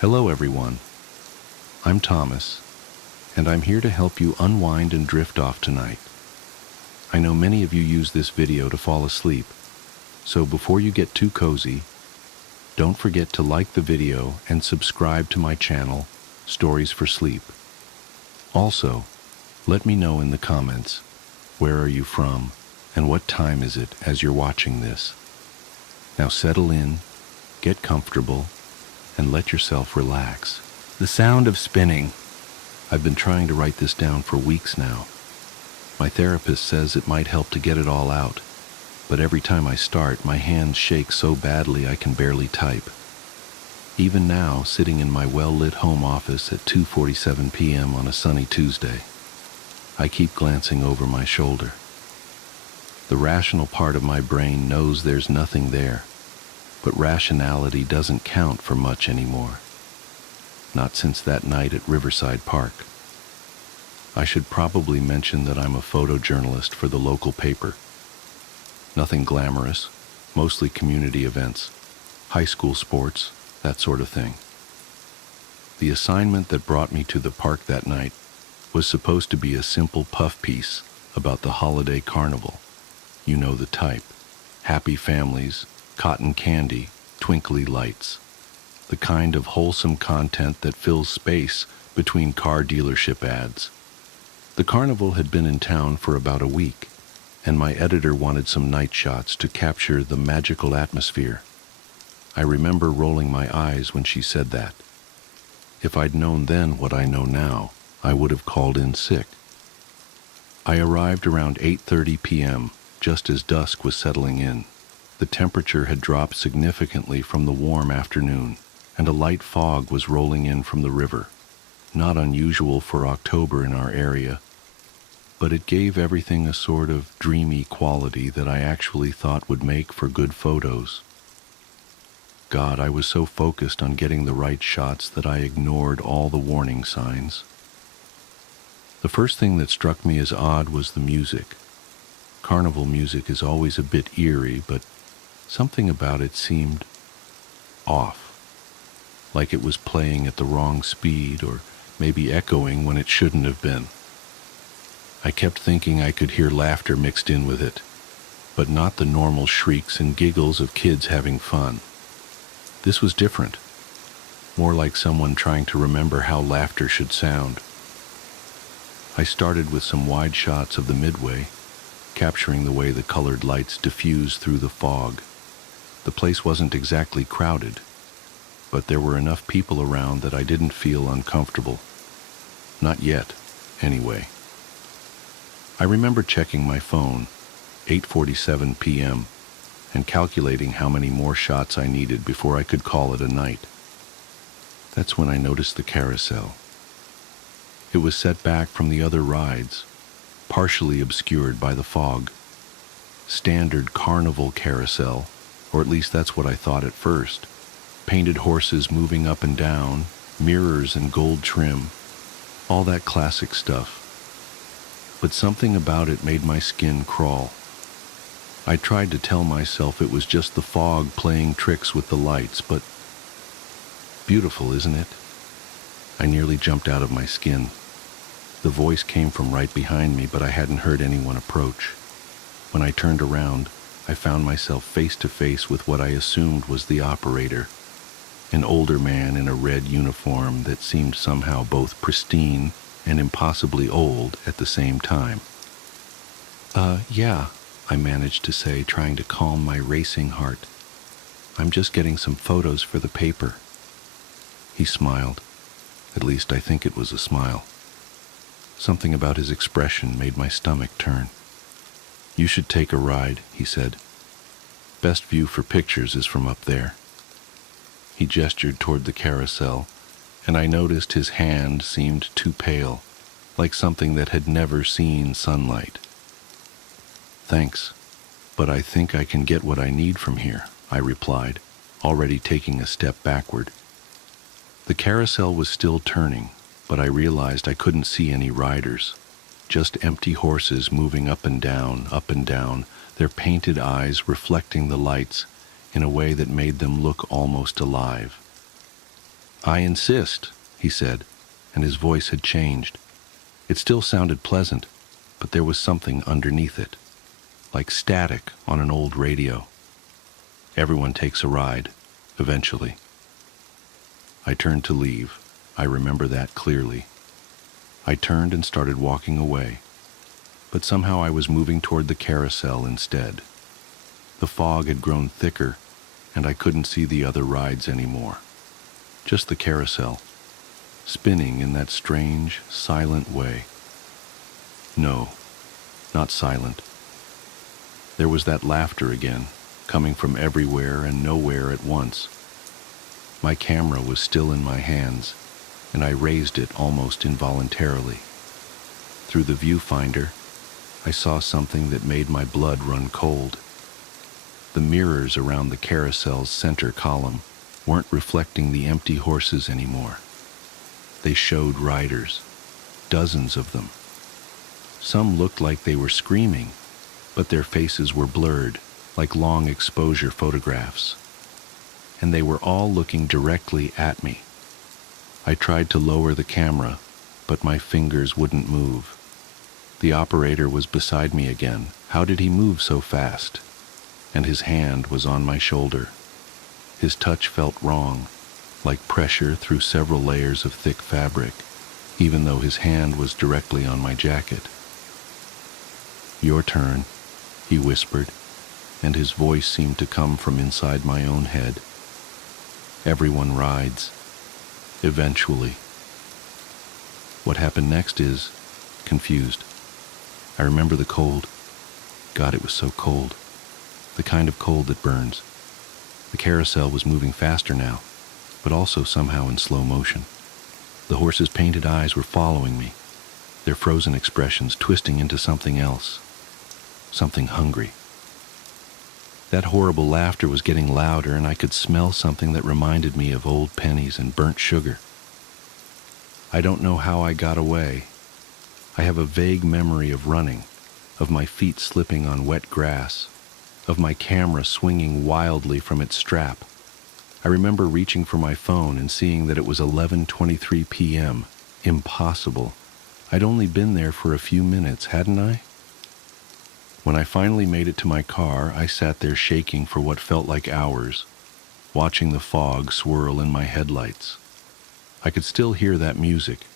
Hello everyone, I'm Thomas, and I'm here to help you unwind and drift off tonight. I know many of you use this video to fall asleep, so before you get too cozy, don't forget to like the video and subscribe to my channel, Stories for Sleep. Also, let me know in the comments, where are you from, and what time is it as you're watching this. Now settle in, get comfortable, and let yourself relax. The sound of spinning. I've been trying to write this down for weeks now. My therapist says it might help to get it all out, but every time I start, my hands shake so badly I can barely type. Even now, sitting in my well-lit home office at 2:47 p.m. on a sunny Tuesday, I keep glancing over my shoulder. The rational part of my brain knows there's nothing there, but rationality doesn't count for much anymore. Not since that night at Riverside Park. I should probably mention that I'm a photojournalist for the local paper. Nothing glamorous, mostly community events, high school sports, that sort of thing. The assignment that brought me to the park that night was supposed to be a simple puff piece about the holiday carnival. You know the type. Happy families, cotton candy, twinkly lights. The kind of wholesome content that fills space between car dealership ads. The carnival had been in town for about a week, and my editor wanted some night shots to capture the magical atmosphere. I remember rolling my eyes when she said that. If I'd known then what I know now, I would have called in sick. I arrived around 8:30 p.m., just as dusk was settling in. The temperature had dropped significantly from the warm afternoon, and a light fog was rolling in from the river. Not unusual for October in our area, but it gave everything a sort of dreamy quality that I actually thought would make for good photos. God, I was so focused on getting the right shots that I ignored all the warning signs. The first thing that struck me as odd was the music. Carnival music is always a bit eerie, but something about it seemed off, like it was playing at the wrong speed or maybe echoing when it shouldn't have been. I kept thinking I could hear laughter mixed in with it, but not the normal shrieks and giggles of kids having fun. This was different, more like someone trying to remember how laughter should sound. I started with some wide shots of the midway, capturing the way the colored lights diffused through the fog. The place wasn't exactly crowded, but there were enough people around that I didn't feel uncomfortable. Not yet, anyway. I remember checking my phone, 8:47 p.m., and calculating how many more shots I needed before I could call it a night. That's when I noticed the carousel. It was set back from the other rides, partially obscured by the fog. Standard carnival carousel, or at least that's what I thought at first. Painted horses moving up and down, mirrors and gold trim, all that classic stuff. But something about it made my skin crawl. I tried to tell myself it was just the fog playing tricks with the lights, but beautiful, isn't it? I nearly jumped out of my skin. The voice came from right behind me, but I hadn't heard anyone approach. When I turned around, I found myself face to face with what I assumed was the operator, an older man in a red uniform that seemed somehow both pristine and impossibly old at the same time. Yeah, I managed to say, trying to calm my racing heart. I'm just getting some photos for the paper. He smiled. At least I think it was a smile. Something about his expression made my stomach turn. You should take a ride, he said. Best view for pictures is from up there. He gestured toward the carousel, and I noticed his hand seemed too pale, like something that had never seen sunlight. Thanks, but I think I can get what I need from here, I replied, already taking a step backward. The carousel was still turning, but I realized I couldn't see any riders, just empty horses moving up and down, their painted eyes reflecting the lights in a way that made them look almost alive. "I insist," he said, and his voice had changed. It still sounded pleasant, but there was something underneath it, like static on an old radio. Everyone takes a ride, eventually. I turned to leave. I remember that clearly. I turned and started walking away, but somehow I was moving toward the carousel instead. The fog had grown thicker, and I couldn't see the other rides anymore. Just the carousel, spinning in that strange, silent way. No, not silent. There was that laughter again, coming from everywhere and nowhere at once. My camera was still in my hands, and I raised it almost involuntarily. Through the viewfinder, I saw something that made my blood run cold. The mirrors around the carousel's center column weren't reflecting the empty horses anymore. They showed riders, dozens of them. Some looked like they were screaming, but their faces were blurred, like long exposure photographs. And they were all looking directly at me. I tried to lower the camera, but my fingers wouldn't move. The operator was beside me again. How did he move so fast? And his hand was on my shoulder. His touch felt wrong, like pressure through several layers of thick fabric, even though his hand was directly on my jacket. "Your turn," he whispered, and his voice seemed to come from inside my own head. "Everyone rides. Eventually." What happened next is confused. I remember the cold. God, it was so cold. The kind of cold that burns. The carousel was moving faster now, but also somehow in slow motion. The horses' painted eyes were following me, their frozen expressions twisting into something else, something hungry. That horrible laughter was getting louder, and I could smell something that reminded me of old pennies and burnt sugar. I don't know how I got away. I have a vague memory of running, of my feet slipping on wet grass, of my camera swinging wildly from its strap. I remember reaching for my phone and seeing that it was 11:23 p.m. Impossible. I'd only been there for a few minutes, hadn't I? When I finally made it to my car, I sat there shaking for what felt like hours, watching the fog swirl in my headlights. I could still hear that music,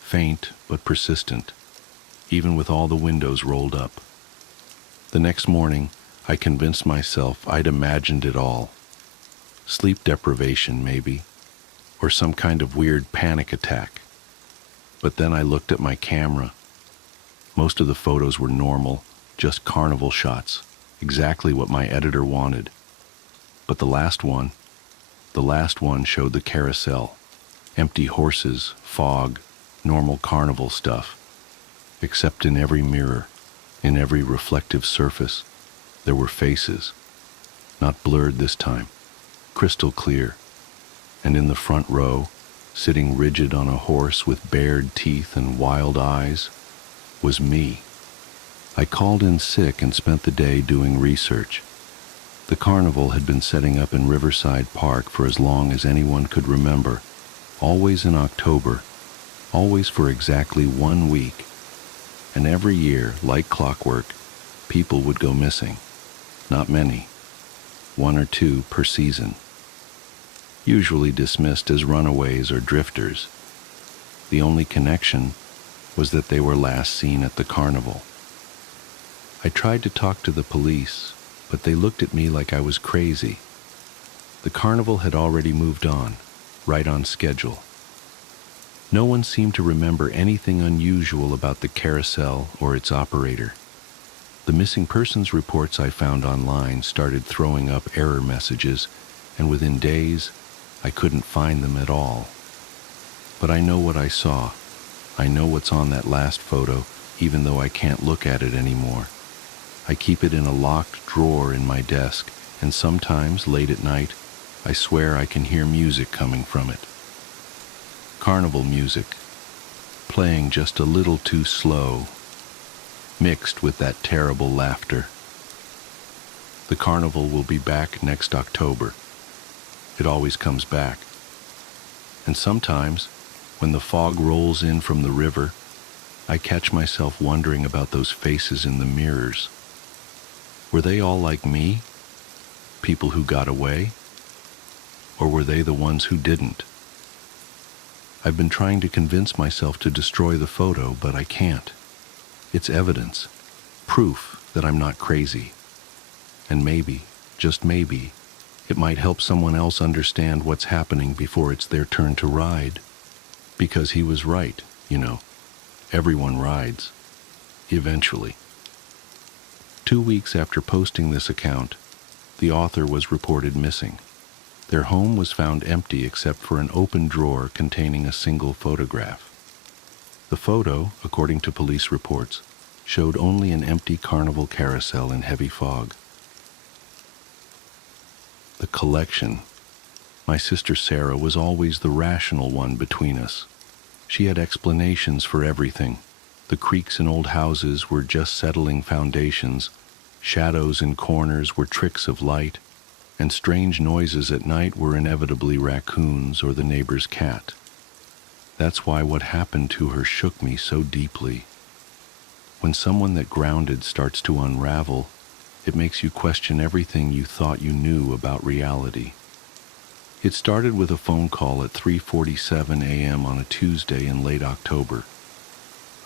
faint but persistent, even with all the windows rolled up. The next morning, I convinced myself I'd imagined it all. Sleep deprivation, maybe, or some kind of weird panic attack. But then I looked at my camera. Most of the photos were normal, just carnival shots, exactly what my editor wanted. But the last one showed the carousel. Empty horses, fog, normal carnival stuff. Except in every mirror, in every reflective surface, there were faces. Not blurred this time, crystal clear. And in the front row, sitting rigid on a horse with bared teeth and wild eyes, was me. I called in sick and spent the day doing research. The carnival had been setting up in Riverside Park for as long as anyone could remember, always in October, always for exactly 1 week. And every year, like clockwork, people would go missing. Not many, 1 or 2 per season. Usually dismissed as runaways or drifters. The only connection was that they were last seen at the carnival. I tried to talk to the police, but they looked at me like I was crazy. The carnival had already moved on, right on schedule. No one seemed to remember anything unusual about the carousel or its operator. The missing persons reports I found online started throwing up error messages, and within days, I couldn't find them at all. But I know what I saw. I know what's on that last photo, even though I can't look at it anymore. I keep it in a locked drawer in my desk, and sometimes, late at night, I swear I can hear music coming from it. Carnival music, playing just a little too slow, mixed with that terrible laughter. The carnival will be back next October. It always comes back. And sometimes, when the fog rolls in from the river, I catch myself wondering about those faces in the mirrors. Were they all like me? People who got away? Or were they the ones who didn't? I've been trying to convince myself to destroy the photo, but I can't. It's evidence, proof that I'm not crazy. And maybe, just maybe, it might help someone else understand what's happening before it's their turn to ride. Because he was right, you know. Everyone rides. Eventually. 2 weeks after posting this account, the author was reported missing. Their home was found empty except for an open drawer containing a single photograph. The photo, according to police reports, showed only an empty carnival carousel in heavy fog. The collection. My sister Sarah was always the rational one between us. She had explanations for everything. The creaks in old houses were just settling foundations, shadows in corners were tricks of light, and strange noises at night were inevitably raccoons or the neighbor's cat. That's why what happened to her shook me so deeply. When someone that grounded starts to unravel, it makes you question everything you thought you knew about reality. It started with a phone call at 3:47 a.m. on a Tuesday in late October.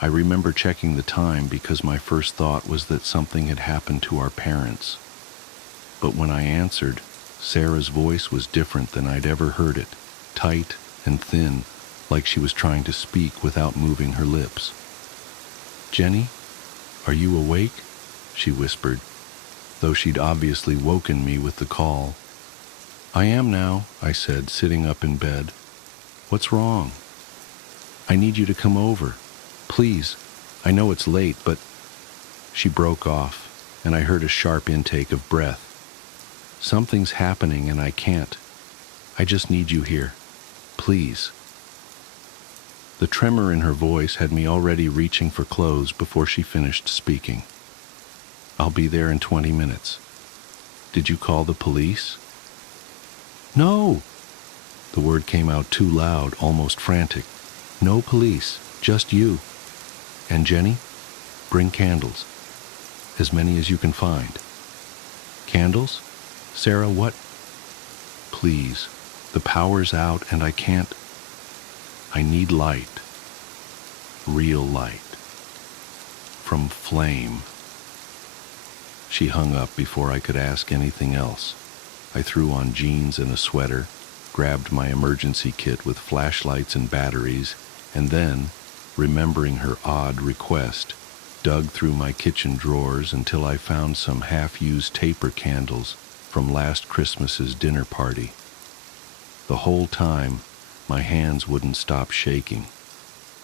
I remember checking the time because my first thought was that something had happened to our parents. But when I answered, Sarah's voice was different than I'd ever heard it, tight and thin, like she was trying to speak without moving her lips. "Jenny, are you awake?" she whispered, though she'd obviously woken me with the call. "I am now," I said, sitting up in bed. "What's wrong?" "I need you to come over. Please. I know it's late, but—" She broke off, and I heard a sharp intake of breath. "Something's happening and I can't. I just need you here. Please." The tremor in her voice had me already reaching for clothes before she finished speaking. "I'll be there in 20 minutes. Did you call the police?" "No!" The word came out too loud, almost frantic. "No police, just you. And Jenny, bring candles. As many as you can find." "Candles? Sarah, what?" "Please, the power's out and I can't. I need light. Real light. From flame." She hung up before I could ask anything else. I threw on jeans and a sweater, grabbed my emergency kit with flashlights and batteries, and then, remembering her odd request, dug through my kitchen drawers until I found some half-used taper candles from last Christmas's dinner party. The whole time, my hands wouldn't stop shaking.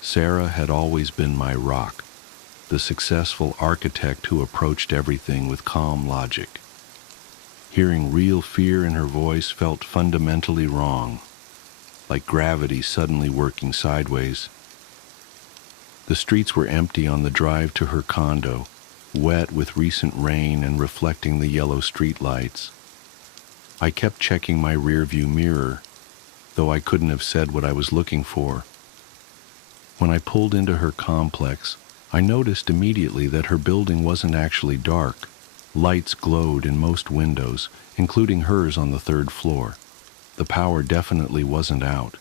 Sarah had always been my rock, the successful architect who approached everything with calm logic. Hearing real fear in her voice felt fundamentally wrong, like gravity suddenly working sideways. The streets were empty on the drive to her condo, wet with recent rain and reflecting the yellow street lights. I kept checking my rearview mirror, though I couldn't have said what I was looking for. When I pulled into her complex, I noticed immediately that her building wasn't actually dark. Lights glowed in most windows, including hers on the 3rd floor. The power definitely wasn't out.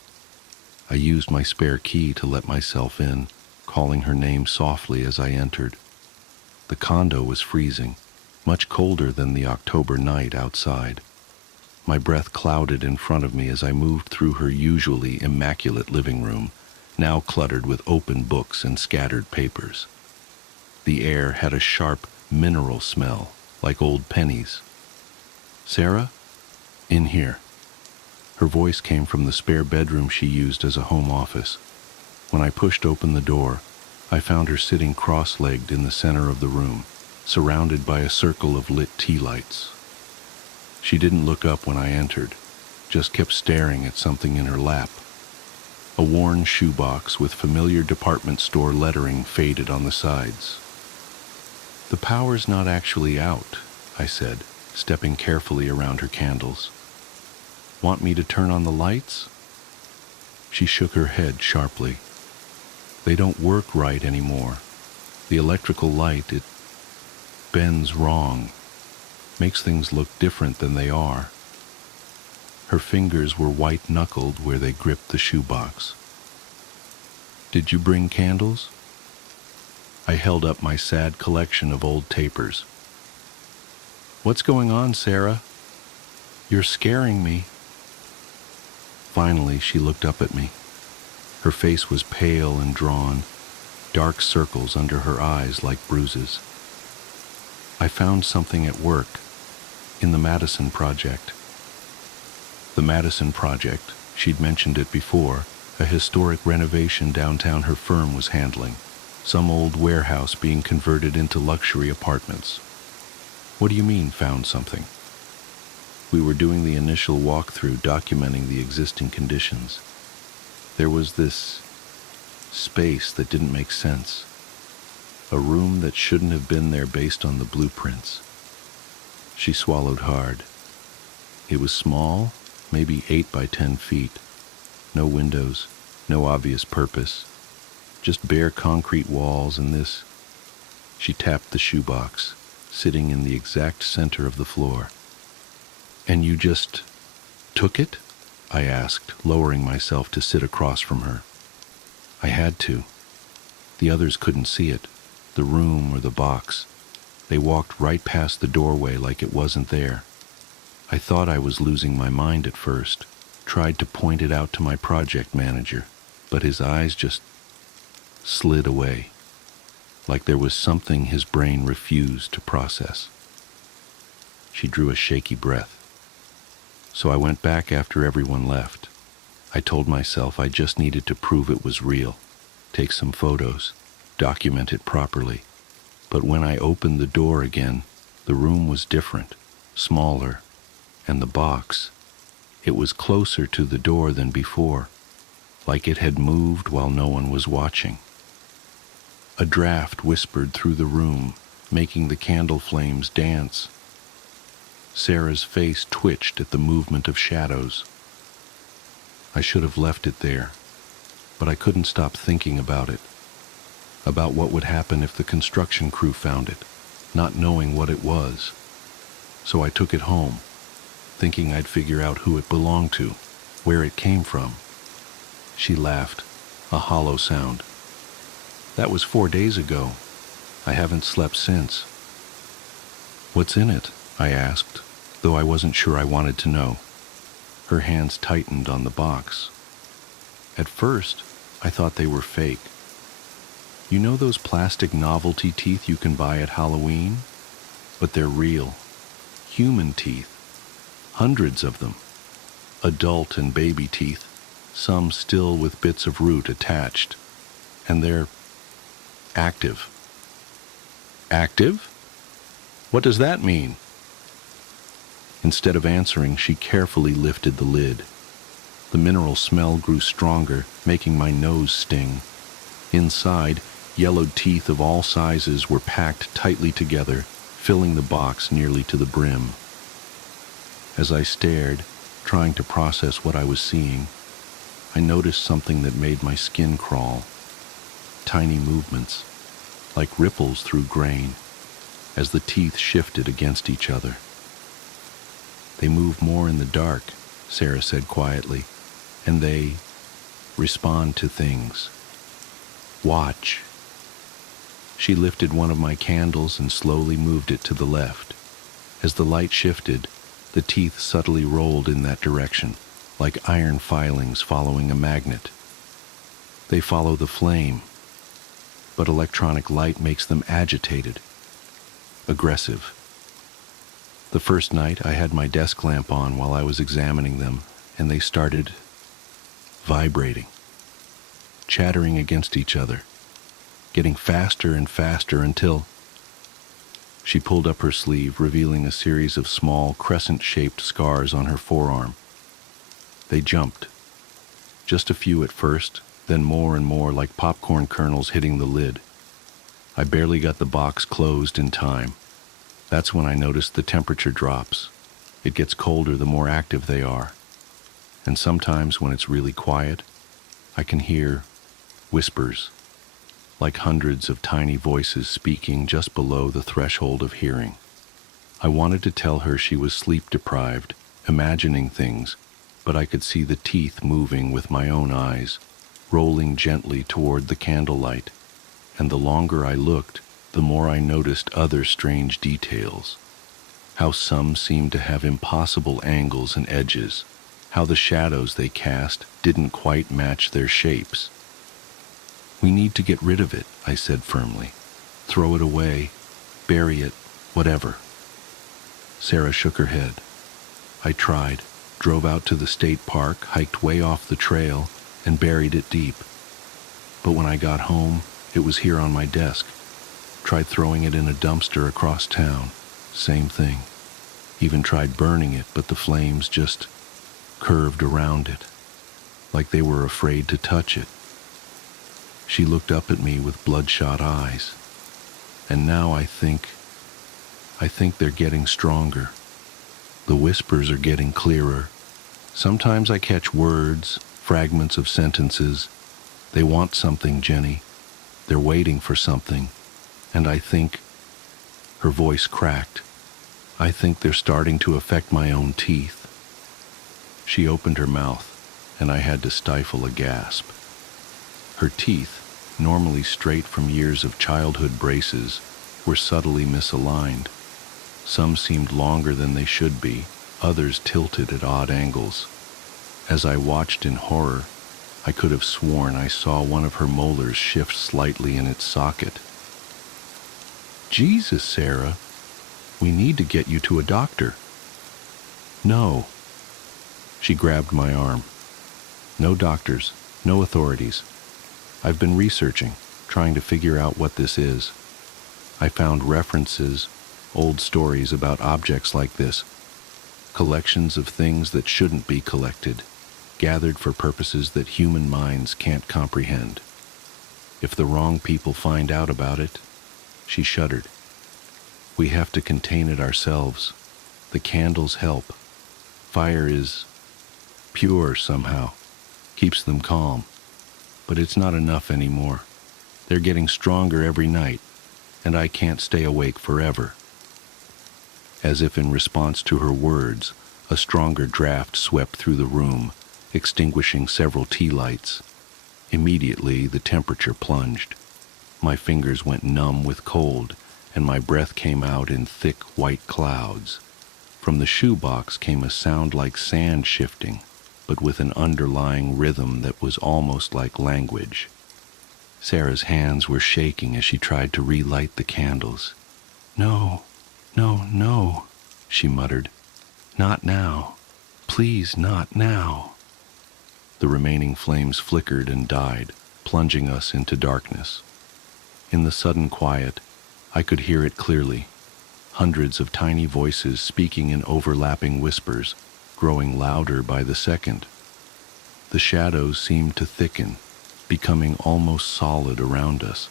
I used my spare key to let myself in, calling her name softly as I entered. The condo was freezing, much colder than the October night outside. My breath clouded in front of me as I moved through her usually immaculate living room, now cluttered with open books and scattered papers. The air had a sharp, mineral smell, like old pennies. "Sarah? In here." Her voice came from the spare bedroom she used as a home office. When I pushed open the door, I found her sitting cross-legged in the center of the room, surrounded by a circle of lit tea lights. She didn't look up when I entered, just kept staring at something in her lap. A worn shoebox with familiar department store lettering faded on the sides. "The power's not actually out," I said, stepping carefully around her candles. "Want me to turn on the lights?" She shook her head sharply. They don't work right anymore. The electrical light, it bends wrong, makes things look different than they are. Her fingers were white-knuckled where they gripped the shoebox. Did you bring candles? I held up my sad collection of old tapers. What's going on, Sarah? You're scaring me. Finally, she looked up at me. Her face was pale and drawn, dark circles under her eyes like bruises. I found something at work, in the Madison Project. The Madison Project, she'd mentioned it before, a historic renovation downtown her firm was handling, some old warehouse being converted into luxury apartments. What do you mean, found something? We were doing the initial walkthrough documenting the existing conditions. There was this space that didn't make sense. A room that shouldn't have been there based on the blueprints. She swallowed hard. It was small, maybe 8 by 10 feet. No windows, no obvious purpose. Just bare concrete walls and this. She tapped the shoebox, sitting in the exact center of the floor. And you just took it? I asked, lowering myself to sit across from her. I had to. The others couldn't see it, the room or the box. They walked right past the doorway like it wasn't there. I thought I was losing my mind at first, tried to point it out to my project manager, but his eyes just slid away, like there was something his brain refused to process. She drew a shaky breath. So I went back after everyone left. I told myself I just needed to prove it was real, take some photos, document it properly. But when I opened the door again, the room was different, smaller, and the box, it was closer to the door than before, like it had moved while no one was watching. A draft whispered through the room, making the candle flames dance. Sarah's face twitched at the movement of shadows. I should have left it there, but I couldn't stop thinking about it, about what would happen if the construction crew found it, not knowing what it was. So I took it home, thinking I'd figure out who it belonged to, where it came from. She laughed, a hollow sound. That was 4 days ago. I haven't slept since. What's in it? I asked, though I wasn't sure I wanted to know. Her hands tightened on the box. At first, I thought they were fake. You know those plastic novelty teeth you can buy at Halloween? But they're real. Human teeth. Hundreds of them. Adult and baby teeth, some still with bits of root attached. And they're active. Active? What does that mean? Instead of answering, she carefully lifted the lid. The mineral smell grew stronger, making my nose sting. Inside, yellowed teeth of all sizes were packed tightly together, filling the box nearly to the brim. As I stared, trying to process what I was seeing, I noticed something that made my skin crawl. Tiny movements, like ripples through grain, as the teeth shifted against each other. They move more in the dark, Sarah said quietly, and they respond to things. Watch. She lifted one of my candles and slowly moved it to the left. As the light shifted, the teeth subtly rolled in that direction, like iron filings following a magnet. They follow the flame, but electronic light makes them agitated, aggressive. The first night, I had my desk lamp on while I was examining them, and they started vibrating, chattering against each other, getting faster and faster until... She pulled up her sleeve, revealing a series of small, crescent-shaped scars on her forearm. They jumped. Just a few at first, then more and more like popcorn kernels hitting the lid. I barely got the box closed in time. That's when I noticed the temperature drops. It gets colder the more active they are. And sometimes when it's really quiet, I can hear whispers, like hundreds of tiny voices speaking just below the threshold of hearing. I wanted to tell her she was sleep-deprived, imagining things, but I could see the teeth moving with my own eyes, rolling gently toward the candlelight, and the longer I looked, the more I noticed other strange details. How some seemed to have impossible angles and edges, how the shadows they cast didn't quite match their shapes. "We need to get rid of it," I said firmly. "Throw it away, bury it, whatever." Sarah shook her head. I tried, drove out to the state park, hiked way off the trail, and buried it deep. But when I got home, it was here on my desk. Tried throwing it in a dumpster across town. Same thing. Even tried burning it, but the flames just curved around it, like they were afraid to touch it. She looked up at me with bloodshot eyes. And now I think they're getting stronger. The whispers are getting clearer. Sometimes I catch words, fragments of sentences. They want something, Jenny. They're waiting for something. And I think, her voice cracked, I think they're starting to affect my own teeth. She opened her mouth, and I had to stifle a gasp. Her teeth, normally straight from years of childhood braces, were subtly misaligned. Some seemed longer than they should be, others tilted at odd angles. As I watched in horror, I could have sworn I saw one of her molars shift slightly in its socket. "Jesus, Sarah, we need to get you to a doctor." "No." She grabbed my arm. "No doctors, no authorities. I've been researching, trying to figure out what this is. I found references, old stories about objects like this, collections of things that shouldn't be collected, gathered for purposes that human minds can't comprehend. If the wrong people find out about it," she shuddered, "we have to contain it ourselves. The candles help. Fire is pure somehow, keeps them calm. But it's not enough anymore. They're getting stronger every night, and I can't stay awake forever." As if in response to her words, a stronger draft swept through the room, extinguishing several tea lights. Immediately, the temperature plunged. My fingers went numb with cold, and my breath came out in thick white clouds. From the shoebox came a sound like sand shifting, but with an underlying rhythm that was almost like language. Sarah's hands were shaking as she tried to relight the candles. "No, no, no," she muttered. "Not now. Please, not now." The remaining flames flickered and died, plunging us into darkness. In the sudden quiet, I could hear it clearly. Hundreds of tiny voices speaking in overlapping whispers, growing louder by the second. The shadows seemed to thicken, becoming almost solid around us.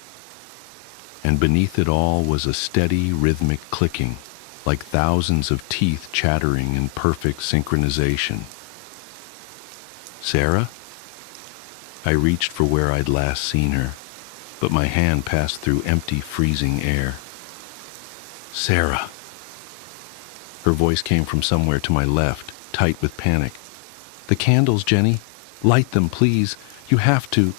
And beneath it all was a steady, rhythmic clicking, like thousands of teeth chattering in perfect synchronization. "Sarah?" I reached for where I'd last seen her, but my hand passed through empty, freezing air. "Sarah!" Her voice came from somewhere to my left, tight with panic. "The candles, Jenny! Light them, please! You have to!"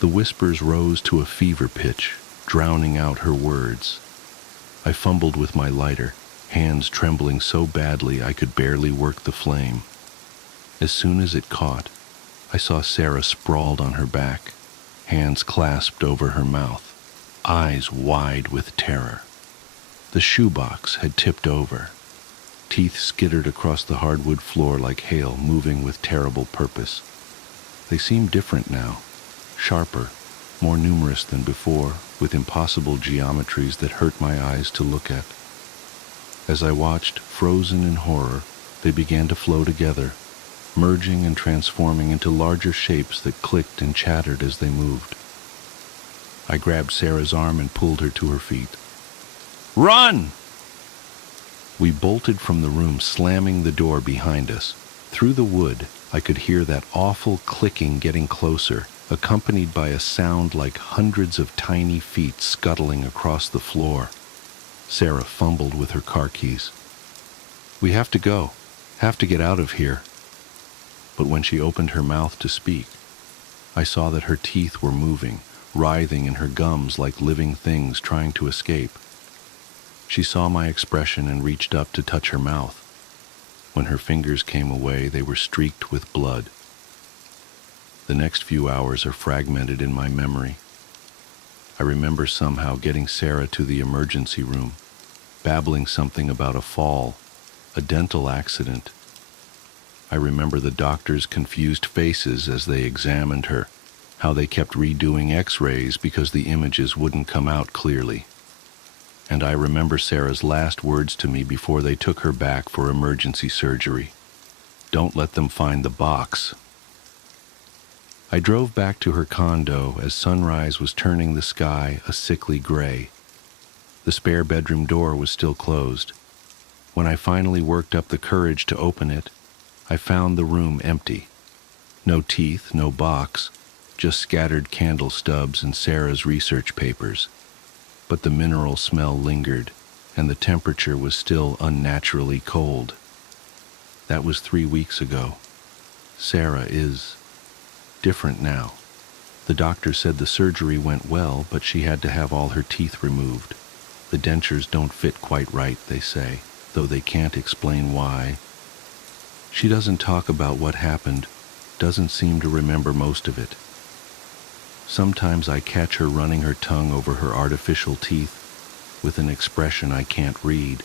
The whispers rose to a fever pitch, drowning out her words. I fumbled with my lighter, hands trembling so badly I could barely work the flame. As soon as it caught, I saw Sarah sprawled on her back, hands clasped over her mouth, eyes wide with terror. The shoebox had tipped over. Teeth skittered across the hardwood floor like hail, moving with terrible purpose. They seemed different now, sharper, more numerous than before, with impossible geometries that hurt my eyes to look at. As I watched, frozen in horror, they began to flow together, merging and transforming into larger shapes that clicked and chattered as they moved. I grabbed Sarah's arm and pulled her to her feet. "Run!" We bolted from the room, slamming the door behind us. Through the wood, I could hear that awful clicking getting closer, accompanied by a sound like hundreds of tiny feet scuttling across the floor. Sarah fumbled with her car keys. "We have to go. Have to get out of here." But when she opened her mouth to speak, I saw that her teeth were moving, writhing in her gums like living things trying to escape. She saw my expression and reached up to touch her mouth. When her fingers came away, they were streaked with blood. The next few hours are fragmented in my memory. I remember somehow getting Sarah to the emergency room, babbling something about a fall, a dental accident. I remember the doctors' confused faces as they examined her, how they kept redoing x-rays because the images wouldn't come out clearly. And I remember Sarah's last words to me before they took her back for emergency surgery. "Don't let them find the box." I drove back to her condo as sunrise was turning the sky a sickly gray. The spare bedroom door was still closed. When I finally worked up the courage to open it, I found the room empty. No teeth, no box, just scattered candle stubs and Sarah's research papers. But the mineral smell lingered, and the temperature was still unnaturally cold. That was 3 weeks ago. Sarah is different now. The doctor said the surgery went well, but she had to have all her teeth removed. The dentures don't fit quite right, they say, though they can't explain why. She doesn't talk about what happened, doesn't seem to remember most of it. Sometimes I catch her running her tongue over her artificial teeth with an expression I can't read.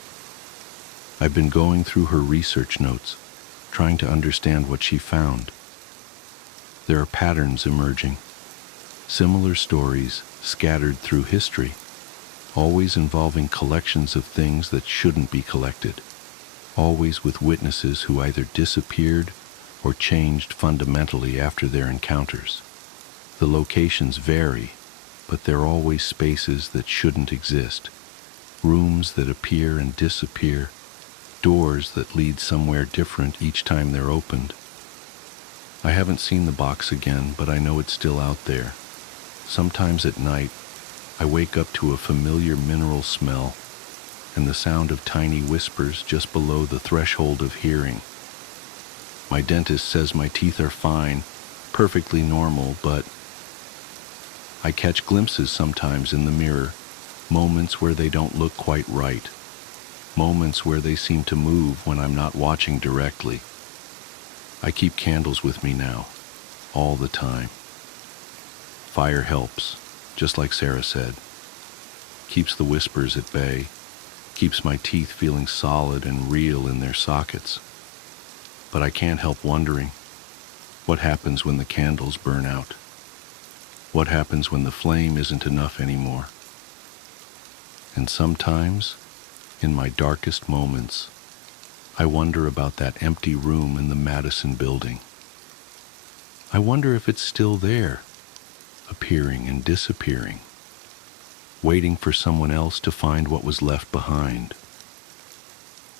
I've been going through her research notes, trying to understand what she found. There are patterns emerging, similar stories scattered through history, always involving collections of things that shouldn't be collected, always with witnesses who either disappeared or changed fundamentally after their encounters. The locations vary, but they're always spaces that shouldn't exist, rooms that appear and disappear, doors that lead somewhere different each time they're opened. I haven't seen the box again, but I know it's still out there. Sometimes at night, I wake up to a familiar mineral smell and the sound of tiny whispers just below the threshold of hearing. My dentist says my teeth are fine, perfectly normal, but I catch glimpses sometimes in the mirror, moments where they don't look quite right, moments where they seem to move when I'm not watching directly. I keep candles with me now, all the time. Fire helps, just like Sarah said. Keeps the whispers at bay, keeps my teeth feeling solid and real in their sockets. But I can't help wondering, what happens when the candles burn out? What happens when the flame isn't enough anymore? And sometimes, in my darkest moments, I wonder about that empty room in the Madison building. I wonder if it's still there, appearing and disappearing, waiting for someone else to find what was left behind.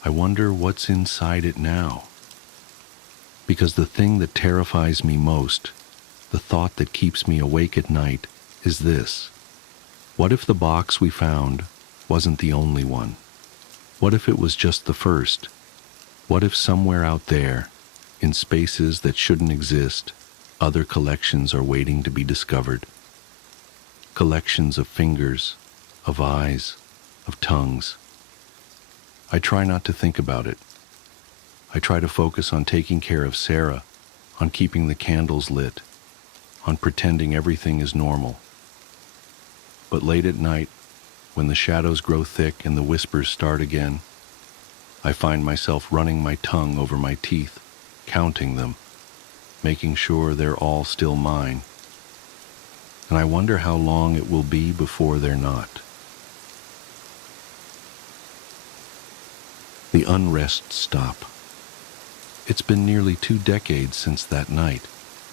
I wonder what's inside it now. Because the thing that terrifies me most, the thought that keeps me awake at night, is this. What if the box we found wasn't the only one? What if it was just the first? What if somewhere out there, in spaces that shouldn't exist, other collections are waiting to be discovered? Collections of fingers, of eyes, of tongues. I try not to think about it. I try to focus on taking care of Sarah, on keeping the candles lit, on pretending everything is normal. But late at night, when the shadows grow thick and the whispers start again, I find myself running my tongue over my teeth, counting them, making sure they're all still mine. And I wonder how long it will be before they're not. The unrest stop. It's been nearly 2 decades since that night,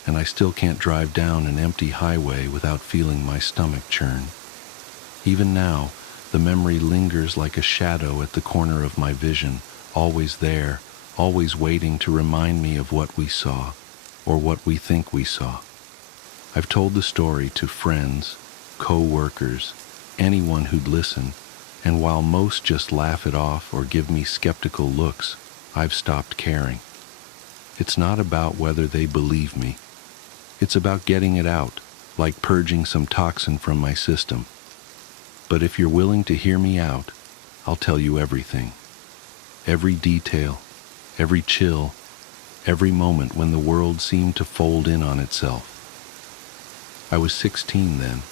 and I still can't drive down an empty highway without feeling my stomach churn. Even now, the memory lingers like a shadow at the corner of my vision, always there, always waiting to remind me of what we saw or what we think we saw. I've told the story to friends, co-workers, anyone who'd listen, and while most just laugh it off or give me skeptical looks, I've stopped caring. It's not about whether they believe me. It's about getting it out, like purging some toxin from my system. But if you're willing to hear me out, I'll tell you everything. Every detail, every chill, every moment when the world seemed to fold in on itself. I was 16 then,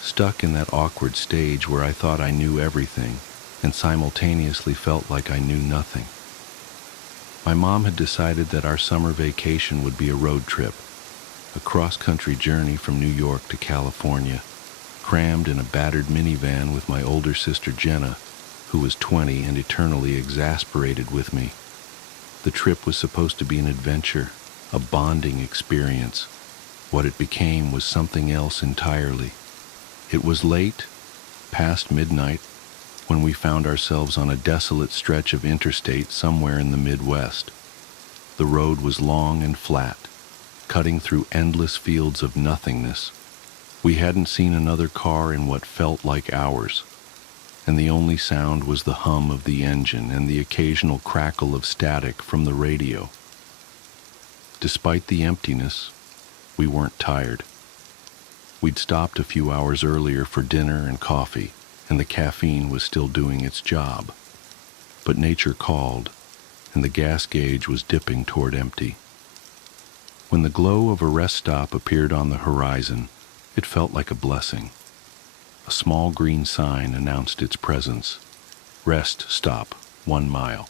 stuck in that awkward stage where I thought I knew everything and simultaneously felt like I knew nothing. My mom had decided that our summer vacation would be a road trip, a cross-country journey from New York to California, crammed in a battered minivan with my older sister Jenna, who was 20 and eternally exasperated with me. The trip was supposed to be an adventure, a bonding experience. What it became was something else entirely. It was late, past midnight, when we found ourselves on a desolate stretch of interstate somewhere in the Midwest. The road was long and flat, cutting through endless fields of nothingness. We hadn't seen another car in what felt like hours, and the only sound was the hum of the engine and the occasional crackle of static from the radio. Despite the emptiness, we weren't tired. We'd stopped a few hours earlier for dinner and coffee, and the caffeine was still doing its job. But nature called, and the gas gauge was dipping toward empty. When the glow of a rest stop appeared on the horizon, it felt like a blessing. A small green sign announced its presence. Rest stop, 1 mile.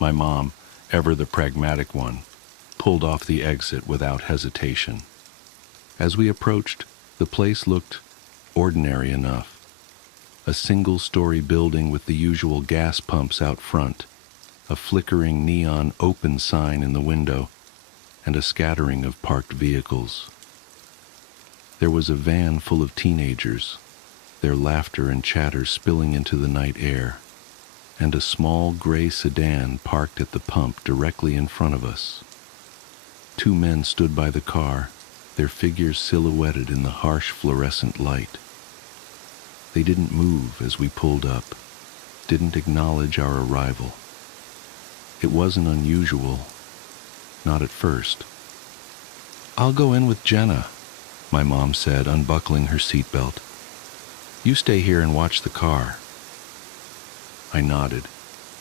My mom, ever the pragmatic one, pulled off the exit without hesitation. As we approached, the place looked ordinary enough. A single-story building with the usual gas pumps out front, a flickering neon open sign in the window, and a scattering of parked vehicles. There was a van full of teenagers, their laughter and chatter spilling into the night air, and a small gray sedan parked at the pump directly in front of us. 2 men stood by the car, their figures silhouetted in the harsh fluorescent light. They didn't move as we pulled up, didn't acknowledge our arrival. It wasn't unusual, not at first. "I'll go in with Jenna," my mom said, unbuckling her seatbelt. "You stay here and watch the car." I nodded,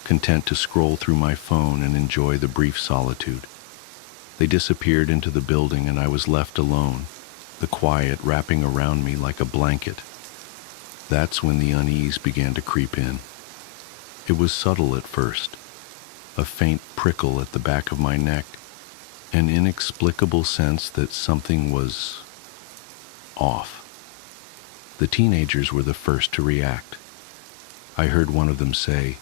content to scroll through my phone and enjoy the brief solitude. They disappeared into the building and I was left alone, the quiet wrapping around me like a blanket. That's when the unease began to creep in. It was subtle at first, a faint prickle at the back of my neck, an inexplicable sense that something was off. The teenagers were the first to react. I heard one of them say,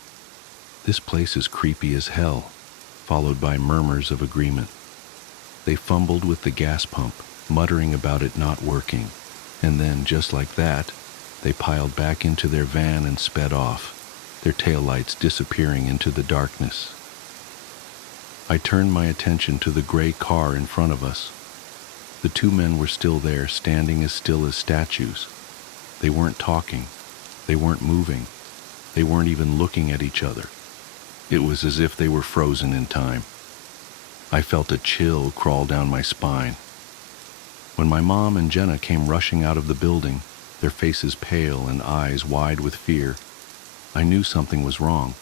"This place is creepy as hell," followed by murmurs of agreement. They fumbled with the gas pump, muttering about it not working, and then, just like that, they piled back into their van and sped off, their taillights disappearing into the darkness. I turned my attention to the gray car in front of us. The 2 men were still there, standing as still as statues. They weren't talking. They weren't moving. They weren't even looking at each other. It was as if they were frozen in time. I felt a chill crawl down my spine. When my mom and Jenna came rushing out of the building, their faces pale and eyes wide with fear, I knew something was wrong.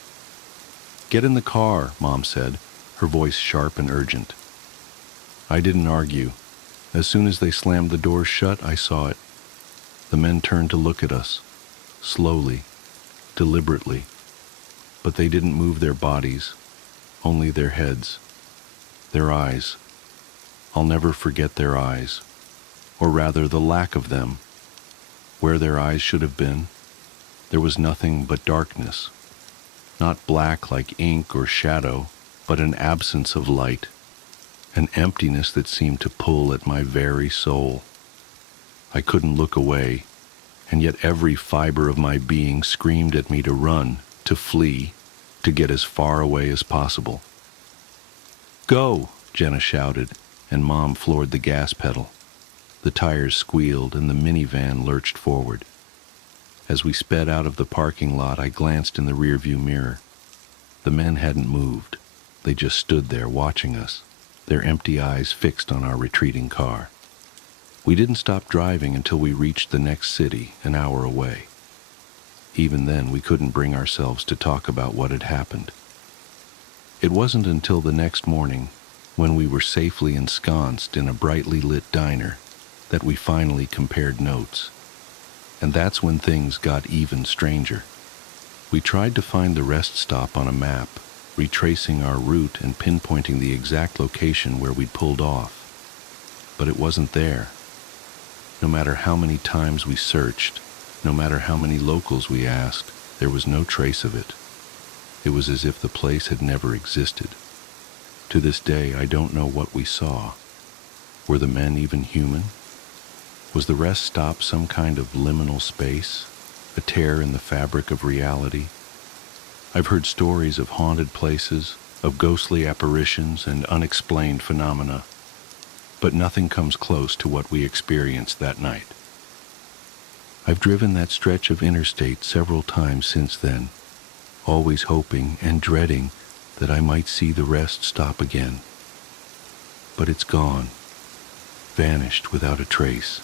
"Get in the car," Mom said, her voice sharp and urgent. I didn't argue. As soon as they slammed the doors shut, I saw it. The men turned to look at us, slowly, deliberately, but they didn't move their bodies, only their heads. Their eyes. I'll never forget their eyes, or rather the lack of them. Where their eyes should have been, there was nothing but darkness. Not black like ink or shadow, but an absence of light, an emptiness that seemed to pull at my very soul. I couldn't look away, and yet every fiber of my being screamed at me to run, to flee, to get as far away as possible. "Go!" Jenna shouted, and Mom floored the gas pedal. The tires squealed and the minivan lurched forward. As we sped out of the parking lot, I glanced in the rearview mirror. The men hadn't moved. They just stood there watching us, their empty eyes fixed on our retreating car. We didn't stop driving until we reached the next city, an hour away. Even then, we couldn't bring ourselves to talk about what had happened. It wasn't until the next morning, when we were safely ensconced in a brightly lit diner, that we finally compared notes. And that's when things got even stranger. We tried to find the rest stop on a map, retracing our route and pinpointing the exact location where we'd pulled off. But it wasn't there. No matter how many times we searched, no matter how many locals we asked, there was no trace of it. It was as if the place had never existed. To this day, I don't know what we saw. Were the men even human? Was the rest stop some kind of liminal space, a tear in the fabric of reality? I've heard stories of haunted places, of ghostly apparitions and unexplained phenomena, but nothing comes close to what we experienced that night. I've driven that stretch of interstate several times since then, always hoping and dreading that I might see the rest stop again. But it's gone, vanished without a trace.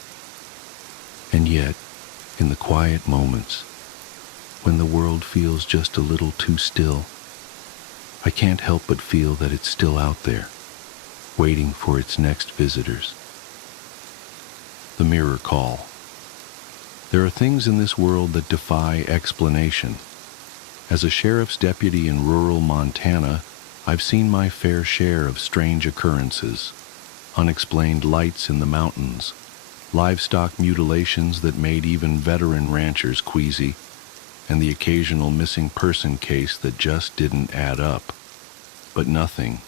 And yet, in the quiet moments, when the world feels just a little too still, I can't help but feel that it's still out there, waiting for its next visitors. The mirror call. There are things in this world that defy explanation. As a sheriff's deputy in rural Montana, I've seen my fair share of strange occurrences, unexplained lights in the mountains, livestock mutilations that made even veteran ranchers queasy, and the occasional missing person case that just didn't add up. But nothing,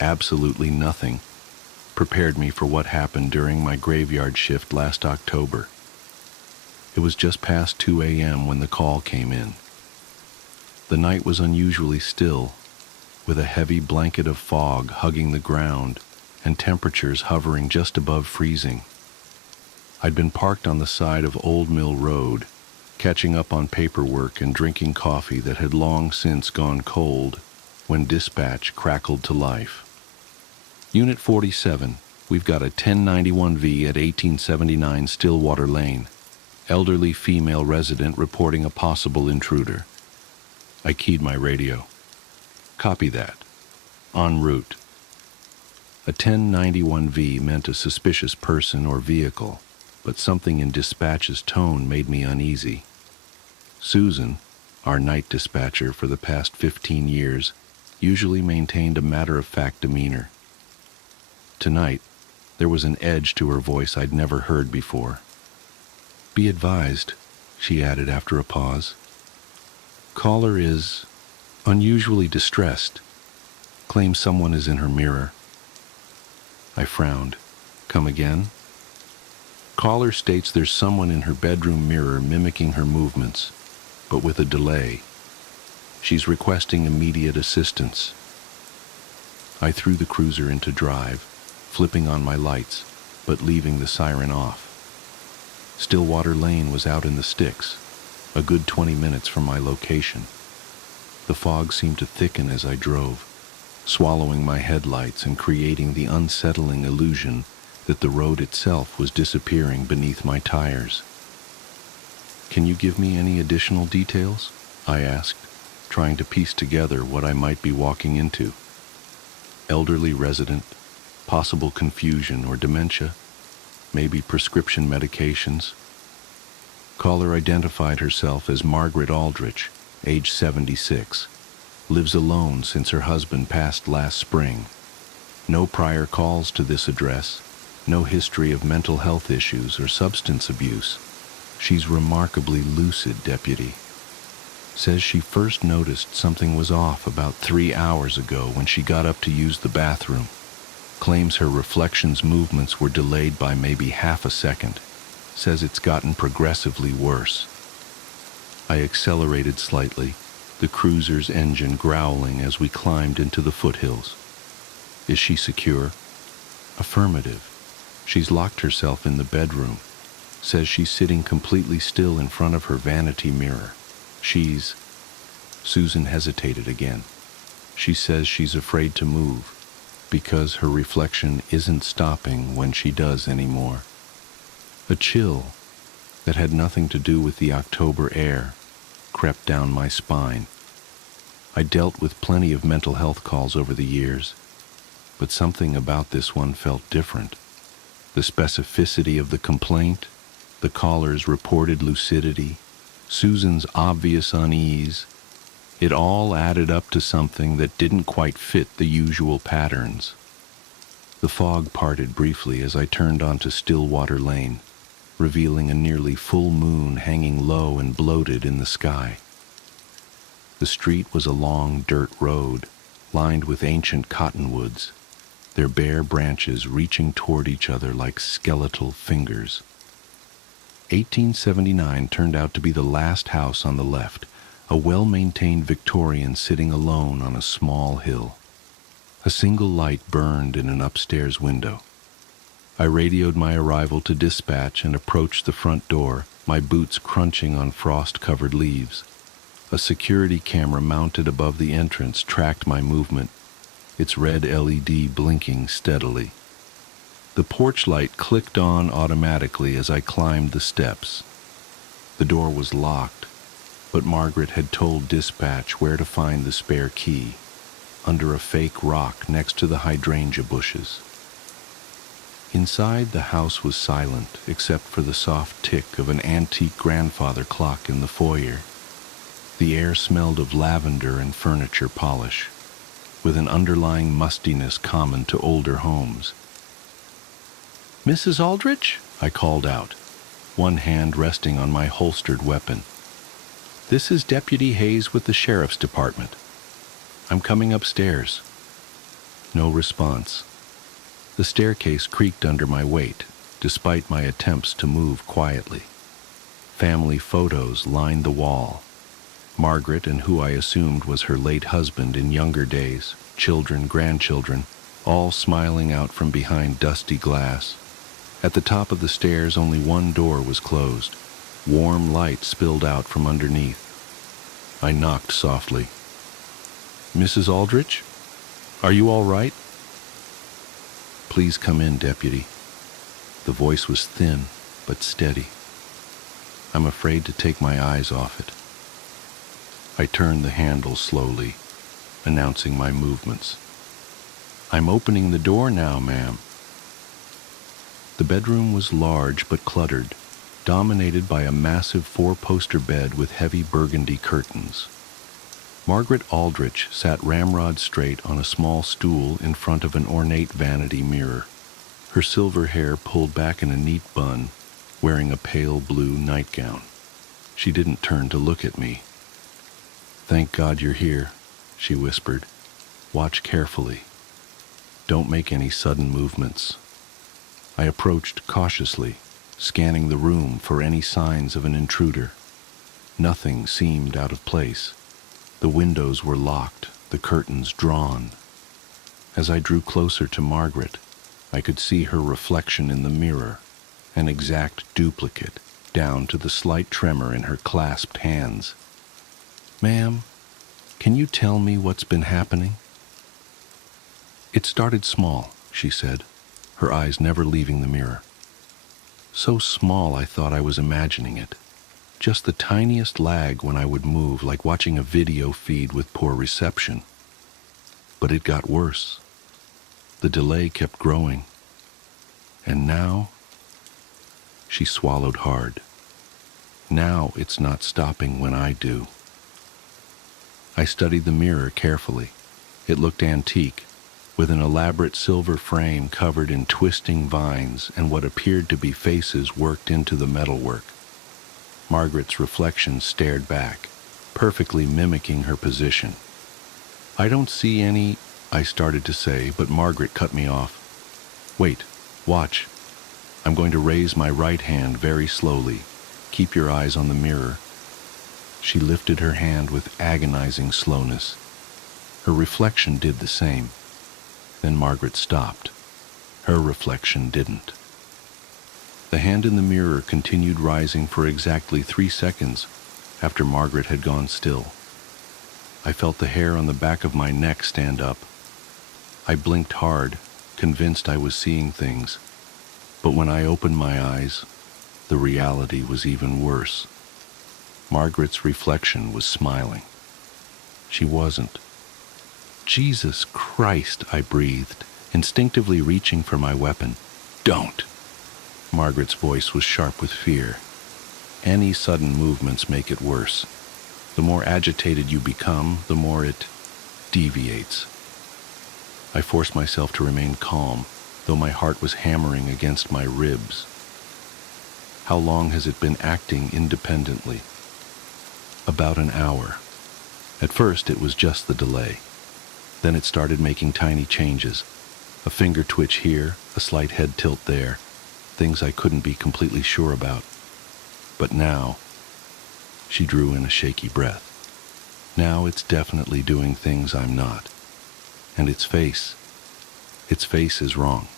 absolutely nothing, prepared me for what happened during my graveyard shift last October. It was just past 2 a.m. when the call came in. The night was unusually still, with a heavy blanket of fog hugging the ground and temperatures hovering just above freezing. I'd been parked on the side of Old Mill Road, catching up on paperwork and drinking coffee that had long since gone cold, when dispatch crackled to life. Unit 47, we've got a 1091V at 1879 Stillwater Lane. Elderly female resident reporting a possible intruder. I keyed my radio. Copy that. En route. A 1091V meant a suspicious person or vehicle, but something in dispatch's tone made me uneasy. Susan, our night dispatcher for the past 15 years, usually maintained a matter-of-fact demeanor. Tonight, there was an edge to her voice I'd never heard before. "Be advised," she added after a pause. "Caller is unusually distressed. Claims someone is in her mirror." I frowned. "Come again?" "Caller states there's someone in her bedroom mirror mimicking her movements, but with a delay. She's requesting immediate assistance." I threw the cruiser into drive, flipping on my lights, but leaving the siren off. Stillwater Lane was out in the sticks, a good 20 minutes from my location. The fog seemed to thicken as I drove, swallowing my headlights and creating the unsettling illusion that the road itself was disappearing beneath my tires. "Can you give me any additional details?" I asked, trying to piece together what I might be walking into. Elderly resident, possible confusion or dementia, maybe prescription medications. Caller identified herself as Margaret Aldrich, age 76, lives alone since her husband passed last spring. No prior calls to this address, no history of mental health issues or substance abuse. She's remarkably lucid, deputy. Says she first noticed something was off about 3 hours ago when she got up to use the bathroom. Claims her reflections movements were delayed by maybe half a second. Says it's gotten progressively worse. I accelerated slightly, the cruiser's engine growling as we climbed into the foothills. Is she secure? Affirmative. She's locked herself in the bedroom. Says she's sitting completely still in front of her vanity mirror. Susan hesitated again. She says she's afraid to move because her reflection isn't stopping when she does anymore. A chill that had nothing to do with the October air crept down my spine. I dealt with plenty of mental health calls over the years, but something about this one felt different. The specificity of the complaint, the caller's reported lucidity, Susan's obvious unease, it all added up to something that didn't quite fit the usual patterns. The fog parted briefly as I turned onto Stillwater Lane, revealing a nearly full moon hanging low and bloated in the sky. The street was a long dirt road, lined with ancient cottonwoods, their bare branches reaching toward each other like skeletal fingers. 1879 turned out to be the last house on the left, a well-maintained Victorian sitting alone on a small hill. A single light burned in an upstairs window. I radioed my arrival to dispatch and approached the front door, my boots crunching on frost-covered leaves. A security camera mounted above the entrance tracked my movement, its red LED blinking steadily. The porch light clicked on automatically as I climbed the steps. The door was locked, but Margaret had told dispatch where to find the spare key, under a fake rock next to the hydrangea bushes. Inside, the house was silent except for the soft tick of an antique grandfather clock in the foyer. The air smelled of lavender and furniture polish, with an underlying mustiness common to older homes. "Mrs. Aldrich?" I called out, one hand resting on my holstered weapon. "This is Deputy Hayes with the Sheriff's Department. I'm coming upstairs." No response. The staircase creaked under my weight, despite my attempts to move quietly. Family photos lined the wall. Margaret and who I assumed was her late husband in younger days, children, grandchildren, all smiling out from behind dusty glass. At the top of the stairs, only one door was closed. Warm light spilled out from underneath. I knocked softly. "Mrs. Aldrich? Are you all right?" "Please come in, Deputy." The voice was thin, but steady. I'm afraid to take my eyes off it. I turned the handle slowly, announcing my movements. "I'm opening the door now, ma'am." The bedroom was large but cluttered, dominated by a massive four-poster bed with heavy burgundy curtains. Margaret Aldrich sat ramrod straight on a small stool in front of an ornate vanity mirror, her silver hair pulled back in a neat bun, wearing a pale blue nightgown. She didn't turn to look at me. "Thank God you're here," she whispered. "Watch carefully. Don't make any sudden movements." I approached cautiously, scanning the room for any signs of an intruder. Nothing seemed out of place. The windows were locked, the curtains drawn. As I drew closer to Margaret, I could see her reflection in the mirror, an exact duplicate, down to the slight tremor in her clasped hands. "Ma'am, can you tell me what's been happening?" "It started small," she said, her eyes never leaving the mirror. So small I thought I was imagining it. Just the tiniest lag when I would move, like watching a video feed with poor reception. But it got worse. The delay kept growing. And now, she swallowed hard. Now it's not stopping when I do. I studied the mirror carefully. It looked antique, with an elaborate silver frame covered in twisting vines and what appeared to be faces worked into the metalwork. Margaret's reflection stared back, perfectly mimicking her position. "I don't see any," I started to say, but Margaret cut me off. "Wait, watch. I'm going to raise my right hand very slowly. Keep your eyes on the mirror." She lifted her hand with agonizing slowness. Her reflection did the same. Then Margaret stopped. Her reflection didn't. The hand in the mirror continued rising for exactly 3 seconds after Margaret had gone still. I felt the hair on the back of my neck stand up. I blinked hard, convinced I was seeing things. But when I opened my eyes, the reality was even worse. Margaret's reflection was smiling. She wasn't. Jesus Christ, I breathed, instinctively reaching for my weapon. Don't! Margaret's voice was sharp with fear. Any sudden movements make it worse. The more agitated you become, the more it deviates. I forced myself to remain calm, though my heart was hammering against my ribs. How long has it been acting independently? About an hour. At first, it was just the delay. Then it started making tiny changes. A finger twitch here, a slight head tilt there. Things I couldn't be completely sure about. But now, she drew in a shaky breath. Now it's definitely doing things I'm not. And its face is wrong.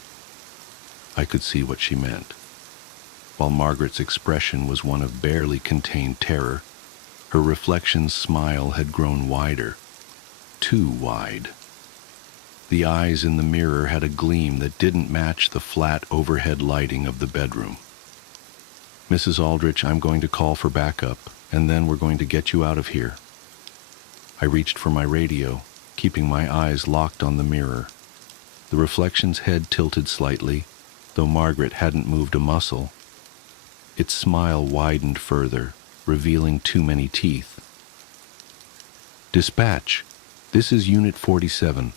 I could see what she meant. While Margaret's expression was one of barely contained terror, her reflection's smile had grown wider. Too wide. The eyes in the mirror had a gleam that didn't match the flat overhead lighting of the bedroom. Mrs. Aldrich, I'm going to call for backup, and then we're going to get you out of here. I reached for my radio, keeping my eyes locked on the mirror. The reflection's head tilted slightly, though Margaret hadn't moved a muscle. Its smile widened further, revealing too many teeth. Dispatch, this is Unit 47.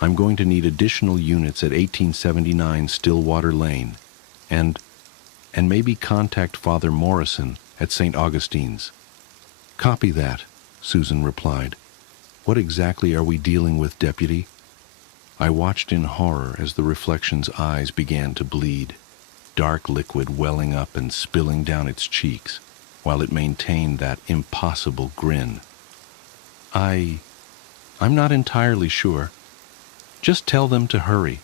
I'm going to need additional units at 1879 Stillwater Lane, and maybe contact Father Morrison at St. Augustine's. Copy that, Susan replied. What exactly are we dealing with, Deputy? I watched in horror as the reflection's eyes began to bleed, dark liquid welling up and spilling down its cheeks, while it maintained that impossible grin. I'm not entirely sure. Just tell them to hurry.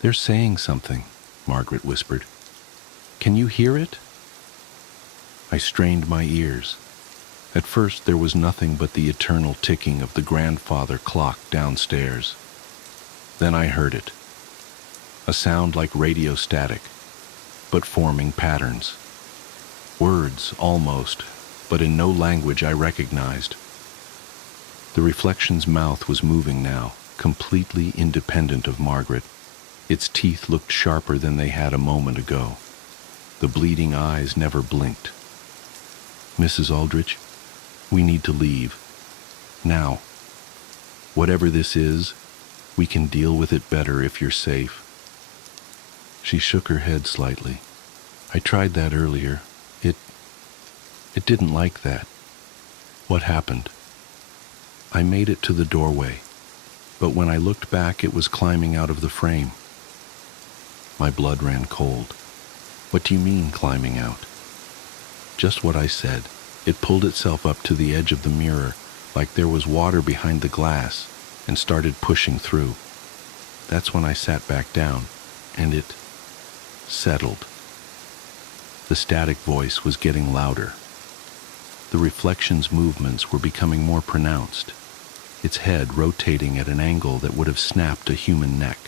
They're saying something, Margaret whispered. Can you hear it? I strained my ears. At first there was nothing but the eternal ticking of the grandfather clock downstairs. Then I heard it. A sound like radio static, but forming patterns. Words, almost, but in no language I recognized. The reflection's mouth was moving now, completely independent of Margaret. Its teeth looked sharper than they had a moment ago. The bleeding eyes never blinked. Mrs. Aldrich, we need to leave. Now. Whatever this is, we can deal with it better if you're safe. She shook her head slightly. I tried that earlier. It didn't like that. What happened? I made it to the doorway, but when I looked back, it was climbing out of the frame. My blood ran cold. What do you mean, climbing out? Just what I said. It pulled itself up to the edge of the mirror, like there was water behind the glass, and started pushing through. That's when I sat back down, and it settled. The static voice was getting louder. The reflection's movements were becoming more pronounced, its head rotating at an angle that would have snapped a human neck.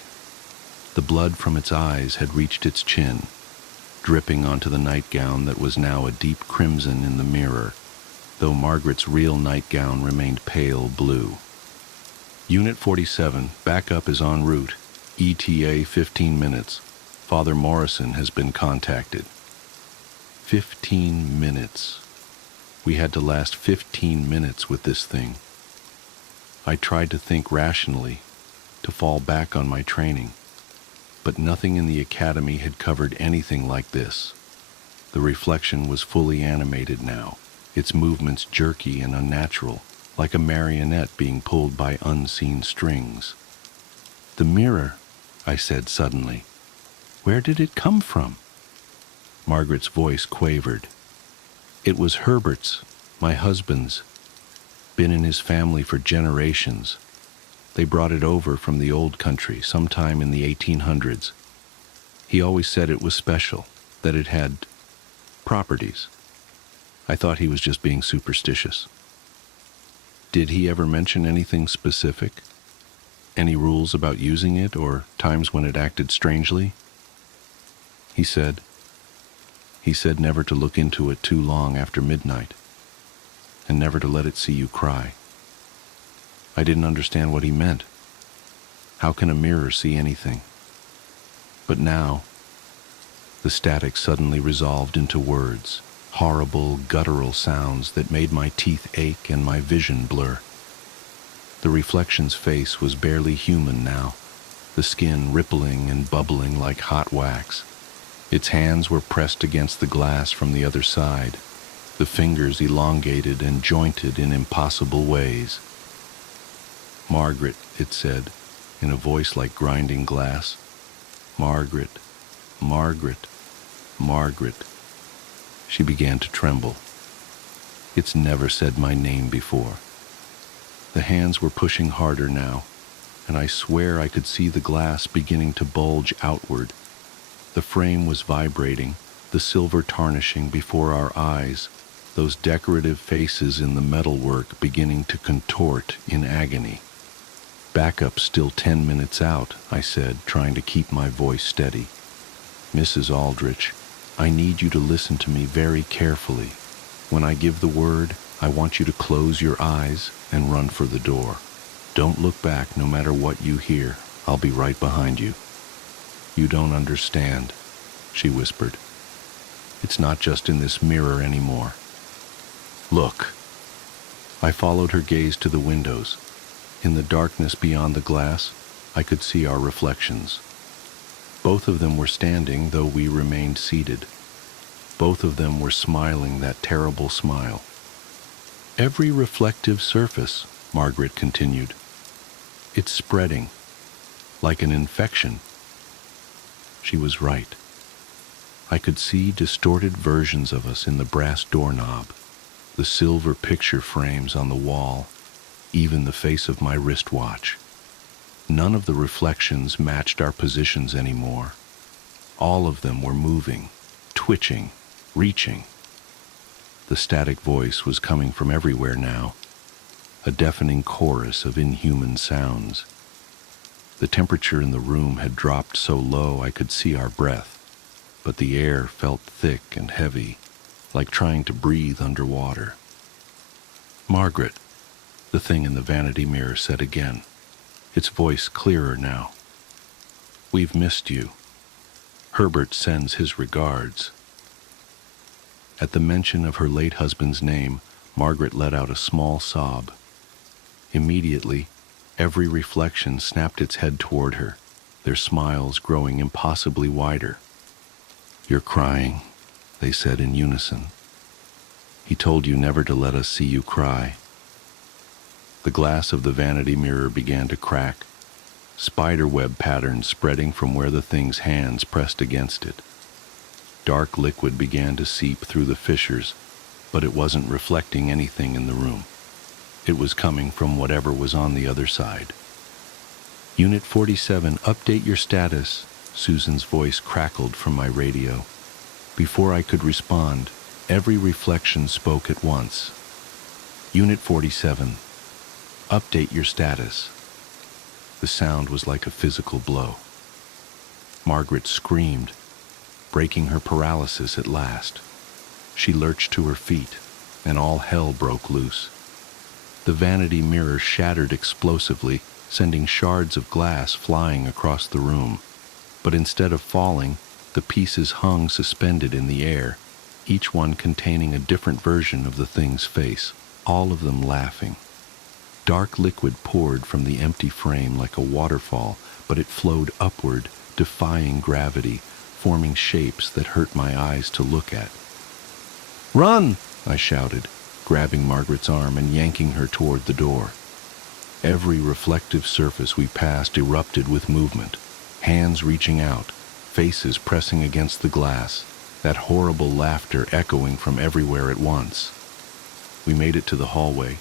The blood from its eyes had reached its chin, dripping onto the nightgown that was now a deep crimson in the mirror, though Margaret's real nightgown remained pale blue. Unit 47, backup is en route. ETA 15 minutes. Father Morrison has been contacted. 15 minutes. We had to last 15 minutes with this thing. I tried to think rationally, to fall back on my training, but nothing in the academy had covered anything like this. The reflection was fully animated now, its movements jerky and unnatural, like a marionette being pulled by unseen strings. The mirror, I said suddenly. Where did it come from? Margaret's voice quavered. It was Herbert's. My husband's been in his family for generations. They brought it over from the old country sometime in the 1800s. He always said it was special, that it had properties. I thought he was just being superstitious. Did he ever mention anything specific? Any rules about using it or times when it acted strangely? He said never to look into it too long after midnight, and never to let it see you cry. I didn't understand what he meant. How can a mirror see anything? But now, the static suddenly resolved into words, horrible, guttural sounds that made my teeth ache and my vision blur. The reflection's face was barely human now, the skin rippling and bubbling like hot wax. Its hands were pressed against the glass from the other side, the fingers elongated and jointed in impossible ways. "Margaret," it said, in a voice like grinding glass. "Margaret, Margaret, Margaret." She began to tremble. It's never said my name before. The hands were pushing harder now, and I swear I could see the glass beginning to bulge outward. The frame was vibrating, the silver tarnishing before our eyes, those decorative faces in the metalwork beginning to contort in agony. "Backup's still 10 minutes out," I said, trying to keep my voice steady. "Mrs. Aldrich, I need you to listen to me very carefully. When I give the word, I want you to close your eyes and run for the door. Don't look back no matter what you hear. I'll be right behind you." "You don't understand," she whispered. "It's not just in this mirror anymore. Look." I followed her gaze to the windows. In the darkness beyond the glass, I could see our reflections. Both of them were standing, though we remained seated. Both of them were smiling that terrible smile. "Every reflective surface," Margaret continued. "It's spreading, like an infection." She was right. I could see distorted versions of us in the brass doorknob, the silver picture frames on the wall, even the face of my wristwatch. None of the reflections matched our positions anymore. All of them were moving, twitching, reaching. The static voice was coming from everywhere now, a deafening chorus of inhuman sounds. The temperature in the room had dropped so low I could see our breath, but the air felt thick and heavy, like trying to breathe underwater. "Margaret," the thing in the vanity mirror said again, its voice clearer now. "We've missed you. Herbert sends his regards." At the mention of her late husband's name, Margaret let out a small sob. Immediately, every reflection snapped its head toward her, their smiles growing impossibly wider. "You're crying," they said in unison. "He told you never to let us see you cry." The glass of the vanity mirror began to crack, spiderweb patterns spreading from where the thing's hands pressed against it. Dark liquid began to seep through the fissures, but it wasn't reflecting anything in the room. It was coming from whatever was on the other side. "Unit 47, update your status," Susan's voice crackled from my radio. Before I could respond, every reflection spoke at once. "Unit 47, update your status." The sound was like a physical blow. Margaret screamed, breaking her paralysis at last. She lurched to her feet, and all hell broke loose. The vanity mirror shattered explosively, sending shards of glass flying across the room. But instead of falling, the pieces hung suspended in the air, each one containing a different version of the thing's face, all of them laughing. Dark liquid poured from the empty frame like a waterfall, but it flowed upward, defying gravity, forming shapes that hurt my eyes to look at. "Run!" I shouted, grabbing Margaret's arm and yanking her toward the door. Every reflective surface we passed erupted with movement, hands reaching out, faces pressing against the glass, that horrible laughter echoing from everywhere at once. We made it to the hallway,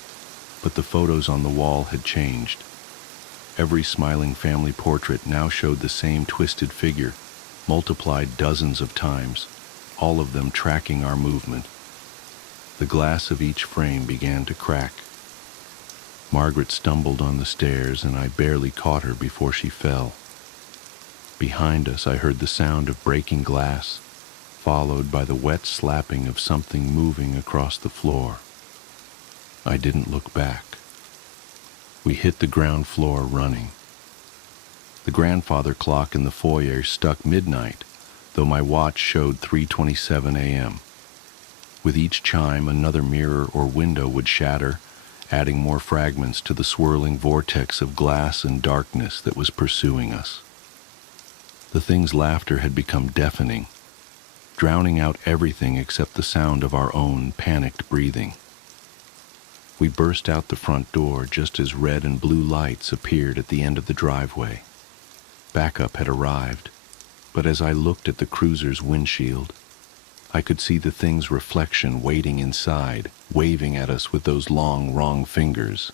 but the photos on the wall had changed. Every smiling family portrait now showed the same twisted figure, multiplied dozens of times, all of them tracking our movement. The glass of each frame began to crack. Margaret stumbled on the stairs, and I barely caught her before she fell. Behind us, I heard the sound of breaking glass, followed by the wet slapping of something moving across the floor. I didn't look back. We hit the ground floor running. The grandfather clock in the foyer struck midnight, though my watch showed 3:27 a.m. With each chime, another mirror or window would shatter, adding more fragments to the swirling vortex of glass and darkness that was pursuing us. The thing's laughter had become deafening, drowning out everything except the sound of our own panicked breathing. We burst out the front door just as red and blue lights appeared at the end of the driveway. Backup had arrived, but as I looked at the cruiser's windshield, I could see the thing's reflection waiting inside, waving at us with those long, wrong fingers.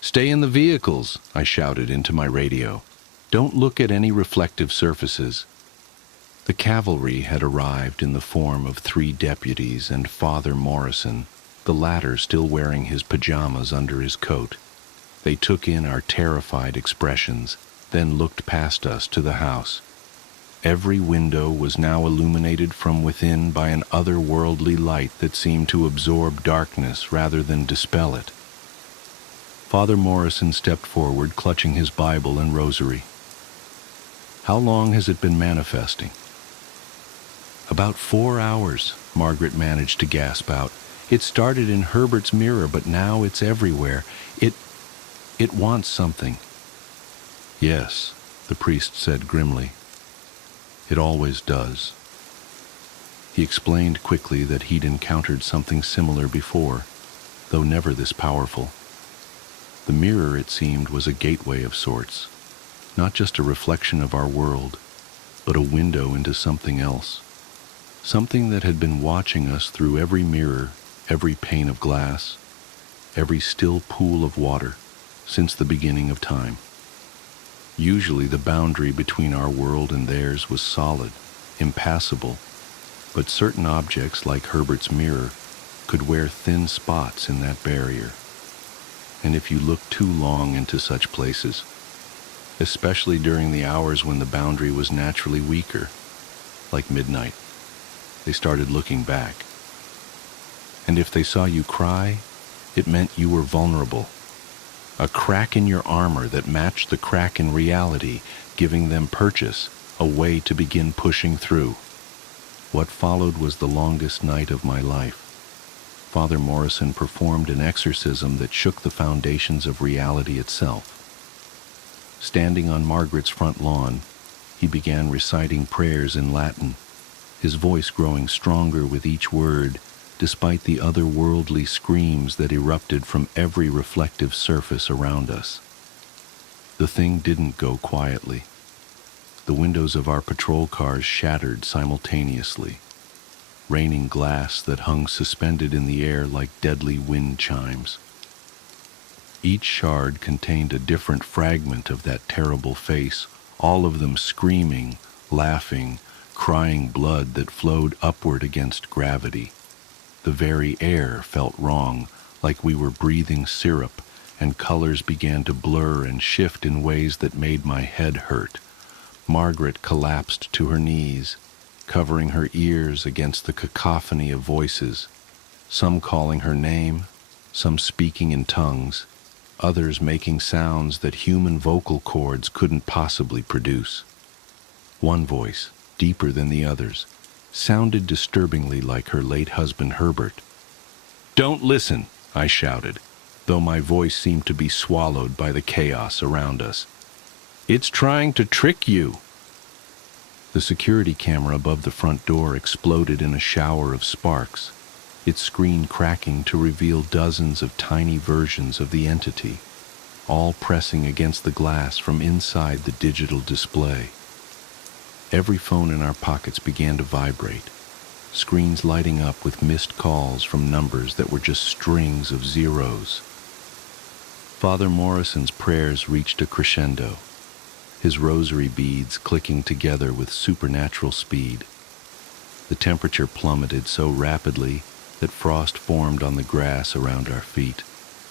"Stay in the vehicles," I shouted into my radio. "Don't look at any reflective surfaces." The cavalry had arrived in the form of 3 deputies and Father Morrison, the latter still wearing his pajamas under his coat. They took in our terrified expressions, then looked past us to the house. Every window was now illuminated from within by an otherworldly light that seemed to absorb darkness rather than dispel it. Father Morrison stepped forward, clutching his Bible and rosary. "How long has it been manifesting?" "About 4 hours," Margaret managed to gasp out. "It started in Herbert's mirror, but now it's everywhere. It wants something." "Yes," the priest said grimly. "It always does." He explained quickly that he'd encountered something similar before, though never this powerful. The mirror, it seemed, was a gateway of sorts, not just a reflection of our world, but a window into something else, something that had been watching us through every mirror, every pane of glass, every still pool of water, since the beginning of time. Usually the boundary between our world and theirs was solid, impassable, but certain objects like Herbert's mirror could wear thin spots in that barrier. And if you looked too long into such places, especially during the hours when the boundary was naturally weaker, like midnight, they started looking back. And if they saw you cry, it meant you were vulnerable. A crack in your armor that matched the crack in reality, giving them purchase, a way to begin pushing through. What followed was the longest night of my life. Father Morrison performed an exorcism that shook the foundations of reality itself. Standing on Margaret's front lawn, he began reciting prayers in Latin, his voice growing stronger with each word, despite the otherworldly screams that erupted from every reflective surface around us. The thing didn't go quietly. The windows of our patrol cars shattered simultaneously, raining glass that hung suspended in the air like deadly wind chimes. Each shard contained a different fragment of that terrible face, all of them screaming, laughing, crying blood that flowed upward against gravity. The very air felt wrong, like we were breathing syrup, and colors began to blur and shift in ways that made my head hurt. Margaret collapsed to her knees, covering her ears against the cacophony of voices, some calling her name, some speaking in tongues, others making sounds that human vocal cords couldn't possibly produce. One voice, deeper than the others, sounded disturbingly like her late husband Herbert. "Don't listen," I shouted, though my voice seemed to be swallowed by the chaos around us. "It's trying to trick you." The security camera above the front door exploded in a shower of sparks, its screen cracking to reveal dozens of tiny versions of the entity, all pressing against the glass from inside the digital display. Every phone in our pockets began to vibrate. screens lighting up with missed calls from numbers that were just strings of zeros. Father Morrison's prayers reached a crescendo, his rosary beads clicking together with supernatural speed. The temperature plummeted so rapidly that frost formed on the grass around our feet,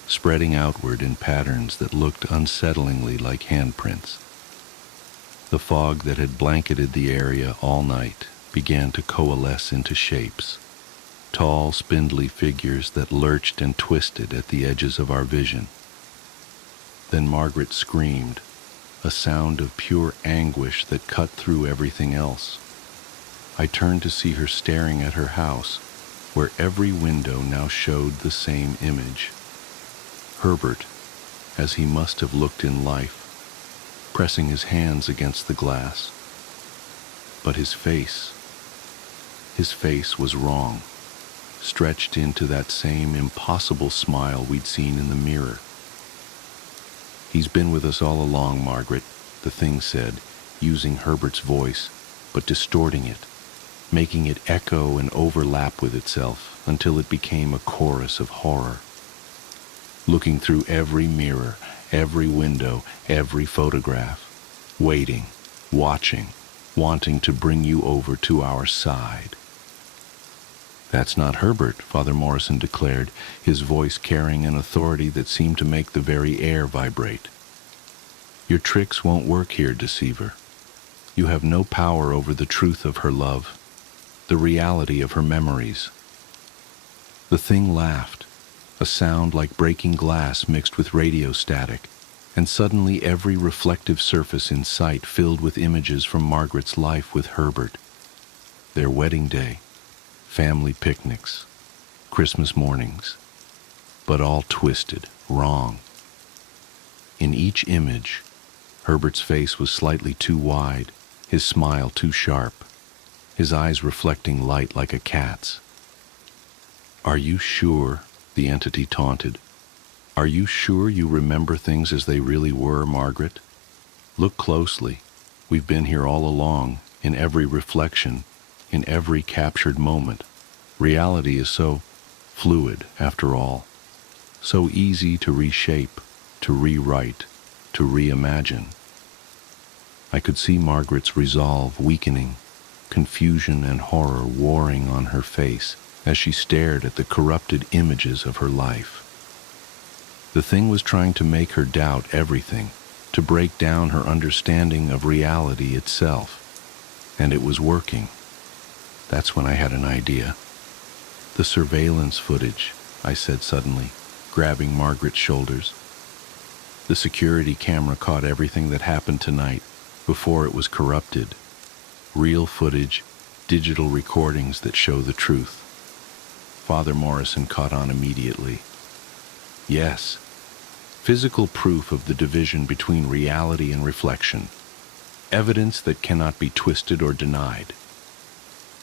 spreading outward in patterns that looked unsettlingly like handprints. The fog that had blanketed the area all night began to coalesce into shapes, tall, spindly figures that lurched and twisted at the edges of our vision. Then Margaret screamed, a sound of pure anguish that cut through everything else. I turned to see her staring at her house, where every window now showed the same image. Herbert, as he must have looked in life, pressing his hands against the glass. But his face was wrong, stretched into that same impossible smile we'd seen in the mirror. "He's been with us all along, Margaret," the thing said, using Herbert's voice, but distorting it, making it echo and overlap with itself until it became a chorus of horror. "Looking through every mirror, every window, every photograph, waiting, watching, wanting to bring you over to our side." "That's not Herbert," Father Morrison declared, his voice carrying an authority that seemed to make the very air vibrate. "Your tricks won't work here, deceiver. You have no power over the truth of her love, the reality of her memories." The thing laughed, a sound like breaking glass mixed with radio static, and suddenly every reflective surface in sight filled with images from Margaret's life with Herbert. Their wedding day, family picnics, Christmas mornings, but all twisted, wrong. In each image, Herbert's face was slightly too wide, his smile too sharp, his eyes reflecting light like a cat's. "Are you sure?" the entity taunted. "Are you sure you remember things as they really were, Margaret? Look closely. We've been here all along, in every reflection, in every captured moment. Reality is so fluid, after all, so easy to reshape, to rewrite, to reimagine." I could see Margaret's resolve weakening, confusion and horror warring on her face as she stared at the corrupted images of her life. The thing was trying to make her doubt everything, to break down her understanding of reality itself. And it was working. That's when I had an idea. "The surveillance footage," I said suddenly, grabbing Margaret's shoulders. "The security camera caught everything that happened tonight before it was corrupted. Real footage, digital recordings that show the truth." Father Morrison caught on immediately. "Yes, physical proof of the division between reality and reflection. Evidence that cannot be twisted or denied."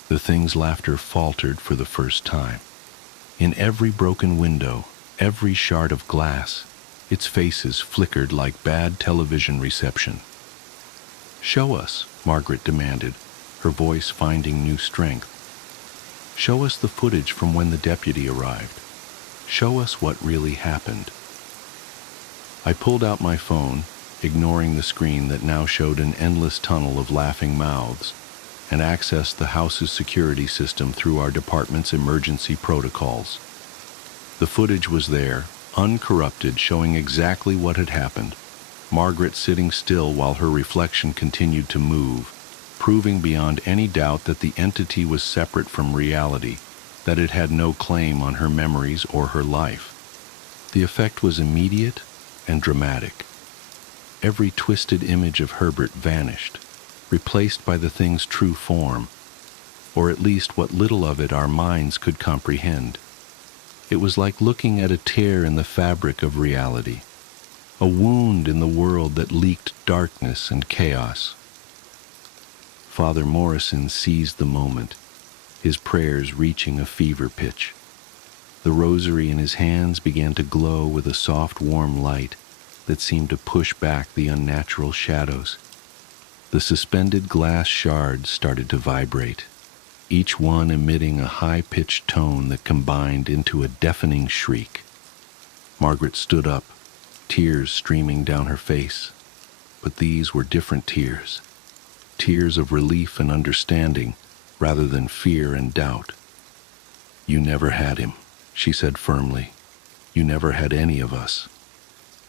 The thing's laughter faltered for the first time. In every broken window, every shard of glass, its faces flickered like bad television reception. "Show us," Margaret demanded, her voice finding new strength. "Show us the footage from when the deputy arrived. Show us what really happened." I pulled out my phone, ignoring the screen that now showed an endless tunnel of laughing mouths, and accessed the house's security system through our department's emergency protocols. The footage was there, uncorrupted, showing exactly what had happened. Margaret sitting still while her reflection continued to move, proving beyond any doubt that the entity was separate from reality, that it had no claim on her memories or her life. The effect was immediate and dramatic. Every twisted image of Herbert vanished, replaced by the thing's true form, or at least what little of it our minds could comprehend. It was like looking at a tear in the fabric of reality, a wound in the world that leaked darkness and chaos. Father Morrison seized the moment, his prayers reaching a fever pitch. The rosary in his hands began to glow with a soft, warm light that seemed to push back the unnatural shadows. The suspended glass shards started to vibrate, each one emitting a high-pitched tone that combined into a deafening shriek. Margaret stood up, tears streaming down her face, but these were different tears, tears of relief and understanding rather than fear and doubt. "You never had him," she said firmly. "You never had any of us.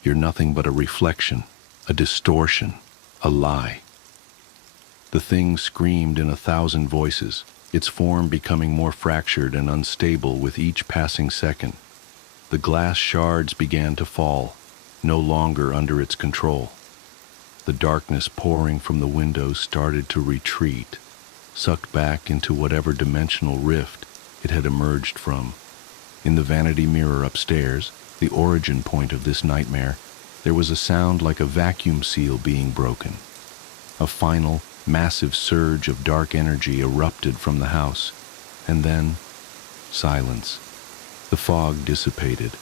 You're nothing but a reflection, a distortion, a lie." The thing screamed in 1,000 voices, its form becoming more fractured and unstable with each passing second. The glass shards began to fall, no longer under its control. The darkness pouring from the windows started to retreat, sucked back into whatever dimensional rift it had emerged from. In the vanity mirror upstairs, the origin point of this nightmare, there was a sound like a vacuum seal being broken. A final, massive surge of dark energy erupted from the house, and then silence. The fog dissipated,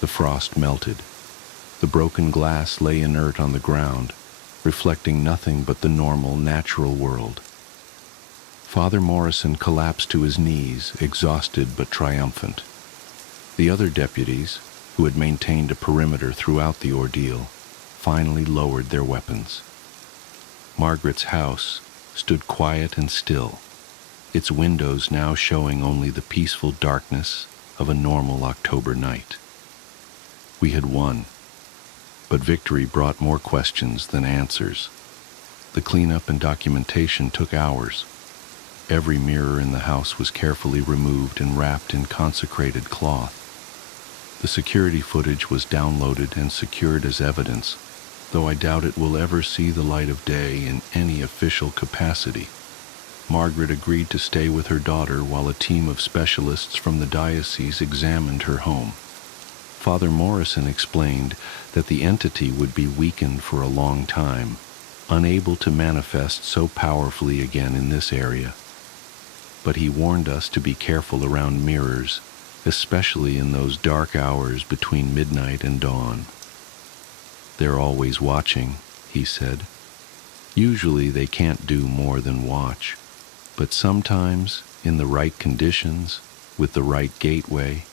the frost melted. The broken glass lay inert on the ground, reflecting nothing but the normal, natural world. Father Morrison collapsed to his knees, exhausted but triumphant. The other deputies, who had maintained a perimeter throughout the ordeal, finally lowered their weapons. Margaret's house stood quiet and still, its windows now showing only the peaceful darkness of a normal October night. We had won, but victory brought more questions than answers. The cleanup and documentation took hours. Every mirror in the house was carefully removed and wrapped in consecrated cloth. The security footage was downloaded and secured as evidence, though I doubt it will ever see the light of day in any official capacity. Margaret agreed to stay with her daughter while a team of specialists from the diocese examined her home. Father Morrison explained that the entity would be weakened for a long time, unable to manifest so powerfully again in this area. But he warned us to be careful around mirrors, especially in those dark hours between midnight and dawn. "They're always watching," he said. "Usually they can't do more than watch, but sometimes, in the right conditions, with the right gateway."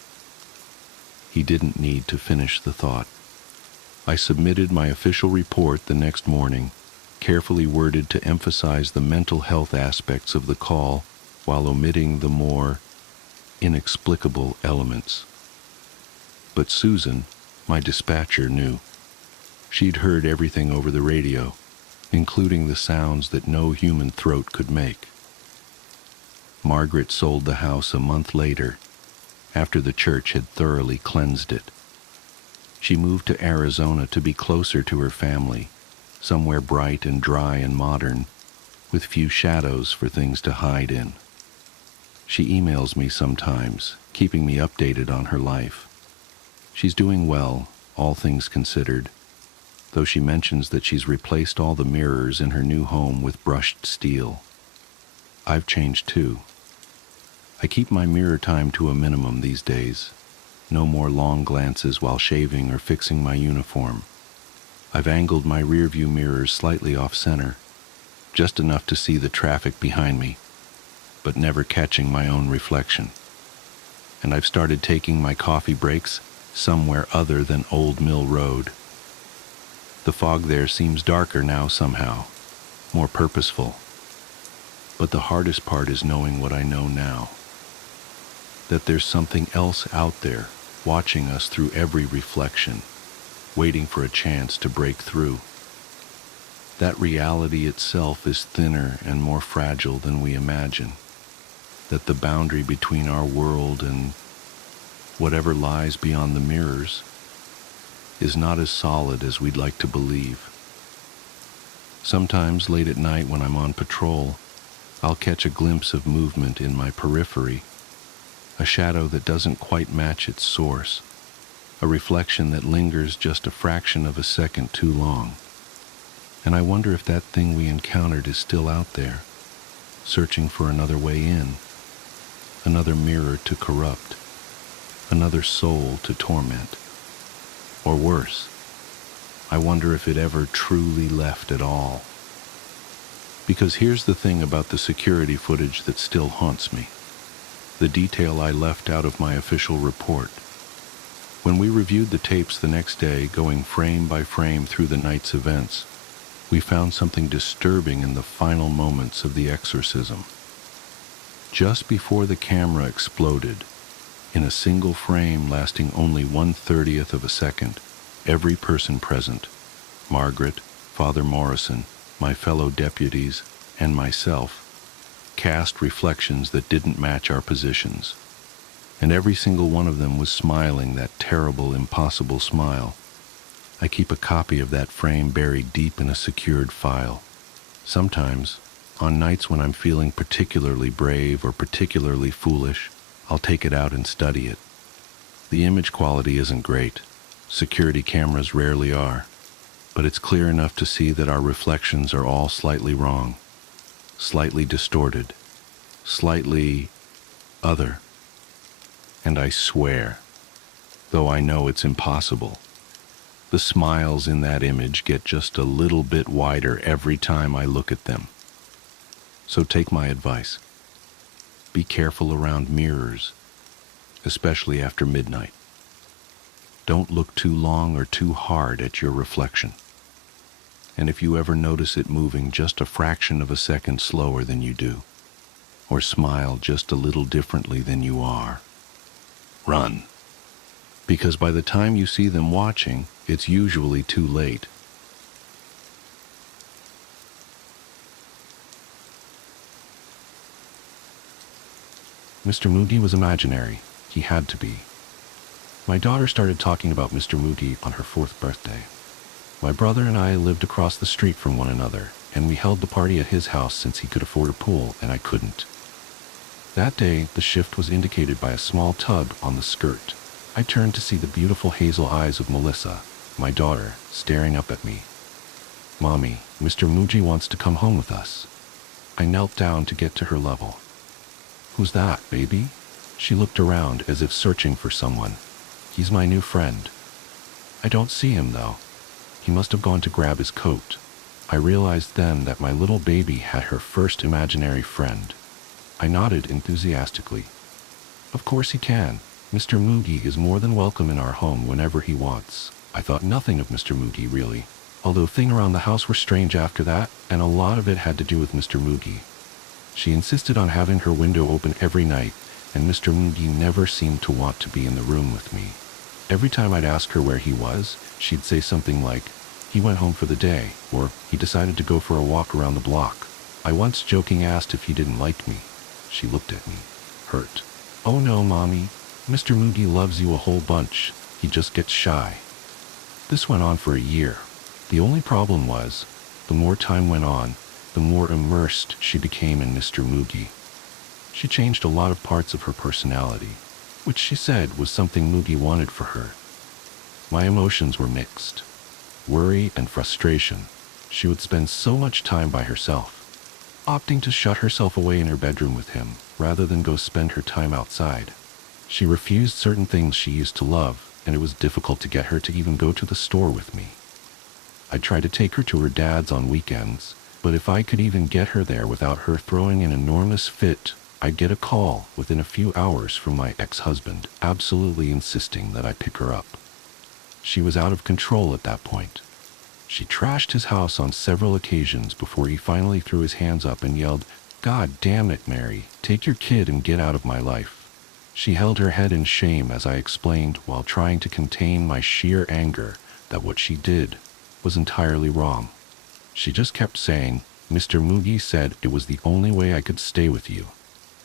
He didn't need to finish the thought. I submitted my official report the next morning, carefully worded to emphasize the mental health aspects of the call while omitting the more inexplicable elements. But Susan, my dispatcher, knew. She'd heard everything over the radio, including the sounds that no human throat could make. Margaret sold the house a month later, after the church had thoroughly cleansed it. She moved to Arizona to be closer to her family, somewhere bright and dry and modern, with few shadows for things to hide in. She emails me sometimes, keeping me updated on her life. She's doing well, all things considered, though she mentions that she's replaced all the mirrors in her new home with brushed steel. I've changed too. I keep my mirror time to a minimum these days. No more long glances while shaving or fixing my uniform. I've angled my rearview mirrors slightly off-center, just enough to see the traffic behind me, but never catching my own reflection. And I've started taking my coffee breaks somewhere other than Old Mill Road. The fog there seems darker now somehow, more purposeful. But the hardest part is knowing what I know now. That there's something else out there, watching us through every reflection, waiting for a chance to break through. That reality itself is thinner and more fragile than we imagine. That the boundary between our world and whatever lies beyond the mirrors is not as solid as we'd like to believe. Sometimes late at night when I'm on patrol, I'll catch a glimpse of movement in my periphery, a shadow that doesn't quite match its source, a reflection that lingers just a fraction of a second too long. And I wonder if that thing we encountered is still out there, searching for another way in, another mirror to corrupt, another soul to torment. Or worse, I wonder if it ever truly left at all. Because here's the thing about the security footage that still haunts me. The detail I left out of my official report. When we reviewed the tapes the next day, going frame by frame through the night's events, we found something disturbing in the final moments of the exorcism. Just before the camera exploded, in a single frame lasting only 1/30th of a second, every person present, Margaret, Father Morrison, my fellow deputies, and myself, cast reflections that didn't match our positions. And every single one of them was smiling that terrible, impossible smile. I keep a copy of that frame buried deep in a secured file. Sometimes, on nights when I'm feeling particularly brave or particularly foolish, I'll take it out and study it. The image quality isn't great. Security cameras rarely are. But it's clear enough to see that our reflections are all slightly wrong, slightly distorted, slightly other. And I swear, though I know it's impossible, the smiles in that image get just a little bit wider every time I look at them. So take my advice. Be careful around mirrors, especially after midnight. Don't look too long or too hard at your reflection. And if you ever notice it moving just a fraction of a second slower than you do, or smile just a little differently than you are, run. Because by the time you see them watching, it's usually too late. Mr. Moody was imaginary. He had to be. My daughter started talking about Mr. Moody on her 4th birthday. My brother and I lived across the street from one another, and we held the party at his house since he could afford a pool and I couldn't. That day, the shift was indicated by a small tub on the skirt. I turned to see the beautiful hazel eyes of Melissa, my daughter, staring up at me. "Mommy, Mr. Moody wants to come home with us." I knelt down to get to her level. "Who's that, baby?" She looked around as if searching for someone. "He's my new friend." "I don't see him, though. He must have gone to grab his coat." I realized then that my little baby had her first imaginary friend. I nodded enthusiastically. "Of course he can. Mr. Moody is more than welcome in our home whenever he wants." I thought nothing of Mr. Moody, really, although things around the house were strange after that, and a lot of it had to do with Mr. Moody. She insisted on having her window open every night, and Mr. Moody never seemed to want to be in the room with me. Every time I'd ask her where he was, she'd say something like, "He went home for the day," or "He decided to go for a walk around the block." I once joking asked if he didn't like me. She looked at me, hurt. "Oh no, Mommy. Mr. Moody loves you a whole bunch. He just gets shy." This went on for a year. The only problem was, the more time went on, the more immersed she became in Mr. Moody. She changed a lot of parts of her personality, which she said was something Moody wanted for her. My emotions were mixed. Worry and frustration. She would spend so much time by herself, opting to shut herself away in her bedroom with him, rather than go spend her time outside. She refused certain things she used to love, and it was difficult to get her to even go to the store with me. I'd try to take her to her dad's on weekends, but if I could even get her there without her throwing an enormous fit, I'd get a call within a few hours from my ex-husband, absolutely insisting that I pick her up. She was out of control at that point. She trashed his house on several occasions before he finally threw his hands up and yelled, "God damn it, Mary, take your kid and get out of my life." She held her head in shame as I explained, while trying to contain my sheer anger that what she did was entirely wrong. She just kept saying, "Mr. Moody said it was the only way I could stay with you."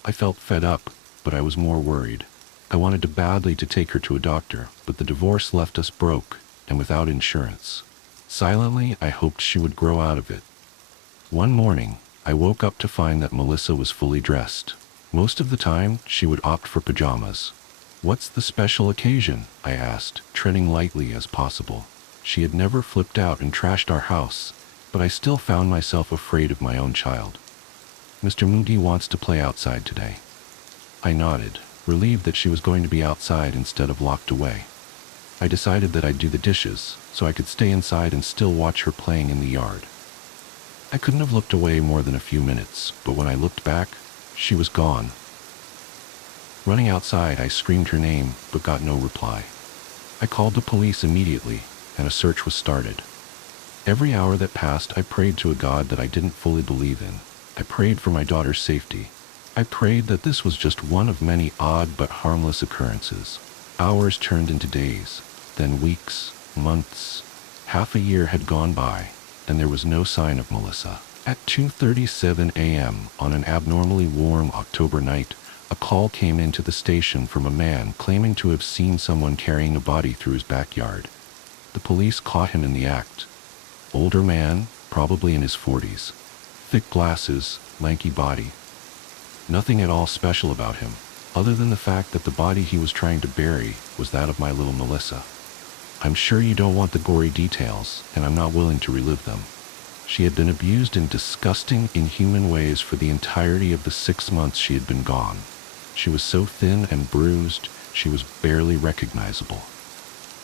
I felt fed up, but I was more worried. I wanted badly to take her to a doctor, but the divorce left us broke and without insurance. Silently, I hoped she would grow out of it. One morning, I woke up to find that Melissa was fully dressed. Most of the time, she would opt for pajamas. "What's the special occasion?" I asked, treading lightly as possible. She had never flipped out and trashed our house, but I still found myself afraid of my own child. "Mr. Moody wants to play outside today." I nodded, relieved that she was going to be outside instead of locked away. I decided that I'd do the dishes, so I could stay inside and still watch her playing in the yard. I couldn't have looked away more than a few minutes, but when I looked back, she was gone. Running outside, I screamed her name, but got no reply. I called the police immediately, and a search was started. Every hour that passed, I prayed to a God that I didn't fully believe in. I prayed for my daughter's safety. I prayed that this was just one of many odd but harmless occurrences. Hours turned into days, then weeks, months. Half a year had gone by, and there was no sign of Melissa. At 2:37 a.m. on an abnormally warm October night, a call came into the station from a man claiming to have seen someone carrying a body through his backyard. The police caught him in the act. Older man, probably in his 40s. Thick glasses, lanky body. Nothing at all special about him, other than the fact that the body he was trying to bury was that of my little Melissa. I'm sure you don't want the gory details, and I'm not willing to relive them. She had been abused in disgusting, inhuman ways for the entirety of the 6 months she had been gone. She was so thin and bruised, she was barely recognizable.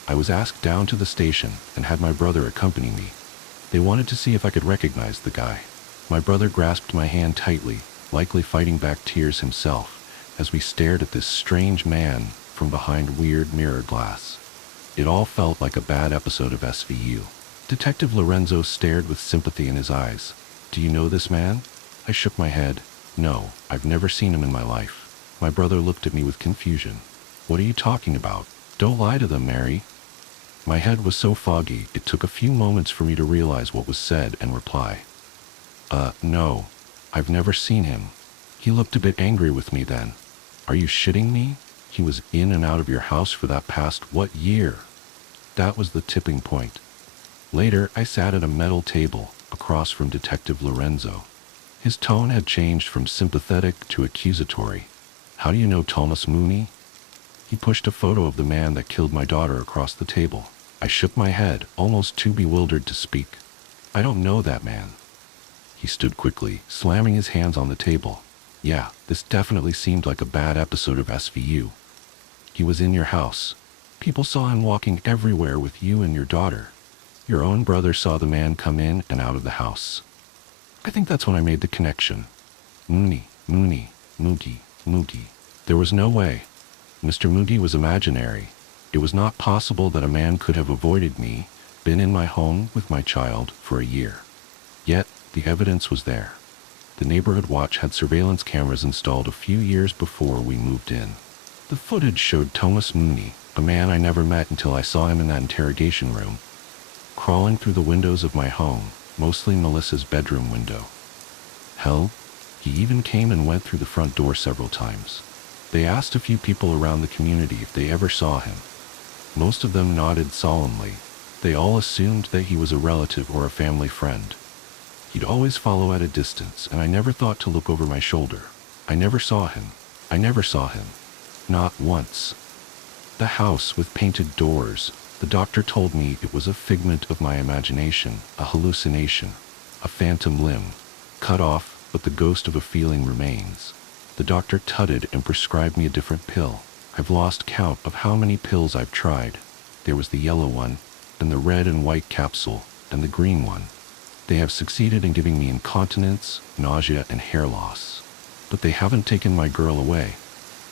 I was asked down to the station and had my brother accompany me. They wanted to see if I could recognize the guy. My brother grasped my hand tightly, likely fighting back tears himself, as we stared at this strange man from behind weird mirror glass. It all felt like a bad episode of SVU. Detective Lorenzo stared with sympathy in his eyes. Do you know this man? I shook my head. No, I've never seen him in my life. My brother looked at me with confusion. What are you talking about? Don't lie to them, Mary. My head was so foggy, it took a few moments for me to realize what was said and reply. No, I've never seen him. He looked a bit angry with me then. Are you shitting me? He was in and out of your house for that past what year? That was the tipping point. Later, I sat at a metal table across from Detective Lorenzo. His tone had changed from sympathetic to accusatory. How do you know Thomas Mooney? He pushed a photo of the man that killed my daughter across the table. I shook my head, almost too bewildered to speak. I don't know that man. He stood quickly, slamming his hands on the table. Yeah, this definitely seemed like a bad episode of SVU. He was in your house. People saw him walking everywhere with you and your daughter. Your own brother saw the man come in and out of the house. I think that's when I made the connection. Moogie. There was no way. Mr. Moody was imaginary. It was not possible that a man could have avoided me, been in my home with my child for a year. Yet, the evidence was there. The neighborhood watch had surveillance cameras installed a few years before we moved in. The footage showed Thomas Mooney, a man I never met until I saw him in that interrogation room, crawling through the windows of my home, mostly Melissa's bedroom window. Hell, he even came and went through the front door several times. They asked a few people around the community if they ever saw him. Most of them nodded solemnly. They all assumed that he was a relative or a family friend. He'd always follow at a distance, and I never thought to look over my shoulder. I never saw him. Not once. The house with painted doors. The doctor told me it was a figment of my imagination, a hallucination, a phantom limb, cut off, but the ghost of a feeling remains. The doctor tutted and prescribed me a different pill. I've lost count of how many pills I've tried. There was the yellow one, and the red and white capsule, and the green one. They have succeeded in giving me incontinence, nausea, and hair loss. But they haven't taken my girl away.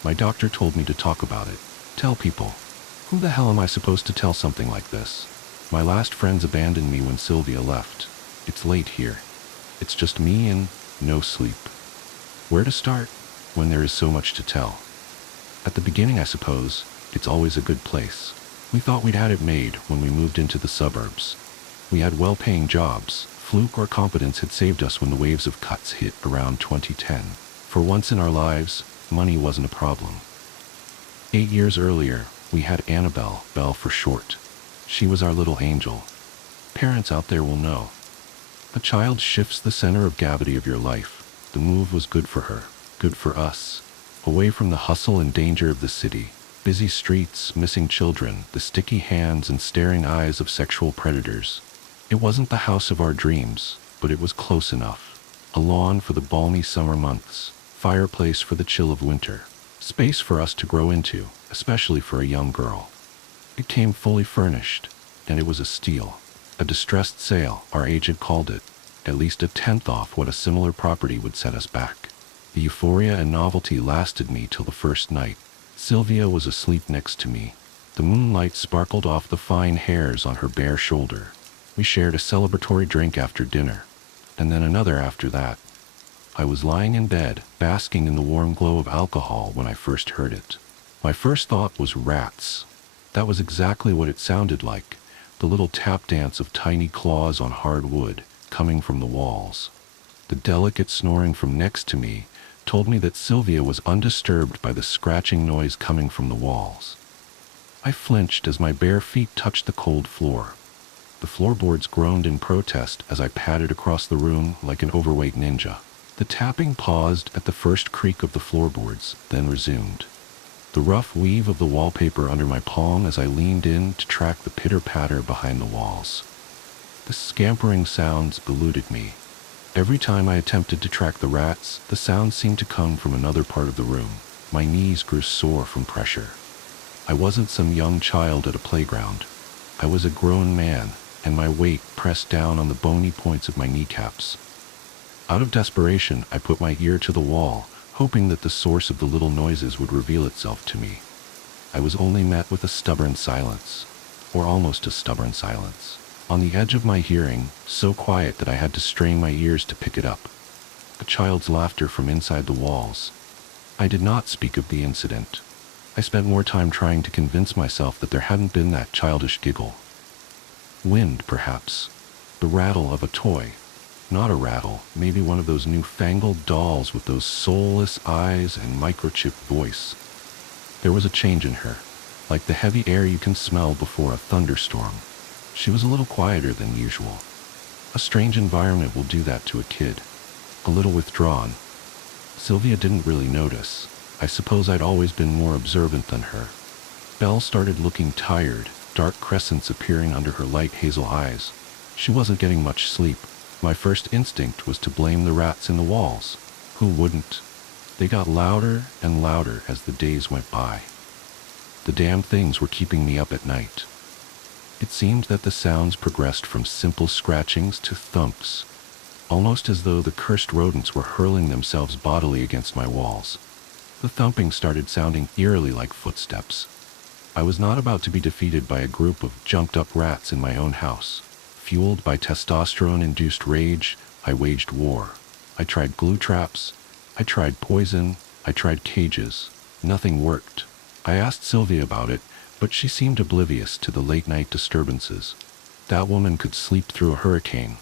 My doctor told me to talk about it. Tell people. Who the hell am I supposed to tell something like this? My last friends abandoned me when Sylvia left. It's late here. It's just me and no sleep. Where to start when there is so much to tell? At the beginning, I suppose, it's always a good place. We thought we'd had it made when we moved into the suburbs. We had well-paying jobs. Fluke or competence had saved us when the waves of cuts hit around 2010. For once in our lives, money wasn't a problem. 8 years earlier, we had Annabelle, Belle for short. She was our little angel. Parents out there will know. A child shifts the center of gravity of your life. The move was good for her, good for us. Away from the hustle and danger of the city, busy streets, missing children, the sticky hands and staring eyes of sexual predators. It wasn't the house of our dreams, but it was close enough. A lawn for the balmy summer months, fireplace for the chill of winter, space for us to grow into, especially for a young girl. It came fully furnished, and it was a steal. A distressed sale, our agent called it. at least a tenth off what a similar property would set us back. The euphoria and novelty lasted me till the first night. Sylvia was asleep next to me. The moonlight sparkled off the fine hairs on her bare shoulder. We shared a celebratory drink after dinner, and then another after that. I was lying in bed, basking in the warm glow of alcohol when I first heard it. My first thought was rats. That was exactly what it sounded like, the little tap dance of tiny claws on hard wood, coming from the walls. The delicate snoring from next to me told me that Sylvia was undisturbed by the scratching noise coming from the walls. I flinched as my bare feet touched the cold floor. The floorboards groaned in protest as I padded across the room like an overweight ninja. The tapping paused at the first creak of the floorboards, then resumed. The rough weave of the wallpaper under my palm as I leaned in to track the pitter-patter behind the walls. The scampering sounds eluded me. Every time I attempted to track the rats, the sound seemed to come from another part of the room. My knees grew sore from pressure. I wasn't some young child at a playground. I was a grown man, and my weight pressed down on the bony points of my kneecaps. Out of desperation, I put my ear to the wall, hoping that the source of the little noises would reveal itself to me. I was only met with a stubborn silence, or almost a stubborn silence. On the edge of my hearing, so quiet that I had to strain my ears to pick it up. A child's laughter from inside the walls. I did not speak of the incident. I spent more time trying to convince myself that there hadn't been that childish giggle. Wind, perhaps. The rattle of a toy. Not a rattle, maybe one of those newfangled dolls with those soulless eyes and microchipped voice. There was a change in her, like the heavy air you can smell before a thunderstorm. She was a little quieter than usual. A strange environment will do that to a kid. A little withdrawn. Sylvia didn't really notice. I suppose I'd always been more observant than her. Belle started looking tired, dark crescents appearing under her light hazel eyes. She wasn't getting much sleep. My first instinct was to blame the rats in the walls. Who wouldn't? They got louder and louder as the days went by. The damn things were keeping me up at night. It seemed that the sounds progressed from simple scratchings to thumps, almost as though the cursed rodents were hurling themselves bodily against my walls. The thumping started sounding eerily like footsteps. I was not about to be defeated by a group of jumped-up rats in my own house. Fueled by testosterone-induced rage, I waged war. I tried glue traps. I tried poison. I tried cages. Nothing worked. I asked Sylvia about it, but she seemed oblivious to the late-night disturbances. That woman could sleep through a hurricane.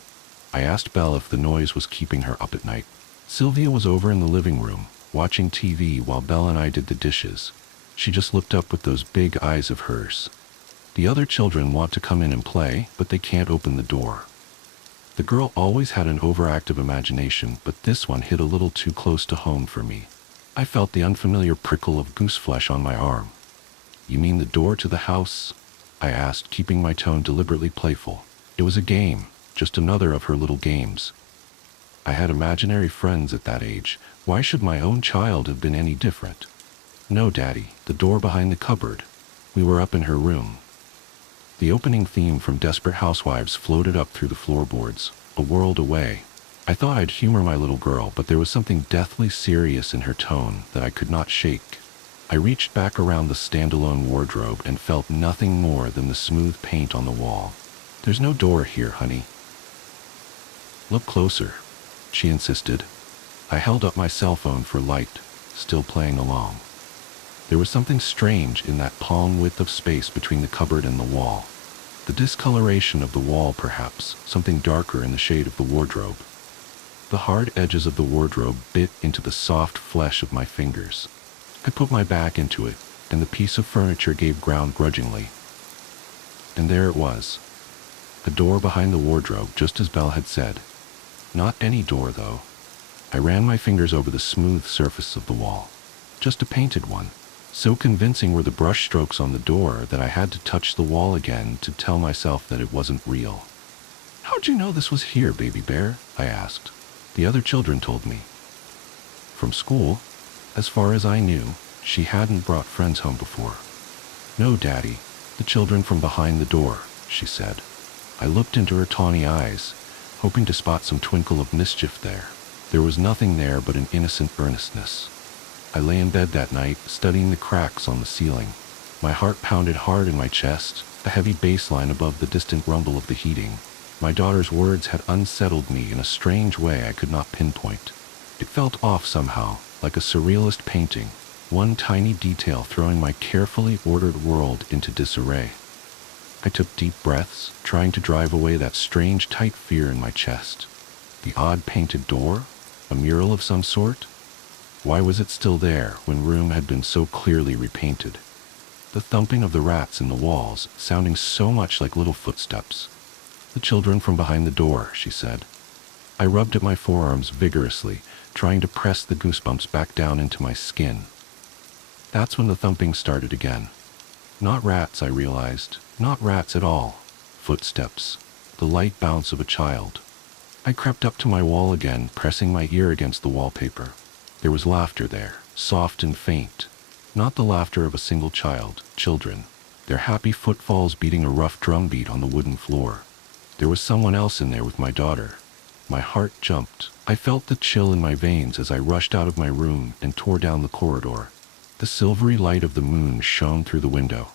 I asked Belle if the noise was keeping her up at night. Sylvia was over in the living room, watching TV while Belle and I did the dishes. She just looked up with those big eyes of hers. The other children want to come in and play, but they can't open the door. The girl always had an overactive imagination, but this one hit a little too close to home for me. I felt the unfamiliar prickle of goose flesh on my arm. "You mean the door to the house?" I asked, keeping my tone deliberately playful. It was a game, just another of her little games. I had imaginary friends at that age. Why should my own child have been any different? "No, Daddy, the door behind the cupboard." We were up in her room. The opening theme from Desperate Housewives floated up through the floorboards, a world away. I thought I'd humor my little girl, but there was something deathly serious in her tone that I could not shake. I reached back around the standalone wardrobe and felt nothing more than the smooth paint on the wall. "There's no door here, honey." "Look closer," she insisted. I held up my cell phone for light, still playing along. There was something strange in that palm width of space between the cupboard and the wall. The discoloration of the wall, perhaps, something darker in the shade of the wardrobe. The hard edges of the wardrobe bit into the soft flesh of my fingers. I put my back into it, and the piece of furniture gave ground grudgingly. And there it was. A door behind the wardrobe, just as Belle had said. Not any door, though. I ran my fingers over the smooth surface of the wall. Just a painted one. So convincing were the brush strokes on the door that I had to touch the wall again to tell myself that it wasn't real. "How'd you know this was here, baby bear?" I asked. The other children told me. From school, as far as I knew, she hadn't brought friends home before. "No, Daddy, the children from behind the door," she said. I looked into her tawny eyes, hoping to spot some twinkle of mischief there. There was nothing there but an innocent earnestness. I lay in bed that night, studying the cracks on the ceiling. My heart pounded hard in my chest, a heavy bass line above the distant rumble of the heating. My daughter's words had unsettled me in a strange way I could not pinpoint. It felt off somehow, like a surrealist painting, one tiny detail throwing my carefully ordered world into disarray. I took deep breaths, trying to drive away that strange tight fear in my chest. The odd painted door? A mural of some sort? Why was it still there when the room had been so clearly repainted? The thumping of the rats in the walls, sounding so much like little footsteps. The children from behind the door, she said. I rubbed at my forearms vigorously, trying to press the goosebumps back down into my skin. That's when the thumping started again. Not rats, I realized. Not rats at all. Footsteps. The light bounce of a child. I crept up to my wall again, pressing my ear against the wallpaper. There was laughter there, soft and faint. Not the laughter of a single child, children. Their happy footfalls beating a rough drum beat on the wooden floor. There was someone else in there with my daughter. My heart jumped. I felt the chill in my veins as I rushed out of my room and tore down the corridor. The silvery light of the moon shone through the window.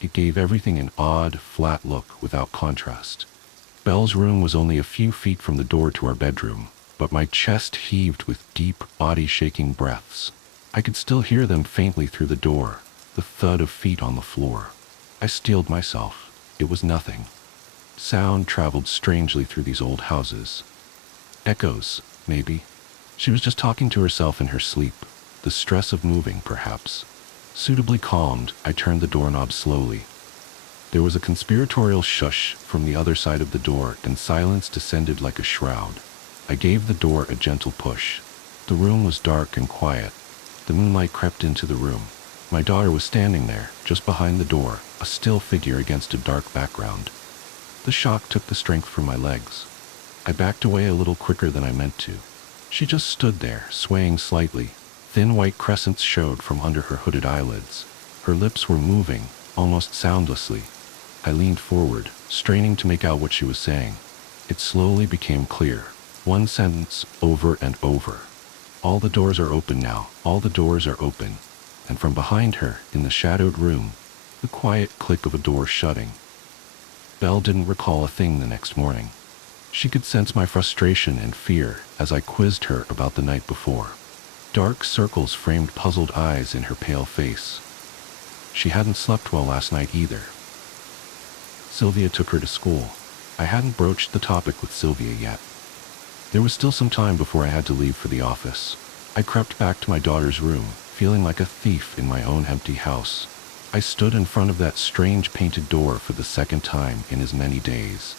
It gave everything an odd, flat look without contrast. Belle's room was only a few feet from the door to our bedroom, but my chest heaved with deep, body-shaking breaths. I could still hear them faintly through the door, the thud of feet on the floor. I steeled myself. It was nothing. Sound traveled strangely through these old houses. Echoes, maybe. She was just talking to herself in her sleep. The stress of moving, perhaps. Suitably calmed, I turned the doorknob slowly. There was a conspiratorial shush from the other side of the door, and silence descended like a shroud. I gave the door a gentle push. The room was dark and quiet. The moonlight crept into the room. My daughter was standing there, just behind the door, a still figure against a dark background. The shock took the strength from my legs. I backed away a little quicker than I meant to. She just stood there, swaying slightly. Thin white crescents showed from under her hooded eyelids. Her lips were moving, almost soundlessly. I leaned forward, straining to make out what she was saying. It slowly became clear. One sentence, over and over. All the doors are open now. All the doors are open. And from behind her, in the shadowed room, the quiet click of a door shutting. Belle didn't recall a thing the next morning. She could sense my frustration and fear as I quizzed her about the night before. Dark circles framed puzzled eyes in her pale face. She hadn't slept well last night either. Sylvia took her to school. I hadn't broached the topic with Sylvia yet. There was still some time before I had to leave for the office. I crept back to my daughter's room, feeling like a thief in my own empty house. I stood in front of that strange painted door for the second time in as many days.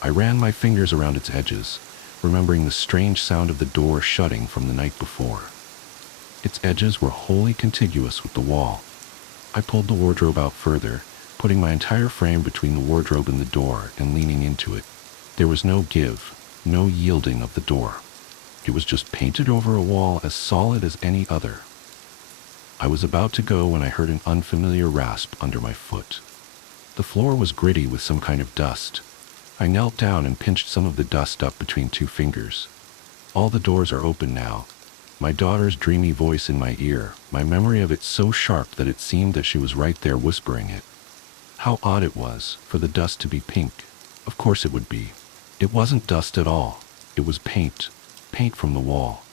I ran my fingers around its edges, remembering the strange sound of the door shutting from the night before. Its edges were wholly contiguous with the wall. I pulled the wardrobe out further, putting my entire frame between the wardrobe and the door and leaning into it. There was no give, no yielding of the door. It was just painted over a wall as solid as any other. I was about to go when I heard an unfamiliar rasp under my foot. The floor was gritty with some kind of dust. I knelt down and pinched some of the dust up between two fingers. All the doors are open now. My daughter's dreamy voice in my ear, my memory of it so sharp that it seemed that she was right there whispering it. How odd it was for the dust to be pink. Of course it would be. It wasn't dust at all. It was paint. Paint from the wall.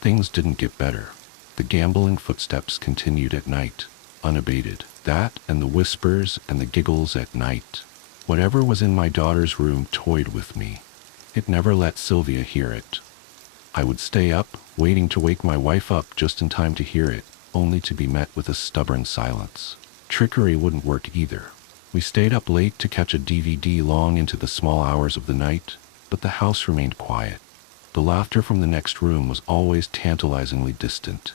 Things didn't get better. The gambling footsteps continued at night, unabated. That and the whispers and the giggles at night. Whatever was in my daughter's room toyed with me. It never let Sylvia hear it. I would stay up, waiting to wake my wife up just in time to hear it, only to be met with a stubborn silence. Trickery wouldn't work either. We stayed up late to catch a DVD long into the small hours of the night, but the house remained quiet. The laughter from the next room was always tantalizingly distant.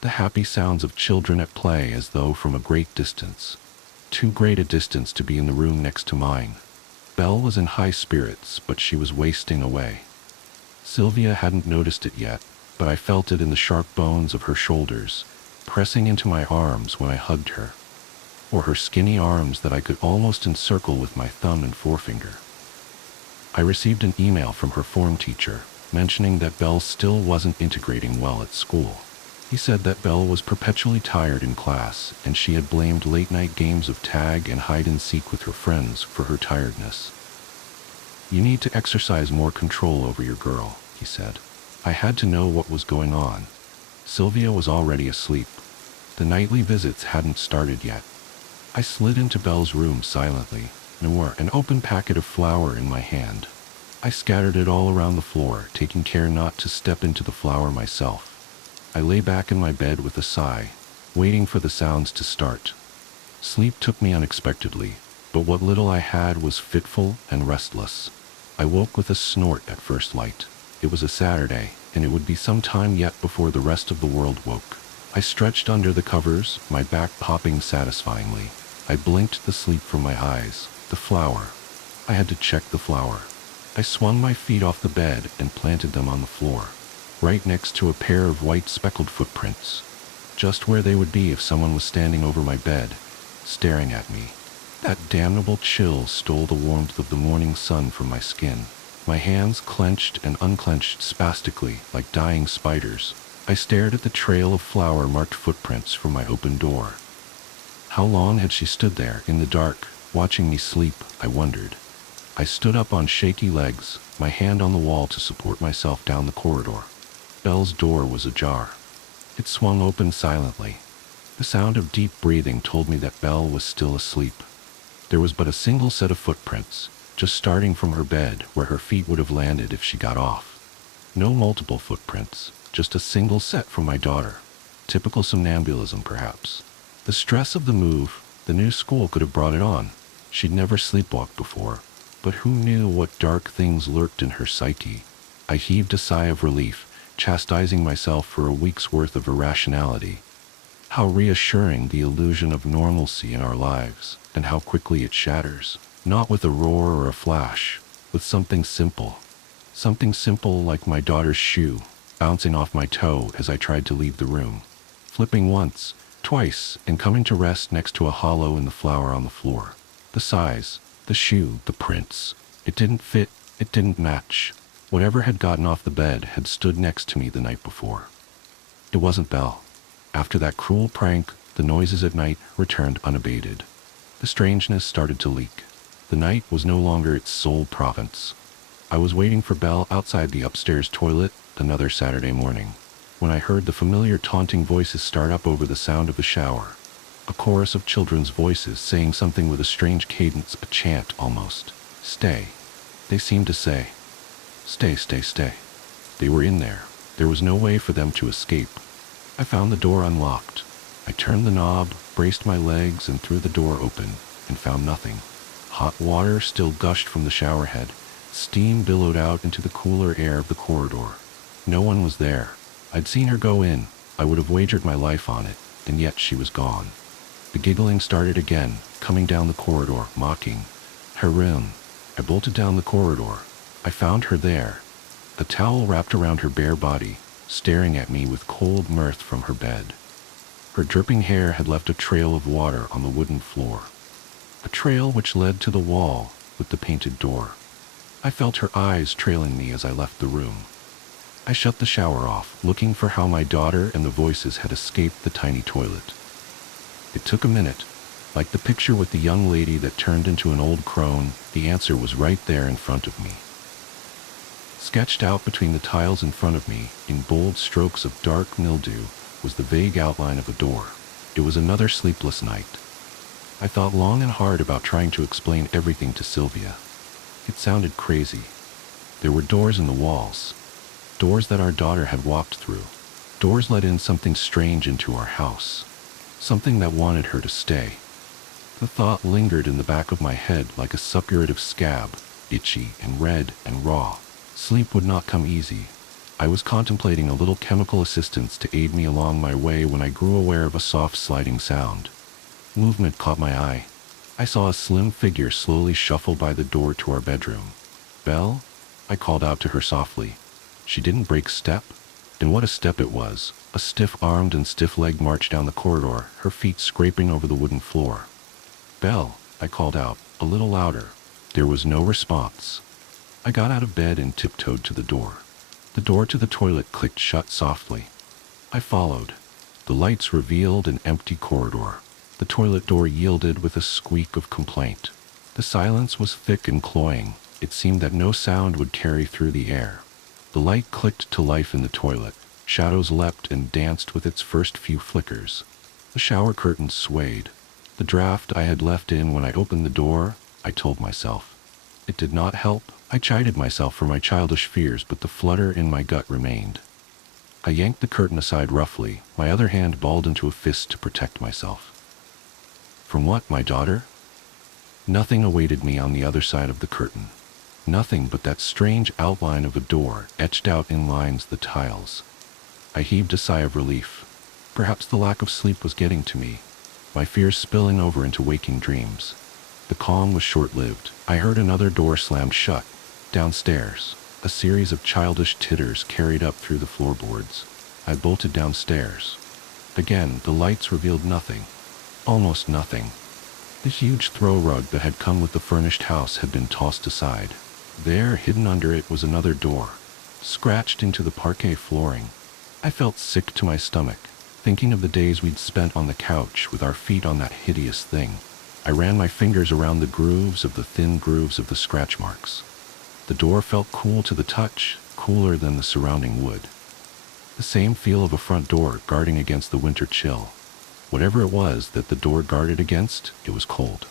The happy sounds of children at play as though from a great distance. Too great a distance to be in the room next to mine. Belle was in high spirits, but she was wasting away. Sylvia hadn't noticed it yet, but I felt it in the sharp bones of her shoulders, pressing into my arms when I hugged her, or her skinny arms that I could almost encircle with my thumb and forefinger. I received an email from her form teacher mentioning that Belle still wasn't integrating well at school. He said that Belle was perpetually tired in class and she had blamed late-night games of tag and hide-and-seek with her friends for her tiredness. "You need to exercise more control over your girl," he said. I had to know what was going on. Sylvia was already asleep. The nightly visits hadn't started yet. I slid into Belle's room silently, an open packet of flour in my hand. I scattered it all around the floor, taking care not to step into the flour myself. I lay back in my bed with a sigh, waiting for the sounds to start. Sleep took me unexpectedly, but what little I had was fitful and restless. I woke with a snort at first light. It was a Saturday, and it would be some time yet before the rest of the world woke. I stretched under the covers, my back popping satisfyingly. I blinked the sleep from my eyes. The flour. I had to check the flour. I swung my feet off the bed and planted them on the floor, right next to a pair of white speckled footprints, just where they would be if someone was standing over my bed, staring at me. That damnable chill stole the warmth of the morning sun from my skin. My hands clenched and unclenched spastically like dying spiders. I stared at the trail of flour-marked footprints from my open door. How long had she stood there in the dark, watching me sleep, I wondered. I stood up on shaky legs, my hand on the wall to support myself down the corridor. Belle's door was ajar. It swung open silently. The sound of deep breathing told me that Belle was still asleep. There was but a single set of footprints, just starting from her bed where her feet would have landed if she got off. No multiple footprints, just a single set from my daughter. Typical somnambulism, perhaps. The stress of the move, the new school could have brought it on. She'd never sleepwalked before, but who knew what dark things lurked in her psyche? I heaved a sigh of relief, chastising myself for a week's worth of irrationality. How reassuring the illusion of normalcy in our lives, and how quickly it shatters. Not with a roar or a flash, with something simple. Something simple like my daughter's shoe, bouncing off my toe as I tried to leave the room. Flipping once, twice, and coming to rest next to a hollow in the flour on the floor. The size, the shoe, the prints. It didn't fit, it didn't match. Whatever had gotten off the bed had stood next to me the night before. It wasn't Belle. After that cruel prank, the noises at night returned unabated. The strangeness started to leak. The night was no longer its sole province. I was waiting for Belle outside the upstairs toilet another Saturday morning, when I heard the familiar taunting voices start up over the sound of the shower. A chorus of children's voices saying something with a strange cadence, a chant almost. Stay. They seemed to say. Stay, stay, stay. They were in there. There was no way for them to escape. I found the door unlocked. I turned the knob, braced my legs, and threw the door open, and found nothing. Hot water still gushed from the shower head. Steam billowed out into the cooler air of the corridor. No one was there. I'd seen her go in. I would have wagered my life on it, and yet she was gone. The giggling started again, coming down the corridor, mocking. Her room. I bolted down the corridor. I found her there, a towel wrapped around her bare body, staring at me with cold mirth from her bed. Her dripping hair had left a trail of water on the wooden floor, a trail which led to the wall with the painted door. I felt her eyes trailing me as I left the room. I shut the shower off, looking for how my daughter and the voices had escaped the tiny toilet. It took a minute. Like the picture with the young lady that turned into an old crone, the answer was right there in front of me. Sketched out between the tiles in front of me, in bold strokes of dark mildew, was the vague outline of a door. It was another sleepless night. I thought long and hard about trying to explain everything to Sylvia. It sounded crazy. There were doors in the walls. Doors that our daughter had walked through. Doors let in something strange into our house. Something that wanted her to stay. The thought lingered in the back of my head like a suppurative scab, itchy and red and raw. Sleep would not come easy. I was contemplating a little chemical assistance to aid me along my way when I grew aware of a soft sliding sound. Movement caught my eye. I saw a slim figure slowly shuffle by the door to our bedroom. Belle? I called out to her softly. She didn't break step. And what a step it was. A stiff-armed and stiff-legged march down the corridor, her feet scraping over the wooden floor. Belle, I called out, a little louder. There was no response. I got out of bed and tiptoed to the door. The door to the toilet clicked shut softly. I followed. The lights revealed an empty corridor. The toilet door yielded with a squeak of complaint. The silence was thick and cloying. It seemed that no sound would carry through the air. The light clicked to life in the toilet. Shadows leapt and danced with its first few flickers. The shower curtains swayed. The draft I had left in when I opened the door, I told myself. It did not help. I chided myself for my childish fears, but the flutter in my gut remained. I yanked the curtain aside roughly, my other hand balled into a fist to protect myself. From what, my daughter? Nothing awaited me on the other side of the curtain. Nothing but that strange outline of a door etched out in lines the tiles. I heaved a sigh of relief. Perhaps the lack of sleep was getting to me, my fears spilling over into waking dreams. The calm was short-lived. I heard another door slammed shut. Downstairs, a series of childish titters carried up through the floorboards. I bolted downstairs. Again, the lights revealed nothing. Almost nothing. The huge throw rug that had come with the furnished house had been tossed aside. There, hidden under it, was another door, scratched into the parquet flooring. I felt sick to my stomach, thinking of the days we'd spent on the couch with our feet on that hideous thing. I ran my fingers around the thin grooves of the scratch marks. The door felt cool to the touch, cooler than the surrounding wood. The same feel of a front door guarding against the winter chill. Whatever it was that the door guarded against, it was cold.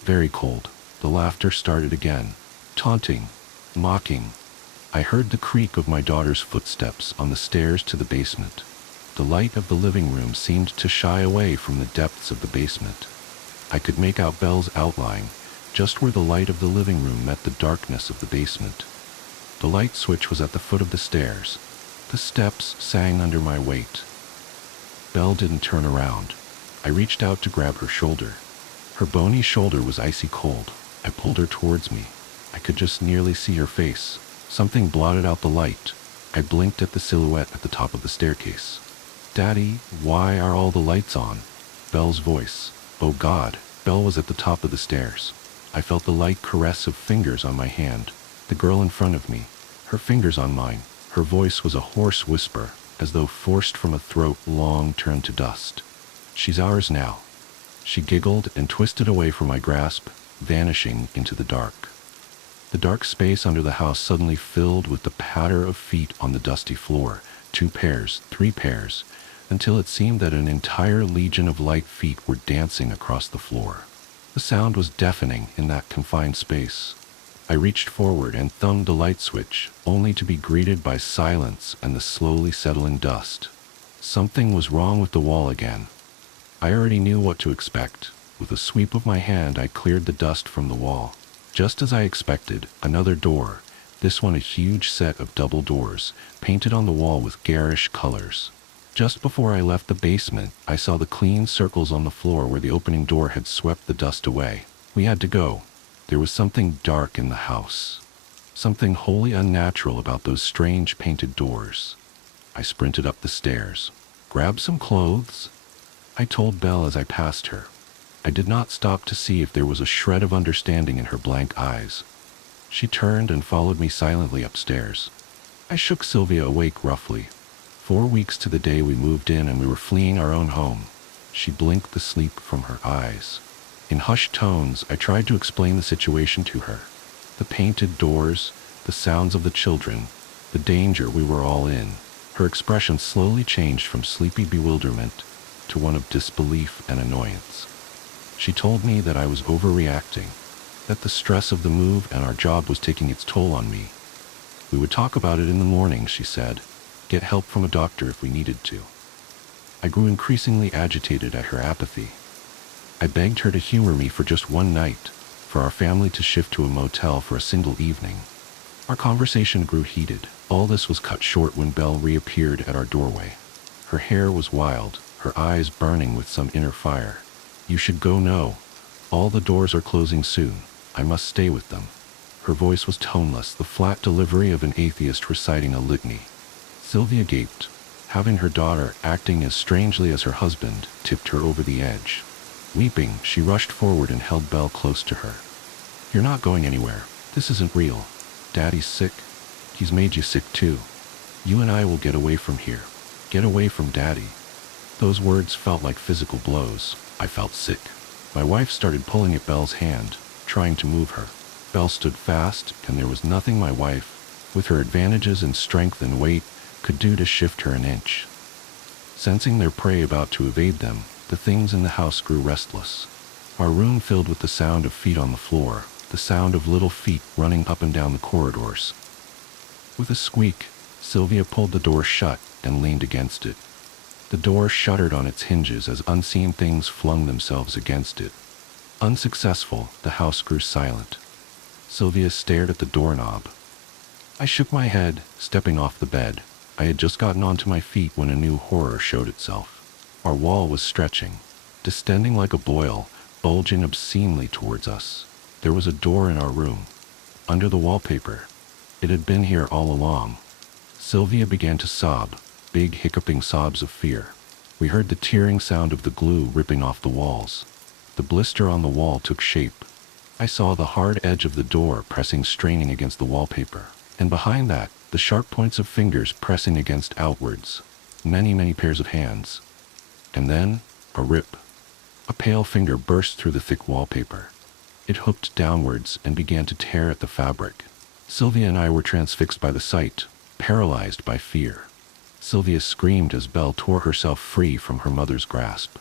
Very cold. The laughter started again. Taunting, mocking. I heard the creak of my daughter's footsteps on the stairs to the basement. The light of the living room seemed to shy away from the depths of the basement. I could make out Belle's outline, just where the light of the living room met the darkness of the basement. The light switch was at the foot of the stairs. The steps sang under my weight. Belle didn't turn around. I reached out to grab her shoulder. Her bony shoulder was icy cold. I pulled her towards me. I could just nearly see her face. Something blotted out the light. I blinked at the silhouette at the top of the staircase. "Daddy, why are all the lights on?" Belle's voice. Oh God, Belle was at the top of the stairs. I felt the light caress of fingers on my hand. The girl in front of me, her fingers on mine. Her voice was a hoarse whisper, as though forced from a throat long turned to dust. "She's ours now." She giggled and twisted away from my grasp, vanishing into the dark. The dark space under the house suddenly filled with the patter of feet on the dusty floor, 2 pairs, 3 pairs, until it seemed that an entire legion of light feet were dancing across the floor. The sound was deafening in that confined space. I reached forward and thumbed the light switch, only to be greeted by silence and the slowly settling dust. Something was wrong with the wall again. I already knew what to expect. With a sweep of my hand, I cleared the dust from the wall. Just as I expected, another door, this one a huge set of double doors, painted on the wall with garish colors. Just before I left the basement, I saw the clean circles on the floor where the opening door had swept the dust away. We had to go. There was something dark in the house. Something wholly unnatural about those strange painted doors. I sprinted up the stairs. "Grab some clothes," I told Belle as I passed her. I did not stop to see if there was a shred of understanding in her blank eyes. She turned and followed me silently upstairs. I shook Sylvia awake roughly. 4 weeks to the day we moved in and we were fleeing our own home. She blinked the sleep from her eyes. In hushed tones, I tried to explain the situation to her. The painted doors, the sounds of the children, the danger we were all in. Her expression slowly changed from sleepy bewilderment to one of disbelief and annoyance. She told me that I was overreacting, that the stress of the move and our job was taking its toll on me. We would talk about it in the morning, she said, get help from a doctor if we needed to. I grew increasingly agitated at her apathy. I begged her to humor me for just one night, for our family to shift to a motel for a single evening. Our conversation grew heated. All this was cut short when Belle reappeared at our doorway. Her hair was wild, her eyes burning with some inner fire. "You should go now. All the doors are closing soon. I must stay with them." Her voice was toneless, the flat delivery of an atheist reciting a litany. Sylvia gaped. Having her daughter acting as strangely as her husband tipped her over the edge. Weeping, she rushed forward and held Belle close to her. "You're not going anywhere. This isn't real." Daddy's sick. He's made you sick too. You and I will get away from here. Get away from Daddy. Those words felt like physical blows. I felt sick. My wife started pulling at Belle's hand, trying to move her. Belle stood fast, and there was nothing my wife, with her advantages in strength and weight, could do to shift her an inch. Sensing their prey about to evade them, the things in the house grew restless. Our room filled with the sound of feet on the floor, the sound of little feet running up and down the corridors. With a squeak, Sylvia pulled the door shut and leaned against it. The door shuddered on its hinges as unseen things flung themselves against it. Unsuccessful, the house grew silent. Sylvia stared at the doorknob. I shook my head, stepping off the bed. I had just gotten onto my feet when a new horror showed itself. Our wall was stretching, distending like a boil, bulging obscenely towards us. There was a door in our room, under the wallpaper. It had been here all along. Sylvia began to sob, big hiccuping sobs of fear. We heard the tearing sound of the glue ripping off the walls. The blister on the wall took shape. I saw the hard edge of the door pressing, straining against the wallpaper, and behind that, the sharp points of fingers pressing against outwards. Many pairs of hands. And then, a rip. A pale finger burst through the thick wallpaper. It hooked downwards and began to tear at the fabric. Sylvia and I were transfixed by the sight, paralyzed by fear. Sylvia screamed as Belle tore herself free from her mother's grasp.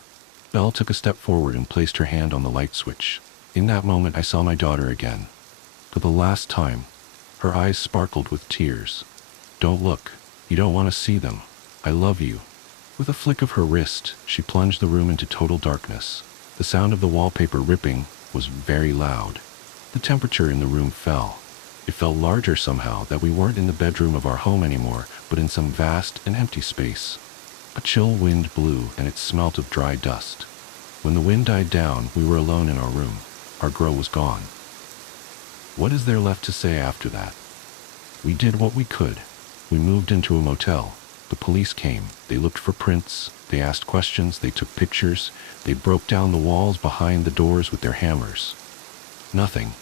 Belle took a step forward and placed her hand on the light switch. In that moment I saw my daughter again. For the last time, her eyes sparkled with tears. Don't look. You don't want to see them. I love you. With a flick of her wrist, she plunged the room into total darkness. The sound of the wallpaper ripping was very loud. The temperature in the room fell. It felt larger somehow, that we weren't in the bedroom of our home anymore, but in some vast and empty space. A chill wind blew, and it smelt of dry dust. When the wind died down, we were alone in our room. Our girl was gone. What is there left to say after that? We did what we could. We moved into a motel. The police came. They looked for prints. They asked questions. They took pictures. They broke down the walls behind the doors with their hammers. Nothing.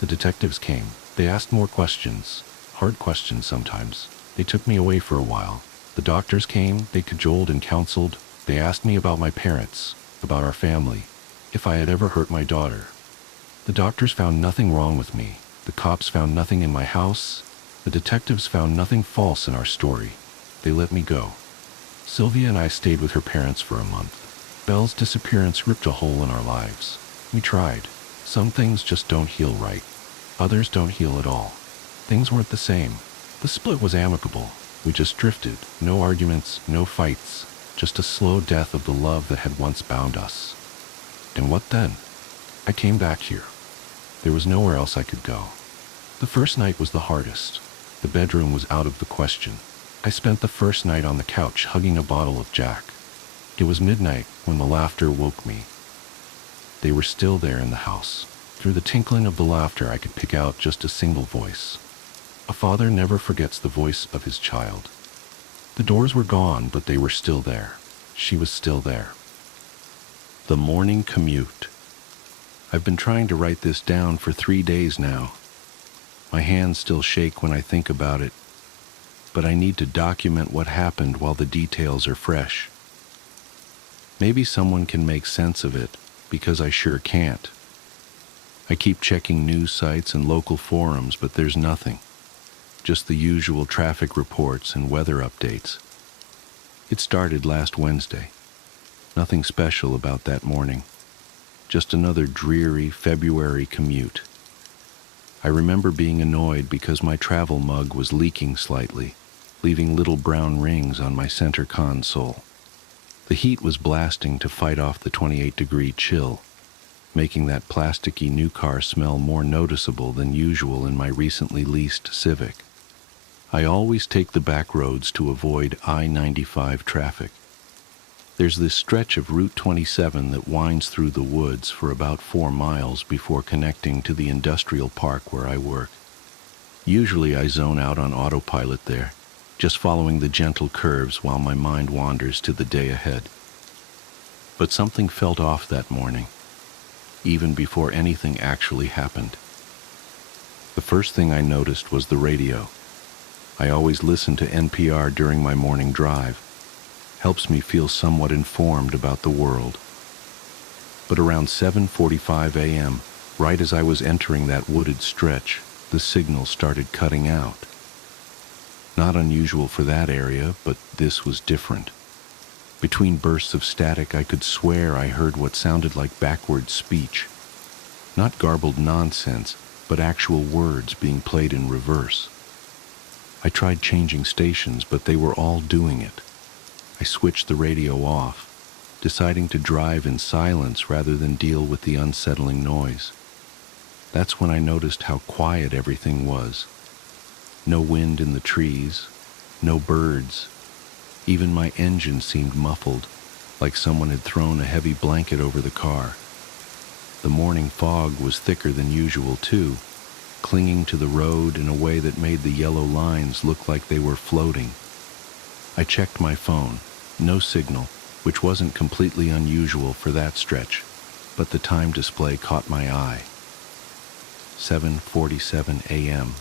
The detectives came. They asked more questions. Hard questions sometimes. They took me away for a while. The doctors came. They cajoled and counseled. They asked me about my parents, about our family, if I had ever hurt my daughter. The doctors found nothing wrong with me. The cops found nothing in my house. The detectives found nothing false in our story. They let me go. Sylvia and I stayed with her parents for a month. Belle's disappearance ripped a hole in our lives. We tried. Some things just don't heal right. Others don't heal at all. Things weren't the same. The split was amicable. We just drifted. No arguments, no fights. Just a slow death of the love that had once bound us. And what then? I came back here. There was nowhere else I could go. The first night was the hardest. The bedroom was out of the question. I spent the first night on the couch hugging a bottle of Jack. It was midnight when the laughter woke me. They were still there in the house. Through the tinkling of the laughter I could pick out just a single voice. A father never forgets the voice of his child. The doors were gone, but they were still there. She was still there. The morning commute. I've been trying to write this down for 3 days now. My hands still shake when I think about it, but I need to document what happened while the details are fresh. Maybe someone can make sense of it, because I sure can't. I keep checking news sites and local forums, but there's nothing. Just the usual traffic reports and weather updates. It started last Wednesday. Nothing special about that morning. Just another dreary February commute. I remember being annoyed because my travel mug was leaking slightly, leaving little brown rings on my center console. The heat was blasting to fight off the 28-degree chill, making that plasticky new car smell more noticeable than usual in my recently leased Civic. I always take the back roads to avoid I-95 traffic. There's this stretch of Route 27 that winds through the woods for about 4 miles before connecting to the industrial park where I work. Usually I zone out on autopilot there, just following the gentle curves while my mind wanders to the day ahead. But something felt off that morning, even before anything actually happened. The first thing I noticed was the radio. I always listen to NPR during my morning drive. Helps me feel somewhat informed about the world. But around 7:45 a.m., right as I was entering that wooded stretch, the signal started cutting out. Not unusual for that area, but this was different. Between bursts of static, I could swear I heard what sounded like backward speech. Not garbled nonsense, but actual words being played in reverse. I tried changing stations, but they were all doing it. I switched the radio off, deciding to drive in silence rather than deal with the unsettling noise. That's when I noticed how quiet everything was. No wind in the trees, no birds. Even my engine seemed muffled, like someone had thrown a heavy blanket over the car. The morning fog was thicker than usual, too, clinging to the road in a way that made the yellow lines look like they were floating. I checked my phone. No signal, which wasn't completely unusual for that stretch, but the time display caught my eye. 7:47 a.m.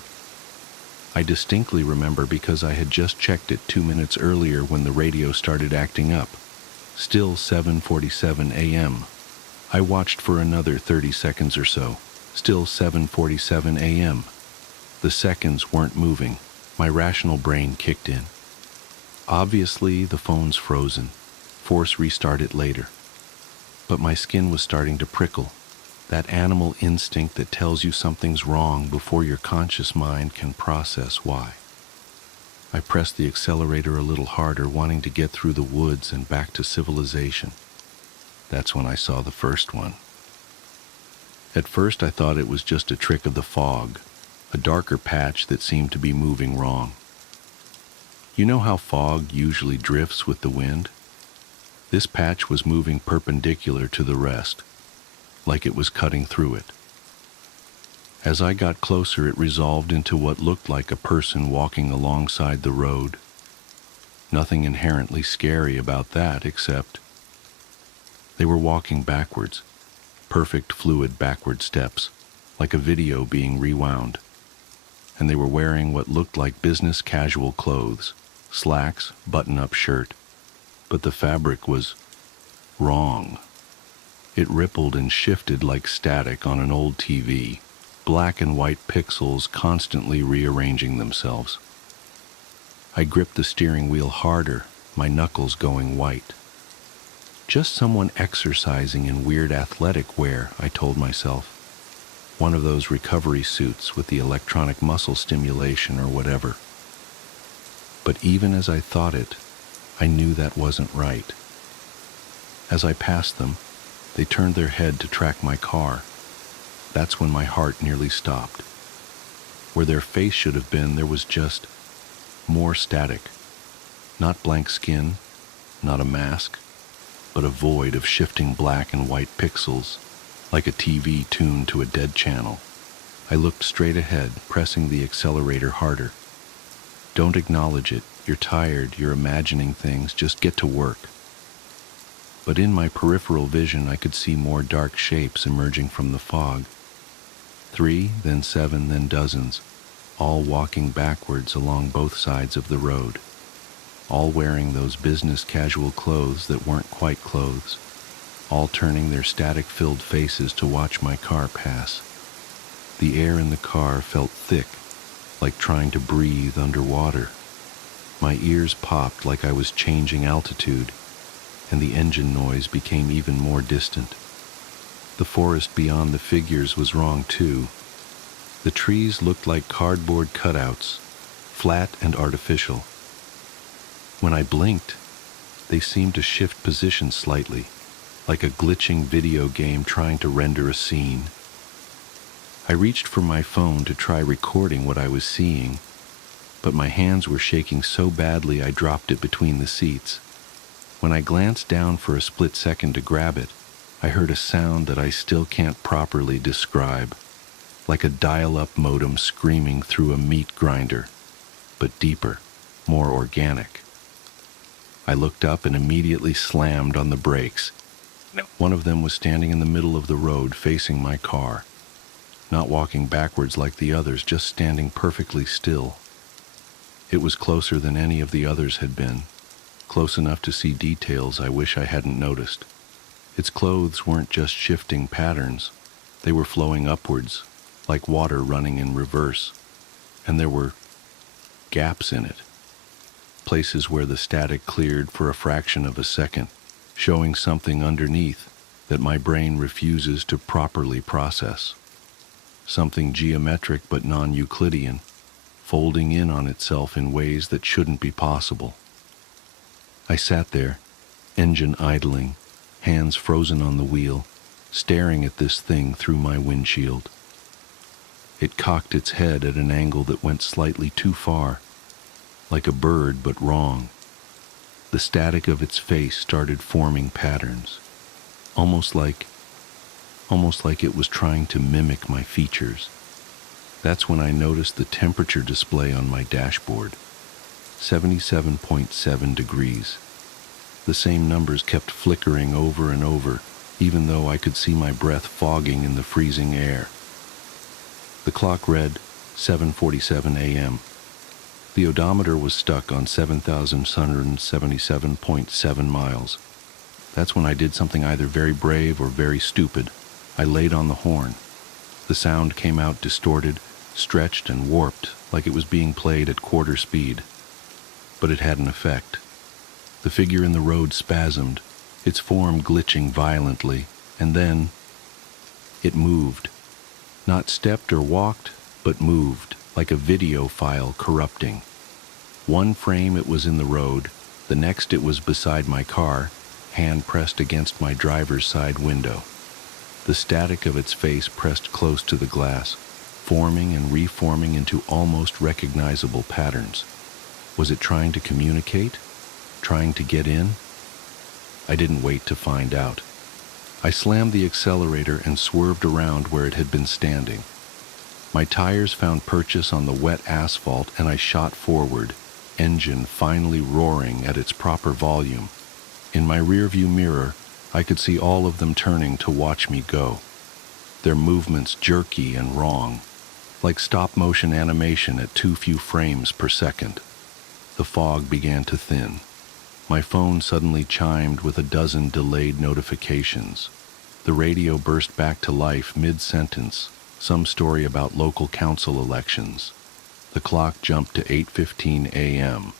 I distinctly remember because I had just checked it 2 minutes earlier when the radio started acting up. Still 7:47 a.m. I watched for another 30 seconds or so. Still 7:47 a.m. The seconds weren't moving. My rational brain kicked in. Obviously, the phone's frozen. Force restart it later. But my skin was starting to prickle. That animal instinct that tells you something's wrong before your conscious mind can process why. I pressed the accelerator a little harder, wanting to get through the woods and back to civilization. That's when I saw the first one. At first, I thought it was just a trick of the fog, a darker patch that seemed to be moving wrong. You know how fog usually drifts with the wind? This patch was moving perpendicular to the rest, like it was cutting through it. As I got closer, it resolved into what looked like a person walking alongside the road. Nothing inherently scary about that, except they were walking backwards, perfect fluid backward steps, like a video being rewound. And they were wearing what looked like business casual clothes, slacks, button-up shirt, but the fabric was wrong. It rippled and shifted like static on an old TV, black and white pixels constantly rearranging themselves. I gripped the steering wheel harder, my knuckles going white. Just someone exercising in weird athletic wear, I told myself. One of those recovery suits with the electronic muscle stimulation or whatever. But even as I thought it, I knew that wasn't right. As I passed them, they turned their head to track my car. That's when my heart nearly stopped. Where their face should have been, there was just more static. Not blank skin, not a mask, but a void of shifting black and white pixels, like a TV tuned to a dead channel. I looked straight ahead, pressing the accelerator harder. Don't acknowledge it. You're tired, you're imagining things, just get to work. But in my peripheral vision, I could see more dark shapes emerging from the fog. 3, then 7, then dozens, all walking backwards along both sides of the road, all wearing those business casual clothes that weren't quite clothes, all turning their static-filled faces to watch my car pass. The air in the car felt thick, like trying to breathe underwater. My ears popped like I was changing altitude, and the engine noise became even more distant. The forest beyond the figures was wrong too. The trees looked like cardboard cutouts, flat and artificial. When I blinked, they seemed to shift position slightly, like a glitching video game trying to render a scene. I reached for my phone to try recording what I was seeing, but my hands were shaking so badly I dropped it between the seats. When I glanced down for a split second to grab it, I heard a sound that I still can't properly describe, like a dial-up modem screaming through a meat grinder, but deeper, more organic. I looked up and immediately slammed on the brakes. One of them was standing in the middle of the road facing my car. not walking backwards like the others, just standing perfectly still. It was closer than any of the others had been, close enough to see details I wish I hadn't noticed. Its clothes weren't just shifting patterns, they were flowing upwards, like water running in reverse, and there were gaps in it, places where the static cleared for a fraction of a second, showing something underneath that my brain refuses to properly process. Something geometric but non-Euclidean, folding in on itself in ways that shouldn't be possible. I sat there, engine idling, hands frozen on the wheel, staring at this thing through my windshield. It cocked its head at an angle that went slightly too far, like a bird but wrong. The static of its face started forming patterns, almost like it was trying to mimic my features. That's when I noticed the temperature display on my dashboard. 77.7 degrees. The same numbers kept flickering over and over, even though I could see my breath fogging in the freezing air. The clock read 7:47 a.m. The odometer was stuck on 7,177.7 miles. That's when I did something either very brave or very stupid. I laid on the horn. The sound came out distorted, stretched and warped, like it was being played at quarter speed. But it had an effect. The figure in the road spasmed, its form glitching violently, and then it moved. Not stepped or walked, but moved, like a video file corrupting. One frame it was in the road, the next it was beside my car, hand pressed against my driver's side window. The static of its face pressed close to the glass, forming and reforming into almost recognizable patterns. Was it trying to communicate? Trying to get in? I didn't wait to find out. I slammed the accelerator and swerved around where it had been standing. My tires found purchase on the wet asphalt and I shot forward, engine finally roaring at its proper volume. In my rearview mirror, I could see all of them turning to watch me go. Their movements jerky and wrong, like stop-motion animation at too few frames per second. The fog began to thin. My phone suddenly chimed with a dozen delayed notifications. The radio burst back to life mid-sentence, some story about local council elections. The clock jumped to 8:15 a.m.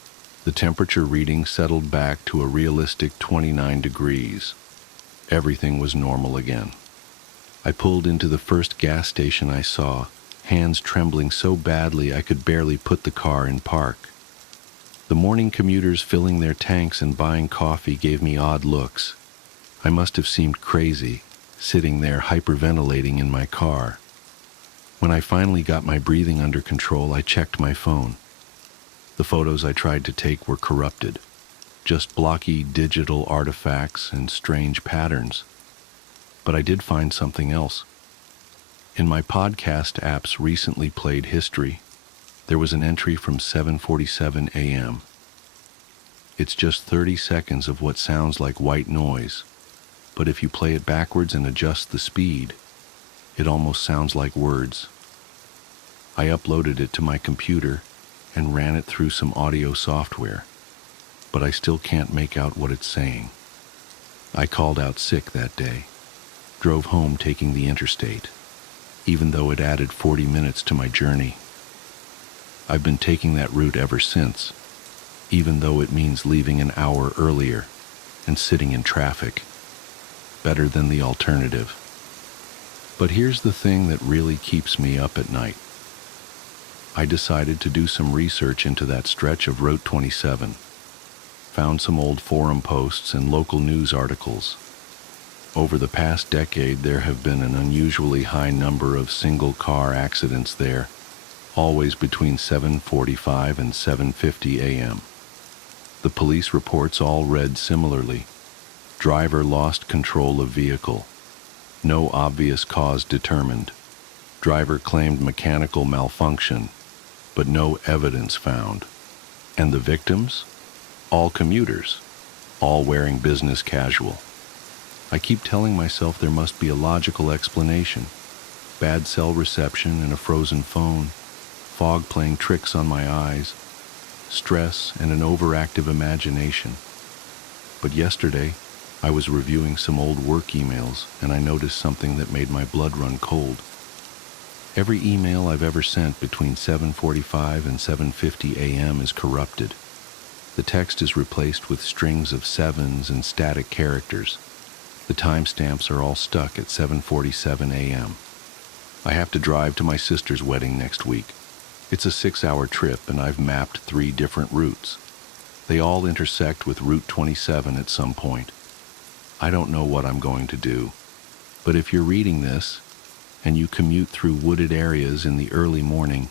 The temperature reading settled back to a realistic 29 degrees. Everything was normal again. I pulled into the first gas station I saw, hands trembling so badly I could barely put the car in park. The morning commuters filling their tanks and buying coffee gave me odd looks. I must have seemed crazy, sitting there hyperventilating in my car. When I finally got my breathing under control, I checked my phone. The photos I tried to take were corrupted, just blocky digital artifacts and strange patterns. But I did find something else. In my podcast app's recently played history, there was an entry from 7:47 a.m. It's just 30 seconds of what sounds like white noise, but if you play it backwards and adjust the speed, it almost sounds like words. I uploaded it to my computer and ran it through some audio software, but I still can't make out what it's saying. I called out sick that day, drove home taking the interstate, even though it added 40 minutes to my journey. I've been taking that route ever since, even though it means leaving an hour earlier and sitting in traffic. Better than the alternative. But here's the thing that really keeps me up at night. I decided to do some research into that stretch of Route 27. Found some old forum posts and local news articles. Over the past decade, there have been an unusually high number of single-car accidents there, always between 7:45 and 7:50 a.m. The police reports all read similarly. Driver lost control of vehicle. No obvious cause determined. Driver claimed mechanical malfunction, but no evidence found. And the victims? All commuters, all wearing business casual. I keep telling myself there must be a logical explanation. bad cell reception and a frozen phone, fog playing tricks on my eyes, stress and an overactive imagination. But yesterday, I was reviewing some old work emails and I noticed something that made my blood run cold. Every email I've ever sent between 7:45 and 7:50 a.m. is corrupted. The text is replaced with strings of sevens and static characters. The timestamps are all stuck at 7:47 a.m. I have to drive to my sister's wedding next week. It's a 6-hour trip and I've mapped 3 different routes. They all intersect with Route 27 at some point. I don't know what I'm going to do, but if you're reading this and you commute through wooded areas in the early morning,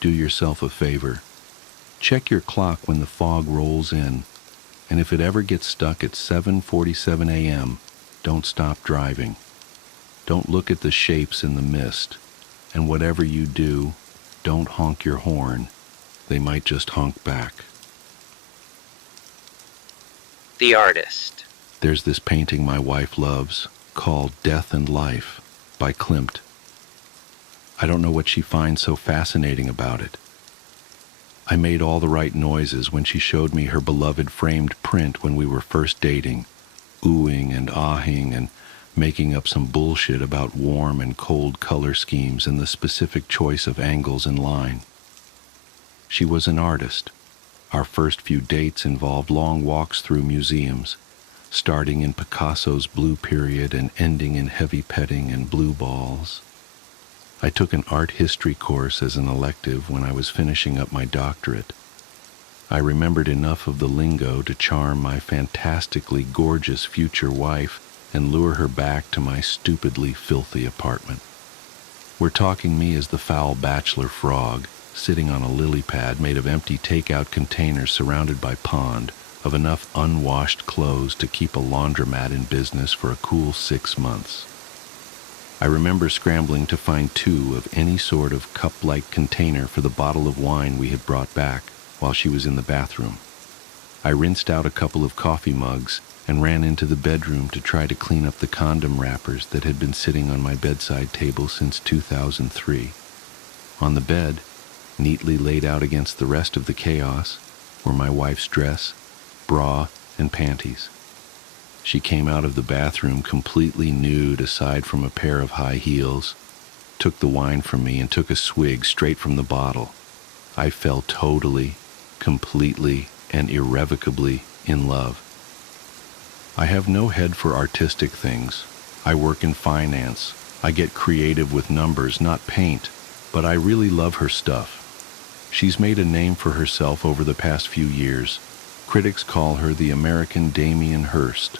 do yourself a favor. Check your clock when the fog rolls in, and if it ever gets stuck at 7:47 a.m., don't stop driving. Don't look at the shapes in the mist, and whatever you do, don't honk your horn. They might just honk back. The Artist. There's this painting my wife loves, called Death and Life, by Klimt. I don't know what she finds so fascinating about it. I made all the right noises when she showed me her beloved framed print when we were first dating, oohing and ahing and making up some bullshit about warm and cold color schemes and the specific choice of angles and line. She was an artist. Our first few dates involved long walks through museums, starting in Picasso's Blue Period and ending in heavy petting and blue balls. I took an art history course as an elective when I was finishing up my doctorate. I remembered enough of the lingo to charm my fantastically gorgeous future wife and lure her back to my stupidly filthy apartment. We're talking me as the foul bachelor frog, sitting on a lily pad made of empty takeout containers surrounded by pond, of enough unwashed clothes to keep a laundromat in business for a cool 6 months. I remember scrambling to find 2 of any sort of cup-like container for the bottle of wine we had brought back while she was in the bathroom. I rinsed out a couple of coffee mugs and ran into the bedroom to try to clean up the condom wrappers that had been sitting on my bedside table since 2003. On the bed, neatly laid out against the rest of the chaos, were my wife's dress, bra, and panties. She came out of the bathroom completely nude aside from a pair of high heels, took the wine from me and took a swig straight from the bottle. I fell totally, completely, and irrevocably in love. I have no head for artistic things. I work in finance. I get creative with numbers, not paint, but I really love her stuff. She's made a name for herself over the past few years. Critics call her the American Damien Hirst.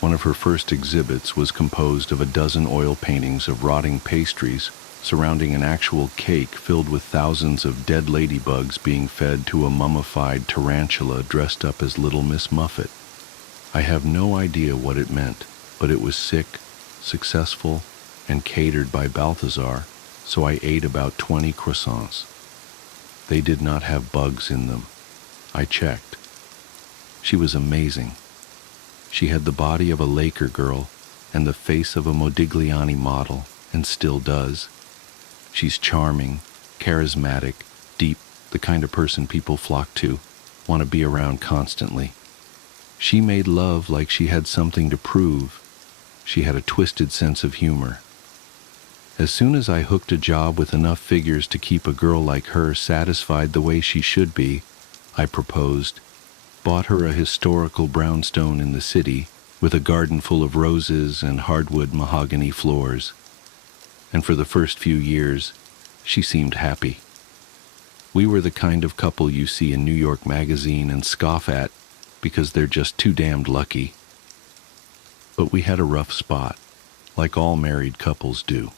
One of her first exhibits was composed of a dozen oil paintings of rotting pastries surrounding an actual cake filled with thousands of dead ladybugs being fed to a mummified tarantula dressed up as Little Miss Muffet. I have no idea what it meant, but it was sick, successful, and catered by Balthazar, so I ate about 20 croissants. They did not have bugs in them. I checked. She was amazing. She had the body of a Laker girl and the face of a Modigliani model, and still does. She's charming, charismatic, deep, the kind of person people flock to, want to be around constantly. She made love like she had something to prove. She had a twisted sense of humor. As soon as I hooked a job with enough figures to keep a girl like her satisfied the way she should be, I proposed, bought her a historical brownstone in the city with a garden full of roses and hardwood mahogany floors. And for the first few years, she seemed happy. We were the kind of couple you see in New York Magazine and scoff at because they're just too damned lucky. But we had a rough spot, like all married couples do.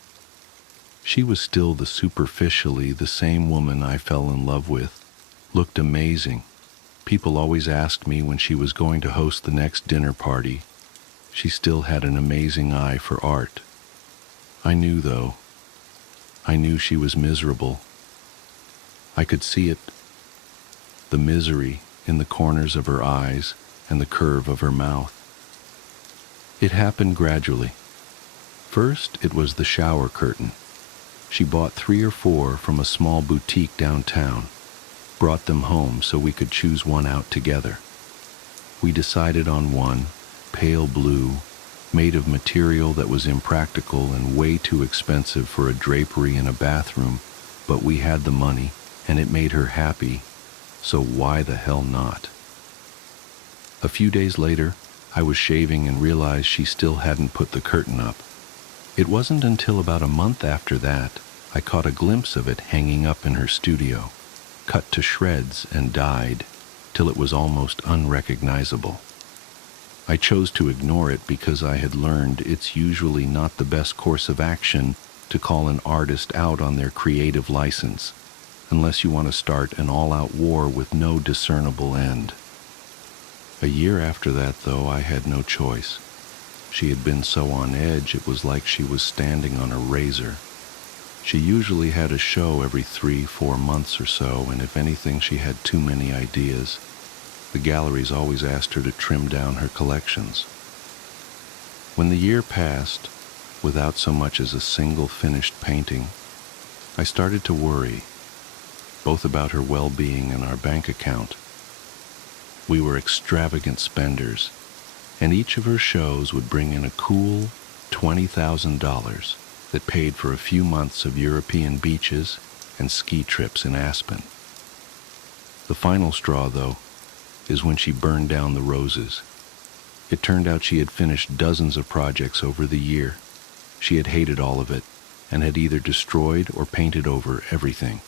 She was still superficially the same woman I fell in love with, looked amazing. People always asked me when she was going to host the next dinner party. She still had an amazing eye for art. I knew, though. I knew she was miserable. I could see it. The misery in the corners of her eyes and the curve of her mouth. It happened gradually. First, it was the shower curtain. She bought 3 or 4 from a small boutique downtown, brought them home so we could choose one out together. We decided on one, pale blue, made of material that was impractical and way too expensive for a drapery in a bathroom, but we had the money, and it made her happy, so why the hell not? A few days later, I was shaving and realized she still hadn't put the curtain up. It wasn't until about a month after that I caught a glimpse of it hanging up in her studio, cut to shreds and dyed, till it was almost unrecognizable. I chose to ignore it because I had learned it's usually not the best course of action to call an artist out on their creative license, unless you want to start an all-out war with no discernible end. A year after that, though, I had no choice. She had been so on edge it was like she was standing on a razor. She usually had a show every 3-4 months or so, and if anything, she had too many ideas. The galleries always asked her to trim down her collections. When the year passed, without so much as a single finished painting, I started to worry, both about her well-being and our bank account. We were extravagant spenders, and each of her shows would bring in a cool $20,000 that paid for a few months of European beaches and ski trips in Aspen. The final straw, though, is when she burned down the roses. It turned out she had finished dozens of projects over the year. She had hated all of it and had either destroyed or painted over everything.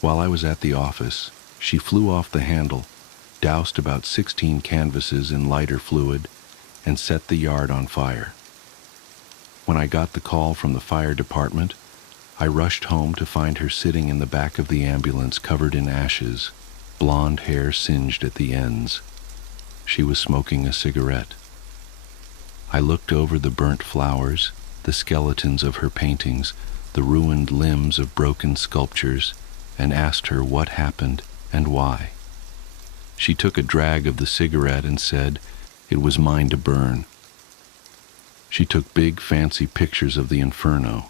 While I was at the office, she flew off the handle, doused about 16 canvases in lighter fluid, and set the yard on fire. When I got the call from the fire department, I rushed home to find her sitting in the back of the ambulance covered in ashes, blonde hair singed at the ends. She was smoking a cigarette. I looked over the burnt flowers, the skeletons of her paintings, the ruined limbs of broken sculptures, and asked her what happened and why. She took a drag of the cigarette and said it was mine to burn. She took big, fancy pictures of the inferno,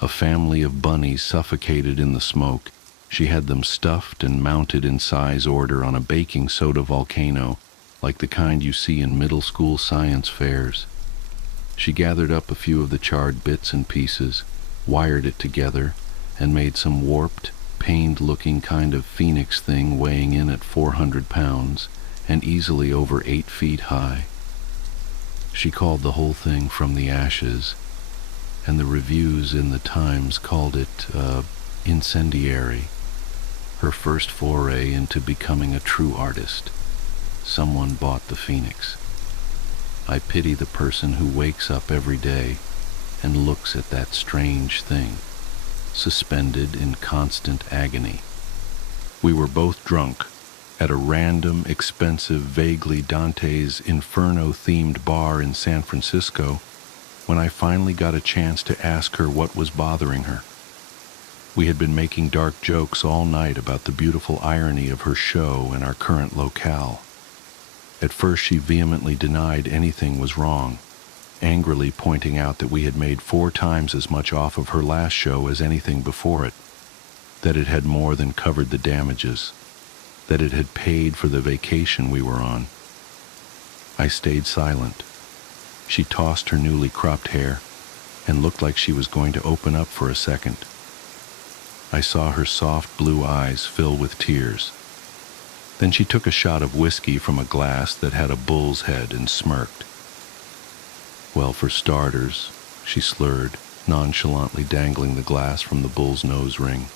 a family of bunnies suffocated in the smoke. She had them stuffed and mounted in size order on a baking soda volcano, like the kind you see in middle school science fairs. She gathered up a few of the charred bits and pieces, wired it together, and made some warped, pained-looking kind of phoenix thing weighing in at 400 pounds and easily over 8 feet high. She called the whole thing From the Ashes, and the reviews in the Times called it incendiary. Her first foray into becoming a true artist. Someone bought the phoenix. I pity the person who wakes up every day and looks at that strange thing, suspended in constant agony. We were both drunk at a random, expensive, vaguely Dante's Inferno-themed bar in San Francisco when I finally got a chance to ask her what was bothering her. We had been making dark jokes all night about the beautiful irony of her show and our current locale. At first she vehemently denied anything was wrong, angrily pointing out that we had made 4 times as much off of her last show as anything before it, that it had more than covered the damages, that it had paid for the vacation we were on. I stayed silent. She tossed her newly cropped hair and looked like she was going to open up for a second. I saw her soft blue eyes fill with tears. Then she took a shot of whiskey from a glass that had a bull's head and smirked. "Well, for starters," she slurred, nonchalantly dangling the glass from the bull's nose ring,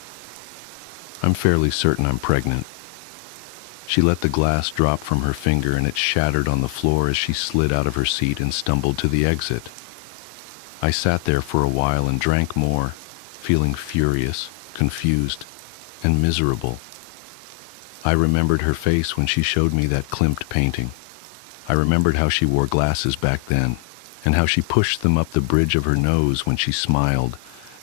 "I'm fairly certain I'm pregnant." She let the glass drop from her finger and it shattered on the floor as she slid out of her seat and stumbled to the exit. I sat there for a while and drank more, feeling furious, confused, and miserable. I remembered her face when she showed me that Klimt painting. I remembered how she wore glasses back then, and how she pushed them up the bridge of her nose when she smiled,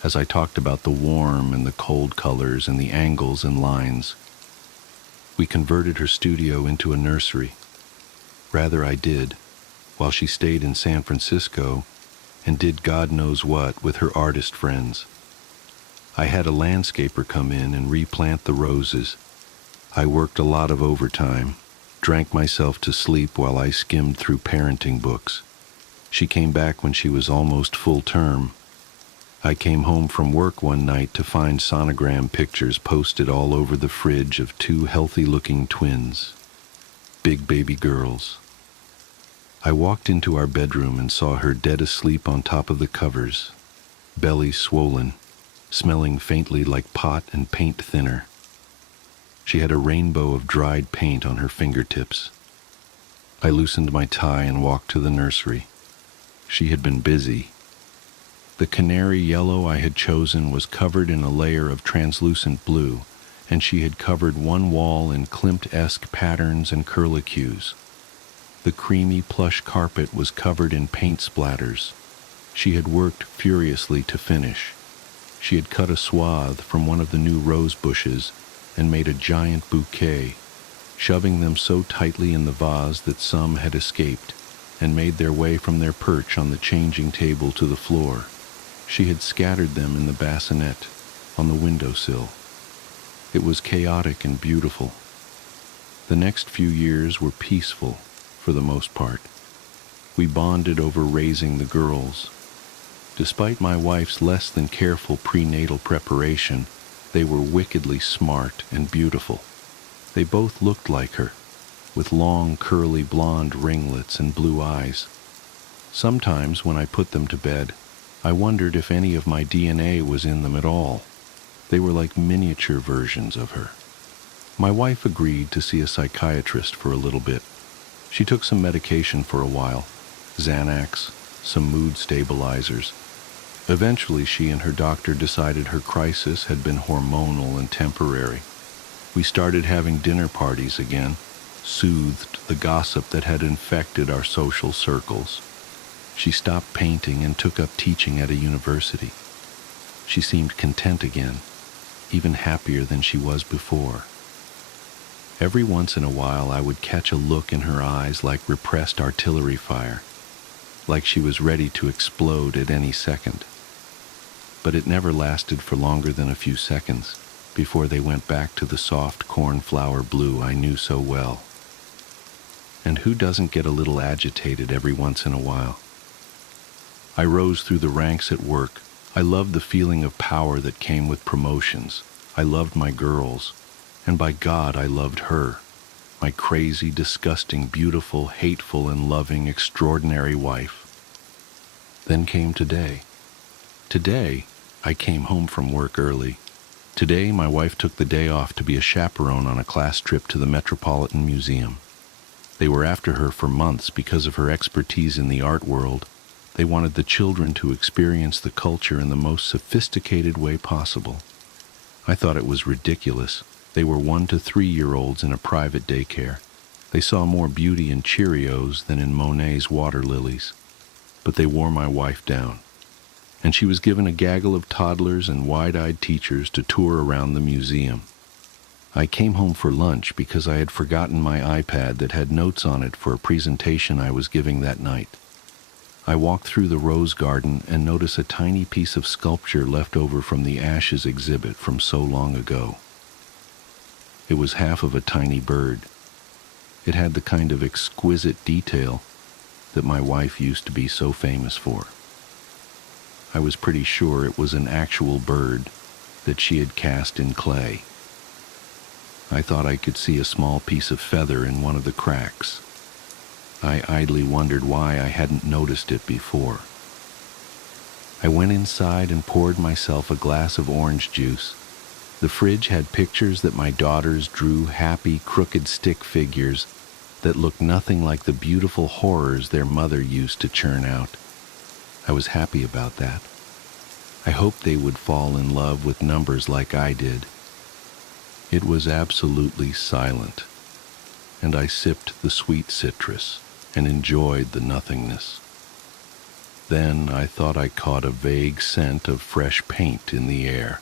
as I talked about the warm and the cold colors and the angles and lines. We converted her studio into a nursery. Rather, I did. While she stayed in San Francisco, and did God knows what with her artist friends. I had a landscaper come in and replant the roses. I worked a lot of overtime, drank myself to sleep while I skimmed through parenting books. She came back when she was almost full term. I came home from work one night to find sonogram pictures posted all over the fridge of two healthy-looking twins, big baby girls. I walked into our bedroom and saw her dead asleep on top of the covers, belly swollen, smelling faintly like pot and paint thinner. She had a rainbow of dried paint on her fingertips. I loosened my tie and walked to the nursery. She had been busy. The canary yellow I had chosen was covered in a layer of translucent blue, and she had covered one wall in Klimt-esque patterns and curlicues. The creamy plush carpet was covered in paint splatters. She had worked furiously to finish. She had cut a swath from one of the new rose bushes and made a giant bouquet, shoving them so tightly in the vase that some had escaped and made their way from their perch on the changing table to the floor. She had scattered them in the bassinet on the windowsill. It was chaotic and beautiful. The next few years were peaceful, for the most part. We bonded over raising the girls. Despite my wife's less than careful prenatal preparation, they were wickedly smart and beautiful. They both looked like her, with long curly blonde ringlets and blue eyes. Sometimes when I put them to bed, I wondered if any of my DNA was in them at all. They were like miniature versions of her. My wife agreed to see a psychiatrist for a little bit. She took some medication for a while, Xanax, some mood stabilizers. Eventually, she and her doctor decided her crisis had been hormonal and temporary. We started having dinner parties again, soothed the gossip that had infected our social circles. She stopped painting and took up teaching at a university. She seemed content again, even happier than she was before. Every once in a while I would catch a look in her eyes like repressed artillery fire, like she was ready to explode at any second. But it never lasted for longer than a few seconds before they went back to the soft cornflower blue I knew so well. And who doesn't get a little agitated every once in a while? I rose through the ranks at work. I loved the feeling of power that came with promotions. I loved my girls. And by God, I loved her, my crazy, disgusting, beautiful, hateful, and loving, extraordinary wife. Then came today. Today, I came home from work early. Today, my wife took the day off to be a chaperone on a class trip to the Metropolitan Museum. They were after her for months because of her expertise in the art world. They wanted the children to experience the culture in the most sophisticated way possible. I thought it was ridiculous. They were 1 to 3-year-olds in a private daycare. They saw more beauty in Cheerios than in Monet's water lilies. But they wore my wife down. And she was given a gaggle of toddlers and wide-eyed teachers to tour around the museum. I came home for lunch because I had forgotten my iPad that had notes on it for a presentation I was giving that night. I walked through the rose garden and noticed a tiny piece of sculpture left over from the Ashes exhibit from so long ago. It was half of a tiny bird. It had the kind of exquisite detail that my wife used to be so famous for. I was pretty sure it was an actual bird that she had cast in clay. I thought I could see a small piece of feather in one of the cracks. I idly wondered why I hadn't noticed it before. I went inside and poured myself a glass of orange juice. The fridge had pictures that my daughters drew, happy, crooked stick figures that looked nothing like the beautiful horrors their mother used to churn out. I was happy about that. I hoped they would fall in love with numbers like I did. It was absolutely silent, and I sipped the sweet citrus and enjoyed the nothingness. Then I thought I caught a vague scent of fresh paint in the air.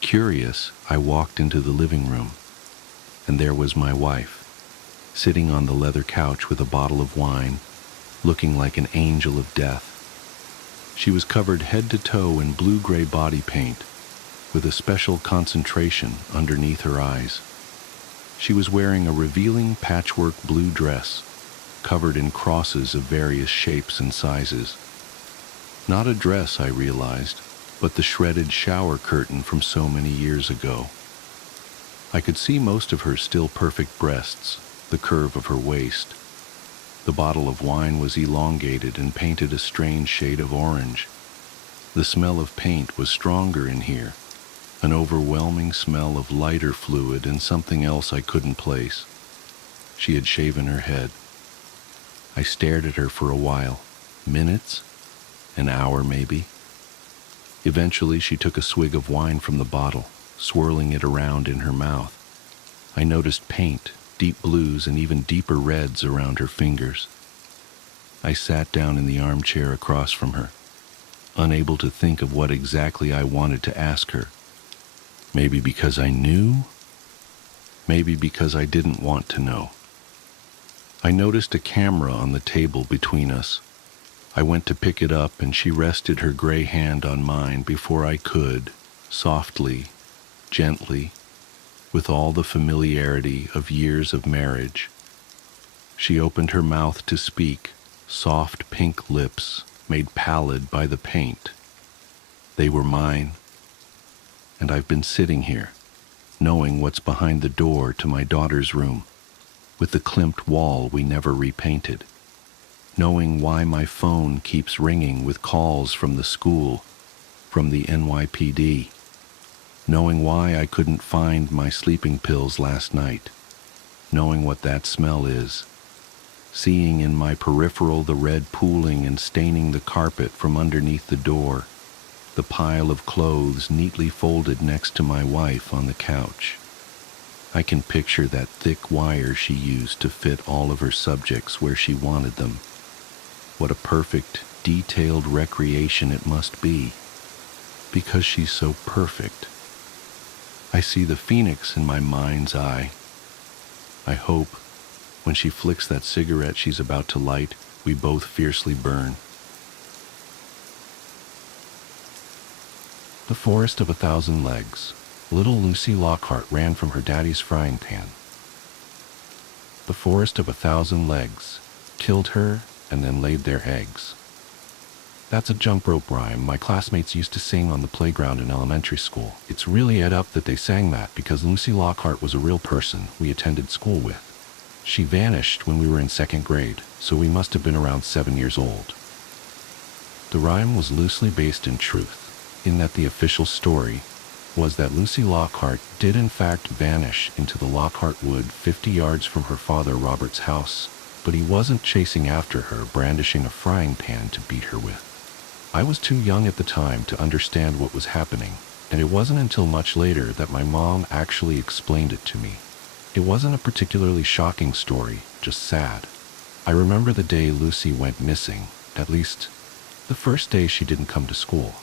Curious, I walked into the living room, and there was my wife, sitting on the leather couch with a bottle of wine, looking like an angel of death. She was covered head to toe in blue-gray body paint, with a special concentration underneath her eyes. She was wearing a revealing patchwork blue dress, covered in crosses of various shapes and sizes. Not a dress, I realized, but the shredded shower curtain from so many years ago. I could see most of her still perfect breasts, the curve of her waist. The bottle of wine was elongated and painted a strange shade of orange. The smell of paint was stronger in here, an overwhelming smell of lighter fluid and something else I couldn't place. She had shaven her head. I stared at her for a while, minutes, an hour maybe. Eventually she took a swig of wine from the bottle, swirling it around in her mouth. I noticed paint, deep blues and even deeper reds around her fingers. I sat down in the armchair across from her, unable to think of what exactly I wanted to ask her. Maybe because I knew, maybe because I didn't want to know. I noticed a camera on the table between us. I went to pick it up and she rested her gray hand on mine before I could, softly, gently, with all the familiarity of years of marriage. She opened her mouth to speak, soft pink lips made pallid by the paint. They were mine, and I've been sitting here, knowing what's behind the door to my daughter's room, with the klimt wall we never repainted, knowing why my phone keeps ringing with calls from the school, from the NYPD, knowing why I couldn't find my sleeping pills last night, knowing what that smell is, seeing in my peripheral the red pooling and staining the carpet from underneath the door, the pile of clothes neatly folded next to my wife on the couch. I can picture that thick wire she used to fit all of her subjects where she wanted them. What a perfect, detailed recreation it must be, because she's so perfect. I see the phoenix in my mind's eye. I hope, when she flicks that cigarette she's about to light, we both fiercely burn. The Forest of 1,000 Legs. Little Lucy Lockhart ran from her daddy's frying pan. The forest of 1,000 legs killed her and then laid their eggs. That's a jump rope rhyme my classmates used to sing on the playground in elementary school. It's really ed up that they sang that because Lucy Lockhart was a real person we attended school with. She vanished when we were in 2nd grade, so we must have been around 7 years old. The rhyme was loosely based in truth, in that the official story was that Lucy Lockhart did in fact vanish into the Lockhart Wood 50 yards from her father Robert's house, but he wasn't chasing after her brandishing a frying pan to beat her with. I was too young at the time to understand what was happening, and it wasn't until much later that my mom actually explained it to me. It wasn't a particularly shocking story, just sad. I remember the day Lucy went missing, at least the first day she didn't come to school.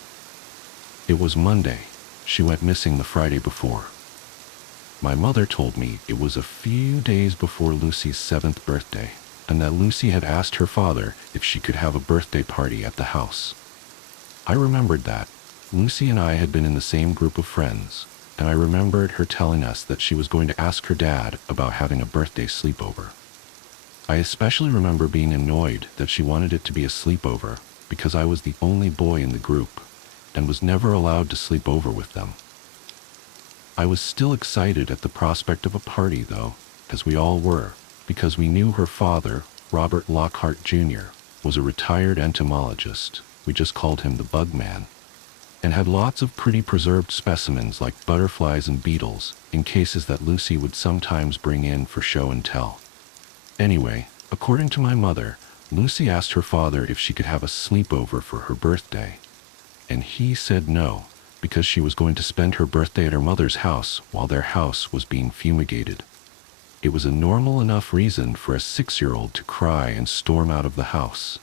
It was Monday. She went missing the Friday before. My mother told me it was a few days before Lucy's 7th birthday, and that Lucy had asked her father if she could have a birthday party at the house. I remembered that. Lucy and I had been in the same group of friends, and I remembered her telling us that she was going to ask her dad about having a birthday sleepover. I especially remember being annoyed that she wanted it to be a sleepover because I was the only boy in the group and was never allowed to sleep over with them. I was still excited at the prospect of a party, though, as we all were, because we knew her father, Robert Lockhart Jr., was a retired entomologist, we just called him the Bug Man, and had lots of pretty preserved specimens like butterflies and beetles in cases that Lucy would sometimes bring in for show and tell. Anyway, according to my mother, Lucy asked her father if she could have a sleepover for her birthday, and he said no, because she was going to spend her birthday at her mother's house while their house was being fumigated. It was a normal enough reason for a 6-year-old to cry and storm out of the house.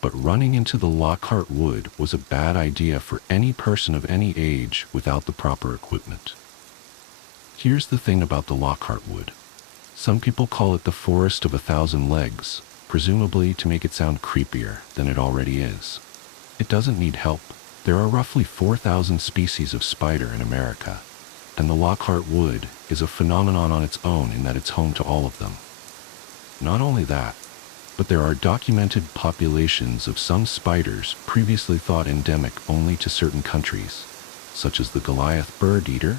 But running into the Lockhart Wood was a bad idea for any person of any age without the proper equipment. Here's the thing about the Lockhart Wood. Some people call it the Forest of 1,000 Legs, presumably to make it sound creepier than it already is. It doesn't need help. There are roughly 4,000 species of spider in America, and the Lockhart Wood is a phenomenon on its own in that it's home to all of them. Not only that, but there are documented populations of some spiders previously thought endemic only to certain countries, such as the Goliath bird eater,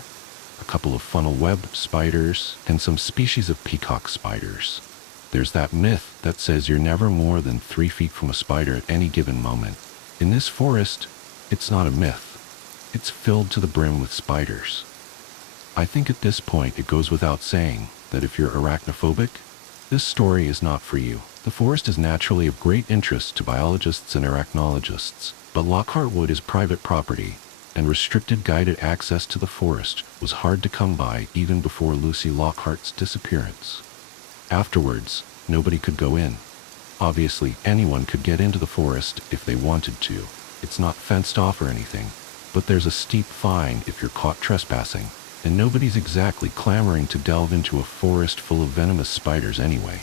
a couple of funnel web spiders, and some species of peacock spiders. There's that myth that says you're never more than 3 feet from a spider at any given moment. In this forest, it's not a myth. It's filled to the brim with spiders. I think at this point it goes without saying that if you're arachnophobic, this story is not for you. The forest is naturally of great interest to biologists and arachnologists, but Lockhart Wood is private property, and restricted guided access to the forest was hard to come by even before Lucy Lockhart's disappearance. Afterwards, nobody could go in. Obviously, anyone could get into the forest if they wanted to. It's not fenced off or anything, but there's a steep fine if you're caught trespassing, and nobody's exactly clamoring to delve into a forest full of venomous spiders anyway.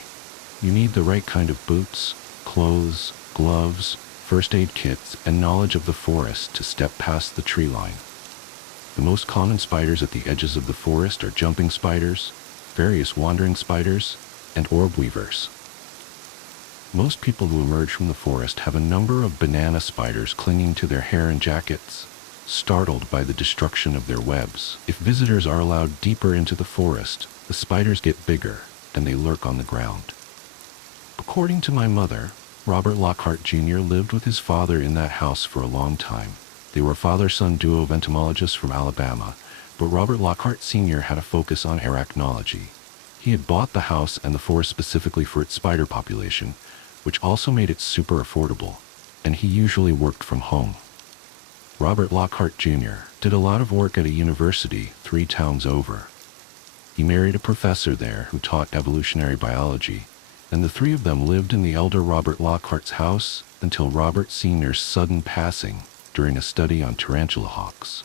You need the right kind of boots, clothes, gloves, first aid kits, and knowledge of the forest to step past the tree line. The most common spiders at the edges of the forest are jumping spiders, various wandering spiders, and orb weavers. Most people who emerge from the forest have a number of banana spiders clinging to their hair and jackets, startled by the destruction of their webs. If visitors are allowed deeper into the forest, the spiders get bigger, and they lurk on the ground. According to my mother, Robert Lockhart Jr. lived with his father in that house for a long time. They were a father-son duo of entomologists from Alabama, but Robert Lockhart Sr. had a focus on arachnology. He had bought the house and the forest specifically for its spider population, which also made it super affordable, and he usually worked from home. Robert Lockhart Jr. did a lot of work at a university 3 towns over. He married a professor there who taught evolutionary biology, and the 3 of them lived in the elder Robert Lockhart's house until Robert Sr.'s sudden passing during a study on tarantula hawks.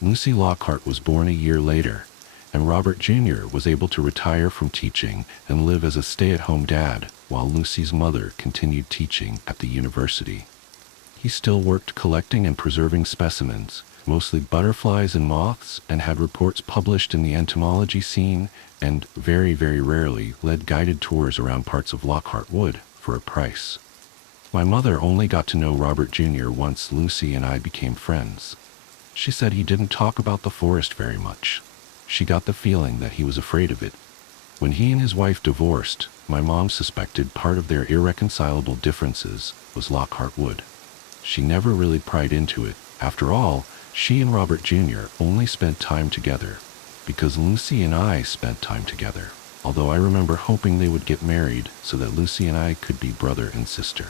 Lucy Lockhart was born a year later, and Robert Jr. was able to retire from teaching and live as a stay-at-home dad while Lucy's mother continued teaching at the university. He still worked collecting and preserving specimens, mostly butterflies and moths, and had reports published in the entomology scene, and very, very rarely led guided tours around parts of Lockhart Wood for a price. My mother only got to know Robert Jr. once Lucy and I became friends. She said he didn't talk about the forest very much. She got the feeling that he was afraid of it. When he and his wife divorced, my mom suspected part of their irreconcilable differences was Lockhart Wood. She never really pried into it. After all, she and Robert Jr. only spent time together because Lucy and I spent time together, although I remember hoping they would get married so that Lucy and I could be brother and sister.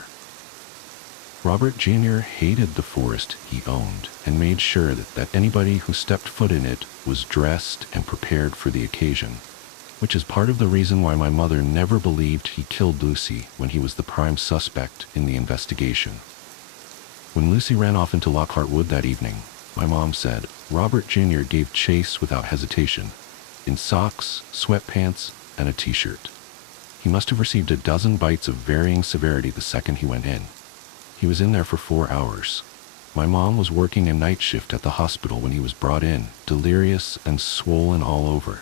Robert Jr. hated the forest he owned and made sure that anybody who stepped foot in it was dressed and prepared for the occasion, which is part of the reason why my mother never believed he killed Lucy when he was the prime suspect in the investigation. When Lucy ran off into Lockhart Wood that evening, my mom said Robert Jr. gave chase without hesitation, in socks, sweatpants, and a t-shirt. He must have received a dozen bites of varying severity the second he went in. He was in there for 4 hours. My mom was working a night shift at the hospital when he was brought in, delirious and swollen all over.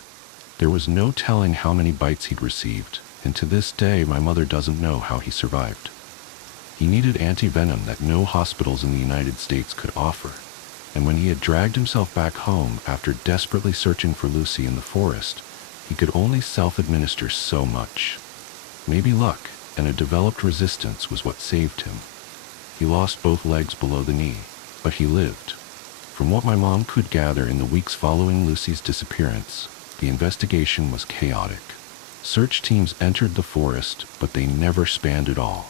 There was no telling how many bites he'd received, and to this day my mother doesn't know how he survived. He needed anti-venom that no hospitals in the United States could offer, and when he had dragged himself back home after desperately searching for Lucy in the forest, he could only self-administer so much. Maybe luck and a developed resistance was what saved him. He lost both legs below the knee, but he lived. From what my mom could gather in the weeks following Lucy's disappearance, the investigation was chaotic. Search teams entered the forest, but they never spanned it all.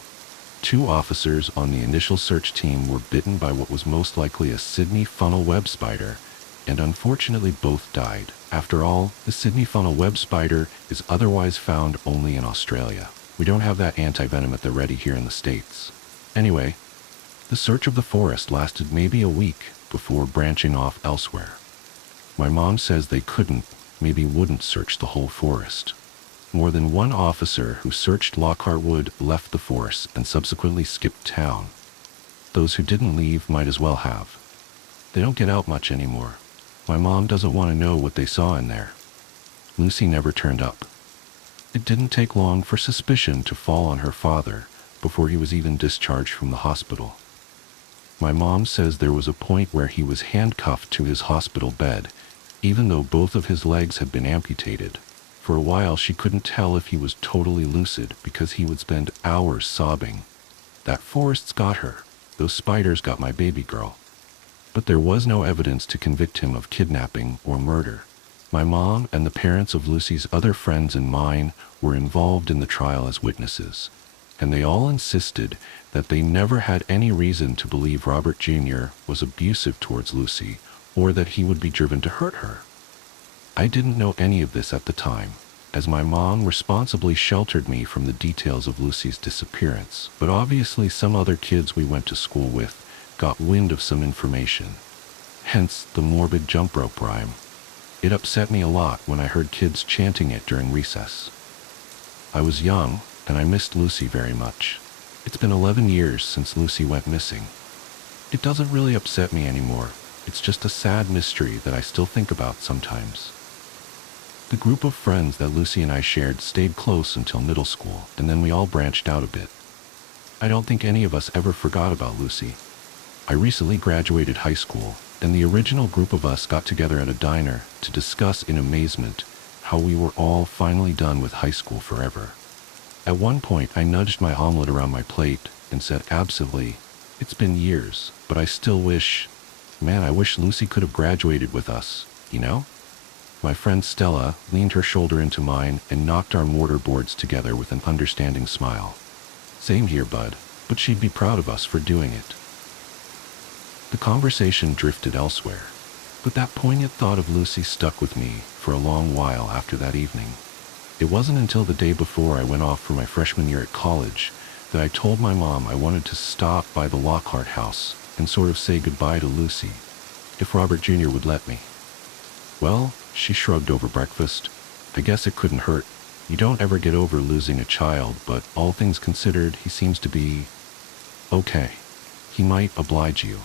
2 officers on the initial search team were bitten by what was most likely a Sydney funnel web spider, and unfortunately both died. After all, the Sydney funnel web spider is otherwise found only in Australia. We don't have that anti-venom at the ready here in the States. Anyway, the search of the forest lasted maybe a week before branching off elsewhere. My mom says they couldn't, maybe wouldn't search the whole forest. More than one officer who searched Lockhart Wood left the force and subsequently skipped town. Those who didn't leave might as well have. They don't get out much anymore. My mom doesn't want to know what they saw in there. Lucy never turned up. It didn't take long for suspicion to fall on her father before he was even discharged from the hospital. My mom says there was a point where he was handcuffed to his hospital bed, even though both of his legs had been amputated. For a while she couldn't tell if he was totally lucid because he would spend hours sobbing. That forest's got her. Those spiders got my baby girl. But there was no evidence to convict him of kidnapping or murder. My mom and the parents of Lucy's other friends and mine were involved in the trial as witnesses, and they all insisted that they never had any reason to believe Robert Jr. was abusive towards Lucy or that he would be driven to hurt her. I didn't know any of this at the time, as my mom responsibly sheltered me from the details of Lucy's disappearance, but obviously some other kids we went to school with got wind of some information, hence the morbid jump rope rhyme. It upset me a lot when I heard kids chanting it during recess. I was young, and I missed Lucy very much. It's been 11 years since Lucy went missing. It doesn't really upset me anymore. It's just a sad mystery that I still think about sometimes. The group of friends that Lucy and I shared stayed close until middle school, and then we all branched out a bit. I don't think any of us ever forgot about Lucy. I recently graduated high school, and the original group of us got together at a diner to discuss in amazement how we were all finally done with high school forever. At one point, I nudged my omelet around my plate and said absently, "It's been years, but I still wish, I wish Lucy could have graduated with us, you know?" My friend Stella leaned her shoulder into mine and knocked our mortar boards together with an understanding smile. "Same here, bud, but she'd be proud of us for doing it." The conversation drifted elsewhere, but that poignant thought of Lucy stuck with me for a long while after that evening. It wasn't until the day before I went off for my freshman year at college that I told my mom I wanted to stop by the Lockhart house and sort of say goodbye to Lucy, if Robert Jr. would let me. "Well," she shrugged over breakfast, "I guess it couldn't hurt. You don't ever get over losing a child, but all things considered, he seems to be okay. He might oblige you."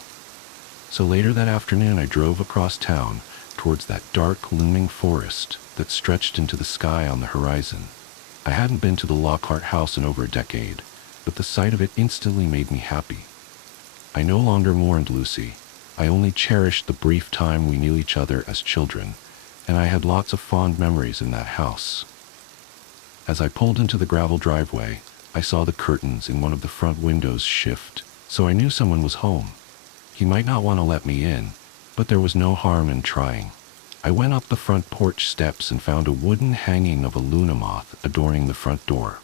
So later that afternoon I drove across town towards that dark, looming forest that stretched into the sky on the horizon. I hadn't been to the Lockhart house in over a decade, but the sight of it instantly made me happy. I no longer mourned Lucy. I only cherished the brief time we knew each other as children, and I had lots of fond memories in that house. As I pulled into the gravel driveway, I saw the curtains in one of the front windows shift, so I knew someone was home. He might not want to let me in, but there was no harm in trying. I went up the front porch steps and found a wooden hanging of a Luna moth adorning the front door.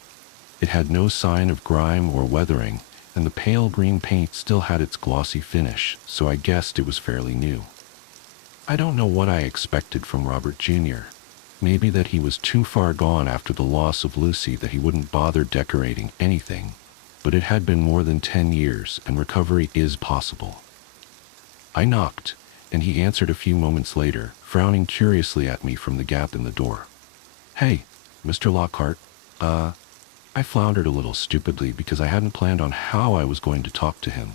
It had no sign of grime or weathering, and the pale green paint still had its glossy finish, so I guessed it was fairly new. I don't know what I expected from Robert Jr. Maybe that he was too far gone after the loss of Lucy that he wouldn't bother decorating anything, but it had been more than 10 years and recovery is possible. I knocked, and he answered a few moments later, frowning curiously at me from the gap in the door. "Hey, Mr. Lockhart, I floundered a little stupidly because I hadn't planned on how I was going to talk to him.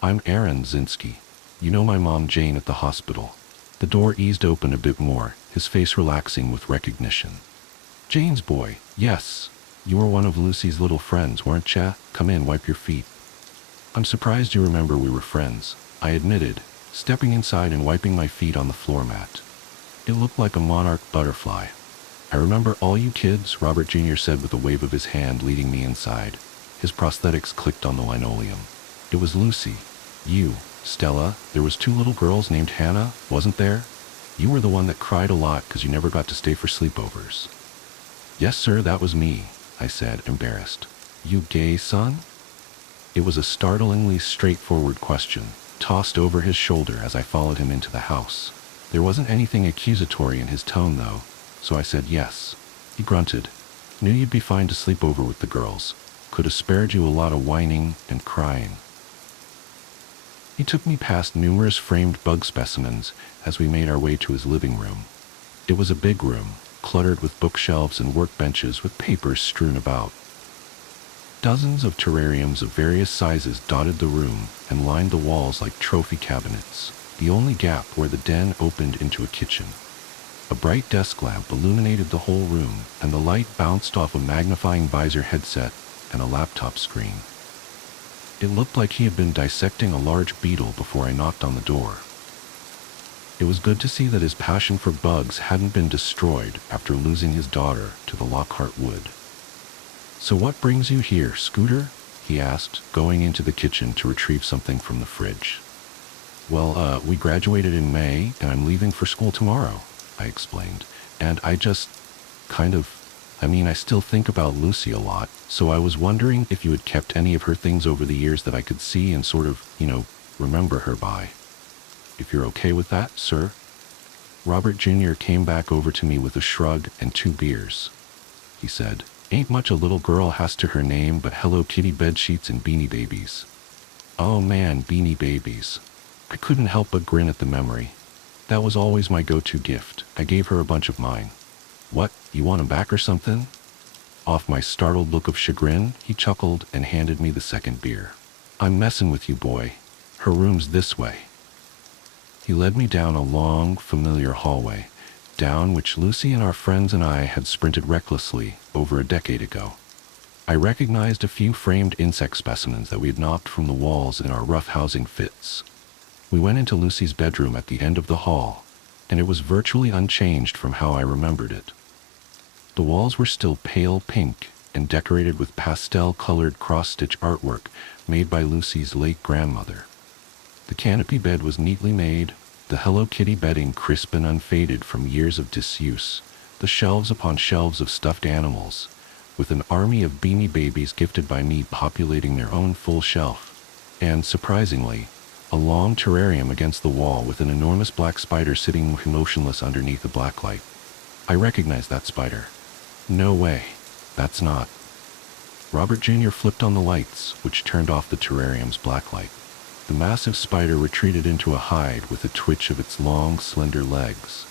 "I'm Aaron Zinsky. You know my mom Jane at the hospital." The door eased open a bit more, his face relaxing with recognition. "Jane's boy, yes. You were one of Lucy's little friends, weren't ya? Come in, wipe your feet." "I'm surprised you remember we were friends," I admitted, stepping inside and wiping my feet on the floor mat. It looked like a monarch butterfly. "I remember all you kids," Robert Jr. said with a wave of his hand leading me inside. His prosthetics clicked on the linoleum. "It was Lucy. You, Stella, there was 2 little girls named Hannah, wasn't there? You were the one that cried a lot because you never got to stay for sleepovers." "Yes, sir, that was me," I said, embarrassed. "You gay, son?" It was a startlingly straightforward question, tossed over his shoulder as I followed him into the house. There wasn't anything accusatory in his tone, though, so I said yes. He grunted. "Knew you'd be fine to sleep over with the girls. Could have spared you a lot of whining and crying." He took me past numerous framed bug specimens as we made our way to his living room. It was a big room, cluttered with bookshelves and workbenches with papers strewn about. Dozens of terrariums of various sizes dotted the room and lined the walls like trophy cabinets, the only gap where the den opened into a kitchen. A bright desk lamp illuminated the whole room, and the light bounced off a magnifying visor headset and a laptop screen. It looked like he had been dissecting a large beetle before I knocked on the door. It was good to see that his passion for bugs hadn't been destroyed after losing his daughter to the Lockhart wood. "So what brings you here, Scooter?" he asked, going into the kitchen to retrieve something from the fridge. "Well, we graduated in May, and I'm leaving for school tomorrow," I explained. "And I just I still think about Lucy a lot, so I was wondering if you had kept any of her things over the years that I could see and sort of, remember her by. If you're okay with that, sir?" Robert Jr. came back over to me with a shrug and 2 beers. He said, "Ain't much a little girl has to her name but Hello Kitty bedsheets and Beanie Babies." Oh man, Beanie Babies. I couldn't help but grin at the memory. That was always my go-to gift. I gave her a bunch of mine. "What, you want 'em back or something?" Off my startled look of chagrin, he chuckled and handed me the second beer. "I'm messing with you, boy. Her room's this way." He led me down a long, familiar hallway, down which Lucy and our friends and I had sprinted recklessly over a decade ago. I recognized a few framed insect specimens that we had knocked from the walls in our roughhousing fits. We went into Lucy's bedroom at the end of the hall, and it was virtually unchanged from how I remembered it. The walls were still pale pink and decorated with pastel-colored cross-stitch artwork made by Lucy's late grandmother. The canopy bed was neatly made, the Hello Kitty bedding crisp and unfaded from years of disuse, the shelves upon shelves of stuffed animals, with an army of Beanie Babies gifted by me populating their own full shelf, and, surprisingly, a long terrarium against the wall with an enormous black spider sitting motionless underneath a black light. I recognized that spider. "No way. That's not." Robert Jr. flipped on the lights, which turned off the terrarium's black light. The massive spider retreated into a hide with a twitch of its long, slender legs.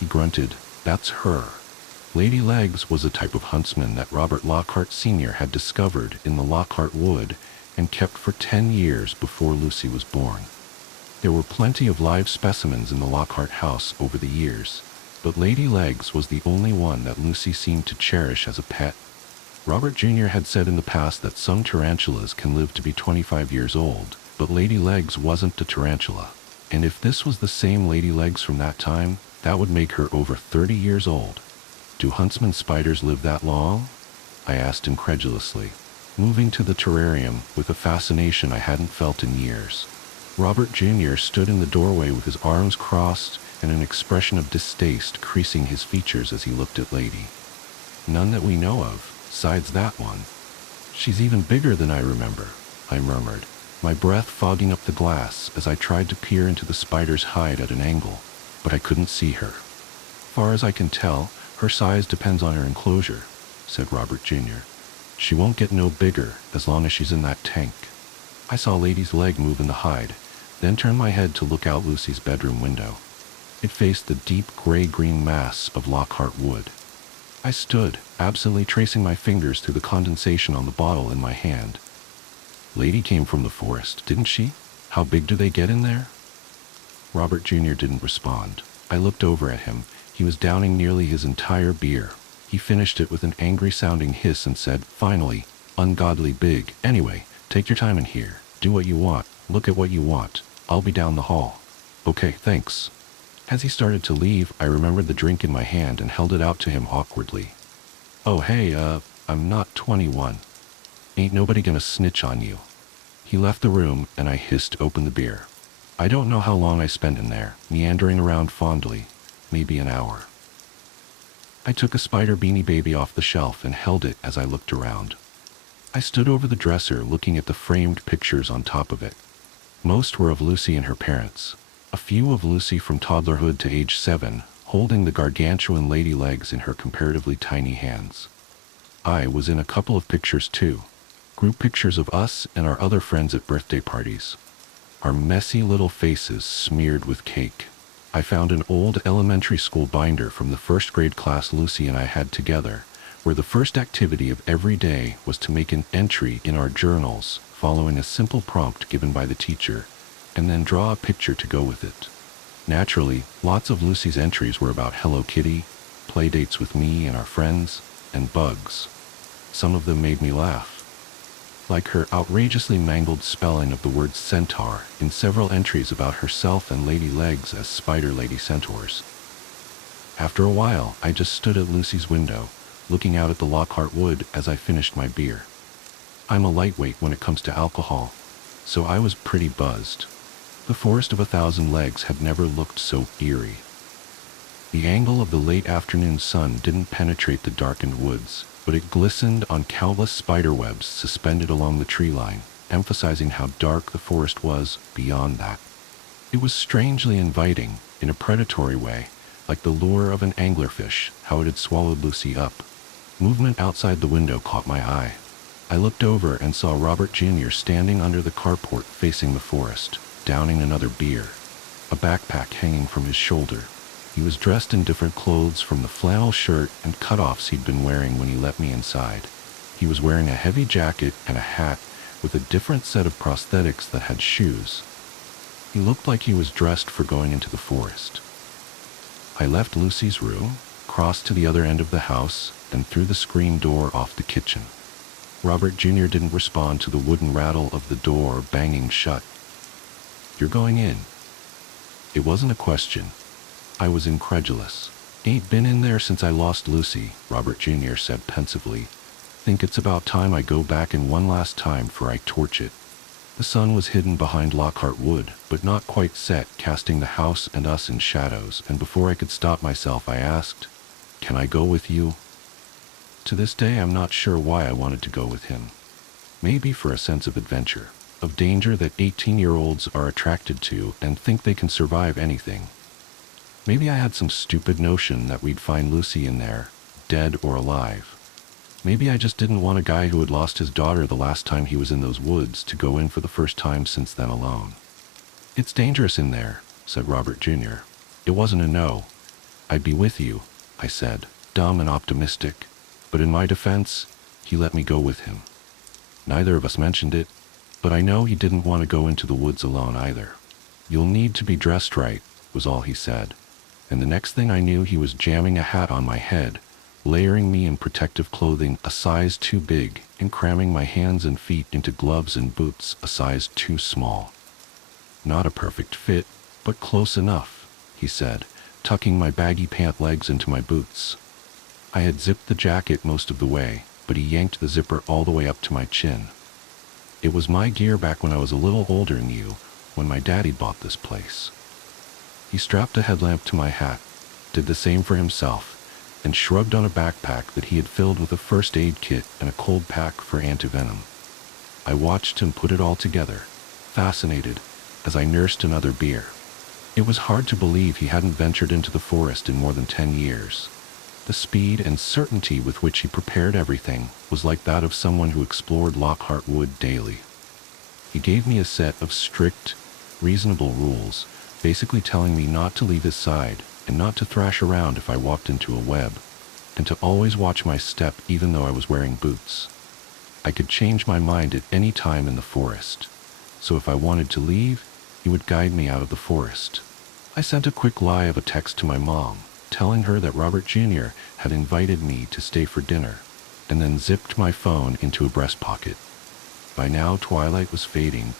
He grunted, "That's her." Lady Legs was a type of huntsman that Robert Lockhart Sr. had discovered in the Lockhart wood and kept for 10 years before Lucy was born. There were plenty of live specimens in the Lockhart house over the years, but Lady Legs was the only one that Lucy seemed to cherish as a pet. Robert Jr. had said in the past that some tarantulas can live to be 25 years old, but Lady Legs wasn't a tarantula. And if this was the same Lady Legs from that time, that would make her over 30 years old. "Do huntsman spiders live that long?" I asked incredulously, moving to the terrarium with a fascination I hadn't felt in years. Robert Jr. stood in the doorway with his arms crossed and an expression of distaste creasing his features as he looked at Lady. "None that we know of, sides that one." "She's even bigger than I remember," I murmured, my breath fogging up the glass as I tried to peer into the spider's hide at an angle, but I couldn't see her. "Far as I can tell, her size depends on her enclosure," said Robert Jr. "She won't get no bigger as long as she's in that tank." I saw Lady's leg move in the hide, then turned my head to look out Lucy's bedroom window. It faced the deep gray-green mass of Lockhart wood. I stood, absently tracing my fingers through the condensation on the bottle in my hand. "Lady came from the forest, didn't she? How big do they get in there?" Robert Jr. didn't respond. I looked over at him. He was downing nearly his entire beer. He finished it with an angry-sounding hiss and said, "Finally, ungodly big. Anyway, take your time in here. Do what you want. Look at what you want. I'll be down the hall." "Okay, thanks." As he started to leave, I remembered the drink in my hand and held it out to him awkwardly. "Oh hey, I'm not 21. Ain't nobody gonna snitch on you." He left the room, and I hissed open the beer. I don't know how long I spent in there, meandering around fondly, maybe an hour. I took a spider Beanie Baby off the shelf and held it as I looked around. I stood over the dresser looking at the framed pictures on top of it. Most were of Lucy and her parents. A few of Lucy from toddlerhood to age 7, holding the gargantuan Lady Legs in her comparatively tiny hands. I was in a couple of pictures too. Group pictures of us and our other friends at birthday parties. Our messy little faces smeared with cake. I found an old elementary school binder from the first grade class Lucy and I had together, where the first activity of every day was to make an entry in our journals following a simple prompt given by the teacher, and then draw a picture to go with it. Naturally, lots of Lucy's entries were about Hello Kitty, play dates with me and our friends, and bugs. Some of them made me laugh, like her outrageously mangled spelling of the word centaur in several entries about herself and Lady Legs as Spider Lady Centaurs. After a while, I just stood at Lucy's window, looking out at the Lockhart Wood as I finished my beer. I'm a lightweight when it comes to alcohol, so I was pretty buzzed. The Forest of 1,000 Legs had never looked so eerie. The angle of the late afternoon sun didn't penetrate the darkened woods, but it glistened on countless spiderwebs suspended along the tree line, emphasizing how dark the forest was beyond that. It was strangely inviting, in a predatory way, like the lure of an anglerfish, how it had swallowed Lucy up. Movement outside the window caught my eye. I looked over and saw Robert Jr. standing under the carport facing the forest, downing another beer, a backpack hanging from his shoulder. He was dressed in different clothes from the flannel shirt and cutoffs he'd been wearing when he let me inside. He was wearing a heavy jacket and a hat with a different set of prosthetics that had shoes. He looked like he was dressed for going into the forest. I left Lucy's room, crossed to the other end of the house, and through the screen door off the kitchen. Robert Jr. didn't respond to the wooden rattle of the door banging shut. "You're going in?" It wasn't a question. I was incredulous. "Ain't been in there since I lost Lucy," Robert Jr. said pensively. "Think it's about time I go back in one last time 'fore I torch it." The sun was hidden behind Lockhart Wood, but not quite set, casting the house and us in shadows, and before I could stop myself I asked, "Can I go with you?" To this day I'm not sure why I wanted to go with him. Maybe for a sense of adventure, of danger that 18-year-olds are attracted to and think they can survive anything. Maybe I had some stupid notion that we'd find Lucy in there, dead or alive. Maybe I just didn't want a guy who had lost his daughter the last time he was in those woods to go in for the first time since then alone. "It's dangerous in there," said Robert Jr. It wasn't a no. "I'd be with you," I said, dumb and optimistic. But in my defense, he let me go with him. Neither of us mentioned it, but I know he didn't want to go into the woods alone either. "You'll need to be dressed right," was all he said. And the next thing I knew, he was jamming a hat on my head, layering me in protective clothing a size too big, and cramming my hands and feet into gloves and boots a size too small. "Not a perfect fit, but close enough," he said, tucking my baggy pant legs into my boots. I had zipped the jacket most of the way, but he yanked the zipper all the way up to my chin. "It was my gear back when I was a little older than you, when my daddy bought this place." He strapped a headlamp to my hat, did the same for himself, and shrugged on a backpack that he had filled with a first aid kit and a cold pack for antivenom. I watched him put it all together, fascinated, as I nursed another beer. It was hard to believe he hadn't ventured into the forest in more than 10 years. The speed and certainty with which he prepared everything was like that of someone who explored Lockhart Wood daily. He gave me a set of strict, reasonable rules, basically telling me not to leave his side and not to thrash around if I walked into a web, and to always watch my step even though I was wearing boots. I could change my mind at any time in the forest, so if I wanted to leave, he would guide me out of the forest. I sent a quick lie of a text to my mom, telling her that Robert Jr. had invited me to stay for dinner, and then zipped my phone into a breast pocket. By now twilight was fading,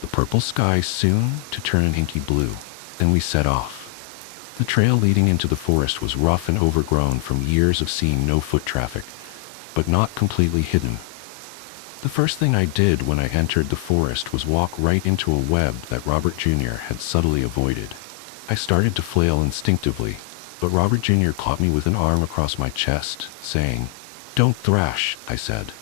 the purple sky soon to turn an inky blue, and we set off. The trail leading into the forest was rough and overgrown from years of seeing no foot traffic, but not completely hidden. The first thing I did when I entered the forest was walk right into a web that Robert Jr. had subtly avoided. I started to flail instinctively, but Robert Jr. caught me with an arm across my chest, saying, "Don't thrash," I said.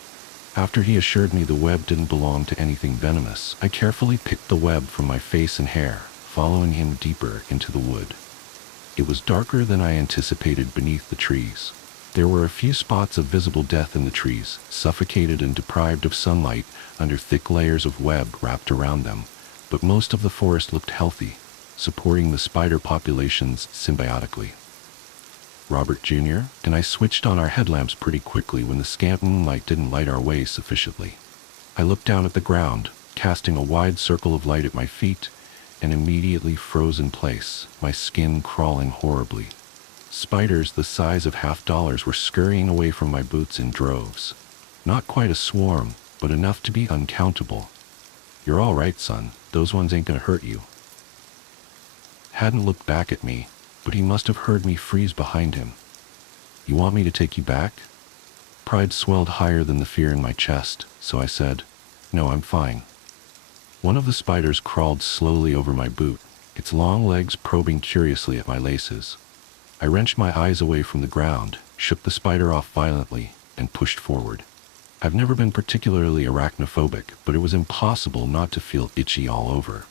After he assured me the web didn't belong to anything venomous, I carefully picked the web from my face and hair, following him deeper into the wood. It was darker than I anticipated beneath the trees. There were a few spots of visible death in the trees, suffocated and deprived of sunlight under thick layers of web wrapped around them, but most of the forest looked healthy, supporting the spider populations symbiotically. Robert Jr., and I switched on our headlamps pretty quickly when the scant moonlight didn't light our way sufficiently. I looked down at the ground, casting a wide circle of light at my feet, and immediately froze in place, my skin crawling horribly. Spiders the size of $50 were scurrying away from my boots in droves. Not quite a swarm, but enough to be uncountable. "You're all right, son. Those ones ain't gonna hurt you." Hadn't looked back at me, but he must have heard me freeze behind him. "You want me to take you back?" Pride swelled higher than the fear in my chest, so I said, "No, I'm fine." One of the spiders crawled slowly over my boot, its long legs probing curiously at my laces. I wrenched my eyes away from the ground, shook the spider off violently, and pushed forward. I've never been particularly arachnophobic, but it was impossible not to feel itchy all over.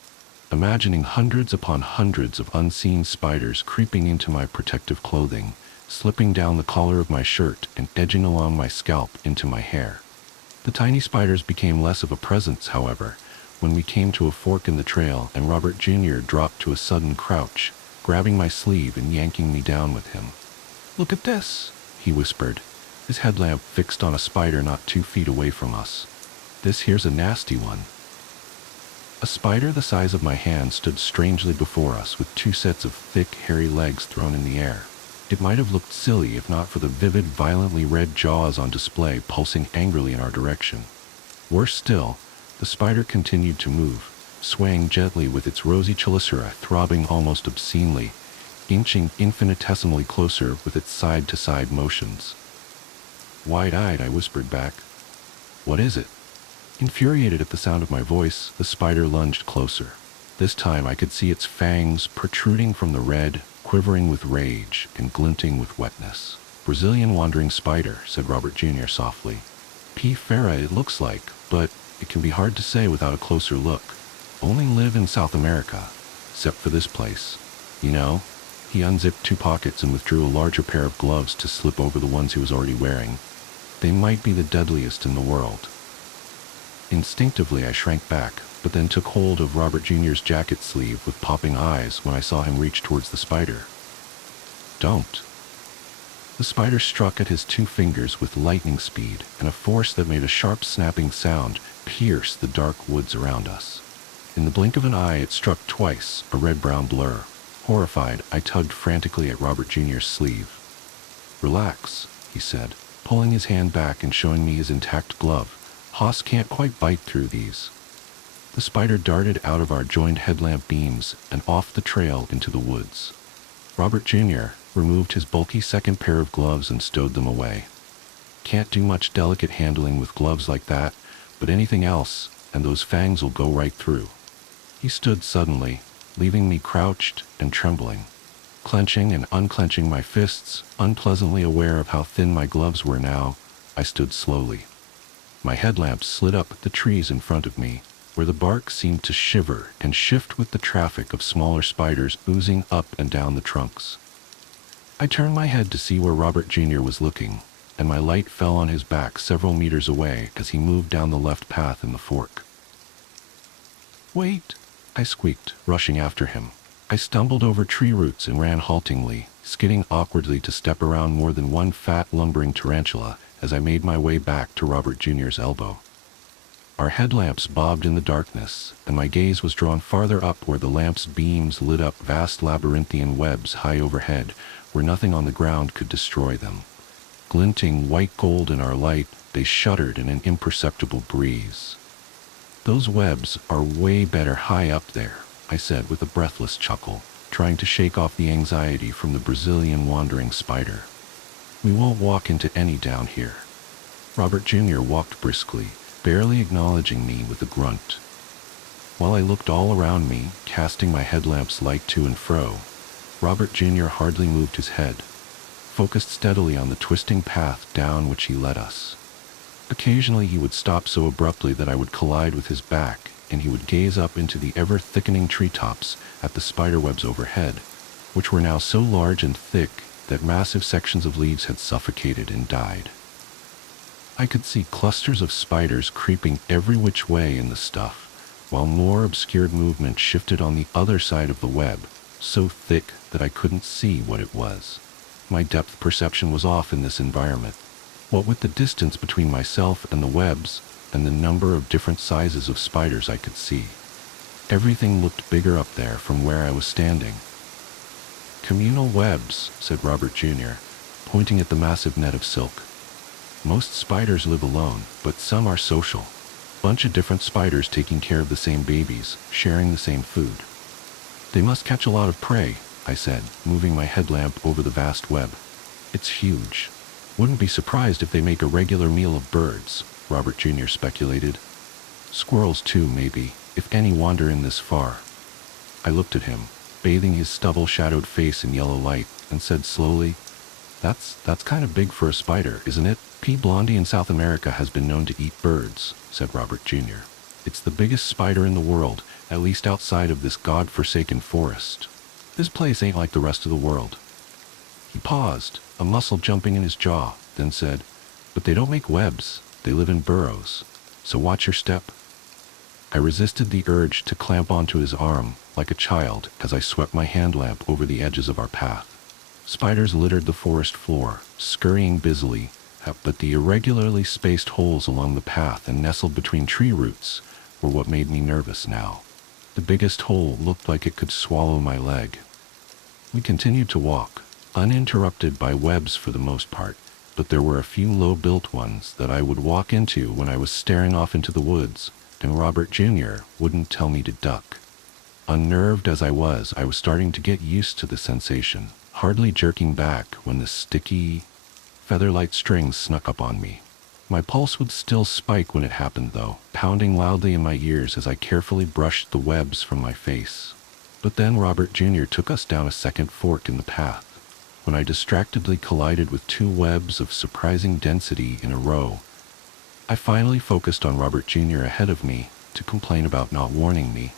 Imagining hundreds upon hundreds of unseen spiders creeping into my protective clothing, slipping down the collar of my shirt and edging along my scalp into my hair. The tiny spiders became less of a presence, however, when we came to a fork in the trail and Robert Jr. dropped to a sudden crouch, grabbing my sleeve and yanking me down with him. "Look at this," he whispered, his headlamp fixed on a spider not 2 feet away from us. "This here's a nasty one." A spider the size of my hand stood strangely before us with 2 sets of thick, hairy legs thrown in the air. It might have looked silly if not for the vivid, violently red jaws on display pulsing angrily in our direction. Worse still, the spider continued to move, swaying gently with its rosy chelicera throbbing almost obscenely, inching infinitesimally closer with its side-to-side motions. Wide-eyed, I whispered back, "What is it?" Infuriated at the sound of my voice, the spider lunged closer. This time I could see its fangs protruding from the red, quivering with rage and glinting with wetness. "Brazilian wandering spider," said Robert Jr. softly. "P. ferra it looks like, but it can be hard to say without a closer look. Only live in South America, except for this place. You know?" He unzipped 2 pockets and withdrew a larger pair of gloves to slip over the ones he was already wearing. "They might be the deadliest in the world." Instinctively I shrank back, but then took hold of Robert Jr.'s jacket sleeve with popping eyes when I saw him reach towards the spider. "Don't." The spider struck at his 2 fingers with lightning speed, and a force that made a sharp snapping sound pierced the dark woods around us. In the blink of an eye it struck twice, a red-brown blur. Horrified, I tugged frantically at Robert Jr.'s sleeve. "Relax," he said, pulling his hand back and showing me his intact glove. "Hoss can't quite bite through these." The spider darted out of our joined headlamp beams and off the trail into the woods. Robert Jr. removed his bulky second pair of gloves and stowed them away. "Can't do much delicate handling with gloves like that, but anything else, and those fangs will go right through." He stood suddenly, leaving me crouched and trembling. Clenching and unclenching my fists, unpleasantly aware of how thin my gloves were now, I stood slowly. My headlamp slid up the trees in front of me, where the bark seemed to shiver and shift with the traffic of smaller spiders oozing up and down the trunks. I turned my head to see where Robert Jr. was looking, and my light fell on his back several meters away as he moved down the left path in the fork. "Wait," I squeaked, rushing after him. I stumbled over tree roots and ran haltingly, skidding awkwardly to step around more than one fat, lumbering tarantula as I made my way back to Robert Jr.'s elbow. Our headlamps bobbed in the darkness, and my gaze was drawn farther up where the lamp's beams lit up vast labyrinthian webs high overhead, where nothing on the ground could destroy them. Glinting white gold in our light, they shuddered in an imperceptible breeze. "Those webs are way better high up there," I said with a breathless chuckle, trying to shake off the anxiety from the Brazilian wandering spider. "We won't walk into any down here." Robert Jr. walked briskly, barely acknowledging me with a grunt. While I looked all around me, casting my headlamp's light to and fro, Robert Jr. hardly moved his head, focused steadily on the twisting path down which he led us. Occasionally he would stop so abruptly that I would collide with his back, and he would gaze up into the ever-thickening treetops at the spiderwebs overhead, which were now so large and thick that massive sections of leaves had suffocated and died. I could see clusters of spiders creeping every which way in the stuff, while more obscured movement shifted on the other side of the web, so thick that I couldn't see what it was. My depth perception was off in this environment. What with the distance between myself and the webs, and the number of different sizes of spiders I could see. Everything looked bigger up there from where I was standing. "Communal webs," said Robert Jr., pointing at the massive net of silk. "Most spiders live alone, but some are social. Bunch of different spiders taking care of the same babies, sharing the same food." "They must catch a lot of prey," I said, moving my headlamp over the vast web. "It's huge. Wouldn't be surprised if they make a regular meal of birds," Robert Jr. speculated. "Squirrels too, maybe, if any wander in this far." I looked at him, bathing his stubble-shadowed face in yellow light, and said slowly, That's kind of big for a spider, isn't it? P. blondie in South America has been known to eat birds," said Robert Jr. "It's the biggest spider in the world, at least outside of this god-forsaken forest. This place ain't like the rest of the world." He paused, a muscle jumping in his jaw, then said, "But they don't make webs, they live in burrows, so watch your step." I resisted the urge to clamp onto his arm, like a child, as I swept my hand lamp over the edges of our path. Spiders littered the forest floor, scurrying busily, but the irregularly spaced holes along the path and nestled between tree roots were what made me nervous now. The biggest hole looked like it could swallow my leg. We continued to walk, uninterrupted by webs for the most part, but there were a few low-built ones that I would walk into when I was staring off into the woods, and Robert Jr. wouldn't tell me to duck. Unnerved as I was starting to get used to the sensation, hardly jerking back when the sticky, feather-light strings snuck up on me. My pulse would still spike when it happened, though, pounding loudly in my ears as I carefully brushed the webs from my face. But then Robert Jr. took us down a second fork in the path. When I distractedly collided with two webs of surprising density in a row, I finally focused on Robert Jr. ahead of me to complain about not warning me.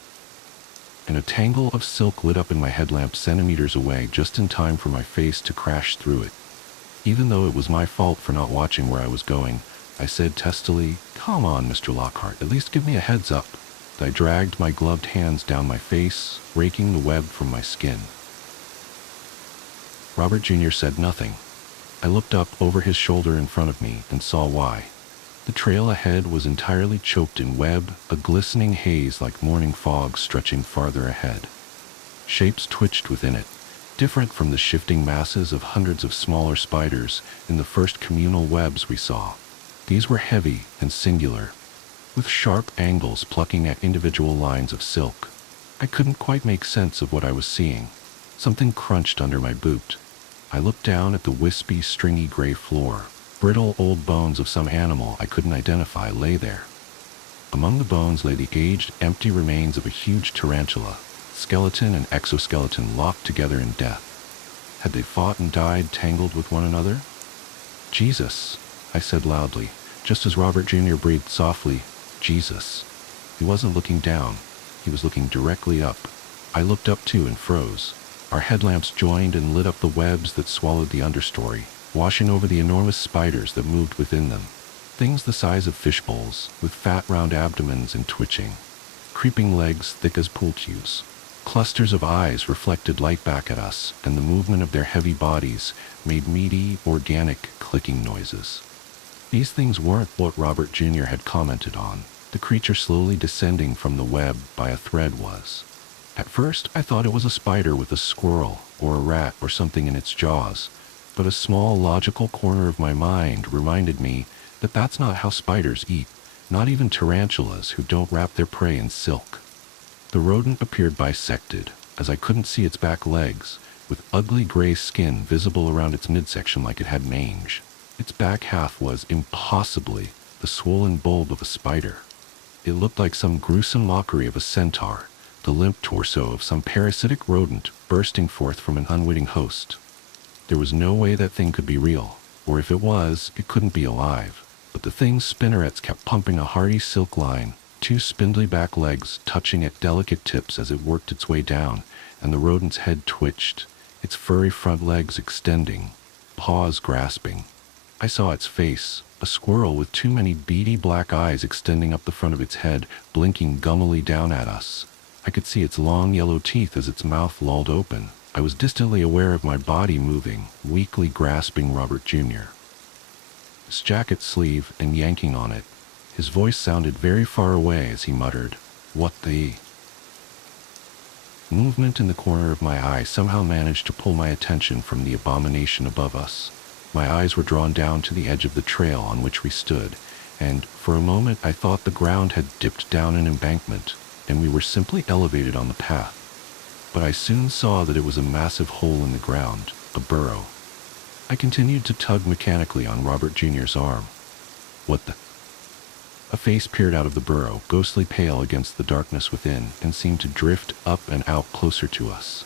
And a tangle of silk lit up in my headlamp centimeters away just in time for my face to crash through it. Even though it was my fault for not watching where I was going, I said testily, "Come on, Mr. Lockhart, at least give me a heads up." I dragged my gloved hands down my face, raking the web from my skin. Robert Jr. said nothing. I looked up over his shoulder in front of me and saw why. The trail ahead was entirely choked in web, a glistening haze like morning fog stretching farther ahead. Shapes twitched within it, different from the shifting masses of hundreds of smaller spiders in the first communal webs we saw. These were heavy and singular, with sharp angles plucking at individual lines of silk. I couldn't quite make sense of what I was seeing. Something crunched under my boot. I looked down at the wispy, stringy gray floor. Brittle old bones of some animal I couldn't identify lay there. Among the bones lay the aged, empty remains of a huge tarantula, skeleton and exoskeleton locked together in death. Had they fought and died tangled with one another? "Jesus," I said loudly, just as Robert Jr. breathed softly, "Jesus." He wasn't looking down. He was looking directly up. I looked up too and froze. Our headlamps joined and lit up the webs that swallowed the understory, washing over the enormous spiders that moved within them. Things the size of fish bowls, with fat round abdomens and twitching. Creeping legs thick as pool cues. Clusters of eyes reflected light back at us, and the movement of their heavy bodies made meaty, organic, clicking noises. These things weren't what Robert Jr. had commented on. The creature slowly descending from the web by a thread was. At first, I thought it was a spider with a squirrel, or a rat, or something in its jaws. But a small, logical corner of my mind reminded me that that's not how spiders eat, not even tarantulas who don't wrap their prey in silk. The rodent appeared bisected, as I couldn't see its back legs, with ugly gray skin visible around its midsection like it had mange. Its back half was, impossibly, the swollen bulb of a spider. It looked like some gruesome mockery of a centaur, the limp torso of some parasitic rodent bursting forth from an unwitting host. There was no way that thing could be real, or if it was, it couldn't be alive. But the thing's spinnerets kept pumping a hardy silk line, two spindly back legs touching at delicate tips as it worked its way down, and the rodent's head twitched, its furry front legs extending, paws grasping. I saw its face, a squirrel with too many beady black eyes extending up the front of its head, blinking gummily down at us. I could see its long yellow teeth as its mouth lolled open, I was distantly aware of my body moving, weakly grasping Robert Jr. His jacket sleeve and yanking on it. His voice sounded very far away as he muttered, "What the?" Movement in the corner of my eye somehow managed to pull my attention from the abomination above us. My eyes were drawn down to the edge of the trail on which we stood, and for a moment I thought the ground had dipped down an embankment, and we were simply elevated on the path. But I soon saw that it was a massive hole in the ground, a burrow. I continued to tug mechanically on Robert Jr.'s arm. "What the?" A face peered out of the burrow, ghostly pale against the darkness within, and seemed to drift up and out closer to us.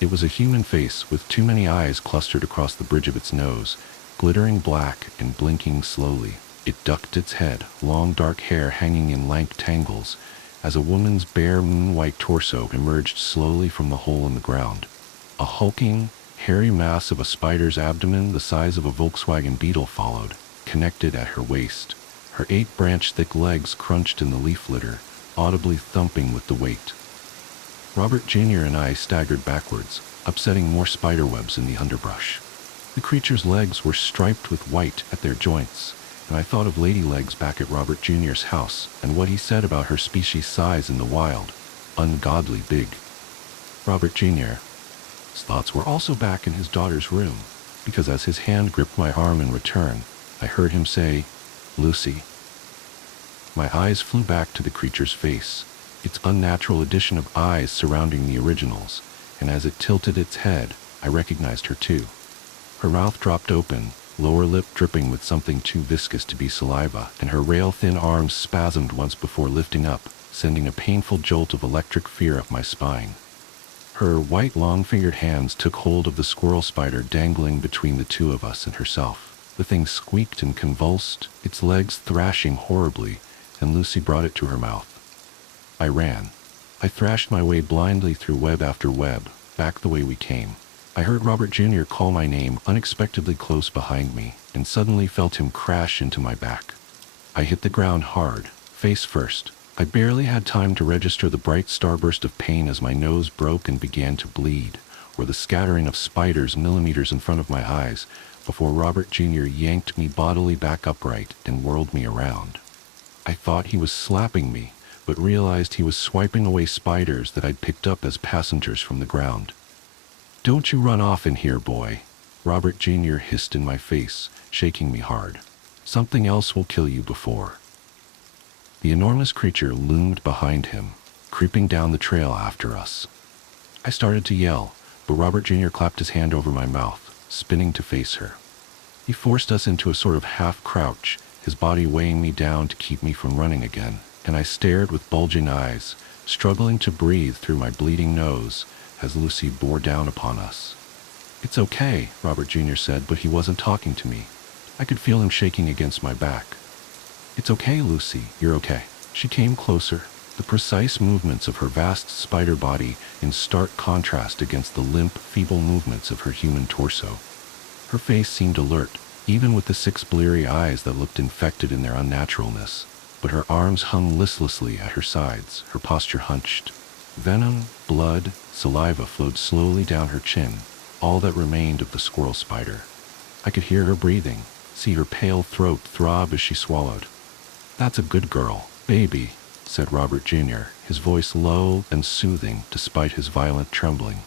It was a human face with too many eyes clustered across the bridge of its nose, glittering black and blinking slowly. It ducked its head, long dark hair hanging in lank tangles, as a woman's bare moon-white torso emerged slowly from the hole in the ground. A hulking, hairy mass of a spider's abdomen the size of a Volkswagen Beetle followed, connected at her waist. Her 8-branch thick legs crunched in the leaf litter, audibly thumping with the weight. Robert Jr. and I staggered backwards, upsetting more spiderwebs in the underbrush. The creature's legs were striped with white at their joints, and I thought of Lady Legs back at Robert Jr.'s house and what he said about her species' size in the wild. Ungodly big. Robert Jr.'s thoughts were also back in his daughter's room, because as his hand gripped my arm in return, I heard him say, "Lucy." My eyes flew back to the creature's face, its unnatural addition of eyes surrounding the original's, and as it tilted its head, I recognized her too. Her mouth dropped open, lower lip dripping with something too viscous to be saliva, and her rail-thin arms spasmed once before lifting up, sending a painful jolt of electric fear up my spine. Her white long-fingered hands took hold of the squirrel spider dangling between the two of us and herself. The thing squeaked and convulsed, its legs thrashing horribly, and Lucy brought it to her mouth. I ran. I thrashed my way blindly through web after web, back the way we came. I heard Robert Jr. call my name unexpectedly close behind me, and suddenly felt him crash into my back. I hit the ground hard, face first. I barely had time to register the bright starburst of pain as my nose broke and began to bleed, or the scattering of spiders millimeters in front of my eyes, before Robert Jr. yanked me bodily back upright and whirled me around. I thought he was slapping me, but realized he was swiping away spiders that I'd picked up as passengers from the ground. "Don't you run off in here, boy," Robert Jr. hissed in my face, shaking me hard. "Something else will kill you before." The enormous creature loomed behind him, creeping down the trail after us. I started to yell, but Robert Jr. clapped his hand over my mouth, spinning to face her. He forced us into a sort of half-crouch, his body weighing me down to keep me from running again, and I stared with bulging eyes, struggling to breathe through my bleeding nose, as Lucy bore down upon us. "It's okay," Robert Jr. said, but he wasn't talking to me. I could feel him shaking against my back. "It's okay, Lucy, you're okay." She came closer, the precise movements of her vast spider body in stark contrast against the limp, feeble movements of her human torso. Her face seemed alert, even with the 6 bleary eyes that looked infected in their unnaturalness, but her arms hung listlessly at her sides, her posture hunched. Venom, blood, saliva flowed slowly down her chin, all that remained of the squirrel spider. I could hear her breathing, see her pale throat throb as she swallowed. "That's a good girl, baby," said Robert Jr., his voice low and soothing despite his violent trembling.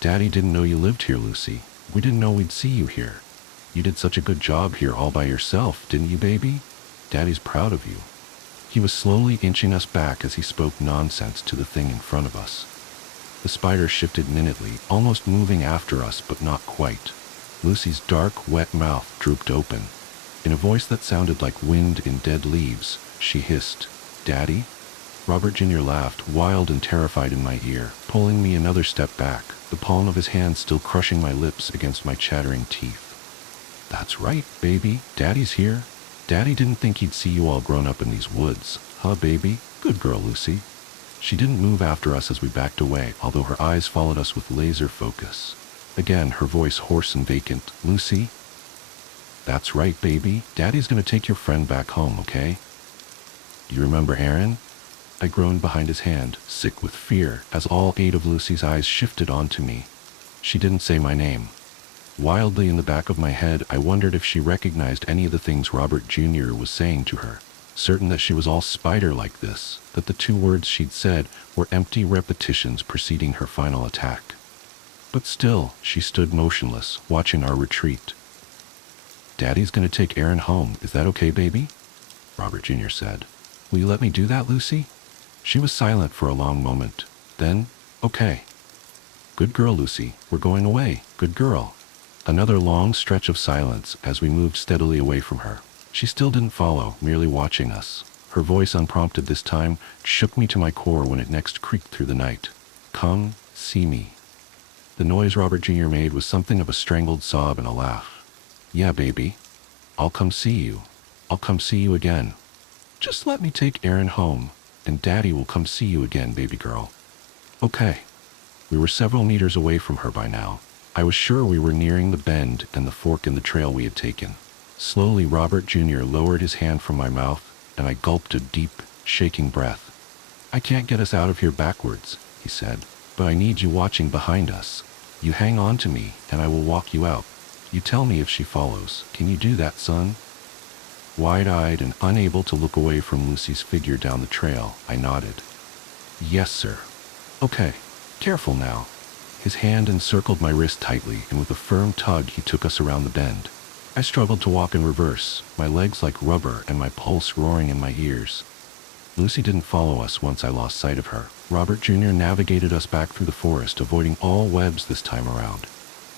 "Daddy didn't know you lived here, Lucy. We didn't know we'd see you here. You did such a good job here all by yourself, didn't you, baby? Daddy's proud of you." He was slowly inching us back as he spoke nonsense to the thing in front of us. The spider shifted minutely, almost moving after us, but not quite. Lucy's dark, wet mouth drooped open. In a voice that sounded like wind in dead leaves, she hissed, "Daddy?" Robert Jr. laughed, wild and terrified in my ear, pulling me another step back, the palm of his hand still crushing my lips against my chattering teeth. "That's right, baby. Daddy's here. Daddy didn't think he'd see you all grown up in these woods. Huh, baby? Good girl, Lucy." She didn't move after us as we backed away, although her eyes followed us with laser focus. Again, her voice hoarse and vacant. "Lucy?" "That's right, baby. Daddy's gonna take your friend back home, okay? Do you remember Aaron?" I groaned behind his hand, sick with fear, as all 8 of Lucy's eyes shifted onto me. She didn't say my name. Wildly in the back of my head, I wondered if she recognized any of the things Robert Jr. was saying to her, certain that she was all spider like this, that the 2 words she'd said were empty repetitions preceding her final attack. But still, she stood motionless, watching our retreat. "Daddy's gonna take Aaron home. Is that okay, baby?" Robert Jr. said. "Will you let me do that, Lucy?" She was silent for a long moment. Then, "Okay." "Good girl, Lucy. We're going away. Good girl." Another long stretch of silence as we moved steadily away from her. She still didn't follow, merely watching us. Her voice, unprompted this time, shook me to my core when it next creaked through the night. "Come, see me." The noise Robert Jr. made was something of a strangled sob and a laugh. "Yeah, baby. I'll come see you. I'll come see you again. Just let me take Aaron home, and Daddy will come see you again, baby girl." "Okay." We were several meters away from her by now. I was sure we were nearing the bend and the fork in the trail we had taken. Slowly, Robert Jr. lowered his hand from my mouth, and I gulped a deep, shaking breath. "I can't get us out of here backwards," he said, "but I need you watching behind us. You hang on to me, and I will walk you out. You tell me if she follows. Can you do that, son?" Wide-eyed and unable to look away from Lucy's figure down the trail, I nodded. "Yes, sir." "Okay. Careful now." His hand encircled my wrist tightly, and with a firm tug he took us around the bend. I struggled to walk in reverse, my legs like rubber and my pulse roaring in my ears. Lucy didn't follow us once I lost sight of her. Robert Jr. navigated us back through the forest, avoiding all webs this time around.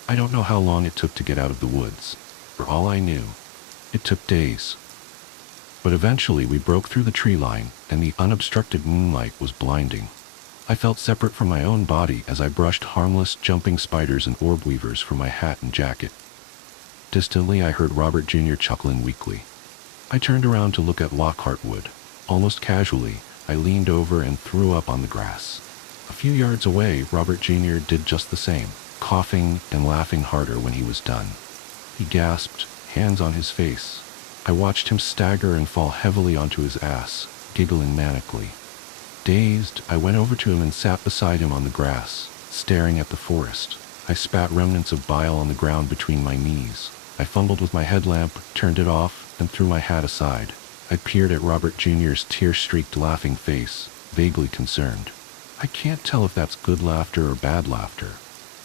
I don't know how long it took to get out of the woods. For all I knew, it took days. But eventually we broke through the tree line, and the unobstructed moonlight was blinding. I felt separate from my own body as I brushed harmless jumping spiders and orb weavers from my hat and jacket. Distantly, I heard Robert Jr. chuckling weakly. I turned around to look at Lockhart Wood. Almost casually, I leaned over and threw up on the grass. A few yards away, Robert Jr. did just the same, coughing and laughing harder when he was done. He gasped, hands on his face. I watched him stagger and fall heavily onto his ass, giggling manically. Dazed, I went over to him and sat beside him on the grass, staring at the forest. I spat remnants of bile on the ground between my knees. I fumbled with my headlamp, turned it off, and threw my hat aside. I peered at Robert Jr.'s tear-streaked laughing face, vaguely concerned. I can't tell if that's good laughter or bad laughter.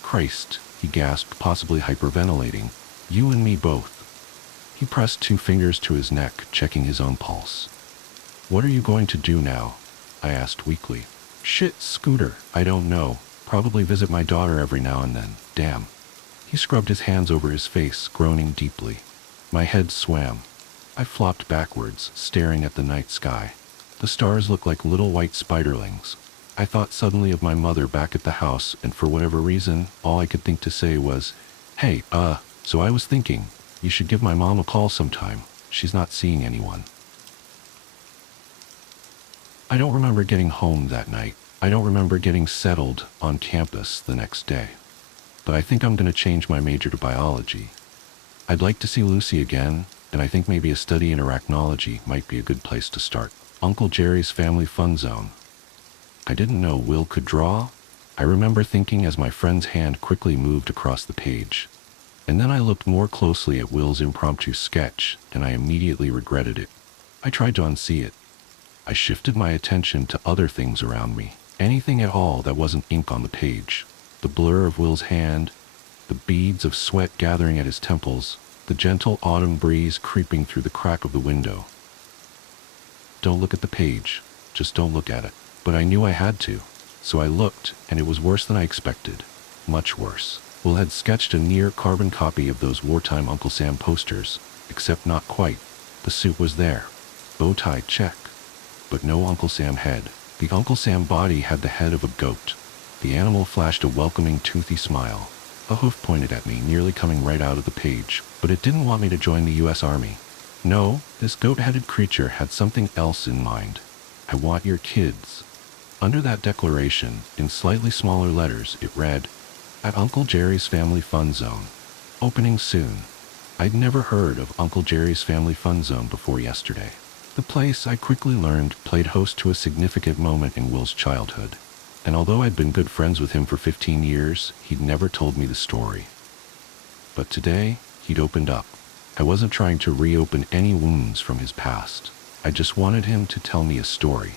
"Christ," he gasped, possibly hyperventilating. "You and me both." He pressed 2 fingers to his neck, checking his own pulse. "What are you going to do now?" I asked weakly. "Shit, Scooter, I don't know. Probably visit my daughter every now and then. Damn." He scrubbed his hands over his face, groaning deeply. My head swam. I flopped backwards, staring at the night sky. The stars looked like little white spiderlings. I thought suddenly of my mother back at the house, and for whatever reason, all I could think to say was, "Hey, so I was thinking, you should give my mom a call sometime. She's not seeing anyone." I don't remember getting home that night. I don't remember getting settled on campus the next day. But I think I'm going to change my major to biology. I'd like to see Lucy again, and I think maybe a study in arachnology might be a good place to start. Uncle Jerry's Family Fun Zone. I didn't know Will could draw. I remember thinking as my friend's hand quickly moved across the page. And then I looked more closely at Will's impromptu sketch, and I immediately regretted it. I tried to unsee it. I shifted my attention to other things around me, anything at all that wasn't ink on the page. The blur of Will's hand, the beads of sweat gathering at his temples, the gentle autumn breeze creeping through the crack of the window. Don't look at the page, just don't look at it. But I knew I had to, so I looked, and it was worse than I expected. Much worse. Will had sketched a near-carbon copy of those wartime Uncle Sam posters, except not quite. The suit was there. Bow tie, check. But no Uncle Sam head. The Uncle Sam body had the head of a goat. The animal flashed a welcoming, toothy smile. A hoof pointed at me, nearly coming right out of the page, but it didn't want me to join the U.S. Army. No, this goat-headed creature had something else in mind. "I want your kids." Under that declaration, in slightly smaller letters, it read, "At Uncle Jerry's Family Fun Zone. Opening soon." I'd never heard of Uncle Jerry's Family Fun Zone before yesterday. The place, I quickly learned, played host to a significant moment in Will's childhood. And although I'd been good friends with him for 15 years, he'd never told me the story. But today, he'd opened up. I wasn't trying to reopen any wounds from his past. I just wanted him to tell me a story.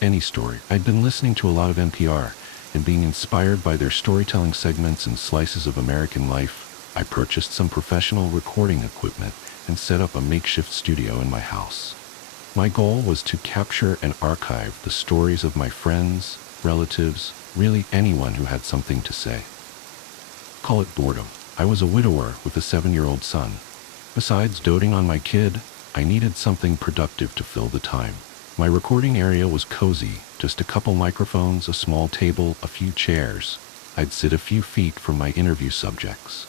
Any story. I'd been listening to a lot of NPR and being inspired by their storytelling segments and slices of American life. I purchased some professional recording equipment and set up a makeshift studio in my house. My goal was to capture and archive the stories of my friends, relatives, really anyone who had something to say. Call it boredom. I was a widower with a 7-year-old son. Besides doting on my kid, I needed something productive to fill the time. My recording area was cozy, just a couple microphones, a small table, a few chairs. I'd sit a few feet from my interview subjects.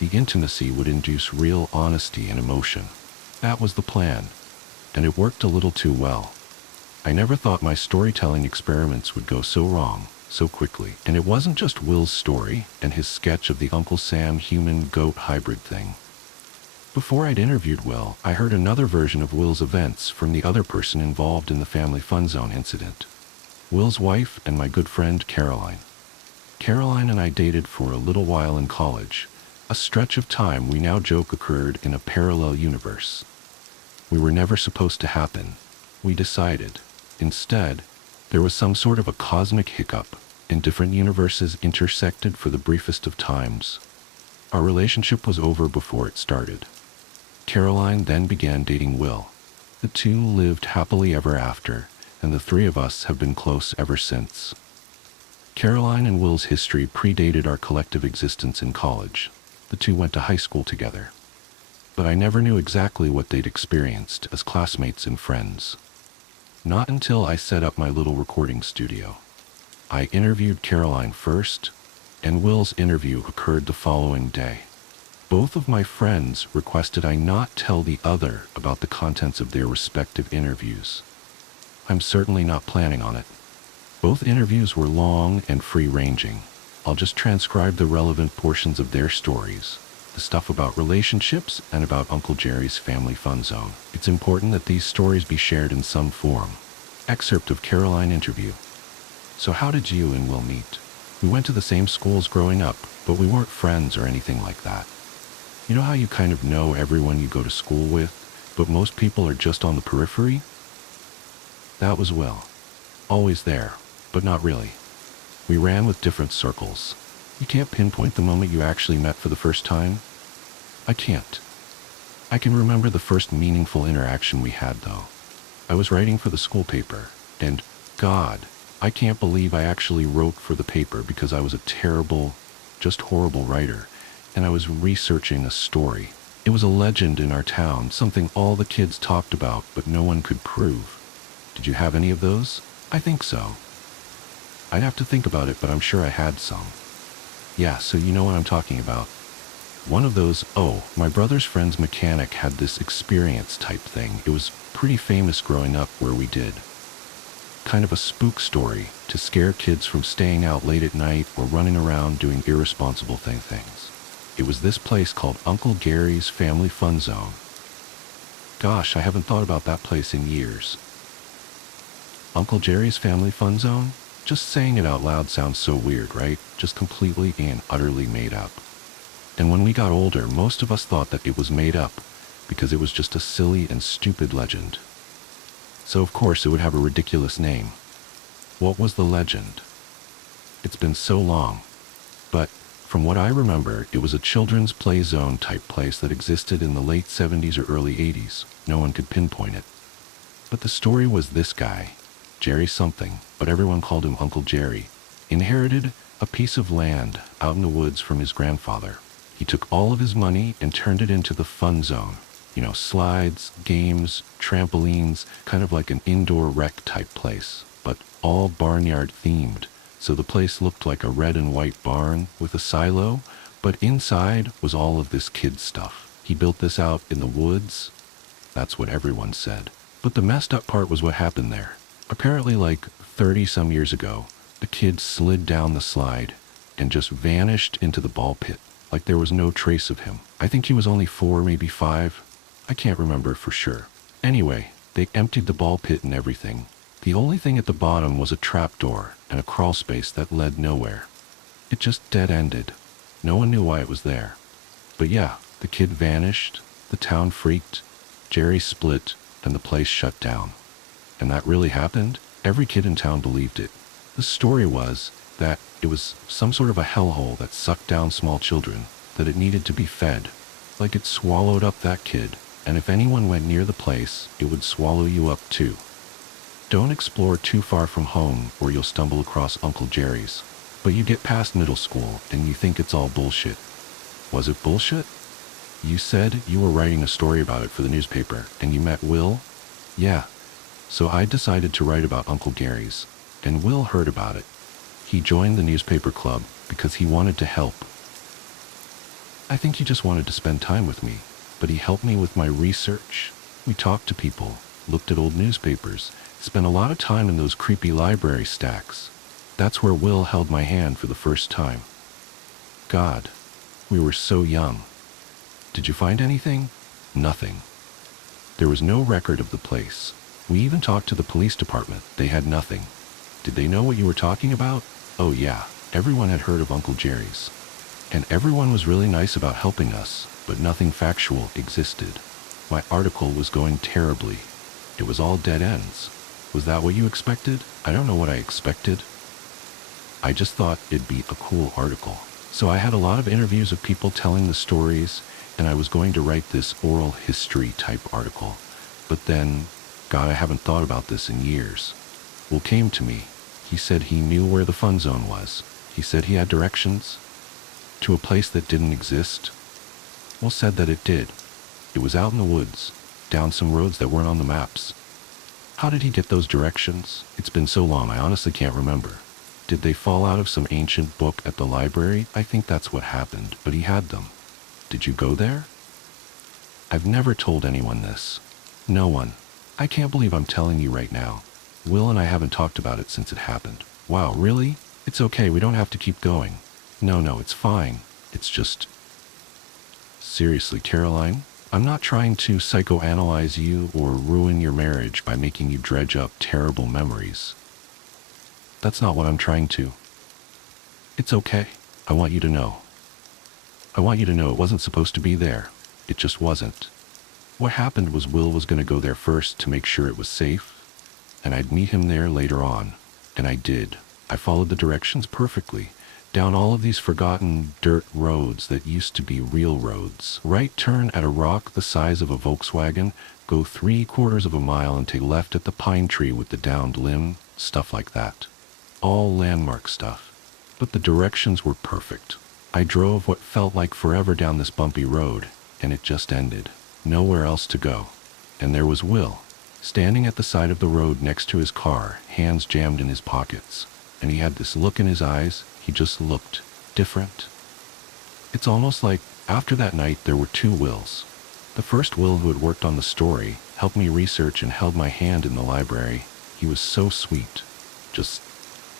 The intimacy would induce real honesty and emotion. That was the plan, and it worked a little too well. I never thought my storytelling experiments would go so wrong so quickly. And it wasn't just Will's story and his sketch of the Uncle Sam human-goat hybrid thing. Before I'd interviewed Will, I heard another version of Will's events from the other person involved in the family fun zone incident. Will's wife and my good friend Caroline. Caroline and I dated for a little while in college, a stretch of time we now joke occurred in a parallel universe. We were never supposed to happen. We decided. Instead, there was some sort of a cosmic hiccup, and different universes intersected for the briefest of times. Our relationship was over before it started. Caroline then began dating Will. The two lived happily ever after, and the three of us have been close ever since. Caroline and Will's history predated our collective existence in college. The two went to high school together. But I never knew exactly what they'd experienced as classmates and friends. Not until I set up my little recording studio. I interviewed Caroline first, and Will's interview occurred the following day. Both of my friends requested I not tell the other about the contents of their respective interviews. I'm certainly not planning on it. Both interviews were long and free-ranging. I'll just transcribe the relevant portions of their stories, the stuff about relationships and about Uncle Jerry's family fun zone. It's important that these stories be shared in some form. Excerpt of Caroline interview. So how did you and Will meet? We went to the same schools growing up, but we weren't friends or anything like that. You know how you kind of know everyone you go to school with, but most people are just on the periphery? That was Will. Always there, but not really. We ran with different circles. You can't pinpoint the moment you actually met for the first time? I can't. I can remember the first meaningful interaction we had, though. I was writing for the school paper, and, God, I can't believe I actually wrote for the paper because I was a terrible, just horrible writer, and I was researching a story. It was a legend in our town, something all the kids talked about but no one could prove. Did you have any of those? I think so. I'd have to think about it, but I'm sure I had some. Yeah, so you know what I'm talking about. One of those, my brother's friend's mechanic had this experience type thing. It was pretty famous growing up where we did. Kind of a spook story to scare kids from staying out late at night or running around doing irresponsible things. It was this place called Uncle Gary's Family Fun Zone. Gosh, I haven't thought about that place in years. Uncle Jerry's Family Fun Zone? Just saying it out loud sounds so weird, right? Just completely and utterly made up. And when we got older, most of us thought that it was made up because it was just a silly and stupid legend. So of course it would have a ridiculous name. What was the legend? It's been so long. But from what I remember, it was a children's play zone type place that existed in the late 70s or early 80s. No one could pinpoint it. But the story was this guy, Jerry something, but everyone called him Uncle Jerry, inherited a piece of land out in the woods from his grandfather. He took all of his money and turned it into the fun zone. You know, slides, games, trampolines, kind of like an indoor rec type place, but all barnyard themed. So the place looked like a red and white barn with a silo, but inside was all of this kid stuff. He built this out in the woods. That's what everyone said. But the messed up part was what happened there. Apparently like 30 some years ago, the kid slid down the slide and just vanished into the ball pit, like there was no trace of him. I think he was only 4, maybe 5. I can't remember for sure. Anyway, they emptied the ball pit and everything. The only thing at the bottom was a trapdoor and a crawl space that led nowhere. It just dead-ended. No one knew why it was there. But yeah, the kid vanished, the town freaked, Jerry split, and the place shut down. And that really happened? Every kid in town believed it. The story was that it was some sort of a hellhole that sucked down small children, that it needed to be fed. Like it swallowed up that kid, and if anyone went near the place, it would swallow you up too. Don't explore too far from home or you'll stumble across Uncle Jerry's. But you get past middle school and you think it's all bullshit. Was it bullshit? You said you were writing a story about it for the newspaper and you met Will? Yeah. So I decided to write about Uncle Gary's, and Will heard about it. He joined the newspaper club because he wanted to help. I think he just wanted to spend time with me, but he helped me with my research. We talked to people, looked at old newspapers, spent a lot of time in those creepy library stacks. That's where Will held my hand for the first time. God, we were so young. Did you find anything? Nothing. There was no record of the place. We even talked to the police department. They had nothing. Did they know what you were talking about? Oh yeah, everyone had heard of Uncle Jerry's. And everyone was really nice about helping us, but nothing factual existed. My article was going terribly. It was all dead ends. Was that what you expected? I don't know what I expected. I just thought it'd be a cool article. So I had a lot of interviews of people telling the stories, and I was going to write this oral history type article. But then, God, I haven't thought about this in years. Will came to me. He said he knew where the fun zone was. He said he had directions to a place that didn't exist. Will said that it did. It was out in the woods, down some roads that weren't on the maps. How did he get those directions? It's been so long, I honestly can't remember. Did they fall out of some ancient book at the library? I think that's what happened, but he had them. Did you go there? I've never told anyone this. No one. I can't believe I'm telling you right now. Will and I haven't talked about it since it happened. Wow, really? It's okay, we don't have to keep going. No, it's fine. It's just... Seriously, Caroline? I'm not trying to psychoanalyze you or ruin your marriage by making you dredge up terrible memories. That's not what I'm trying to. It's okay. I want you to know. I want you to know it wasn't supposed to be there. It just wasn't. What happened was Will was going to go there first to make sure it was safe, and I'd meet him there later on. And I did. I followed the directions perfectly, down all of these forgotten dirt roads that used to be real roads. Right turn at a rock the size of a Volkswagen, go 3/4 of a mile and take left at the pine tree with the downed limb, stuff like that. All landmark stuff. But the directions were perfect. I drove what felt like forever down this bumpy road, and it just ended. Nowhere else to go. And there was Will, standing at the side of the road next to his car, hands jammed in his pockets. And he had this look in his eyes. He just looked different. It's almost like after that night there were two Wills. The first Will who had worked on the story, helped me research and held my hand in the library. He was so sweet. Just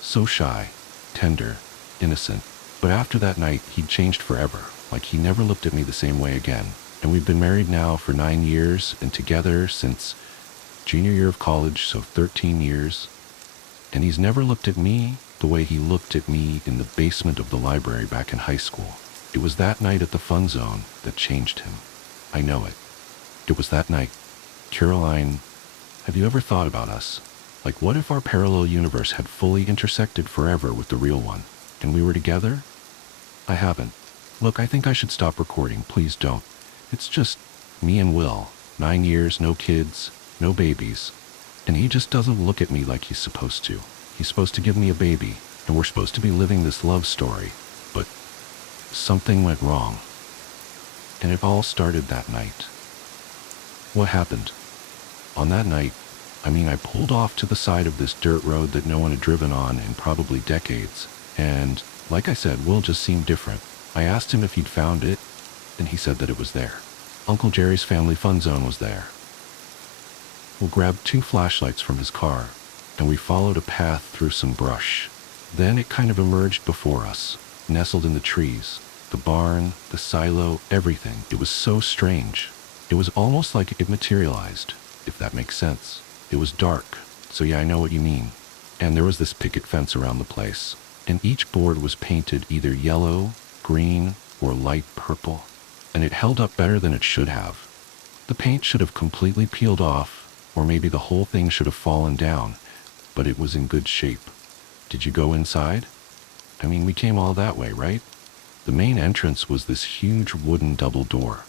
so shy, tender, innocent. But after that night, he'd changed forever. Like he never looked at me the same way again. And we've been married now for 9 years and together since junior year of college, so 13 years. And he's never looked at me the way he looked at me in the basement of the library back in high school. It was that night at the fun zone that changed him. I know it. It was that night. Caroline, have you ever thought about us? Like, what if our parallel universe had fully intersected forever with the real one, and we were together? I haven't. Look, I think I should stop recording. Please don't. It's just me and Will. 9 years, no kids, no babies. And he just doesn't look at me like he's supposed to. He's supposed to give me a baby, and we're supposed to be living this love story. But something went wrong. And it all started that night. What happened? On that night, I pulled off to the side of this dirt road that no one had driven on in probably decades. And, like I said, Will just seemed different. I asked him if he'd found it, and he said that it was there. Uncle Jerry's family fun zone was there. Will grabbed 2 flashlights from his car, and we followed a path through some brush. Then it kind of emerged before us, nestled in the trees. The barn, the silo, everything. It was so strange. It was almost like it materialized, if that makes sense. It was dark, so yeah, I know what you mean. And there was this picket fence around the place, and each board was painted either yellow, green, or light purple, and it held up better than it should have. The paint should have completely peeled off, or maybe the whole thing should have fallen down, but it was in good shape. Did you go inside? I mean, we came all that way, right? The main entrance was this huge wooden double door,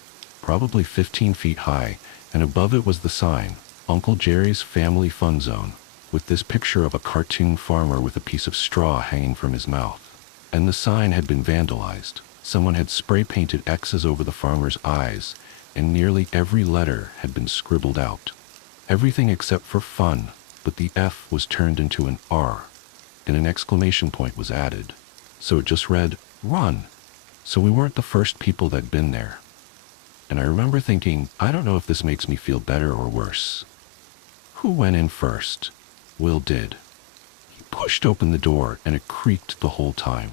probably 15 feet high, and above it was the sign, Uncle Jerry's Family Fun Zone, with this picture of a cartoon farmer with a piece of straw hanging from his mouth. And the sign had been vandalized. Someone had spray-painted X's over the farmer's eyes, and nearly every letter had been scribbled out. Everything except for fun, but the F was turned into an R, and an exclamation point was added. So it just read, "Run." So we weren't the first people that'd been there. And I remember thinking, I don't know if this makes me feel better or worse. Who went in first? Will did. He pushed open the door, and it creaked the whole time.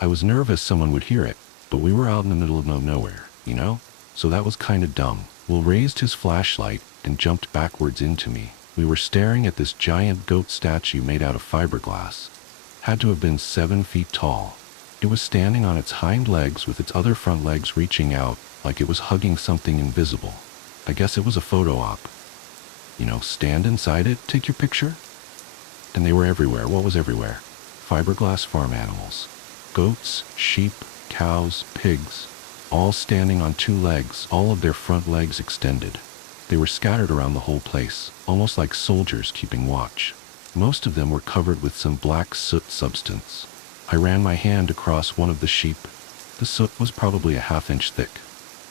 I was nervous someone would hear it, but we were out in the middle of nowhere, you know? So that was kind of dumb. Will raised his flashlight and jumped backwards into me. We were staring at this giant goat statue made out of fiberglass. Had to have been 7 feet tall. It was standing on its hind legs with its other front legs reaching out like it was hugging something invisible. I guess it was a photo op. You know, stand inside it, take your picture. And they were everywhere. What was everywhere? Fiberglass farm animals. Goats, sheep, cows, pigs, all standing on 2 legs, all of their front legs extended. They were scattered around the whole place, almost like soldiers keeping watch. Most of them were covered with some black soot substance. I ran my hand across one of the sheep. The soot was probably a half-inch thick.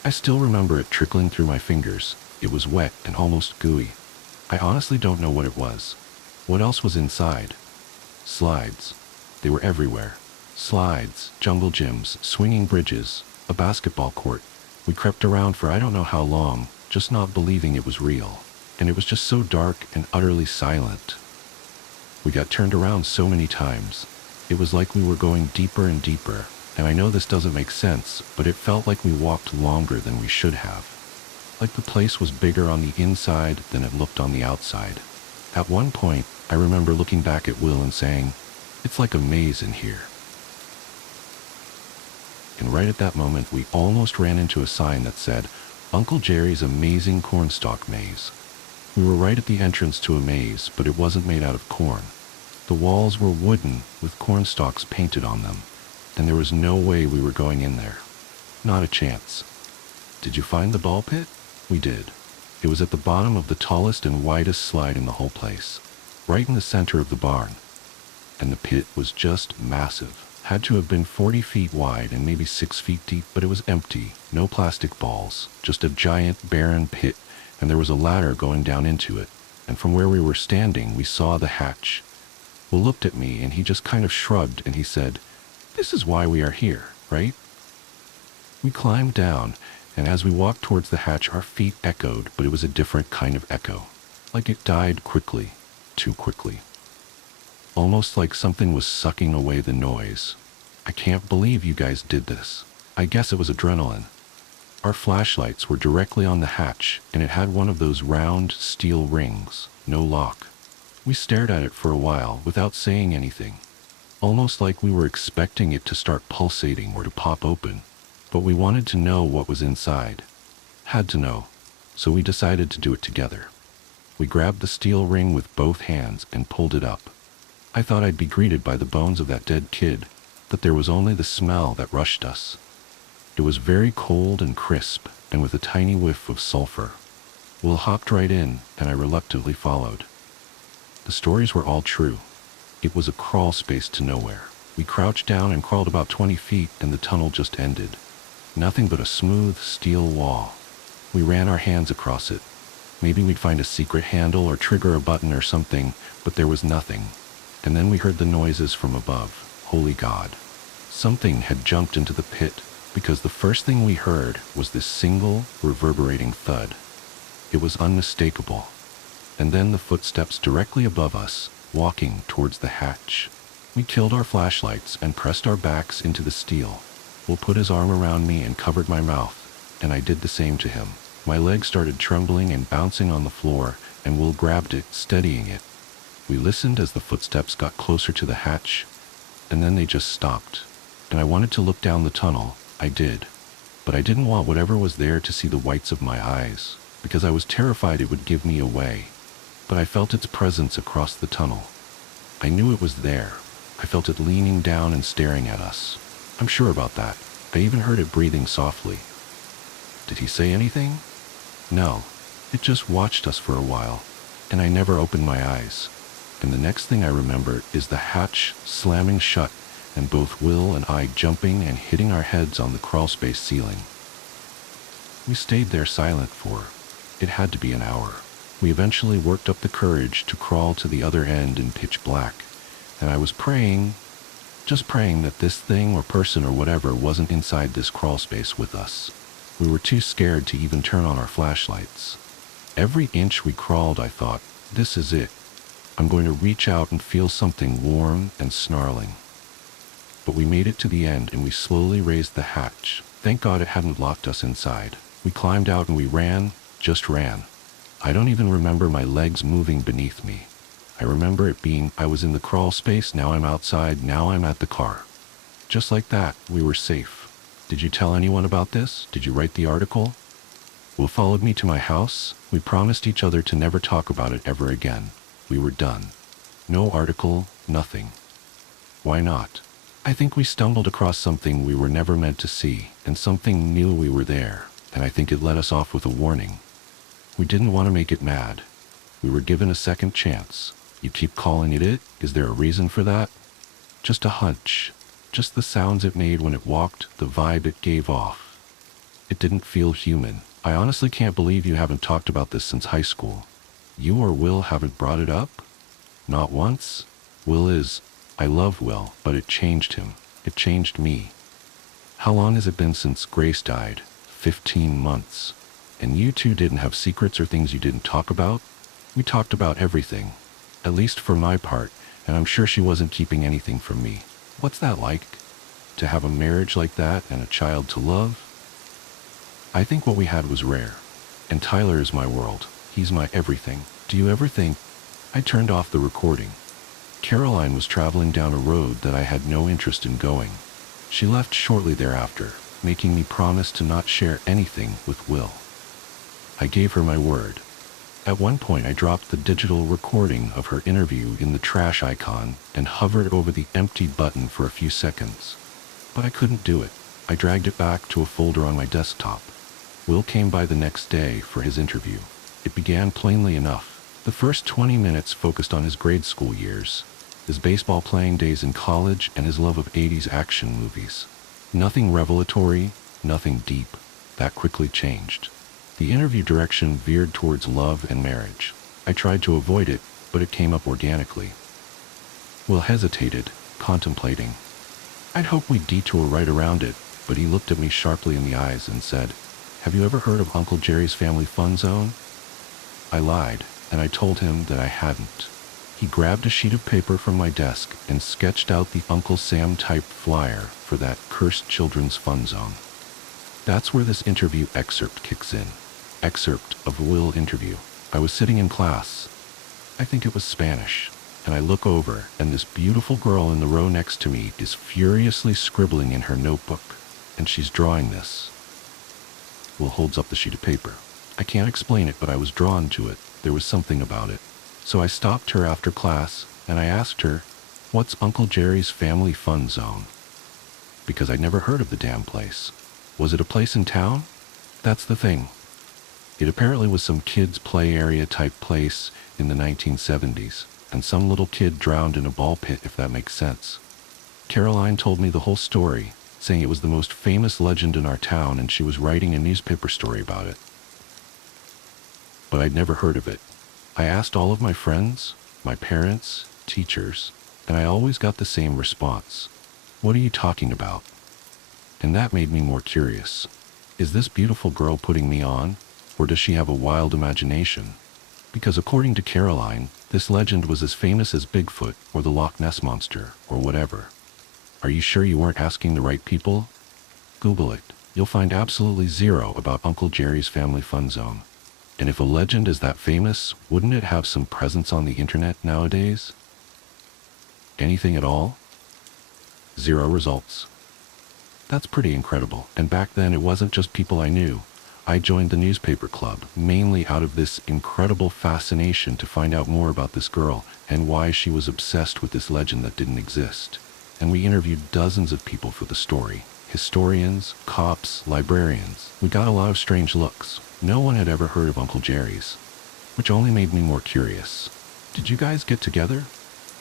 I still remember it trickling through my fingers. It was wet and almost gooey. I honestly don't know what it was. What else was inside? Slides. They were everywhere. Slides, jungle gyms, swinging bridges, a basketball court. We crept around for I don't know how long, just not believing it was real. And it was just so dark and utterly silent. We got turned around so many times. It was like we were going deeper and deeper, and I know this doesn't make sense, but it felt like we walked longer than we should have. Like the place was bigger on the inside than it looked on the outside. At one point, I remember looking back at Will and saying, "It's like a maze in here." And right at that moment, we almost ran into a sign that said, "Uncle Jerry's Amazing Cornstalk Maze." We were right at the entrance to a maze, but it wasn't made out of corn. The walls were wooden, with cornstalks painted on them, and there was no way we were going in there. Not a chance. Did you find the ball pit? We did. It was at the bottom of the tallest and widest slide in the whole place, right in the center of the barn. And the pit was just massive. Had to have been 40 feet wide and maybe 6 feet deep, but it was empty. No plastic balls, just a giant barren pit, and there was a ladder going down into it. And from where we were standing, we saw the hatch. Will looked at me and he just kind of shrugged and he said, "This is why we are here, right?" We climbed down, and as we walked towards the hatch, our feet echoed, but it was a different kind of echo. Like it died quickly, too quickly. Almost like something was sucking away the noise. I can't believe you guys did this. I guess it was adrenaline. Our flashlights were directly on the hatch, and it had one of those round steel rings, no lock. We stared at it for a while without saying anything, almost like we were expecting it to start pulsating or to pop open. But we wanted to know what was inside. Had to know, so we decided to do it together. We grabbed the steel ring with both hands and pulled it up. I thought I'd be greeted by the bones of that dead kid, but there was only the smell that rushed us. It was very cold and crisp, and with a tiny whiff of sulfur. Will hopped right in, and I reluctantly followed. The stories were all true. It was a crawl space to nowhere. We crouched down and crawled about 20 feet, and the tunnel just ended. Nothing but a smooth steel wall. We ran our hands across it. Maybe we'd find a secret handle or trigger a button or something, but there was nothing. And then we heard the noises from above. Holy God. Something had jumped into the pit, because the first thing we heard was this single, reverberating thud. It was unmistakable. And then the footsteps directly above us, walking towards the hatch. We killed our flashlights and pressed our backs into the steel. Will put his arm around me and covered my mouth, and I did the same to him. My legs started trembling and bouncing on the floor, and Will grabbed it, steadying it. We listened as the footsteps got closer to the hatch, and then they just stopped. And I wanted to look down the tunnel. I did. But I didn't want whatever was there to see the whites of my eyes, because I was terrified it would give me away. But I felt its presence across the tunnel. I knew it was there. I felt it leaning down and staring at us. I'm sure about that. I even heard it breathing softly. Did he say anything? No. It just watched us for a while, and I never opened my eyes. And the next thing I remember is the hatch slamming shut and both Will and I jumping and hitting our heads on the crawlspace ceiling. We stayed there silent for, it had to be an hour. We eventually worked up the courage to crawl to the other end in pitch black, and I was praying, just praying that this thing or person or whatever wasn't inside this crawlspace with us. We were too scared to even turn on our flashlights. Every inch we crawled, I thought, this is it. I'm going to reach out and feel something warm and snarling. But we made it to the end and we slowly raised the hatch. Thank God it hadn't locked us inside. We climbed out and we ran, just ran. I don't even remember my legs moving beneath me. I remember it being, I was in the crawl space, now I'm outside, now I'm at the car. Just like that, we were safe. Did you tell anyone about this? Did you write the article? Will followed me to my house. We promised each other to never talk about it ever again. We were done. No article, nothing. Why not? I think we stumbled across something we were never meant to see, and something knew we were there, and I think it let us off with a warning. We didn't want to make it mad. We were given a second chance. You keep calling it? Is there a reason for that? Just a hunch. Just the sounds it made when it walked, the vibe it gave off. It didn't feel human. I honestly can't believe you haven't talked about this since high school. You or Will haven't brought it up? Not once? I love Will, but it changed him. It changed me. How long has it been since Grace died? 15 months. And you two didn't have secrets or things you didn't talk about? We talked about everything. At least for my part, and I'm sure she wasn't keeping anything from me. What's that like? To have a marriage like that and a child to love? I think what we had was rare. And Tyler is my world. He's my everything. Do you ever think? I turned off the recording. Caroline was traveling down a road that I had no interest in going. She left shortly thereafter, making me promise to not share anything with Will. I gave her my word. At one point I dropped the digital recording of her interview in the trash icon and hovered over the empty button for a few seconds. But I couldn't do it. I dragged it back to a folder on my desktop. Will came by the next day for his interview. It began plainly enough. The first 20 minutes focused on his grade school years, his baseball playing days in college, and his love of 80s action movies. Nothing revelatory, nothing deep. That quickly changed. The interview direction veered towards love and marriage. I tried to avoid it, but it came up organically. Will hesitated, contemplating. I'd hoped we'd detour right around it, but he looked at me sharply in the eyes and said, "Have you ever heard of Uncle Jerry's Family Fun Zone?" I lied, and I told him that I hadn't. He grabbed a sheet of paper from my desk and sketched out the Uncle Sam-type flyer for that cursed children's fun zone. That's where this interview excerpt kicks in. Excerpt of Will interview. I was sitting in class. I think it was Spanish. And I look over, and this beautiful girl in the row next to me is furiously scribbling in her notebook, and she's drawing this. Will holds up the sheet of paper. I can't explain it, but I was drawn to it. There was something about it. So I stopped her after class, and I asked her, "What's Uncle Jerry's Family Fun Zone?" Because I'd never heard of the damn place. Was it a place in town? That's the thing. It apparently was some kids' play area type place in the 1970s, and some little kid drowned in a ball pit, if that makes sense. Caroline told me the whole story, saying it was the most famous legend in our town and she was writing a newspaper story about it. But I'd never heard of it. I asked all of my friends, my parents, teachers, and I always got the same response. "What are you talking about?" And that made me more curious. Is this beautiful girl putting me on, or does she have a wild imagination? Because according to Caroline, this legend was as famous as Bigfoot or the Loch Ness Monster or whatever. Are you sure you weren't asking the right people? Google it. You'll find absolutely zero about Uncle Jerry's Family Fun Zone. And if a legend is that famous, wouldn't it have some presence on the internet nowadays? Anything at all? Zero results. That's pretty incredible. And back then it wasn't just people I knew. I joined the newspaper club, mainly out of this incredible fascination to find out more about this girl and why she was obsessed with this legend that didn't exist. And we interviewed dozens of people for the story. Historians, cops, librarians. We got a lot of strange looks. No one had ever heard of Uncle Jerry's, which only made me more curious. Did you guys get together?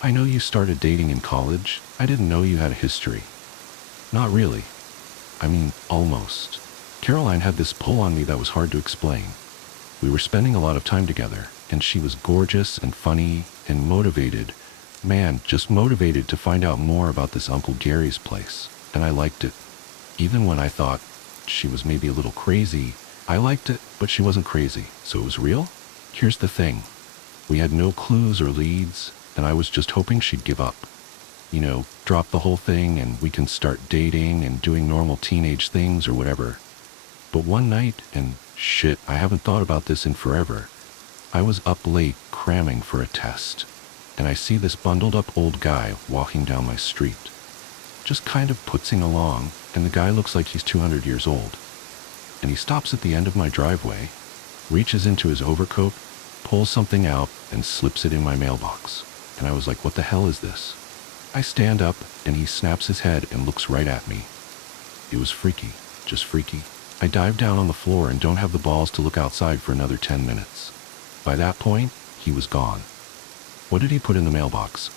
I know you started dating in college. I didn't know you had a history. Not really. I mean, almost. Caroline had this pull on me that was hard to explain. We were spending a lot of time together, and she was gorgeous and funny and motivated. Man, just motivated to find out more about this Uncle Gary's place. And I liked it. Even when I thought she was maybe a little crazy, I liked it, but she wasn't crazy, so it was real? Here's the thing. We had no clues or leads, and I was just hoping she'd give up. You know, drop the whole thing and we can start dating and doing normal teenage things or whatever. But one night, and shit, I haven't thought about this in forever, I was up late cramming for a test, and I see this bundled up old guy walking down my street. Just kind of putzing along, and the guy looks like he's 200 years old. And he stops at the end of my driveway, reaches into his overcoat, pulls something out, and slips it in my mailbox. And I was like, what the hell is this? I stand up, and he snaps his head and looks right at me. It was freaky, just freaky. I dive down on the floor and don't have the balls to look outside for another 10 minutes. By that point, he was gone. What did he put in the mailbox?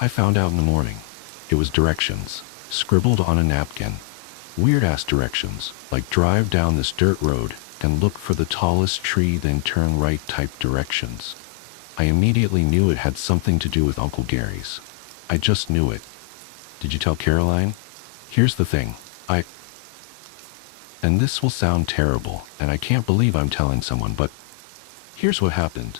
I found out in the morning. It was directions, scribbled on a napkin. Weird-ass directions, like drive down this dirt road and look for the tallest tree, then turn right type directions. I immediately knew it had something to do with Uncle Gary's. I just knew it. Did you tell Caroline? Here's the thing, and this will sound terrible, and I can't believe I'm telling someone, but here's what happened.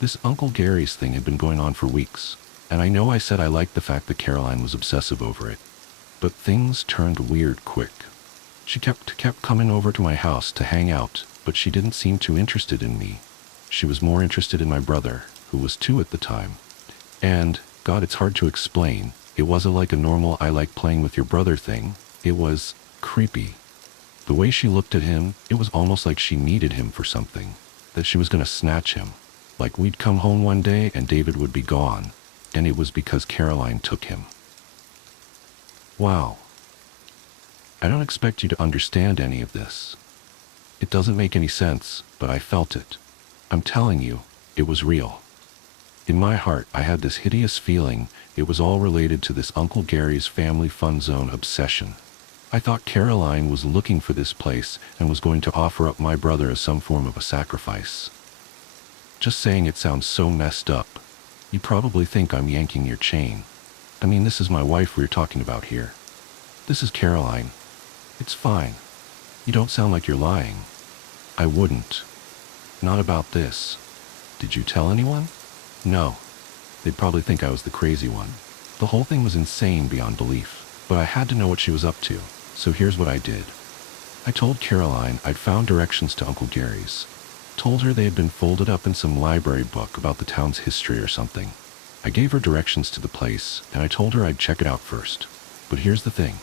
This Uncle Gary's thing had been going on for weeks, and I know I said I liked the fact that Caroline was obsessive over it. But things turned weird quick. She kept coming over to my house to hang out, but she didn't seem too interested in me. She was more interested in my brother, who was 2 at the time. And, God, it's hard to explain. It wasn't like a normal I like playing with your brother thing. It was creepy. The way she looked at him, it was almost like she needed him for something. That she was going to snatch him. Like we'd come home one day and David would be gone. And it was because Caroline took him. Wow. I don't expect you to understand any of this. It doesn't make any sense, but I felt it. I'm telling you, it was real. In my heart, I had this hideous feeling it was all related to this Uncle Gary's family fun zone obsession. I thought Caroline was looking for this place and was going to offer up my brother as some form of a sacrifice. Just saying it sounds so messed up. You probably think I'm yanking your chain. I mean, this is my wife we're talking about here. This is Caroline. It's fine. You don't sound like you're lying. I wouldn't. Not about this. Did you tell anyone? No. They'd probably think I was the crazy one. The whole thing was insane beyond belief, but I had to know what she was up to, so here's what I did. I told Caroline I'd found directions to Uncle Gary's. Told her they had been folded up in some library book about the town's history or something. I gave her directions to the place, and I told her I'd check it out first. But here's the thing.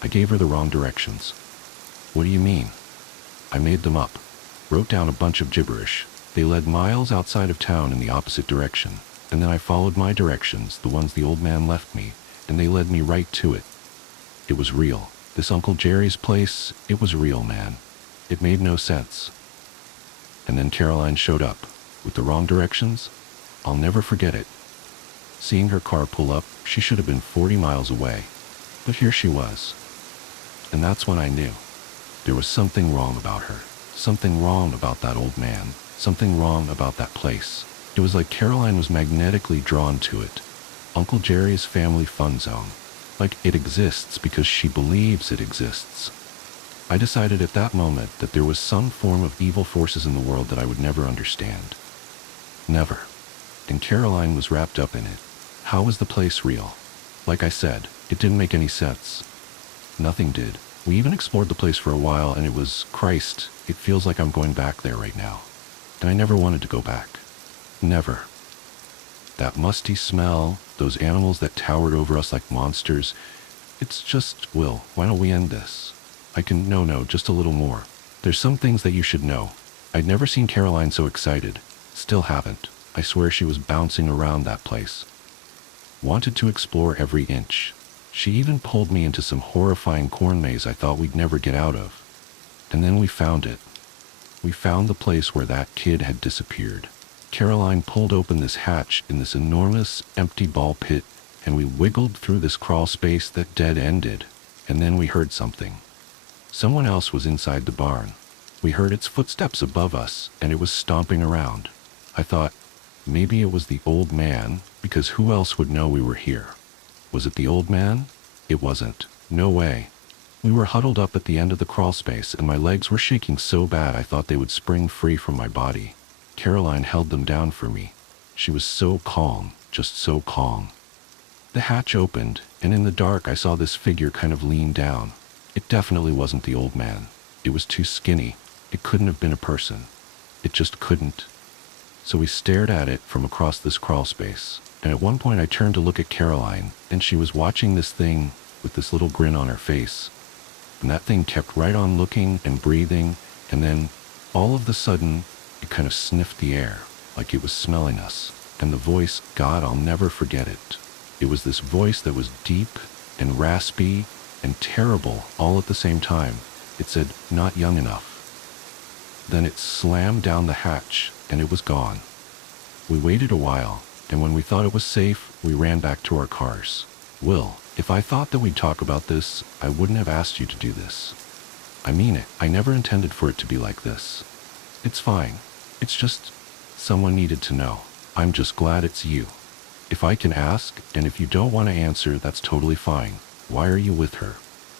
I gave her the wrong directions. What do you mean? I made them up. Wrote down a bunch of gibberish. They led miles outside of town in the opposite direction. And then I followed my directions, the ones the old man left me, and they led me right to it. It was real. This Uncle Jerry's place, it was real, man. It made no sense. And then Caroline showed up, with the wrong directions. I'll never forget it. Seeing her car pull up, she should have been 40 miles away. But here she was. And that's when I knew. There was something wrong about her. Something wrong about that old man. Something wrong about that place. It was like Caroline was magnetically drawn to it. Uncle Jerry's family fun zone. Like it exists because she believes it exists. I decided at that moment that there was some form of evil forces in the world that I would never understand. Never. And Caroline was wrapped up in it. How was the place real? Like I said, it didn't make any sense. Nothing did. We even explored the place for a while and it was, Christ, it feels like I'm going back there right now. and I never wanted to go back. Never. That musty smell, those animals that towered over us like monsters. It's just, Will, why don't we end this? No, just a little more. There's some things that you should know. I'd never seen Caroline so excited. Still haven't. I swear she was bouncing around that place. Wanted to explore every inch. She even pulled me into some horrifying corn maze I thought we'd never get out of. And then we found it. We found the place where that kid had disappeared. Caroline pulled open this hatch in this enormous, empty ball pit, and we wiggled through this crawl space that dead-ended. And then we heard something. Someone else was inside the barn. We heard its footsteps above us, and it was stomping around. I thought, maybe it was the old man, because who else would know we were here? Was it the old man? It wasn't. No way. We were huddled up at the end of the crawl space, and my legs were shaking so bad I thought they would spring free from my body. Caroline held them down for me. She was so calm, just so calm. The hatch opened, and in the dark I saw this figure kind of lean down. It definitely wasn't the old man. It was too skinny. It couldn't have been a person. It just couldn't. So we stared at it from across this crawl space, and at one point I turned to look at Caroline, and she was watching this thing with this little grin on her face. And that thing kept right on looking and breathing, and then, all of a sudden, it kind of sniffed the air, like it was smelling us. And the voice, God, I'll never forget it. It was this voice that was deep and raspy and terrible all at the same time. It said, not young enough. Then it slammed down the hatch, and it was gone. We waited a while, and when we thought it was safe, we ran back to our cars. Will, if I thought that we'd talk about this, I wouldn't have asked you to do this. I mean it. I never intended for it to be like this. It's fine. It's just, someone needed to know. I'm just glad it's you. If I can ask, and if you don't want to answer, that's totally fine. Why are you with her?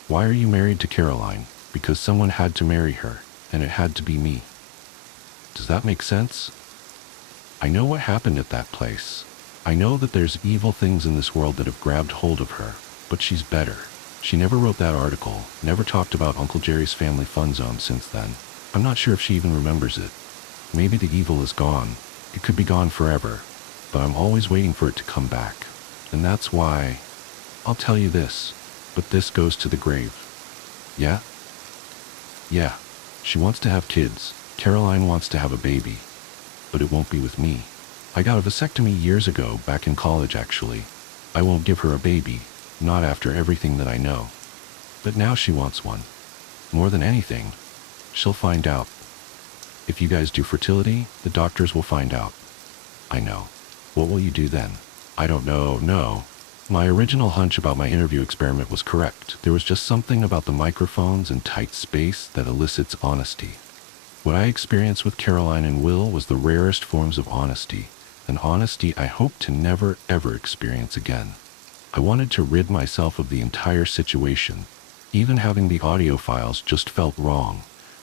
Why are you married to Caroline? Because someone had to marry her, and it had to be me. Does that make sense? I know what happened at that place. I know that there's evil things in this world that have grabbed hold of her, but she's better. She never wrote that article, never talked about Uncle Jerry's family fun zone since then. I'm not sure if she even remembers it. Maybe the evil is gone. It could be gone forever, but I'm always waiting for it to come back. And that's why, I'll tell you this, but this goes to the grave. Yeah? Yeah. She wants to have kids. Caroline wants to have a baby. But it won't be with me. I got a vasectomy years ago, back in college actually. I won't give her a baby, not after everything that I know. But now she wants one. More than anything, she'll find out. If you guys do fertility, the doctors will find out. I know. What will you do then? I don't know, no. My original hunch about my interview experiment was correct. There was just something about the microphones and tight space that elicits honesty. What I experienced with Caroline and Will was the rarest forms of honesty, an honesty I hope to never ever experience again. I wanted to rid myself of the entire situation. Even having the audio files just felt wrong,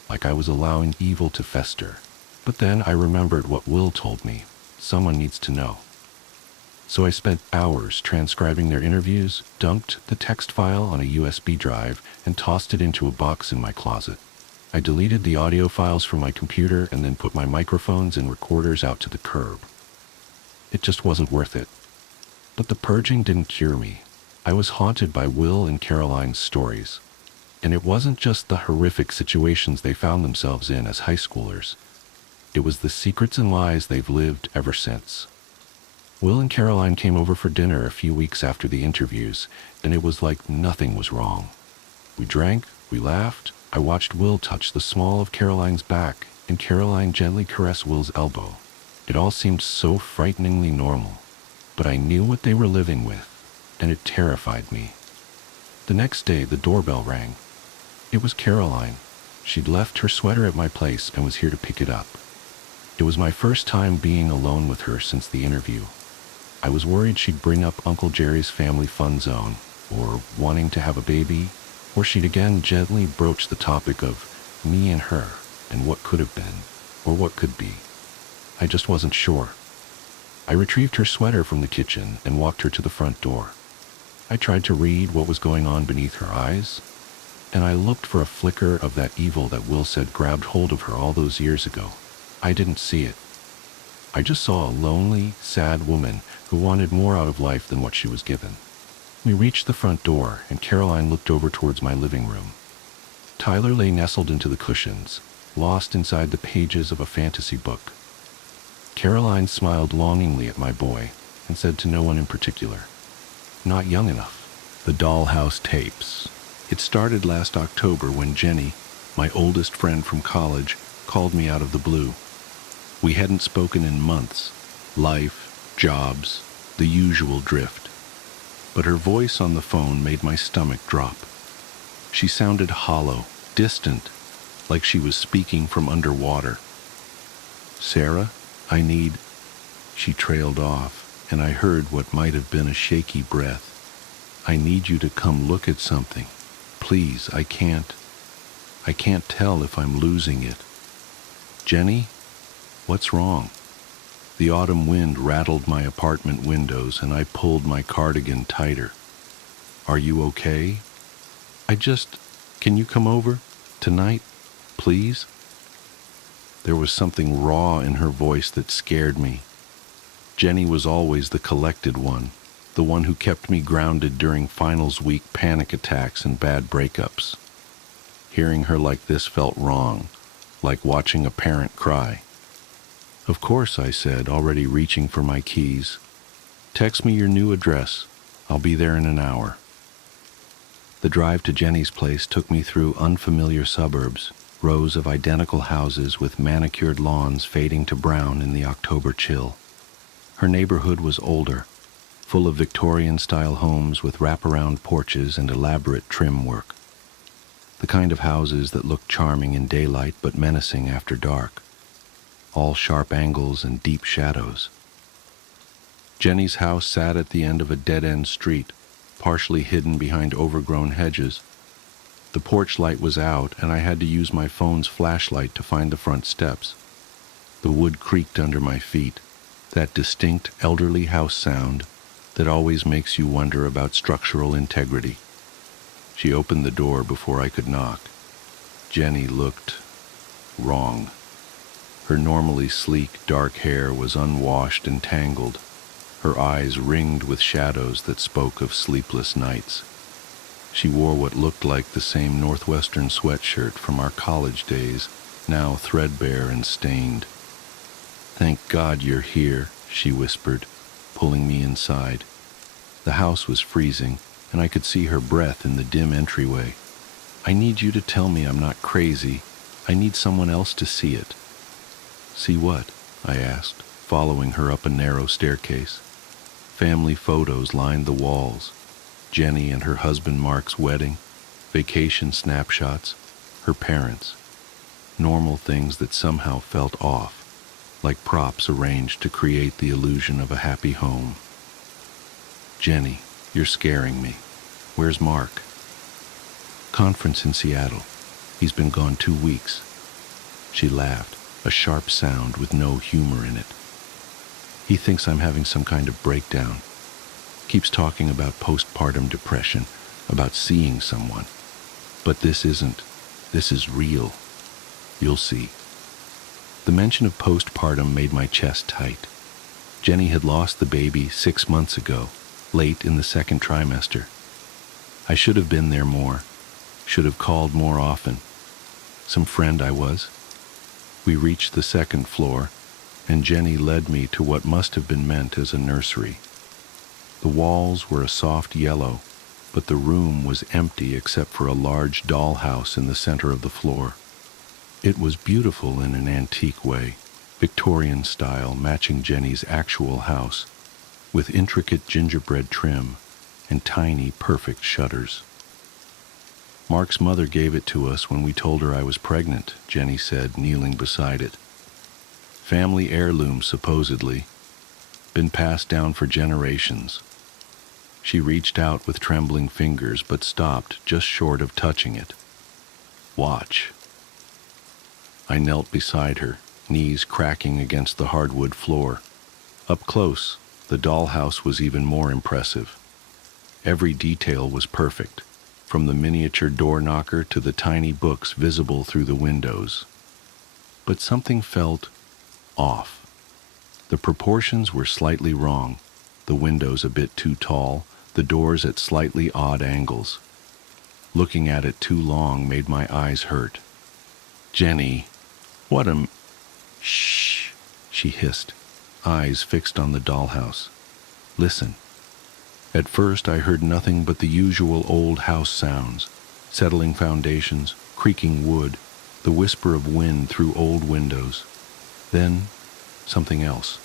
like I was allowing evil to fester. But then I remembered what Will told me. Someone needs to know. So I spent hours transcribing their interviews, dumped the text file on a USB drive, and tossed it into a box in my closet. I deleted the audio files from my computer and then put my microphones and recorders out to the curb. It just wasn't worth it. But the purging didn't cure me. I was haunted by Will and Caroline's stories. And it wasn't just the horrific situations they found themselves in as high schoolers. It was the secrets and lies they've lived ever since. Will and Caroline came over for dinner a few weeks after the interviews, and it was like nothing was wrong. We drank, we laughed, I watched Will touch the small of Caroline's back, and Caroline gently caress Will's elbow. It all seemed so frighteningly normal. But I knew what they were living with, and it terrified me. The next day, the doorbell rang. It was Caroline. She'd left her sweater at my place and was here to pick it up. It was my first time being alone with her since the interview. I was worried she'd bring up Uncle Jerry's family fun zone, or wanting to have a baby, or she'd again gently broach the topic of me and her, and what could have been, or what could be. I just wasn't sure. I retrieved her sweater from the kitchen and walked her to the front door. I tried to read what was going on beneath her eyes, and I looked for a flicker of that evil that Will said grabbed hold of her all those years ago. I didn't see it. I just saw a lonely, sad woman who wanted more out of life than what she was given. We reached the front door, and Caroline looked over towards my living room. Tyler lay nestled into the cushions, lost inside the pages of a fantasy book. Caroline smiled longingly at my boy and said to no one in particular, "Not young enough." The dollhouse tapes. It started last October when Jenny, my oldest friend from college, called me out of the blue. We hadn't spoken in months. Life, jobs, the usual drift. But her voice on the phone made my stomach drop. She sounded hollow, distant, like she was speaking from underwater. "Sarah, I need..." She trailed off, and I heard what might have been a shaky breath. "I need you to come look at something. Please, I can't tell if I'm losing it." "Jenny, what's wrong?" The autumn wind rattled my apartment windows, and I pulled my cardigan tighter. "Are you okay?" Can you come over? Tonight? Please?" There was something raw in her voice that scared me. Jenny was always the collected one, the one who kept me grounded during finals week panic attacks and bad breakups. Hearing her like this felt wrong, like watching a parent cry. "Of course," I said, already reaching for my keys. "Text me your new address. I'll be there in an hour." The drive to Jenny's place took me through unfamiliar suburbs, rows of identical houses with manicured lawns fading to brown in the October chill. Her neighborhood was older, full of Victorian-style homes with wraparound porches and elaborate trim work. The kind of houses that look charming in daylight but menacing after dark. All sharp angles and deep shadows. Jenny's house sat at the end of a dead-end street, partially hidden behind overgrown hedges. The porch light was out, and I had to use my phone's flashlight to find the front steps. The wood creaked under my feet, that distinct elderly house sound that always makes you wonder about structural integrity. She opened the door before I could knock. Jenny looked wrong. Her normally sleek, dark hair was unwashed and tangled, her eyes ringed with shadows that spoke of sleepless nights. She wore what looked like the same Northwestern sweatshirt from our college days, now threadbare and stained. "Thank God you're here," she whispered, pulling me inside. The house was freezing, and I could see her breath in the dim entryway. "I need you to tell me I'm not crazy. I need someone else to see it." "See what?" I asked, following her up a narrow staircase. Family photos lined the walls. Jenny and her husband Mark's wedding, vacation snapshots, her parents. Normal things that somehow felt off, like props arranged to create the illusion of a happy home. "Jenny, you're scaring me. Where's Mark?" "Conference in Seattle. He's been gone 2 weeks." She laughed, a sharp sound with no humor in it. "He thinks I'm having some kind of breakdown. Keeps talking about postpartum depression, about seeing someone. But this isn't. This is real. You'll see." The mention of postpartum made my chest tight. Jenny had lost the baby 6 months ago, late in the second trimester. I should have been there more, should have called more often. Some friend I was. We reached the second floor, and Jenny led me to what must have been meant as a nursery. The walls were a soft yellow, but the room was empty except for a large dollhouse in the center of the floor. It was beautiful in an antique way, Victorian style, matching Jenny's actual house, with intricate gingerbread trim and tiny, perfect shutters. "Mark's mother gave it to us when we told her I was pregnant," Jenny said, kneeling beside it. "Family heirloom, supposedly. Been passed down for generations." She reached out with trembling fingers, but stopped just short of touching it. "Watch." I knelt beside her, knees cracking against the hardwood floor. Up close, the dollhouse was even more impressive. Every detail was perfect, from the miniature door knocker to the tiny books visible through the windows. But something felt off. The proportions were slightly wrong, the windows a bit too tall, the doors at slightly odd angles. Looking at it too long made my eyes hurt. "Jenny, what a Shh, she hissed, eyes fixed on the dollhouse. "Listen." At first I heard nothing but the usual old house sounds, settling foundations, creaking wood, the whisper of wind through old windows. Then, something else.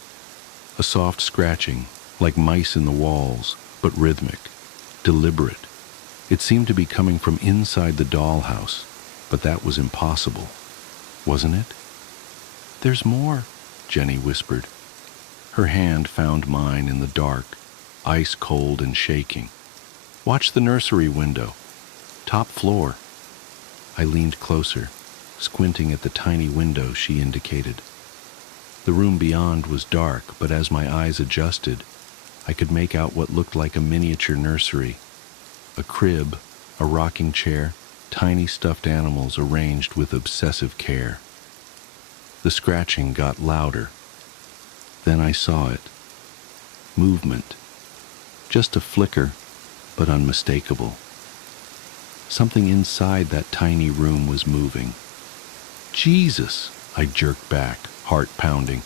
A soft scratching, like mice in the walls, but rhythmic, deliberate. It seemed to be coming from inside the dollhouse, but that was impossible, wasn't it? "There's more," Jenny whispered. Her hand found mine in the dark, ice cold and shaking. "Watch the nursery window. Top floor." I leaned closer, squinting at the tiny window she indicated. The room beyond was dark, but as my eyes adjusted, I could make out what looked like a miniature nursery. A crib, a rocking chair, tiny stuffed animals arranged with obsessive care. The scratching got louder. Then I saw it. Movement. Just a flicker, but unmistakable. Something inside that tiny room was moving. "Jesus!" I jerked back, heart pounding.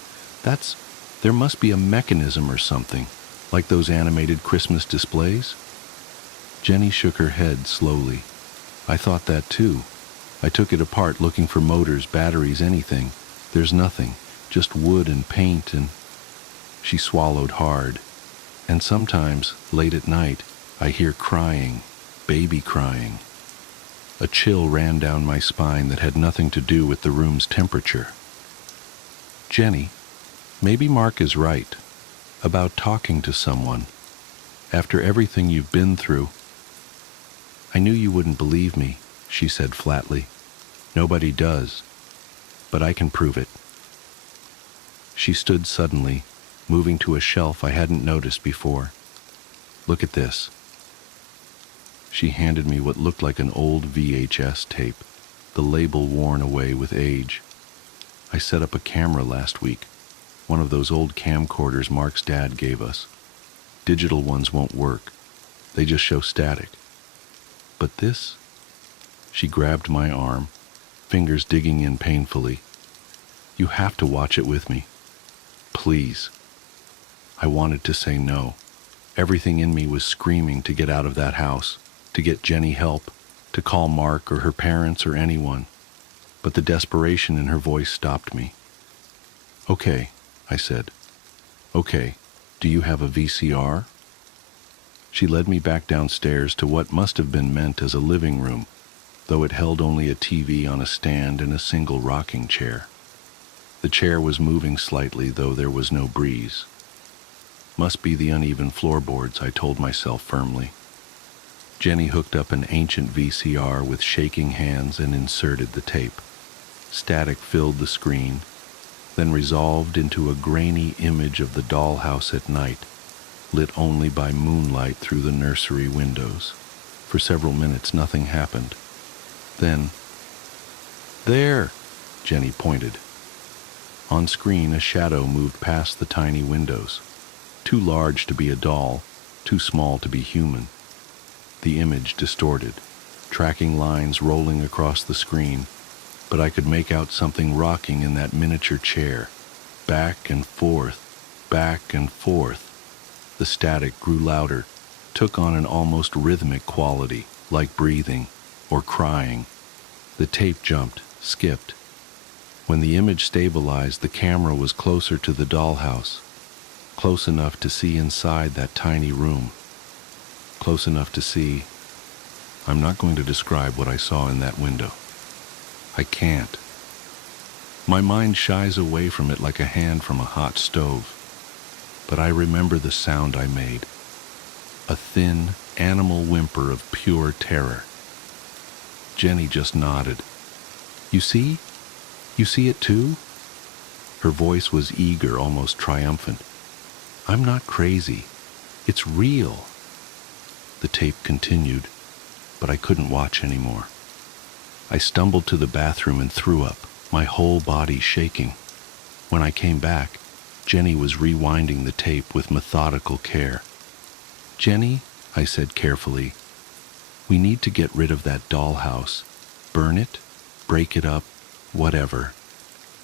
There must be a mechanism or something, like those animated Christmas displays." Jenny shook her head slowly. "I thought that too. I took it apart looking for motors, batteries, anything. There's nothing, just wood and paint and..." She swallowed hard. "And sometimes, late at night, I hear crying, baby crying." A chill ran down my spine that had nothing to do with the room's temperature. "Jenny, maybe Mark is right about talking to someone. After everything you've been through..." "I knew you wouldn't believe me," she said flatly. "Nobody does. But I can prove it." She stood suddenly, moving to a shelf I hadn't noticed before. "Look at this." She handed me what looked like an old VHS tape, the label worn away with age. "I set up a camera last week, one of those old camcorders Mark's dad gave us. Digital ones won't work. They just show static. But this..." She grabbed my arm, fingers digging in painfully. "You have to watch it with me. Please." I wanted to say no. Everything in me was screaming to get out of that house, to get Jenny help, to call Mark or her parents or anyone. But the desperation in her voice stopped me. "Okay," I said. "Okay, do you have a VCR?" She led me back downstairs to what must have been meant as a living room, though it held only a TV on a stand and a single rocking chair. The chair was moving slightly, though there was no breeze. Must be the uneven floorboards, I told myself firmly. Jenny hooked up an ancient VCR with shaking hands and inserted the tape. Static filled the screen, then resolved into a grainy image of the dollhouse at night, lit only by moonlight through the nursery windows. For several minutes nothing happened. Then, "There!" Jenny pointed. On screen, a shadow moved past the tiny windows, too large to be a doll, too small to be human. The image distorted, tracking lines rolling across the screen, but I could make out something rocking in that miniature chair, back and forth, back and forth. The static grew louder, took on an almost rhythmic quality, like breathing or crying. The tape jumped, skipped. When the image stabilized, the camera was closer to the dollhouse, close enough to see inside that tiny room. Close enough to see... I'm not going to describe what I saw in that window. I can't. My mind shies away from it like a hand from a hot stove. But I remember the sound I made. A thin, animal whimper of pure terror. Jenny just nodded. "You see? You see it too?" Her voice was eager, almost triumphant. "I'm not crazy. It's real." The tape continued, but I couldn't watch anymore. I stumbled to the bathroom and threw up, my whole body shaking. When I came back, Jenny was rewinding the tape with methodical care. "Jenny," I said carefully, "we need to get rid of that dollhouse. Burn it, break it up, whatever.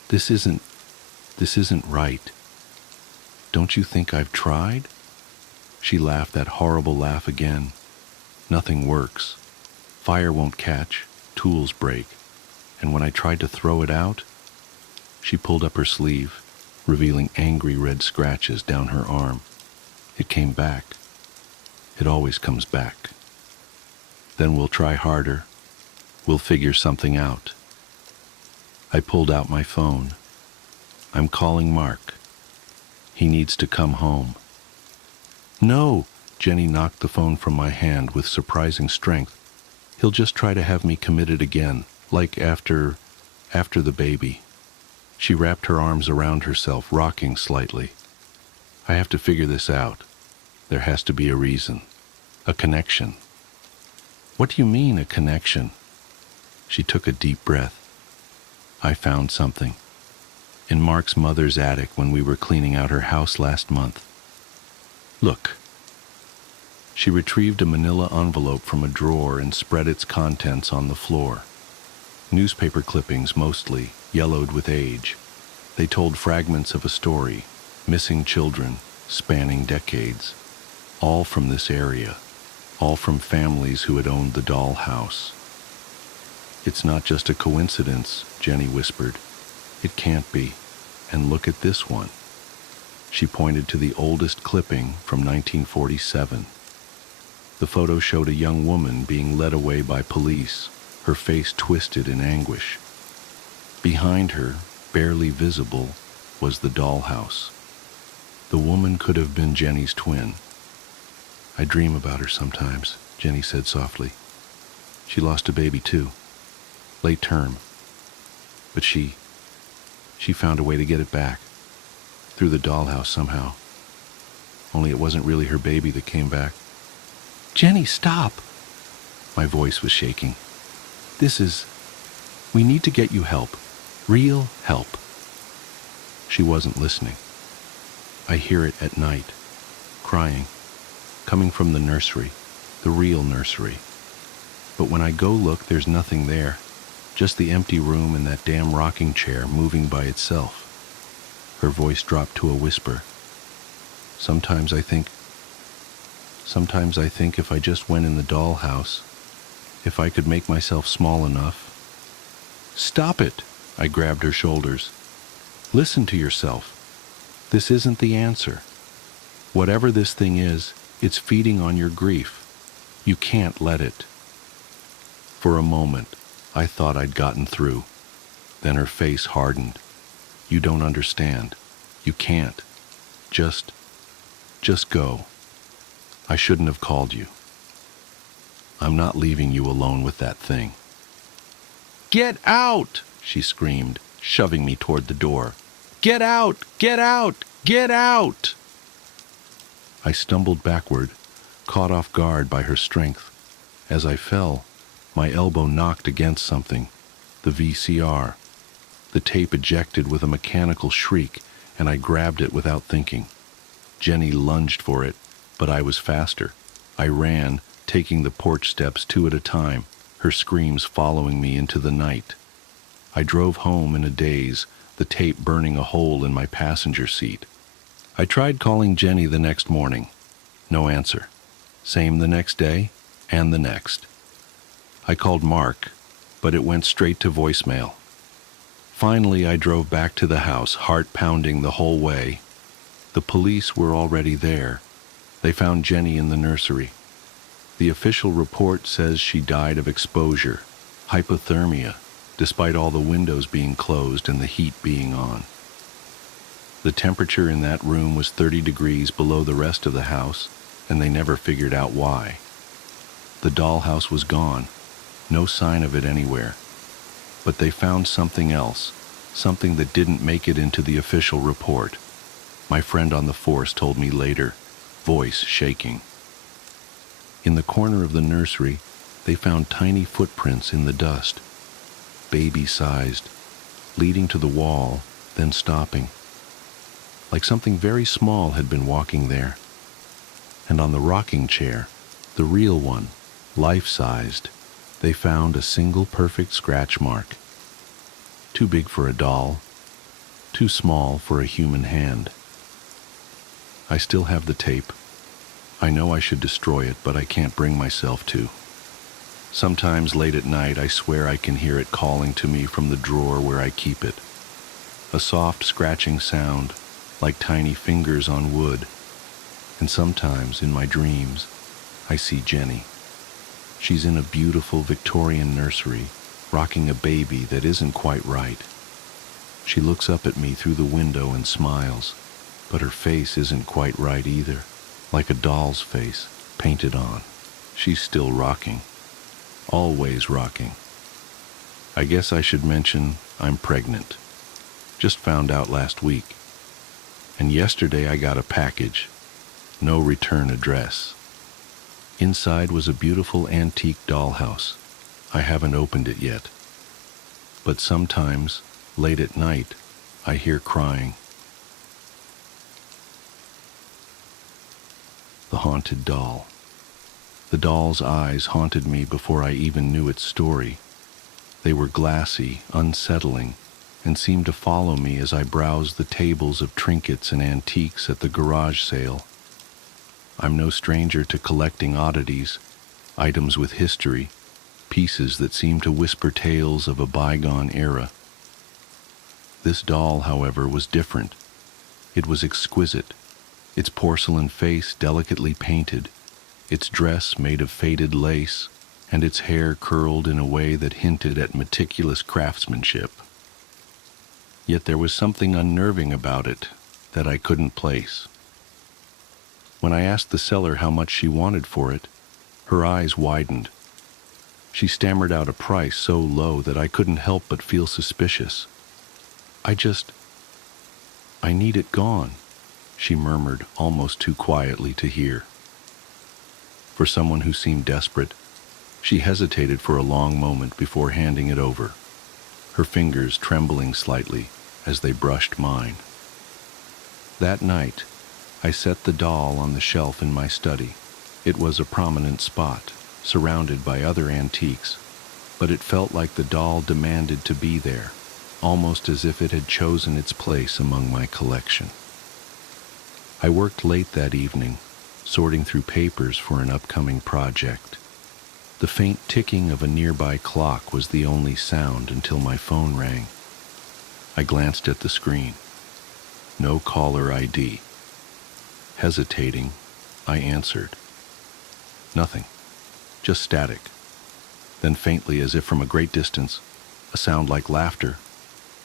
This isn't right. Don't you think I've tried?" She laughed that horrible laugh again. "Nothing works. Fire won't catch, tools break. And when I tried to throw it out," she pulled up her sleeve, revealing angry red scratches down her arm. "It came back. It always comes back. Then we'll try harder. We'll figure something out." I pulled out my phone. "I'm calling Mark. He needs to come home." "No!" Jenny knocked the phone from my hand with surprising strength. "He'll just try to have me committed again, like after the baby." She wrapped her arms around herself, rocking slightly. "I have to figure this out. There has to be a reason. A connection." "What do you mean, a connection?" She took a deep breath. "I found something. In Mark's mother's attic when we were cleaning out her house last month. Look." She retrieved a manila envelope from a drawer and spread its contents on the floor. Newspaper clippings mostly, yellowed with age. They told fragments of a story, missing children, spanning decades. All from this area, all from families who had owned the dollhouse. "It's not just a coincidence," Jenny whispered. "It can't be. And look at this one." She pointed to the oldest clipping from 1947. The photo showed a young woman being led away by police, her face twisted in anguish. Behind her, barely visible, was the dollhouse. The woman could have been Jenny's twin. "I dream about her sometimes," Jenny said softly. "She lost a baby too. Late term. But she found a way to get it back. Through the dollhouse somehow. Only it wasn't really her baby that came back." "Jenny, stop!" My voice was shaking. We need to get you help. Real help." She wasn't listening. "I hear it at night. Crying. Coming from the nursery. The real nursery. But when I go look, there's nothing there. Just the empty room and that damn rocking chair moving by itself." Her voice dropped to a whisper. Sometimes I think if I just went in the dollhouse, if I could make myself small enough." "Stop it!" I grabbed her shoulders. "Listen to yourself. This isn't the answer. Whatever this thing is, it's feeding on your grief. You can't let it." For a moment, I thought I'd gotten through. Then her face hardened. "You don't understand. You can't. Just go. I shouldn't have called you. I'm not leaving you alone with that thing." "Get out!" she screamed, shoving me toward the door. "Get out! Get out! Get out!" I stumbled backward, caught off guard by her strength. As I fell, my elbow knocked against something, the VCR. The tape ejected with a mechanical shriek, and I grabbed it without thinking. Jenny lunged for it, but I was faster. I ran, taking the porch steps 2 at a time, her screams following me into the night. I drove home in a daze, the tape burning a hole in my passenger seat. I tried calling Jenny the next morning. No answer. Same the next day, and the next. I called Mark, but it went straight to voicemail. Finally, I drove back to the house, heart pounding the whole way. The police were already there. They found Jenny in the nursery. The official report says she died of exposure, hypothermia, despite all the windows being closed and the heat being on. The temperature in that room was 30 degrees below the rest of the house, and they never figured out why. The dollhouse was gone, no sign of it anywhere. But they found something else, something that didn't make it into the official report. My friend on the force told me later, voice shaking. In the corner of the nursery, they found tiny footprints in the dust, baby-sized, leading to the wall, then stopping, like something very small had been walking there. And on the rocking chair, the real one, life-sized, they found a single perfect scratch mark. Too big for a doll, too small for a human hand. I still have the tape. I know I should destroy it, but I can't bring myself to. Sometimes late at night, I swear I can hear it calling to me from the drawer where I keep it. A soft scratching sound, like tiny fingers on wood. And sometimes, in my dreams, I see Jenny. She's in a beautiful Victorian nursery, rocking a baby that isn't quite right. She looks up at me through the window and smiles, but her face isn't quite right either, like a doll's face, painted on. She's still rocking, always rocking. I guess I should mention I'm pregnant. Just found out last week. And yesterday I got a package, no return address. Inside was a beautiful antique dollhouse. I haven't opened it yet. But sometimes, late at night, I hear crying. The haunted doll. The doll's eyes haunted me before I even knew its story. They were glassy, unsettling, and seemed to follow me as I browsed the tables of trinkets and antiques at the garage sale. I'm no stranger to collecting oddities, items with history, pieces that seem to whisper tales of a bygone era. This doll, however, was different. It was exquisite, its porcelain face delicately painted, its dress made of faded lace, and its hair curled in a way that hinted at meticulous craftsmanship. Yet there was something unnerving about it that I couldn't place. When I asked the seller how much she wanted for it, her eyes widened. She stammered out a price so low that I couldn't help but feel suspicious. I need it gone," she murmured almost too quietly to hear. For someone who seemed desperate, she hesitated for a long moment before handing it over, her fingers trembling slightly as they brushed mine. That night, I set the doll on the shelf in my study. It was a prominent spot, surrounded by other antiques, but it felt like the doll demanded to be there, almost as if it had chosen its place among my collection. I worked late that evening, sorting through papers for an upcoming project. The faint ticking of a nearby clock was the only sound until my phone rang. I glanced at the screen. No caller ID. Hesitating, I answered. Nothing. Just static. Then faintly, as if from a great distance, a sound like laughter,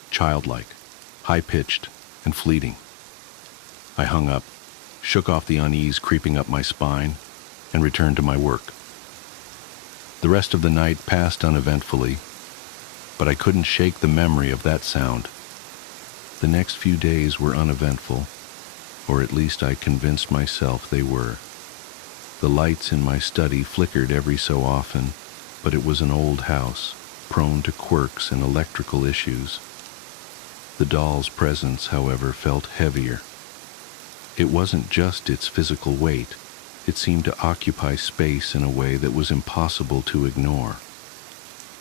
childlike, high-pitched, and fleeting. I hung up, shook off the unease creeping up my spine, and returned to my work. The rest of the night passed uneventfully, but I couldn't shake the memory of that sound. The next few days were uneventful, or at least I convinced myself they were. The lights in my study flickered every so often, but it was an old house, prone to quirks and electrical issues. The doll's presence, however, felt heavier. It wasn't just its physical weight. It seemed to occupy space in a way that was impossible to ignore.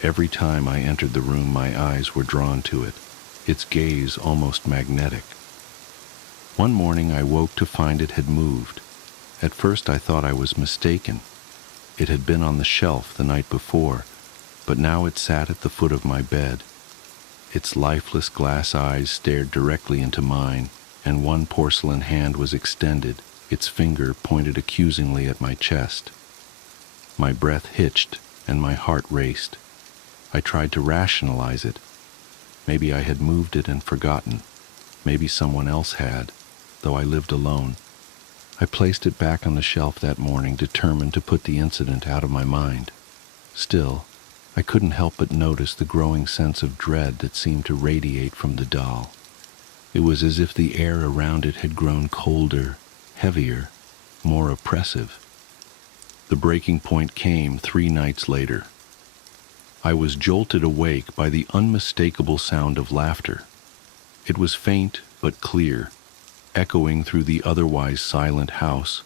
Every time I entered the room, my eyes were drawn to it, its gaze almost magnetic. One morning I woke to find it had moved. At first I thought I was mistaken. It had been on the shelf the night before, but now it sat at the foot of my bed. Its lifeless glass eyes stared directly into mine, and one porcelain hand was extended, its finger pointed accusingly at my chest. My breath hitched, and my heart raced. I tried to rationalize it. Maybe I had moved it and forgotten. Maybe someone else had, though I lived alone. I placed it back on the shelf that morning, determined to put the incident out of my mind. Still, I couldn't help but notice the growing sense of dread that seemed to radiate from the doll. It was as if the air around it had grown colder, heavier, more oppressive. The breaking point came 3 nights later. I was jolted awake by the unmistakable sound of laughter. It was faint but clear, echoing through the otherwise silent house.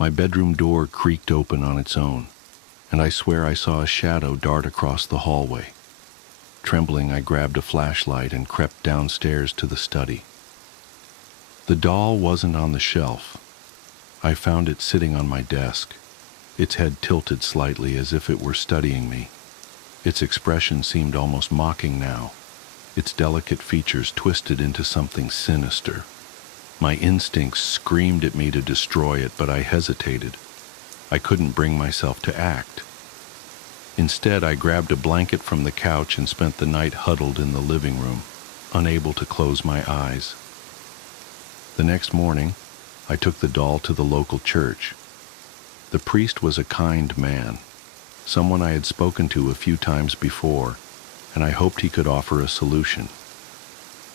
My bedroom door creaked open on its own, and I swear I saw a shadow dart across the hallway. Trembling, I grabbed a flashlight and crept downstairs to the study. The doll wasn't on the shelf. I found it sitting on my desk, its head tilted slightly as if it were studying me. Its expression seemed almost mocking now, its delicate features twisted into something sinister. My instincts screamed at me to destroy it, but I hesitated. I couldn't bring myself to act. Instead, I grabbed a blanket from the couch and spent the night huddled in the living room, unable to close my eyes. The next morning, I took the doll to the local church. The priest was a kind man, someone I had spoken to a few times before, and I hoped he could offer a solution.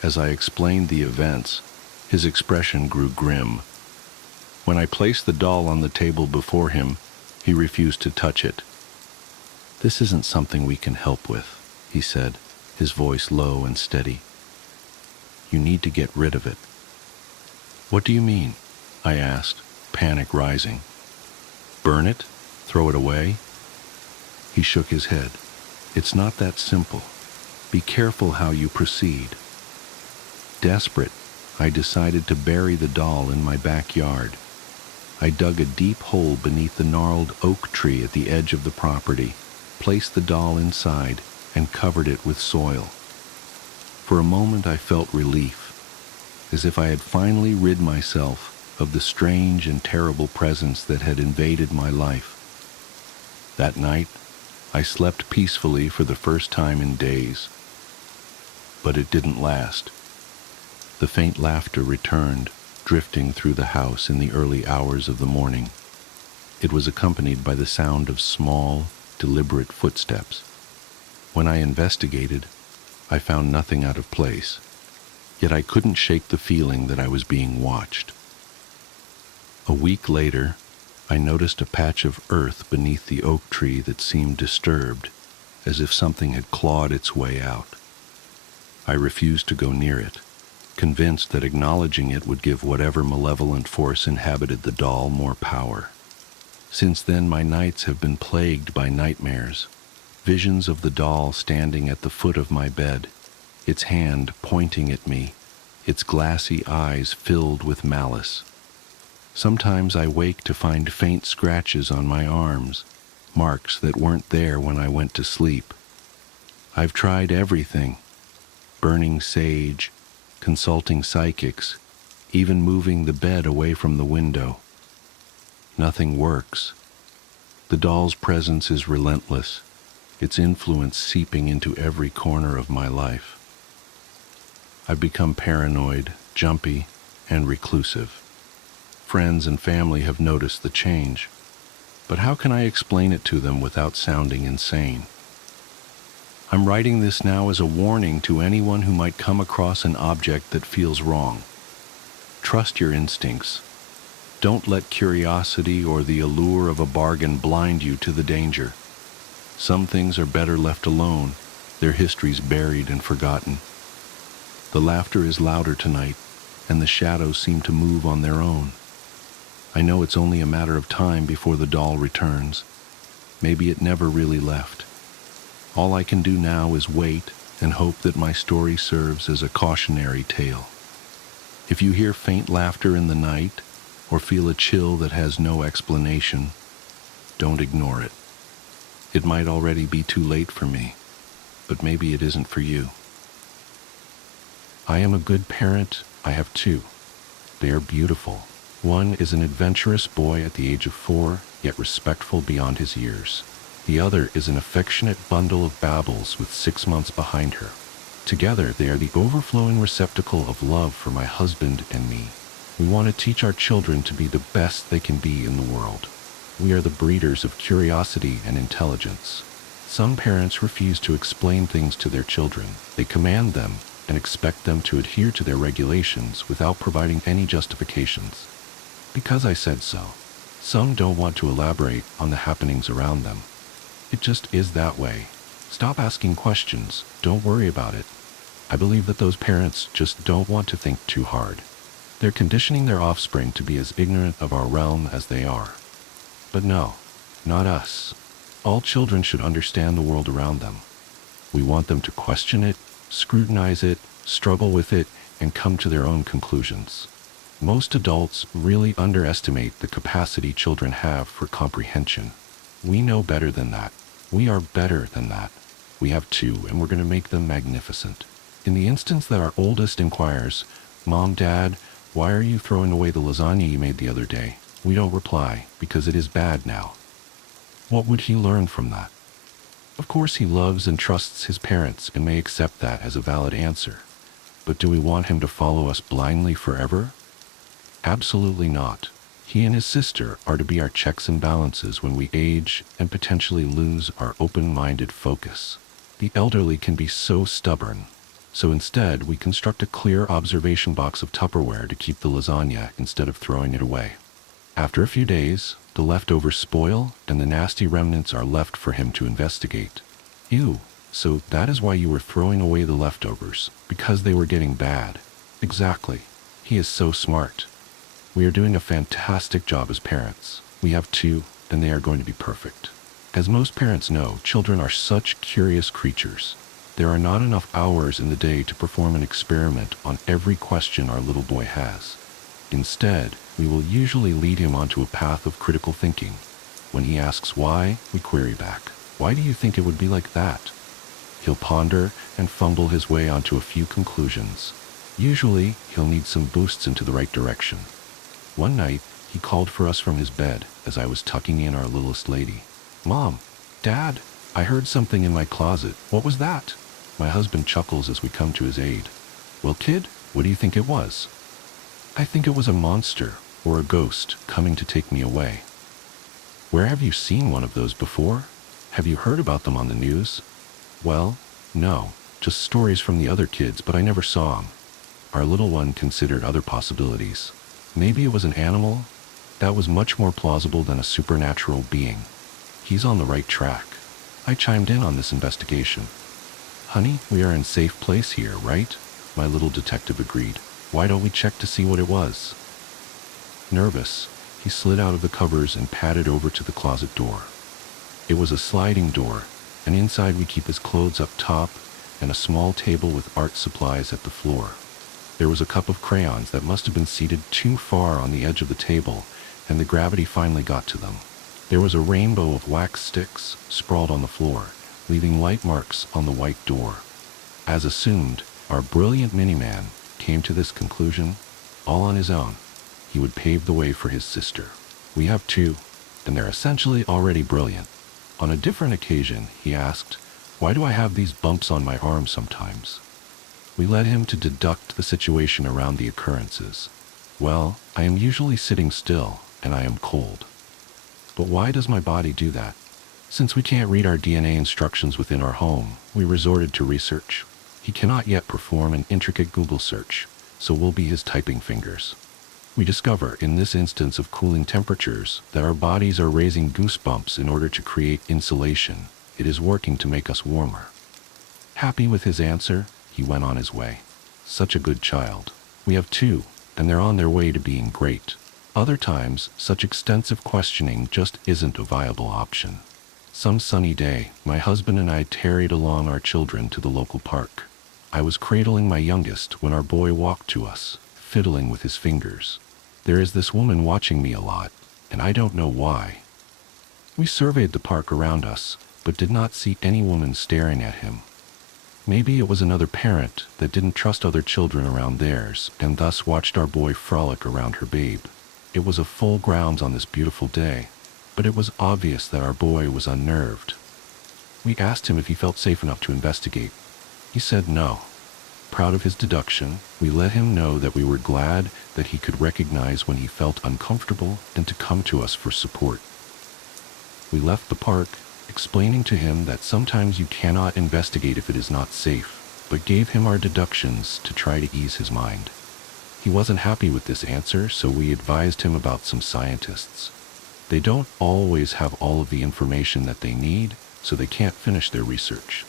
As I explained the events, his expression grew grim. When I placed the doll on the table before him, he refused to touch it. "This isn't something we can help with," he said, his voice low and steady. "You need to get rid of it." "What do you mean?" I asked, panic rising. "Burn it? Throw it away?" He shook his head. "It's not that simple. Be careful how you proceed." Desperate, I decided to bury the doll in my backyard. I dug a deep hole beneath the gnarled oak tree at the edge of the property, placed the doll inside, and covered it with soil. For a moment I felt relief, as if I had finally rid myself of the strange and terrible presence that had invaded my life. That night, I slept peacefully for the first time in days. But it didn't last. The faint laughter returned, drifting through the house in the early hours of the morning. It was accompanied by the sound of small, deliberate footsteps. When I investigated, I found nothing out of place, yet I couldn't shake the feeling that I was being watched. A week later, I noticed a patch of earth beneath the oak tree that seemed disturbed, as if something had clawed its way out. I refused to go near it, convinced that acknowledging it would give whatever malevolent force inhabited the doll more power. Since then, my nights have been plagued by nightmares, visions of the doll standing at the foot of my bed, its hand pointing at me, its glassy eyes filled with malice. Sometimes I wake to find faint scratches on my arms, marks that weren't there when I went to sleep. I've tried everything: burning sage, consulting psychics, even moving the bed away from the window. Nothing works. The doll's presence is relentless, its influence seeping into every corner of my life. I've become paranoid, jumpy, and reclusive. Friends and family have noticed the change, but how can I explain it to them without sounding insane? I'm writing this now as a warning to anyone who might come across an object that feels wrong. Trust your instincts. Don't let curiosity or the allure of a bargain blind you to the danger. Some things are better left alone, their histories buried and forgotten. The laughter is louder tonight, and the shadows seem to move on their own. I know it's only a matter of time before the doll returns. Maybe it never really left. All I can do now is wait and hope that my story serves as a cautionary tale. If you hear faint laughter in the night, or feel a chill that has no explanation, don't ignore it. It might already be too late for me, but maybe it isn't for you. I am a good parent. I have two. They are beautiful. One is an adventurous boy at the age of 4, yet respectful beyond his years. The other is an affectionate bundle of babbles with 6 months behind her. Together, they are the overflowing receptacle of love for my husband and me. We want to teach our children to be the best they can be in the world. We are the breeders of curiosity and intelligence. Some parents refuse to explain things to their children. They command them and expect them to adhere to their regulations without providing any justifications. Because I said so. Some don't want to elaborate on the happenings around them. It just is that way. Stop asking questions. Don't worry about it. I believe that those parents just don't want to think too hard. They're conditioning their offspring to be as ignorant of our realm as they are. But no, not us. All children should understand the world around them. We want them to question it, scrutinize it, struggle with it, and come to their own conclusions. Most adults really underestimate the capacity children have for comprehension. We know better than that. We are better than that. We have two, and we're going to make them magnificent. In the instance that our oldest inquires, "Mom, Dad, why are you throwing away the lasagna you made the other day?" we don't reply, because it is bad now. What would he learn from that? Of course he loves and trusts his parents and may accept that as a valid answer. But do we want him to follow us blindly forever? Absolutely not. He and his sister are to be our checks and balances when we age and potentially lose our open-minded focus. The elderly can be so stubborn. So instead, we construct a clear observation box of Tupperware to keep the lasagna instead of throwing it away. After a few days, the leftovers spoil and the nasty remnants are left for him to investigate. Ew, so that is why you were throwing away the leftovers, because they were getting bad. Exactly. He is so smart. We are doing a fantastic job as parents. We have two, and they are going to be perfect. As most parents know, children are such curious creatures. There are not enough hours in the day to perform an experiment on every question our little boy has. Instead, we will usually lead him onto a path of critical thinking. When he asks why, we query back, "Why do you think it would be like that?" He'll ponder and fumble his way onto a few conclusions. Usually, he'll need some boosts into the right direction. One night, he called for us from his bed as I was tucking in our littlest lady. "Mom, Dad, I heard something in my closet. What was that?" My husband chuckles as we come to his aid. "Well, kid, what do you think it was?" "I think it was a monster or a ghost coming to take me away." "Where have you seen one of those before? Have you heard about them on the news?" "Well, no, just stories from the other kids, but I never saw them." Our little one considered other possibilities. Maybe it was an animal? That was much more plausible than a supernatural being. He's on the right track. I chimed in on this investigation. "Honey, we are in a safe place here, right?" My little detective agreed. "Why don't we check to see what it was?" Nervous, he slid out of the covers and padded over to the closet door. It was a sliding door, and inside we keep his clothes up top and a small table with art supplies at the floor. There was a cup of crayons that must have been seated too far on the edge of the table, and the gravity finally got to them. There was a rainbow of wax sticks sprawled on the floor, leaving light marks on the white door. As assumed, our brilliant mini-man came to this conclusion all on his own. He would pave the way for his sister. We have two, and they're essentially already brilliant. On a different occasion, he asked, "Why do I have these bumps on my arm sometimes?" We led him to deduct the situation around the occurrences. "Well, I am usually sitting still, and I am cold." "But why does my body do that?" Since we can't read our DNA instructions within our home, we resorted to research. He cannot yet perform an intricate Google search, so we'll be his typing fingers. We discover, in this instance of cooling temperatures, that our bodies are raising goosebumps in order to create insulation. It is working to make us warmer. Happy with his answer, he went on his way. Such a good child. We have two, and they're on their way to being great. Other times, such extensive questioning just isn't a viable option. Some sunny day, my husband and I tarried along our children to the local park. I was cradling my youngest when our boy walked to us, fiddling with his fingers. There is this woman watching me a lot, and I don't know why. We surveyed the park around us, but did not see any woman staring at him. Maybe it was another parent that didn't trust other children around theirs, and thus watched our boy frolic around her babe. It was a full grounds on this beautiful day, but it was obvious that our boy was unnerved. We asked him if he felt safe enough to investigate. He said no. Proud of his deduction, we let him know that we were glad that he could recognize when he felt uncomfortable and to come to us for support. We left the park, explaining to him that sometimes you cannot investigate if it is not safe, but gave him our deductions to try to ease his mind. He wasn't happy with this answer, so we advised him about some scientists. They don't always have all of the information that they need, so they can't finish their research.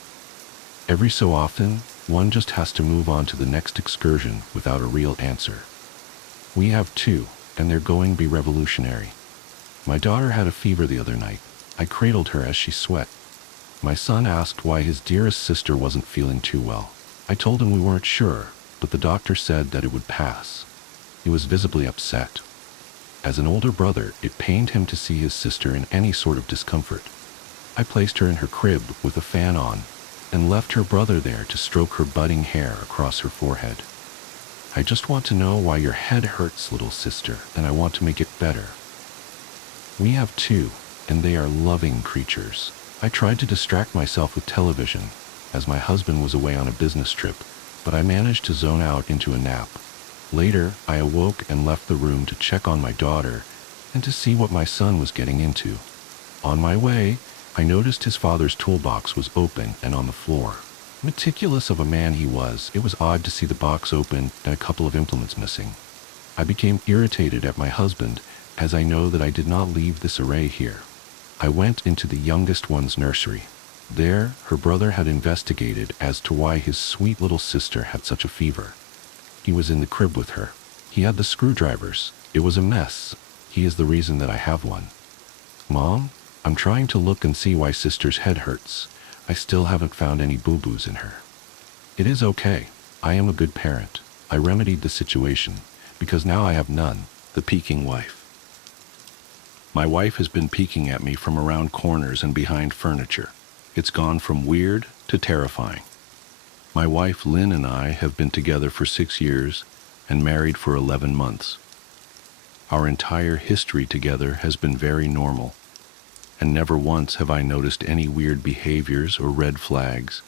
Every so often, One just has to move on to the next excursion without a real answer. We have two, and they're going to be revolutionary. My daughter had a fever the other night. I cradled her as she sweat. My son asked why his dearest sister wasn't feeling too well. I told him we weren't sure, but the doctor said that it would pass. He was visibly upset. As an older brother, it pained him to see his sister in any sort of discomfort. I placed her in her crib with a fan on and left her brother there to stroke her budding hair across her forehead. I just want to know why your head hurts, little sister, and I want to make it better. We have two, and they are loving creatures. I tried to distract myself with television, as my husband was away on a business trip, but I managed to zone out into a nap. Later, I awoke and left the room to check on my daughter and to see what my son was getting into. On my way, I noticed his father's toolbox was open and on the floor. Meticulous of a man he was, it was odd to see the box open and a couple of implements missing. I became irritated at my husband, as I know that I did not leave this array here. I went into the youngest one's nursery. There, her brother had investigated as to why his sweet little sister had such a fever. He was in the crib with her. He had the screwdrivers. It was a mess. He is the reason that I have one. Mom, I'm trying to look and see why sister's head hurts. I still haven't found any boo-boos in her. It is okay. I am a good parent. I remedied the situation, because now I have none. The peeking wife. My wife has been peeking at me from around corners and behind furniture. It's gone from weird to terrifying. My wife Lynn and I have been together for 6 years and married for 11 months. Our entire history together has been very normal, and never once have I noticed any weird behaviors or red flags.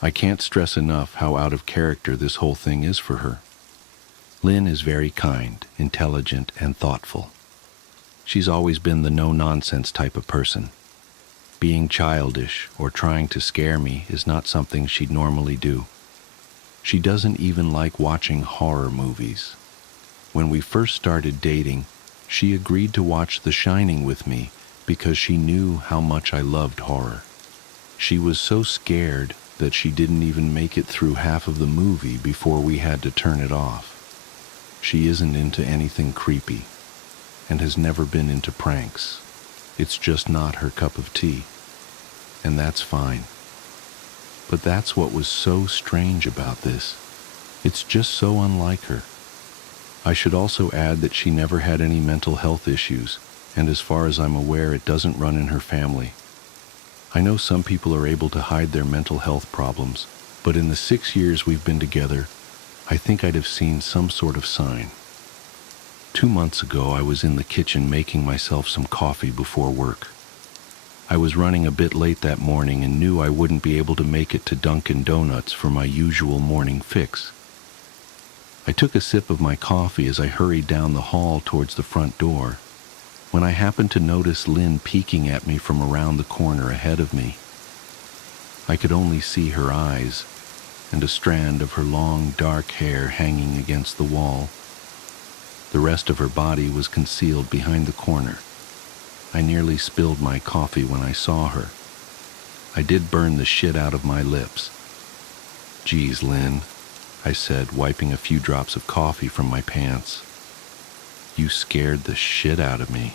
I can't stress enough how out of character this whole thing is for her. Lynn is very kind, intelligent, and thoughtful. She's always been the no-nonsense type of person. Being childish or trying to scare me is not something she'd normally do. She doesn't even like watching horror movies. When we first started dating, she agreed to watch The Shining with me because she knew how much I loved horror. She was so scared that she didn't even make it through half of the movie before we had to turn it off. She isn't into anything creepy and has never been into pranks. It's just not her cup of tea, and that's fine. But that's what was so strange about this. It's just so unlike her. I should also add that she never had any mental health issues, and as far as I'm aware, it doesn't run in her family. I know some people are able to hide their mental health problems, but in the 6 years we've been together, I think I'd have seen some sort of sign. 2 months ago, I was in the kitchen making myself some coffee before work. I was running a bit late that morning and knew I wouldn't be able to make it to Dunkin' Donuts for my usual morning fix. I took a sip of my coffee as I hurried down the hall towards the front door, when I happened to notice Lynn peeking at me from around the corner ahead of me. I could only see her eyes and a strand of her long, dark hair hanging against the wall. The rest of her body was concealed behind the corner. I nearly spilled my coffee when I saw her. I did burn the shit out of my lips. "Geez, Lynn," I said, wiping a few drops of coffee from my pants. "You scared the shit out of me."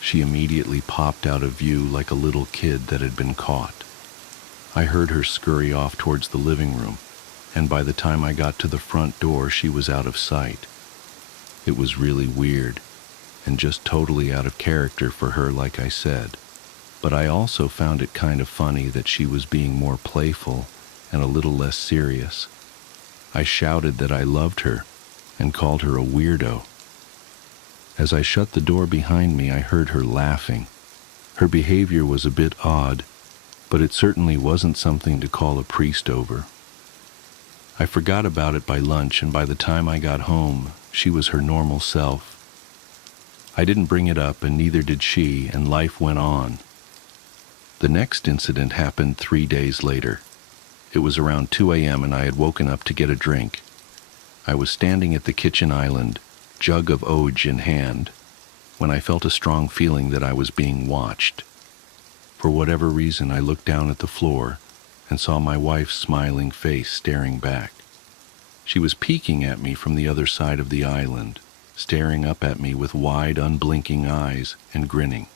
She immediately popped out of view like a little kid that had been caught. I heard her scurry off towards the living room, and by the time I got to the front door, she was out of sight. It was really weird, and just totally out of character for her, like I said. But I also found it kind of funny that she was being more playful and a little less serious. I shouted that I loved her and called her a weirdo. As I shut the door behind me, I heard her laughing. Her behavior was a bit odd, but it certainly wasn't something to call a priest over. I forgot about it by lunch, and by the time I got home, she was her normal self. I didn't bring it up, and neither did she, and life went on. The next incident happened 3 days later. It was around 2 a.m. and I had woken up to get a drink. I was standing at the kitchen island, jug of Oj in hand, when I felt a strong feeling that I was being watched. For whatever reason, I looked down at the floor and saw my wife's smiling face staring back. She was peeking at me from the other side of the island, staring up at me with wide, unblinking eyes and grinning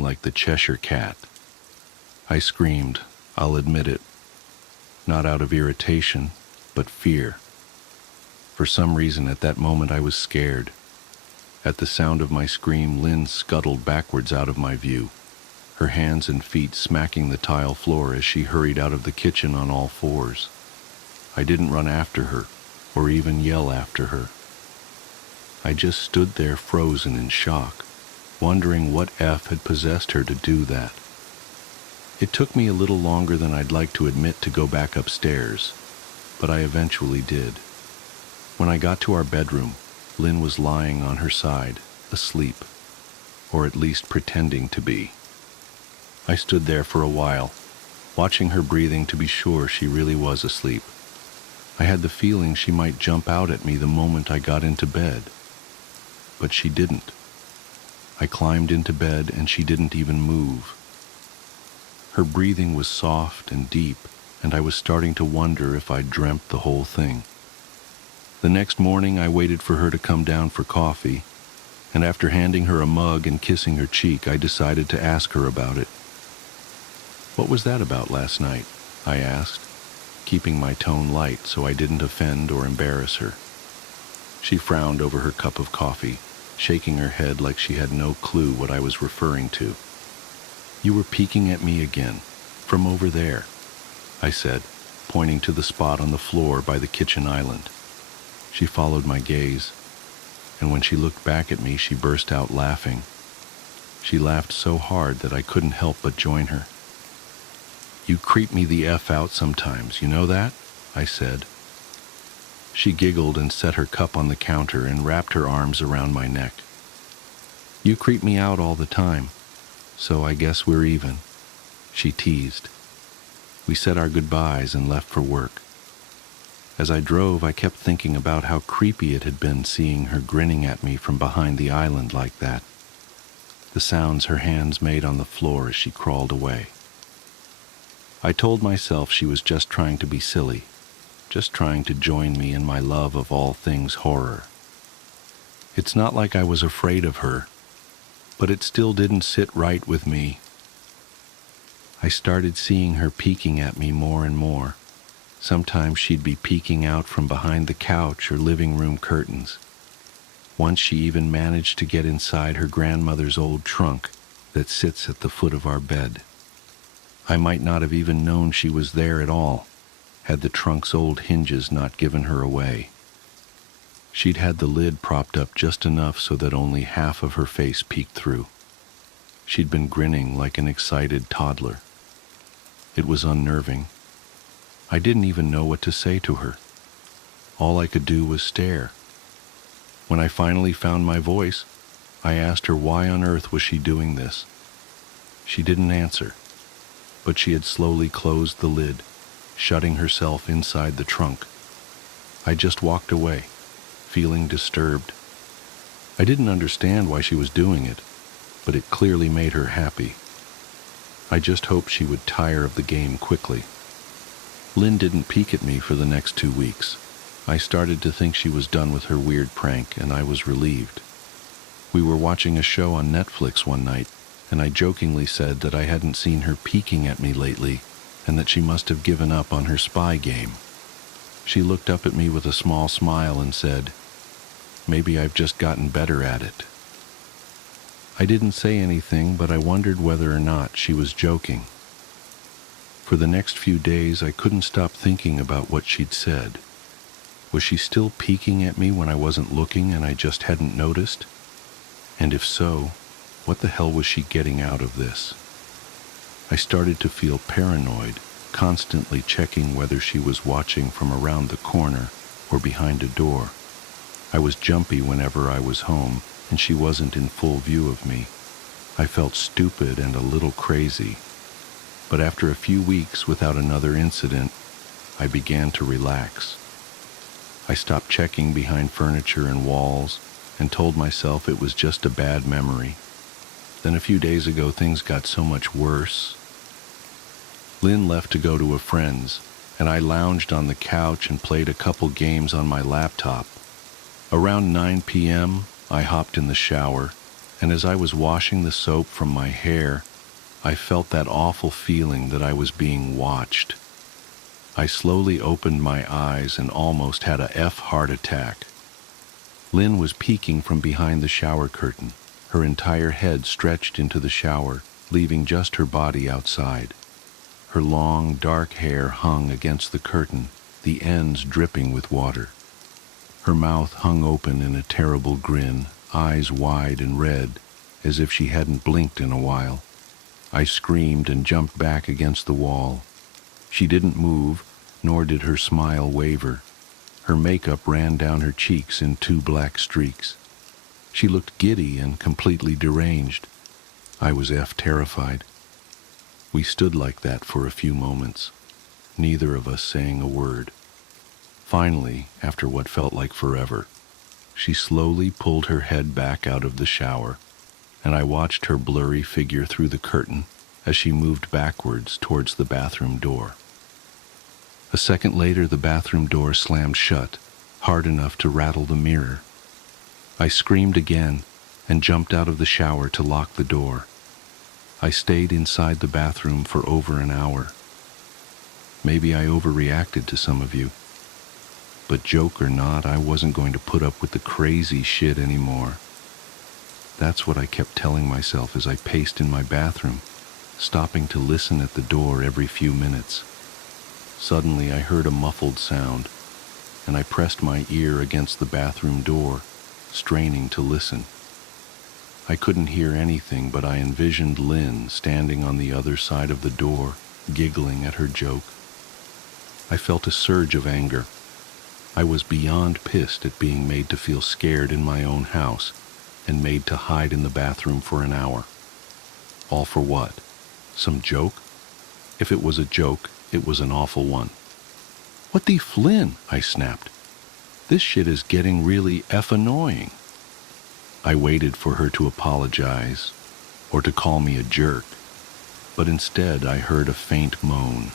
like the Cheshire Cat. I screamed, I'll admit it, not out of irritation, but fear. For some reason at that moment I was scared. At the sound of my scream, Lynn scuttled backwards out of my view, her hands and feet smacking the tile floor as she hurried out of the kitchen on all fours. I didn't run after her, or even yell after her. I just stood there frozen in shock, wondering what F had possessed her to do that. It took me a little longer than I'd like to admit to go back upstairs, but I eventually did. When I got to our bedroom, Lynn was lying on her side, asleep, or at least pretending to be. I stood there for a while, watching her breathing to be sure she really was asleep. I had the feeling she might jump out at me the moment I got into bed, but she didn't. I climbed into bed and she didn't even move. Her breathing was soft and deep, and I was starting to wonder if I'd dreamt the whole thing. The next morning I waited for her to come down for coffee, and after handing her a mug and kissing her cheek, I decided to ask her about it. "What was that about last night?" I asked, keeping my tone light so I didn't offend or embarrass her. She frowned over her cup of coffee, shaking her head like she had no clue what I was referring to. "You were peeking at me again, from over there," I said, pointing to the spot on the floor by the kitchen island. She followed my gaze, and when she looked back at me, she burst out laughing. She laughed so hard that I couldn't help but join her. "You creep me the F out sometimes, you know that?" I said. She giggled and set her cup on the counter and wrapped her arms around my neck. "You creep me out all the time, so I guess we're even," she teased. We said our goodbyes and left for work. As I drove, I kept thinking about how creepy it had been seeing her grinning at me from behind the island like that. The sounds her hands made on the floor as she crawled away. I told myself she was just trying to be silly, just trying to join me in my love of all things horror. It's not like I was afraid of her, but it still didn't sit right with me. I started seeing her peeking at me more and more. Sometimes she'd be peeking out from behind the couch or living room curtains. Once she even managed to get inside her grandmother's old trunk that sits at the foot of our bed. I might not have even known she was there at all, had the trunk's old hinges not given her away. She'd had the lid propped up just enough so that only half of her face peeked through. She'd been grinning like an excited toddler. It was unnerving. I didn't even know what to say to her. All I could do was stare. When I finally found my voice, I asked her why on earth was she doing this. She didn't answer, but she had slowly closed the lid, shutting herself inside the trunk. I just walked away, feeling disturbed. I didn't understand why she was doing it, but it clearly made her happy. I just hoped she would tire of the game quickly. Lynn didn't peek at me for the next 2 weeks. I started to think she was done with her weird prank, and I was relieved. We were watching a show on Netflix one night, and I jokingly said that I hadn't seen her peeking at me lately, and that she must have given up on her spy game. She looked up at me with a small smile and said, "Maybe I've just gotten better at it." I didn't say anything, but I wondered whether or not she was joking. For the next few days, I couldn't stop thinking about what she'd said. Was she still peeking at me when I wasn't looking and I just hadn't noticed? And if so, what the hell was she getting out of this? I started to feel paranoid, constantly checking whether she was watching from around the corner or behind a door. I was jumpy whenever I was home and she wasn't in full view of me. I felt stupid and a little crazy. But after a few weeks without another incident, I began to relax. I stopped checking behind furniture and walls and told myself it was just a bad memory. Then a few days ago, things got so much worse. Lynn left to go to a friend's, and I lounged on the couch and played a couple games on my laptop. Around 9 p.m., I hopped in the shower, and as I was washing the soap from my hair, I felt that awful feeling that I was being watched. I slowly opened my eyes and almost had a heart attack. Lynn was peeking from behind the shower curtain, her entire head stretched into the shower, leaving just her body outside. Her long, dark hair hung against the curtain, the ends dripping with water. Her mouth hung open in a terrible grin, eyes wide and red, as if she hadn't blinked in a while. I screamed and jumped back against the wall. She didn't move, nor did her smile waver. Her makeup ran down her cheeks in 2 black streaks. She looked giddy and completely deranged. I was terrified. We stood like that for a few moments, neither of us saying a word. Finally, after what felt like forever, she slowly pulled her head back out of the shower, and I watched her blurry figure through the curtain as she moved backwards towards the bathroom door. A second later, the bathroom door slammed shut, hard enough to rattle the mirror. I screamed again and jumped out of the shower to lock the door. I stayed inside the bathroom for over an hour. Maybe I overreacted to some of you. But joke or not, I wasn't going to put up with the crazy shit anymore. That's what I kept telling myself as I paced in my bathroom, stopping to listen at the door every few minutes. Suddenly I heard a muffled sound, and I pressed my ear against the bathroom door, straining to listen. I couldn't hear anything, but I envisioned Lynn standing on the other side of the door, giggling at her joke. I felt a surge of anger. I was beyond pissed at being made to feel scared in my own house and made to hide in the bathroom for an hour. All for what? Some joke? If it was a joke, it was an awful one. "What the Flynn?" I snapped. "This shit is getting really annoying." I waited for her to apologize, or to call me a jerk, but instead I heard a faint moan,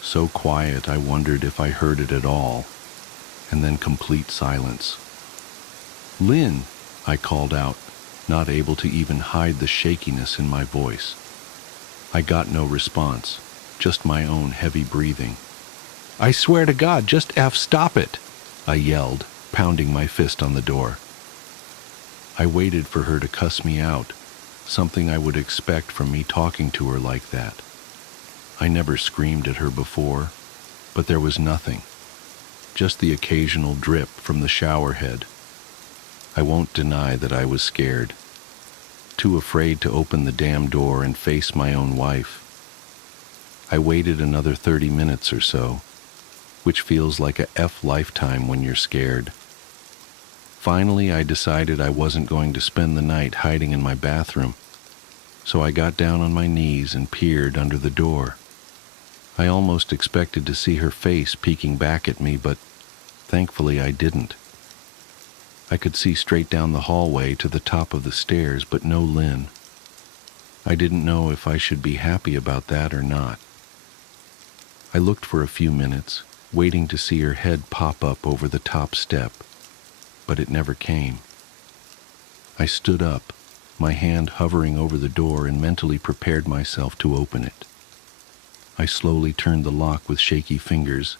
so quiet I wondered if I heard it at all, and then complete silence. "Lynn," I called out, not able to even hide the shakiness in my voice. I got no response, just my own heavy breathing. "I swear to God, just stop it," I yelled, pounding my fist on the door. I waited for her to cuss me out, something I would expect from me talking to her like that. I never screamed at her before, but there was nothing, just the occasional drip from the shower head. I won't deny that I was scared, too afraid to open the damn door and face my own wife. I waited another 30 minutes or so, which feels like a lifetime when you're scared. Finally, I decided I wasn't going to spend the night hiding in my bathroom, so I got down on my knees and peered under the door. I almost expected to see her face peeking back at me, but thankfully I didn't. I could see straight down the hallway to the top of the stairs, but no Lynn. I didn't know if I should be happy about that or not. I looked for a few minutes, waiting to see her head pop up over the top step, but it never came. I stood up, my hand hovering over the door, and mentally prepared myself to open it. I slowly turned the lock with shaky fingers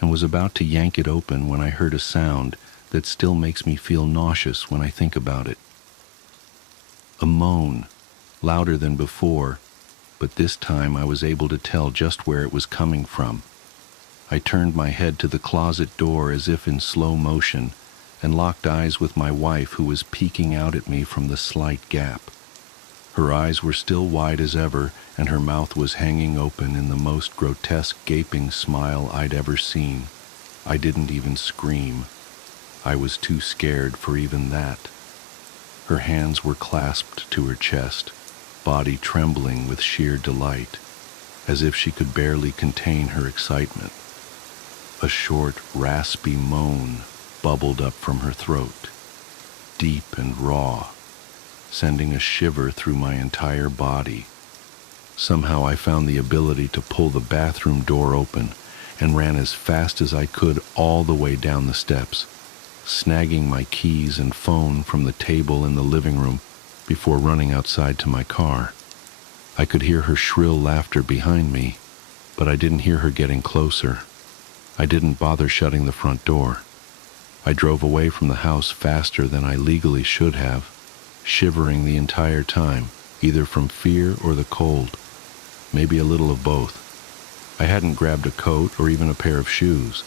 and was about to yank it open when I heard a sound that still makes me feel nauseous when I think about it. A moan, louder than before, but this time I was able to tell just where it was coming from. I turned my head to the closet door as if in slow motion and locked eyes with my wife, who was peeking out at me from the slight gap. Her eyes were still wide as ever, and her mouth was hanging open in the most grotesque gaping smile I'd ever seen. I didn't even scream. I was too scared for even that. Her hands were clasped to her chest, body trembling with sheer delight, as if she could barely contain her excitement. A short, raspy moan bubbled up from her throat, deep and raw, sending a shiver through my entire body. Somehow I found the ability to pull the bathroom door open and ran as fast as I could all the way down the steps, snagging my keys and phone from the table in the living room before running outside to my car. I could hear her shrill laughter behind me, but I didn't hear her getting closer. I didn't bother shutting the front door. I drove away from the house faster than I legally should have, shivering the entire time, either from fear or the cold, maybe a little of both. I hadn't grabbed a coat or even a pair of shoes.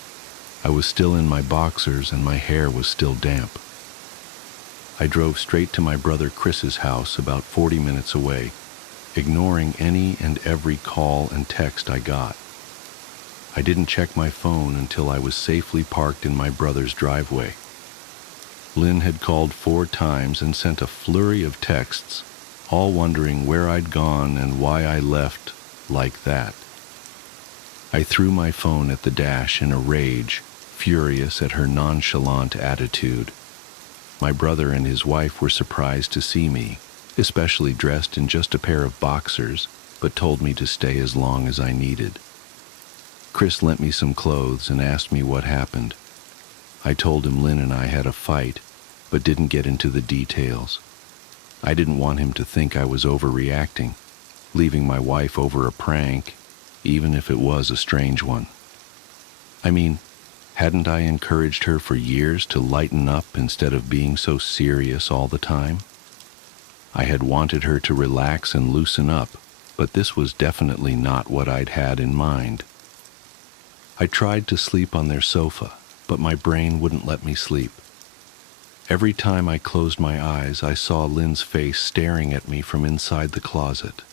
I was still in my boxers and my hair was still damp. I drove straight to my brother Chris's house about 40 minutes away, ignoring any and every call and text I got. I didn't check my phone until I was safely parked in my brother's driveway. Lynn had called 4 times and sent a flurry of texts, all wondering where I'd gone and why I left like that. I threw my phone at the dash in a rage, furious at her nonchalant attitude. My brother and his wife were surprised to see me, especially dressed in just a pair of boxers, but told me to stay as long as I needed. Chris lent me some clothes and asked me what happened. I told him Lynn and I had a fight, but didn't get into the details. I didn't want him to think I was overreacting, leaving my wife over a prank, even if it was a strange one. I mean, hadn't I encouraged her for years to lighten up instead of being so serious all the time? I had wanted her to relax and loosen up, but this was definitely not what I'd had in mind. I tried to sleep on their sofa, but my brain wouldn't let me sleep. Every time I closed my eyes, I saw Lynn's face staring at me from inside the closet.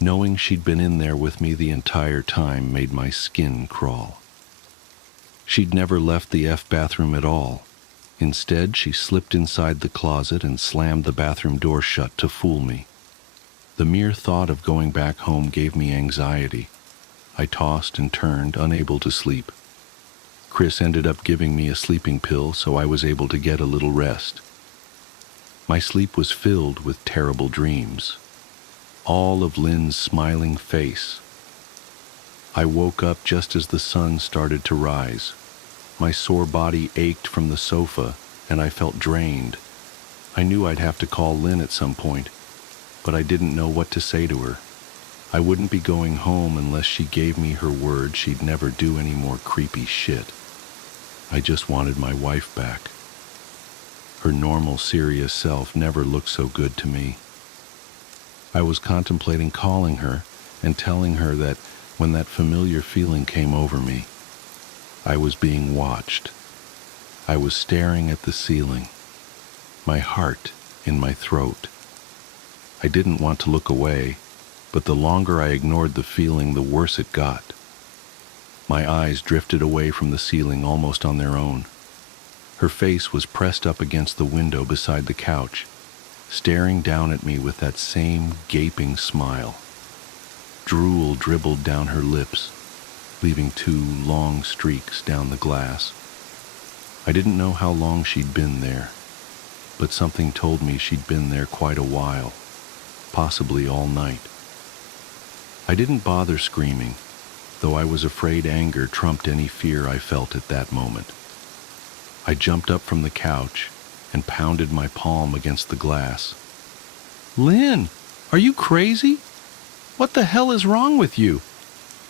Knowing she'd been in there with me the entire time made my skin crawl. She'd never left the bathroom at all. Instead, she slipped inside the closet and slammed the bathroom door shut to fool me. The mere thought of going back home gave me anxiety. I tossed and turned, unable to sleep. Chris ended up giving me a sleeping pill, so I was able to get a little rest. My sleep was filled with terrible dreams. All of Lynn's smiling face. I woke up just as the sun started to rise. My sore body ached from the sofa, and I felt drained. I knew I'd have to call Lynn at some point, but I didn't know what to say to her. I wouldn't be going home unless she gave me her word she'd never do any more creepy shit. I just wanted my wife back. Her normal, serious self never looked so good to me. I was contemplating calling her and telling her that when that familiar feeling came over me, I was being watched. I was staring at the ceiling, my heart in my throat. I didn't want to look away, but the longer I ignored the feeling, the worse it got. My eyes drifted away from the ceiling almost on their own. Her face was pressed up against the window beside the couch, staring down at me with that same gaping smile. Drool dribbled down her lips, leaving 2 long streaks down the glass. I didn't know how long she'd been there, but something told me she'd been there quite a while, possibly all night. I didn't bother screaming, though I was afraid anger trumped any fear I felt at that moment. I jumped up from the couch and pounded my palm against the glass. "Lynn, are you crazy? What the hell is wrong with you?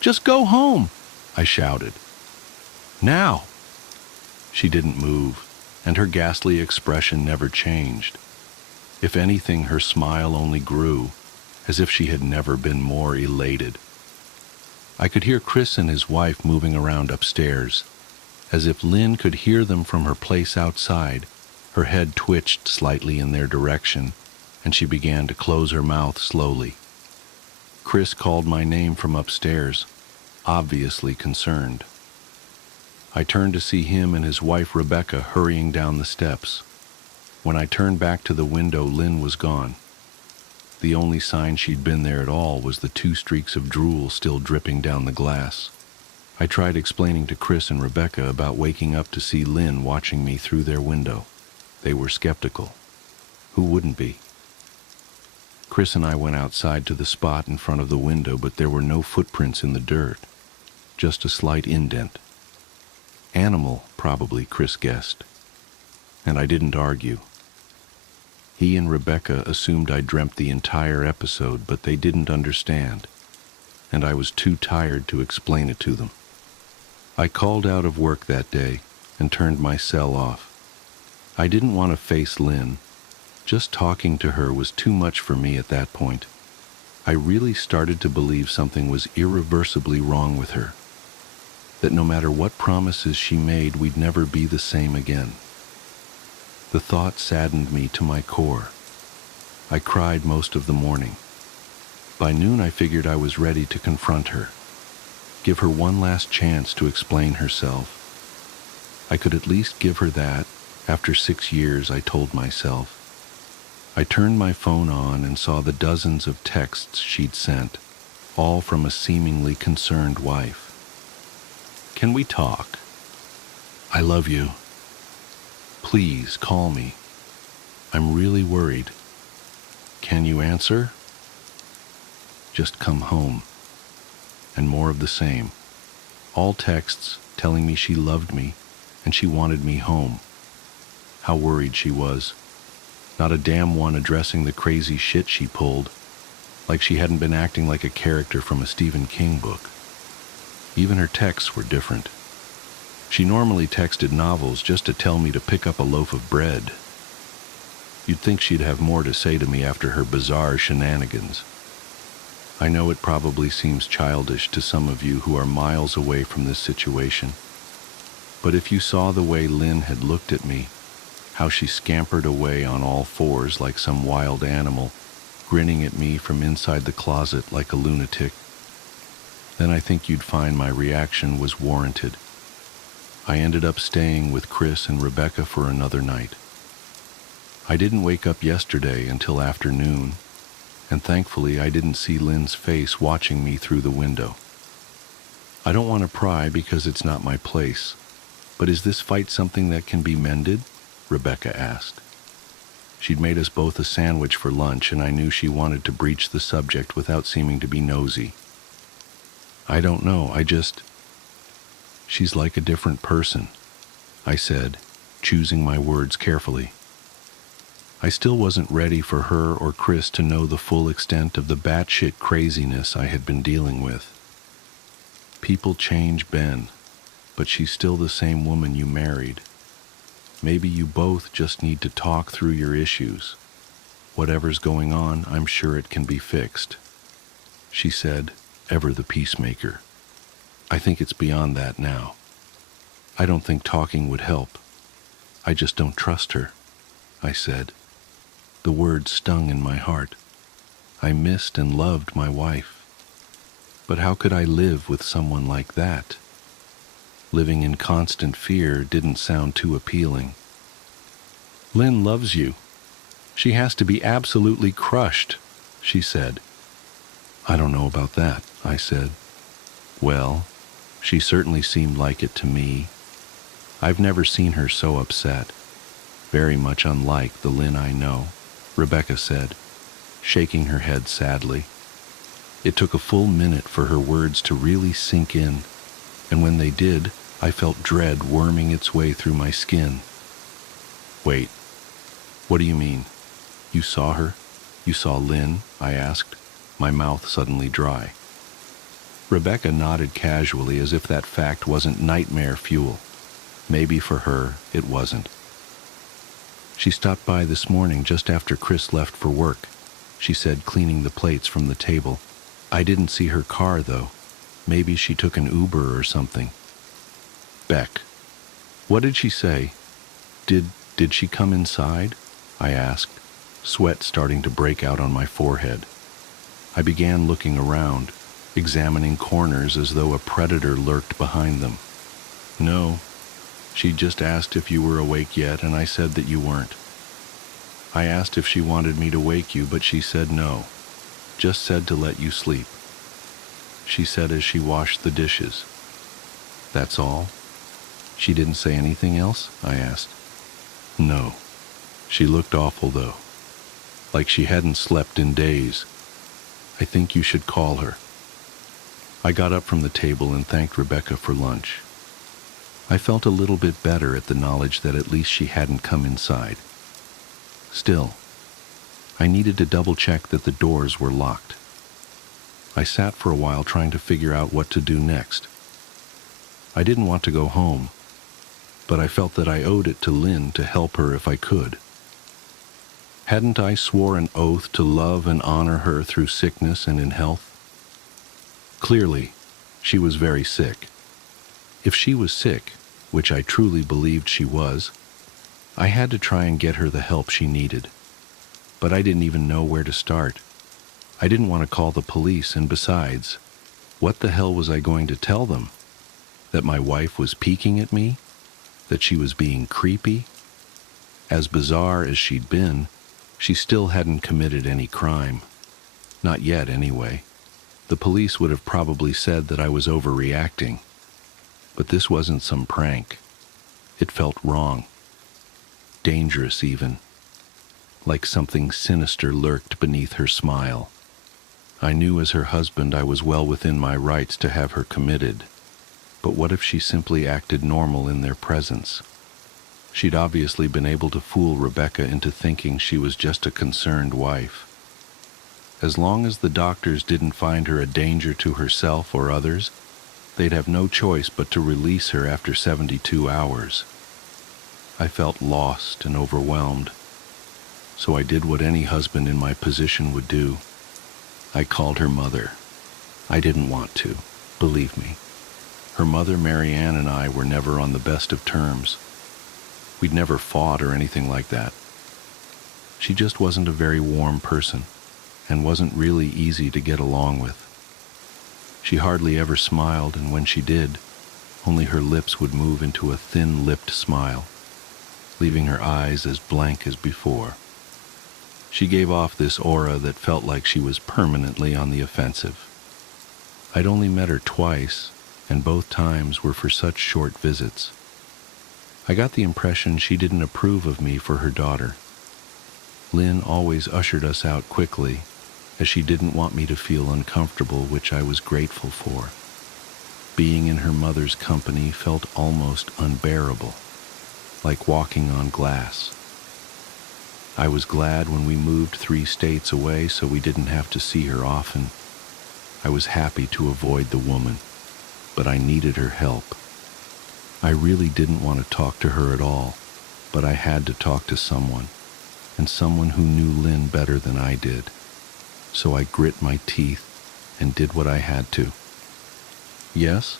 Just go home," I shouted. "Now!" She didn't move, and her ghastly expression never changed. If anything, her smile only grew, as if she had never been more elated. I could hear Chris and his wife moving around upstairs. As if Lynn could hear them from her place outside, her head twitched slightly in their direction, and she began to close her mouth slowly. Chris called my name from upstairs, obviously concerned. I turned to see him and his wife Rebecca hurrying down the steps. When I turned back to the window, Lynn was gone. The only sign she'd been there at all was the 2 streaks of drool still dripping down the glass. I tried explaining to Chris and Rebecca about waking up to see Lynn watching me through their window. They were skeptical. Who wouldn't be? Chris and I went outside to the spot in front of the window, but there were no footprints in the dirt, just a slight indent. Animal, probably, Chris guessed. And I didn't argue. He and Rebecca assumed I dreamt the entire episode, but they didn't understand, and I was too tired to explain it to them. I called out of work that day and turned my cell off. I didn't want to face Lynn. Just talking to her was too much for me at that point. I really started to believe something was irreversibly wrong with her, that no matter what promises she made, we'd never be the same again. The thought saddened me to my core. I cried most of the morning. By noon, I figured I was ready to confront her, give her one last chance to explain herself. I could at least give her that, after 6 years, I told myself. I turned my phone on and saw the dozens of texts she'd sent, all from a seemingly concerned wife. "Can we talk? I love you. Please call me. I'm really worried. Can you answer? Just come home." And more of the same. All texts telling me she loved me and she wanted me home. How worried she was. Not a damn one addressing the crazy shit she pulled, like she hadn't been acting like a character from a Stephen King book. Even her texts were different. She normally texted novels just to tell me to pick up a loaf of bread. You'd think she'd have more to say to me after her bizarre shenanigans. I know it probably seems childish to some of you who are miles away from this situation, but if you saw the way Lynn had looked at me, how she scampered away on all fours like some wild animal, grinning at me from inside the closet like a lunatic, then I think you'd find my reaction was warranted. I ended up staying with Chris and Rebecca for another night. I didn't wake up yesterday until afternoon, and thankfully I didn't see Lynn's face watching me through the window. I don't want to pry because it's not my place, but is this fight something that can be mended? Rebecca asked. She'd made us both a sandwich for lunch, and I knew she wanted to breach the subject without seeming to be nosy. I don't know, She's like a different person, I said, choosing my words carefully. I still wasn't ready for her or Chris to know the full extent of the batshit craziness I had been dealing with. People change, Ben, but she's still the same woman you married. Maybe you both just need to talk through your issues. Whatever's going on, I'm sure it can be fixed. She said, ever the peacemaker. I think it's beyond that now. I don't think talking would help. I just don't trust her, I said. The words stung in my heart. I missed and loved my wife. But how could I live with someone like that? Living in constant fear didn't sound too appealing. Lynn loves you. She has to be absolutely crushed, she said. I don't know about that, I said. Well, she certainly seemed like it to me. I've never seen her so upset. Very much unlike the Lynn I know, Rebecca said, shaking her head sadly. It took a full minute for her words to really sink in, and when they did, I felt dread worming its way through my skin. Wait, what do you mean? You saw her? You saw Lynn? I asked, my mouth suddenly dry. Rebecca nodded casually as if that fact wasn't nightmare fuel. Maybe for her, it wasn't. She stopped by this morning just after Chris left for work, she said, cleaning the plates from the table. I didn't see her car, though. Maybe she took an Uber or something. Beck. What did she say? Did she come inside? I asked, sweat starting to break out on my forehead. I began looking around, examining corners as though a predator lurked behind them. No. She just asked if you were awake yet, and I said that you weren't. I asked if she wanted me to wake you, but she said no. Just said to let you sleep. She said as she washed the dishes. That's all? She didn't say anything else? I asked. No. She looked awful, though. like she hadn't slept in days. I think you should call her. I got up from the table and thanked Rebecca for lunch. I felt a little bit better at the knowledge that at least she hadn't come inside. Still, I needed to double-check that the doors were locked. I sat for a while trying to figure out what to do next. I didn't want to go home, but I felt that I owed it to Lynn to help her if I could. Hadn't I swore an oath to love and honor her through sickness and in health? Clearly, she was very sick. If she was sick, which I truly believed she was, I had to try and get her the help she needed. But I didn't even know where to start. I didn't want to call the police, and besides, what the hell was I going to tell them? That my wife was peeking at me? That she was being creepy? As bizarre as she'd been, she still hadn't committed any crime. Not yet, anyway. The police would have probably said that I was overreacting. But this wasn't some prank. It felt wrong. Dangerous, even. Like something sinister lurked beneath her smile. I knew as her husband I was well within my rights to have her committed. But what if she simply acted normal in their presence? She'd obviously been able to fool Rebecca into thinking she was just a concerned wife. As long as the doctors didn't find her a danger to herself or others, they'd have no choice but to release her after 72 hours. I felt lost and overwhelmed, so I did what any husband in my position would do. I called her mother. I didn't want to, believe me. Her mother, Marianne, and I were never on the best of terms. We'd never fought or anything like that. She just wasn't a very warm person, and wasn't really easy to get along with. She hardly ever smiled, and when she did, only her lips would move into a thin-lipped smile, leaving her eyes as blank as before. She gave off this aura that felt like she was permanently on the offensive. I'd only met her twice, and both times were for such short visits. I got the impression she didn't approve of me for her daughter. Lynn always ushered us out quickly, as she didn't want me to feel uncomfortable, which I was grateful for. Being in her mother's company felt almost unbearable, like walking on glass. I was glad when we moved 3 states away so we didn't have to see her often. I was happy to avoid the woman, but I needed her help. I really didn't want to talk to her at all, but I had to talk to someone, and someone who knew Lynn better than I did. So I grit my teeth and did what I had to. "Yes?"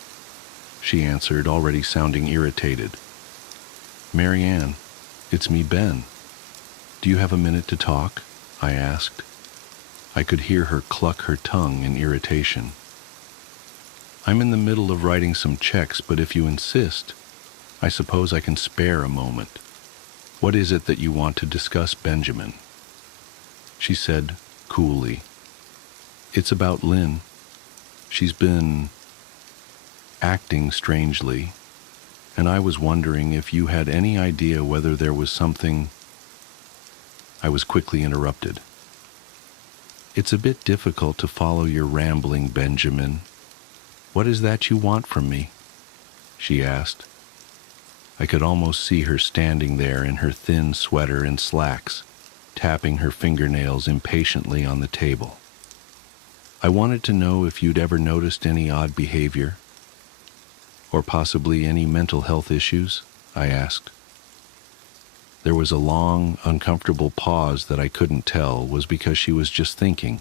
she answered, already sounding irritated. "Marianne, it's me, Ben. Do you have a minute to talk?" I asked. I could hear her cluck her tongue in irritation. "I'm in the middle of writing some checks, but if you insist, I suppose I can spare a moment. What is it that you want to discuss, Benjamin?" She said coolly, "It's about Lynn. She's been acting strangely, and I was wondering if you had any idea whether there was something—" I was quickly interrupted. "It's a bit difficult to follow your rambling, Benjamin. What is that you want from me?" she asked. I could almost see her standing there in her thin sweater and slacks, tapping her fingernails impatiently on the table. "I wanted to know if you'd ever noticed any odd behavior, or possibly any mental health issues," I asked. There was a long, uncomfortable pause that I couldn't tell was because she was just thinking,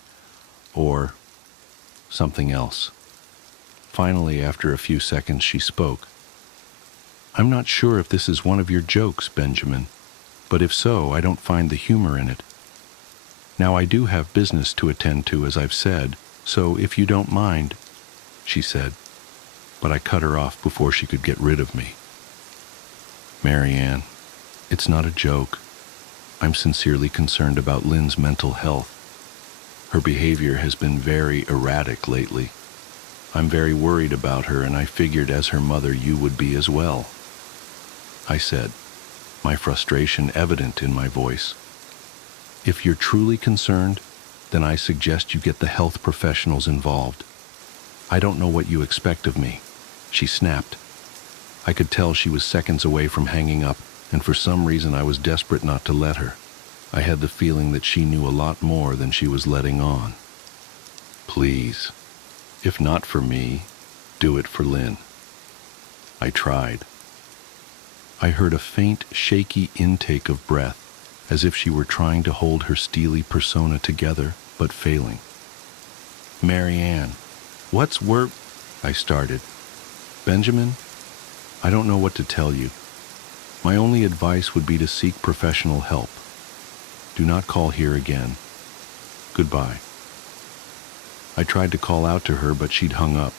or something else. Finally, after a few seconds, she spoke. "I'm not sure if this is one of your jokes, Benjamin, but if so, I don't find the humor in it. Now, I do have business to attend to, as I've said, so if you don't mind," she said, but I cut her off before she could get rid of me. "Marianne, it's not a joke. I'm sincerely concerned about Lynn's mental health. Her behavior has been very erratic lately. I'm very worried about her, and I figured as her mother you would be as well," I said, my frustration evident in my voice. If you're truly concerned, then I suggest you get the health professionals involved. I don't know what you expect of me, she snapped. I could tell she was seconds away from hanging up, and for some reason I was desperate not to let her. I had the feeling that she knew a lot more than she was letting on. Please, if not for me, do it for Lynn. I tried. I heard a faint, shaky intake of breath, as if she were trying to hold her steely persona together, but failing. Marianne, what's work? I started. Benjamin, I don't know what to tell you. My only advice would be to seek professional help. Do not call here again. Goodbye. I tried to call out to her, but she'd hung up.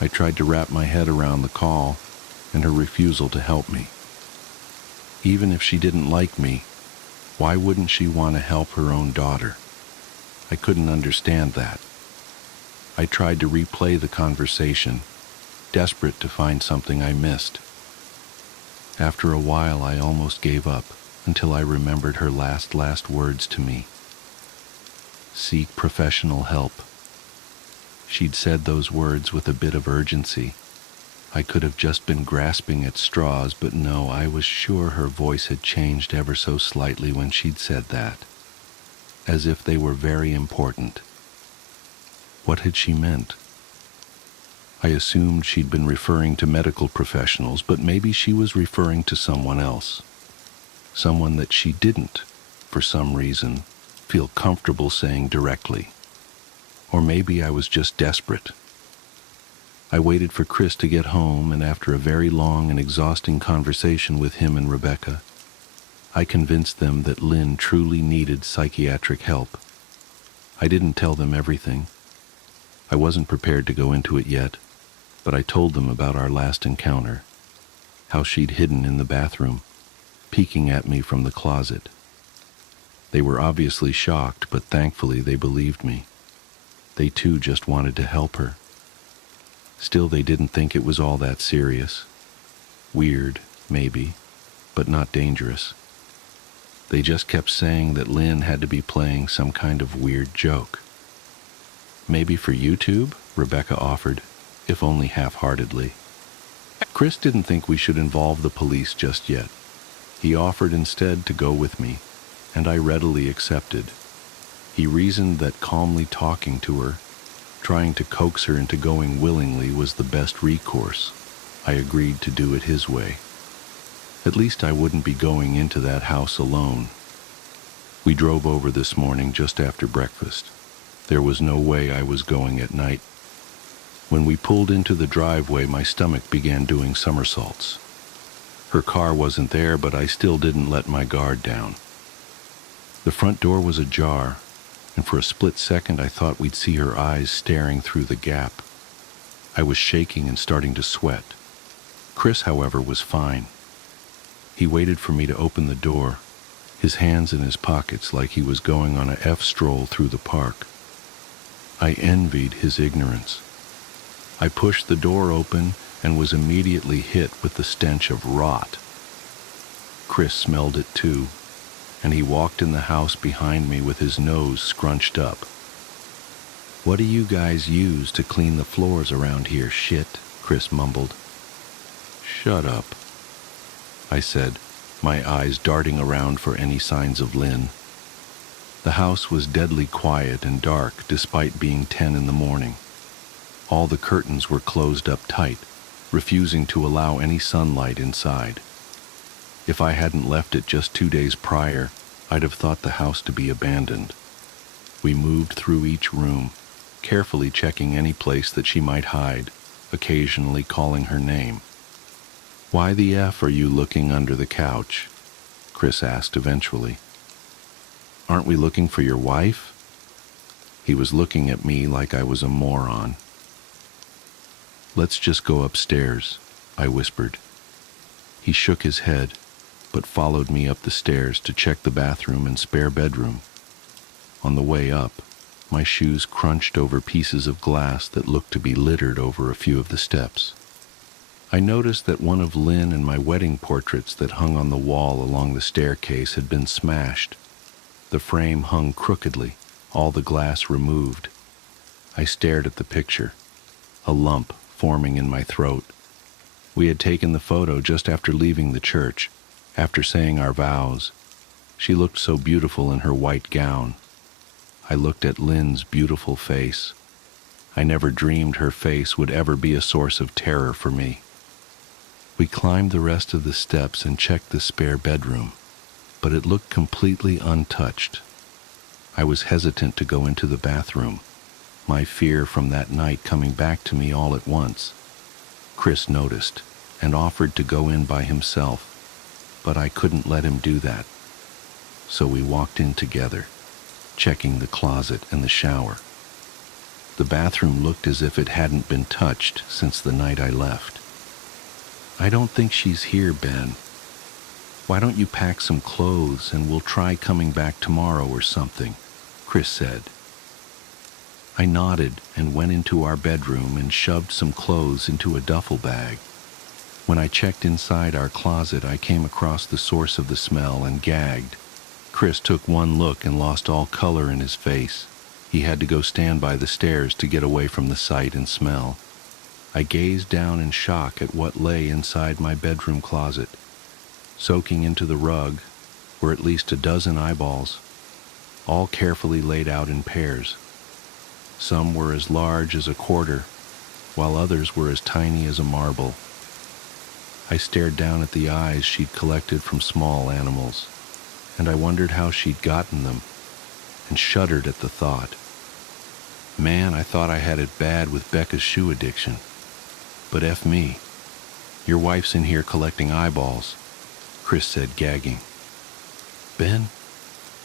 I tried to wrap my head around the call and her refusal to help me. Even if she didn't like me, why wouldn't she want to help her own daughter? I couldn't understand that. I tried to replay the conversation, desperate to find something I missed. After a while, I almost gave up until I remembered her last words to me. Seek professional help. She'd said those words with a bit of urgency. I could have just been grasping at straws, but no, I was sure her voice had changed ever so slightly when she'd said that, as if they were very important. What had she meant? I assumed she'd been referring to medical professionals, but maybe she was referring to someone else. Someone that she didn't, for some reason, feel comfortable saying directly. Or maybe I was just desperate. I waited for Chris to get home, and after a very long and exhausting conversation with him and Rebecca, I convinced them that Lynn truly needed psychiatric help. I didn't tell them everything. I wasn't prepared to go into it yet, but I told them about our last encounter, how she'd hidden in the bathroom, peeking at me from the closet. They were obviously shocked, but thankfully they believed me. They too just wanted to help her. Still, they didn't think it was all that serious. Weird, maybe, but not dangerous. They just kept saying that Lynn had to be playing some kind of weird joke. Maybe for YouTube, Rebecca offered, if only half-heartedly. Chris didn't think we should involve the police just yet. He offered instead to go with me, and I readily accepted. He reasoned that calmly talking to her, trying to coax her into going willingly, was the best recourse. I agreed to do it his way. At least I wouldn't be going into that house alone. We drove over this morning just after breakfast. There was no way I was going at night. When we pulled into the driveway, my stomach began doing somersaults. Her car wasn't there, but I still didn't let my guard down. The front door was ajar, and for a split second I thought we'd see her eyes staring through the gap. I was shaking and starting to sweat. Chris, however, was fine. He waited for me to open the door, his hands in his pockets like he was going on a stroll through the park. I envied his ignorance. I pushed the door open and was immediately hit with the stench of rot. Chris smelled it too, and he walked in the house behind me with his nose scrunched up. "What do you guys use to clean the floors around here, shit?" Chris mumbled. "Shut up," I said, my eyes darting around for any signs of Lynn. The house was deadly quiet and dark despite being 10 in the morning. All the curtains were closed up tight, refusing to allow any sunlight inside. If I hadn't left it just 2 days prior, I'd have thought the house to be abandoned. We moved through each room, carefully checking any place that she might hide, occasionally calling her name. "Why the F are you looking under the couch?" Chris asked eventually. "Aren't we looking for your wife?" He was looking at me like I was a moron. "Let's just go upstairs," I whispered. He shook his head, but followed me up the stairs to check the bathroom and spare bedroom. On the way up, my shoes crunched over pieces of glass that looked to be littered over a few of the steps. I noticed that one of Lynn and my wedding portraits that hung on the wall along the staircase had been smashed. The frame hung crookedly, all the glass removed. I stared at the picture, a lump forming in my throat. We had taken the photo just after leaving the church, after saying our vows. She looked so beautiful in her white gown. I looked at Lynn's beautiful face. I never dreamed her face would ever be a source of terror for me. We climbed the rest of the steps and checked the spare bedroom, but it looked completely untouched. I was hesitant to go into the bathroom, my fear from that night coming back to me all at once. Chris noticed and offered to go in by himself, but I couldn't let him do that. So we walked in together, checking the closet and the shower. The bathroom looked as if it hadn't been touched since the night I left. "I don't think she's here, Ben. Why don't you pack some clothes and we'll try coming back tomorrow or something," Chris said. I nodded and went into our bedroom and shoved some clothes into a duffel bag. When I checked inside our closet, I came across the source of the smell and gagged. Chris took one look and lost all color in his face. He had to go stand by the stairs to get away from the sight and smell. I gazed down in shock at what lay inside my bedroom closet. Soaking into the rug were at least a dozen eyeballs, all carefully laid out in pairs. Some were as large as a quarter, while others were as tiny as a marble. I stared down at the eyes she'd collected from small animals, and I wondered how she'd gotten them, and shuddered at the thought. Man, I thought I had it bad with Becca's shoe addiction. But F me. Your wife's in here collecting eyeballs, Chris said, gagging. Ben,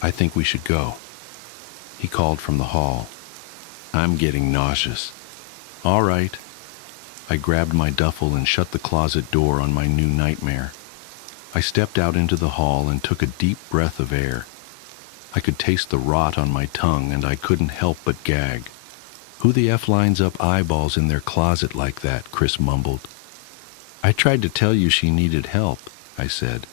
I think we should go, he called from the hall. I'm getting nauseous. All right. I grabbed my duffel and shut the closet door on my new nightmare. I stepped out into the hall and took a deep breath of air. I could taste the rot on my tongue and I couldn't help but gag. Who the F lines up eyeballs in their closet like that? Chris mumbled. I tried to tell you she needed help, I said.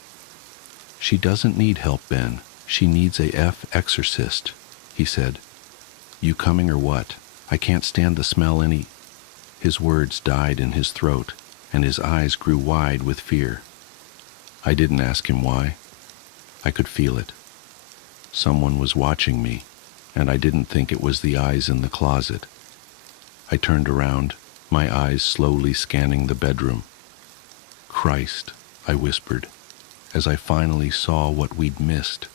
She doesn't need help, Ben. She needs a F exorcist, he said. You coming or what? I can't stand the smell any... His words died in his throat, and his eyes grew wide with fear. I didn't ask him why. I could feel it. Someone was watching me, and I didn't think it was the eyes in the closet. I turned around, my eyes slowly scanning the bedroom. Christ, I whispered, as I finally saw what we'd missed.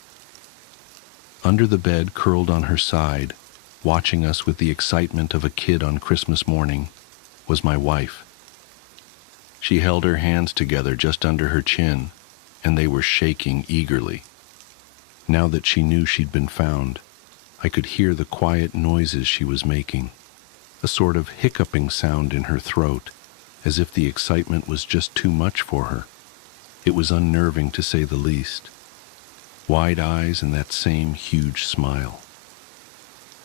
Under the bed, curled on her side, watching us with the excitement of a kid on Christmas morning, was my wife. She held her hands together just under her chin, and they were shaking eagerly. Now that she knew she'd been found, I could hear the quiet noises she was making, a sort of hiccuping sound in her throat, as if the excitement was just too much for her. It was unnerving to say the least. Wide eyes and that same huge smile.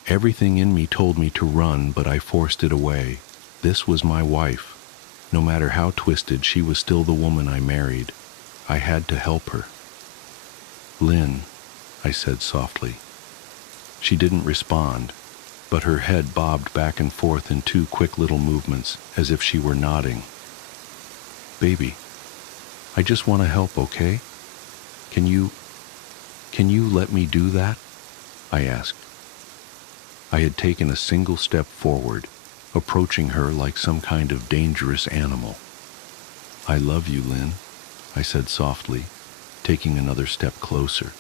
Everything in me told me to run, but I forced it away. This was my wife. No matter how twisted, she was still the woman I married. I had to help her. Lynn, I said softly. She didn't respond, but her head bobbed back and forth in two quick little movements, as if she were nodding. Baby, I just want to help, okay? Can you let me do that? I asked. I had taken a single step forward, approaching her like some kind of dangerous animal. I love you, Lynn, I said softly, taking another step closer.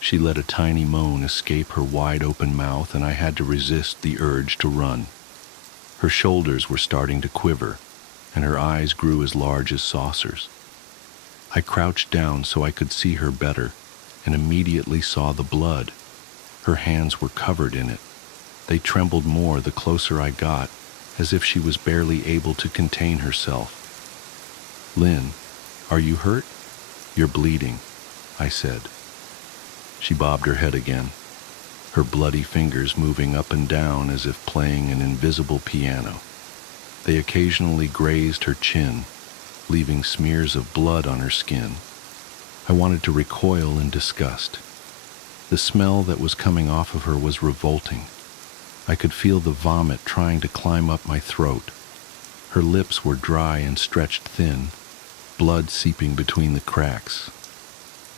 She let a tiny moan escape her wide-open mouth, and I had to resist the urge to run. Her shoulders were starting to quiver, and her eyes grew as large as saucers. I crouched down so I could see her better, and immediately saw the blood. Her hands were covered in it. They trembled more the closer I got, as if she was barely able to contain herself. Lynn, are you hurt? You're bleeding, I said. She bobbed her head again, her bloody fingers moving up and down as if playing an invisible piano. They occasionally grazed her chin, leaving smears of blood on her skin. I wanted to recoil in disgust. The smell that was coming off of her was revolting. I could feel the vomit trying to climb up my throat. Her lips were dry and stretched thin, blood seeping between the cracks.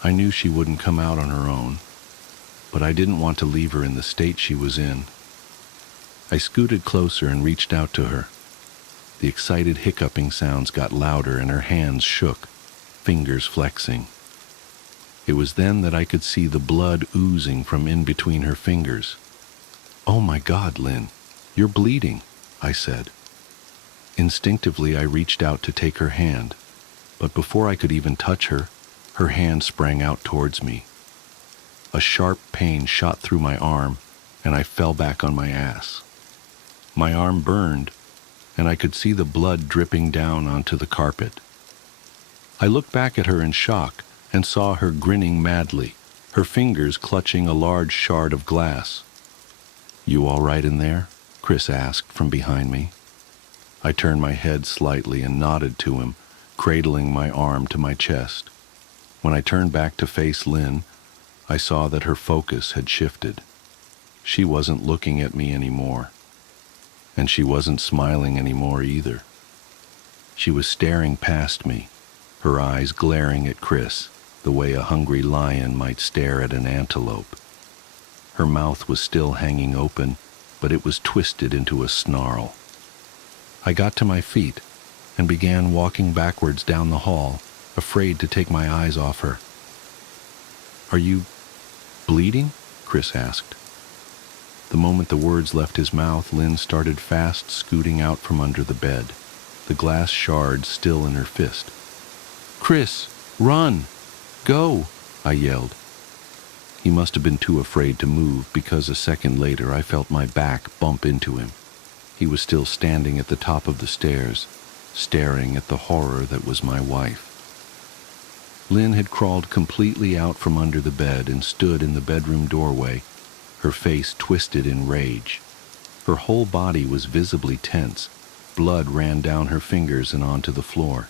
I knew she wouldn't come out on her own, but I didn't want to leave her in the state she was in. I scooted closer and reached out to her. The excited hiccuping sounds got louder and her hands shook, fingers flexing. It was then that I could see the blood oozing from in between her fingers. "Oh my God, Lynn, you're bleeding," I said. Instinctively, I reached out to take her hand, but before I could even touch her, her hand sprang out towards me. A sharp pain shot through my arm, and I fell back on my ass. My arm burned, and I could see the blood dripping down onto the carpet. I looked back at her in shock and saw her grinning madly, her fingers clutching a large shard of glass. "You all right in there?" Chris asked from behind me. I turned my head slightly and nodded to him, cradling my arm to my chest. When I turned back to face Lynn, I saw that her focus had shifted. She wasn't looking at me anymore, and she wasn't smiling anymore either. She was staring past me, her eyes glaring at Chris, the way a hungry lion might stare at an antelope. Her mouth was still hanging open, but it was twisted into a snarl. I got to my feet and began walking backwards down the hall, afraid to take my eyes off her. "Are you bleeding?" Chris asked. The moment the words left his mouth, Lynn started fast scooting out from under the bed, the glass shard still in her fist. "Chris, run! Go!" I yelled. He must have been too afraid to move, because a second later I felt my back bump into him. He was still standing at the top of the stairs, staring at the horror that was my wife. Lynn had crawled completely out from under the bed and stood in the bedroom doorway, her face twisted in rage. Her whole body was visibly tense. Blood ran down her fingers and onto the floor.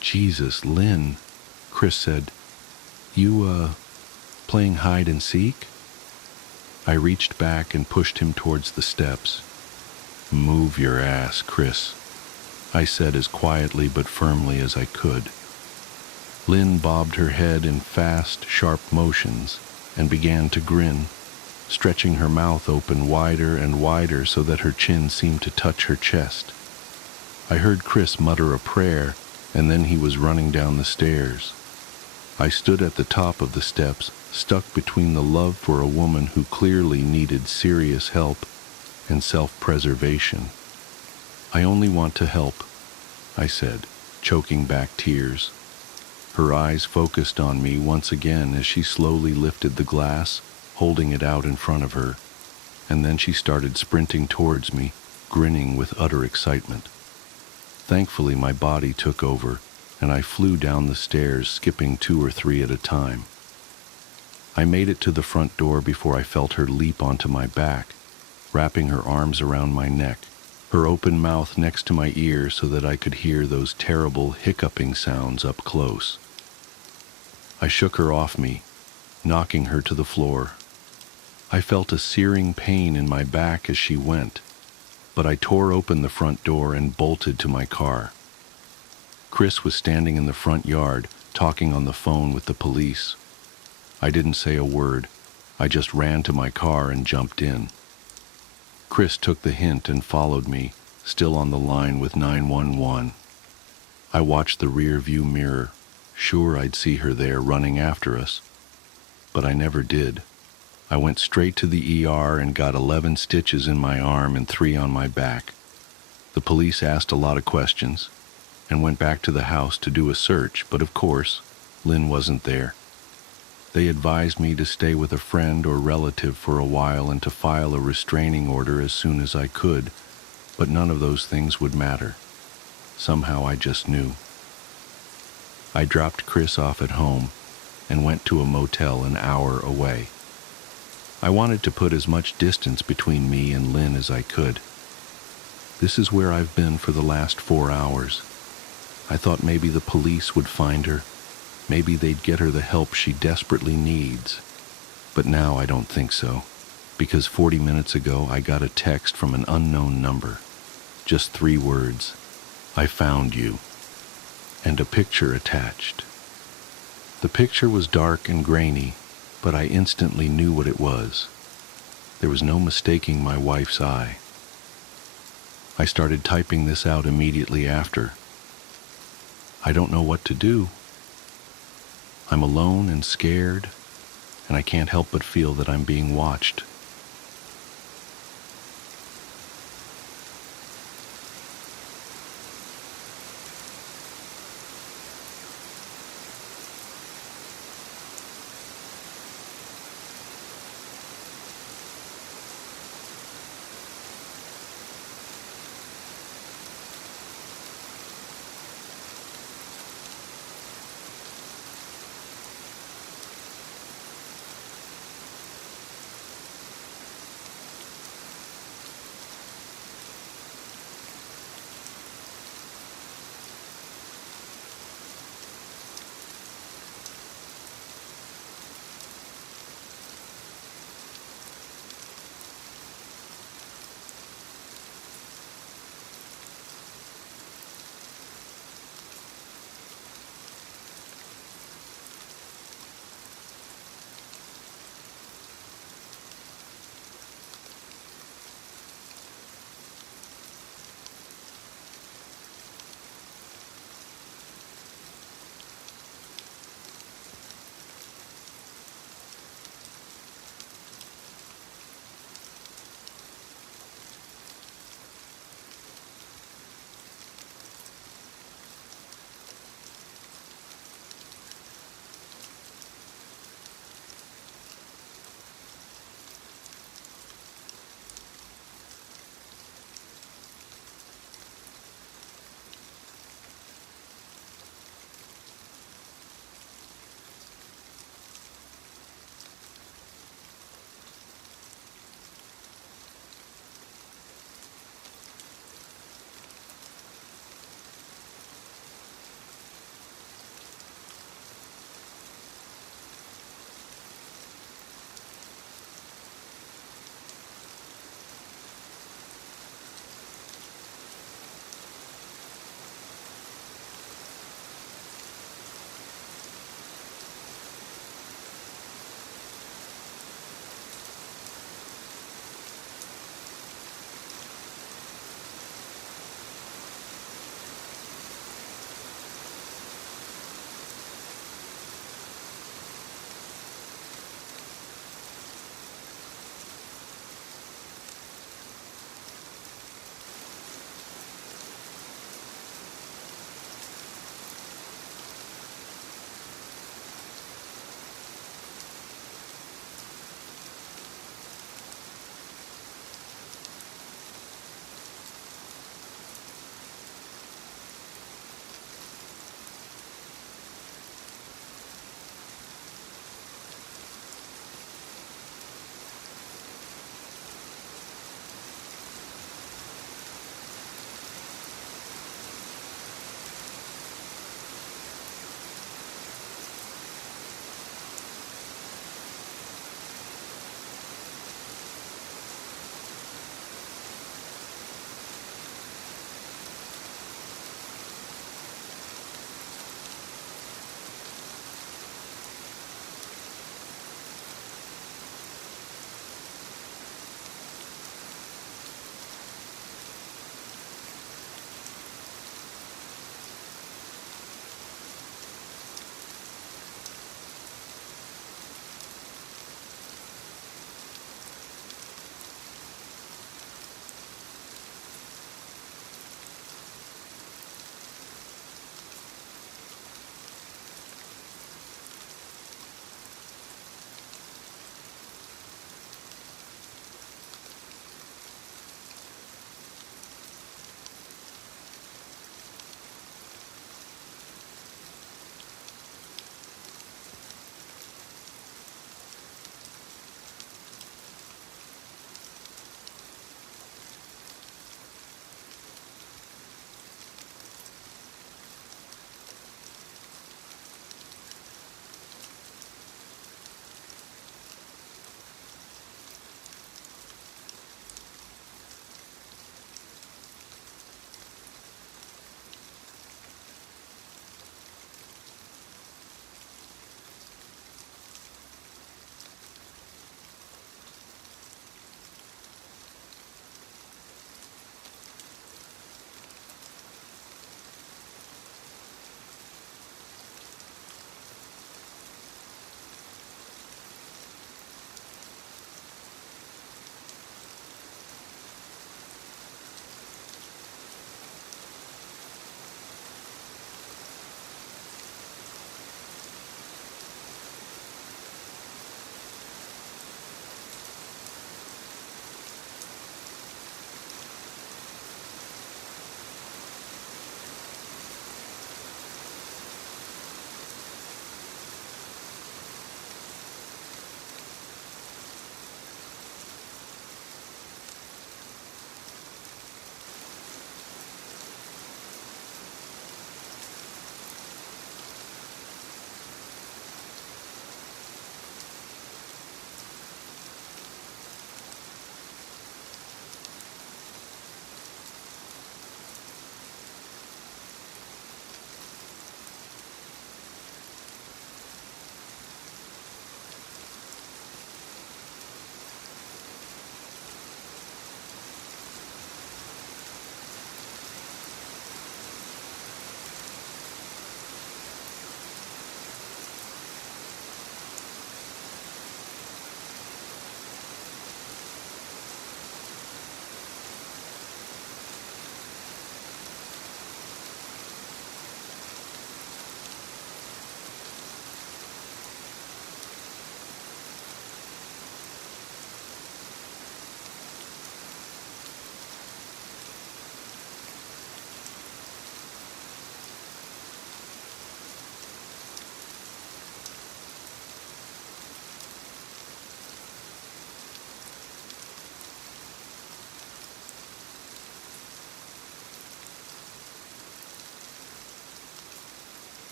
"Jesus, Lynn," Chris said. You, playing hide and seek?" I reached back and pushed him towards the steps. "Move your ass, Chris," I said as quietly but firmly as I could. Lynn bobbed her head in fast, sharp motions and began to grin, stretching her mouth open wider and wider so that her chin seemed to touch her chest. I heard Chris mutter a prayer, and then he was running down the stairs. I stood at the top of the steps, stuck between the love for a woman who clearly needed serious help and self-preservation. "I only want to help," I said, choking back tears. Her eyes focused on me once again as she slowly lifted the glass, holding it out in front of her, and then she started sprinting towards me, grinning with utter excitement. Thankfully, my body took over, and I flew down the stairs, skipping 2 or 3 at a time. I made it to the front door before I felt her leap onto my back, wrapping her arms around my neck, her open mouth next to my ear so that I could hear those terrible hiccuping sounds up close. I shook her off me, knocking her to the floor. I felt a searing pain in my back as she went, but I tore open the front door and bolted to my car. Chris was standing in the front yard, talking on the phone with the police. I didn't say a word. I just ran to my car and jumped in. Chris took the hint and followed me, still on the line with 911. I watched the rear view mirror, sure I'd see her there running after us. But I never did. I went straight to the ER and got 11 stitches in my arm and 3 on my back. The police asked a lot of questions and went back to the house to do a search, but of course, Lynn wasn't there. They advised me to stay with a friend or relative for a while and to file a restraining order as soon as I could, but none of those things would matter. Somehow I just knew. I dropped Chris off at home and went to a motel an hour away. I wanted to put as much distance between me and Lynn as I could. This is where I've been for the last 4 hours. I thought maybe the police would find her. Maybe they'd get her the help she desperately needs. But now I don't think so, because 40 minutes ago I got a text from an unknown number. Just 3 words: "I found you," and a picture attached. The picture was dark and grainy, but I instantly knew what it was. There was no mistaking my wife's eye. I started typing this out immediately after. I don't know what to do. I'm alone and scared, and I can't help but feel that I'm being watched.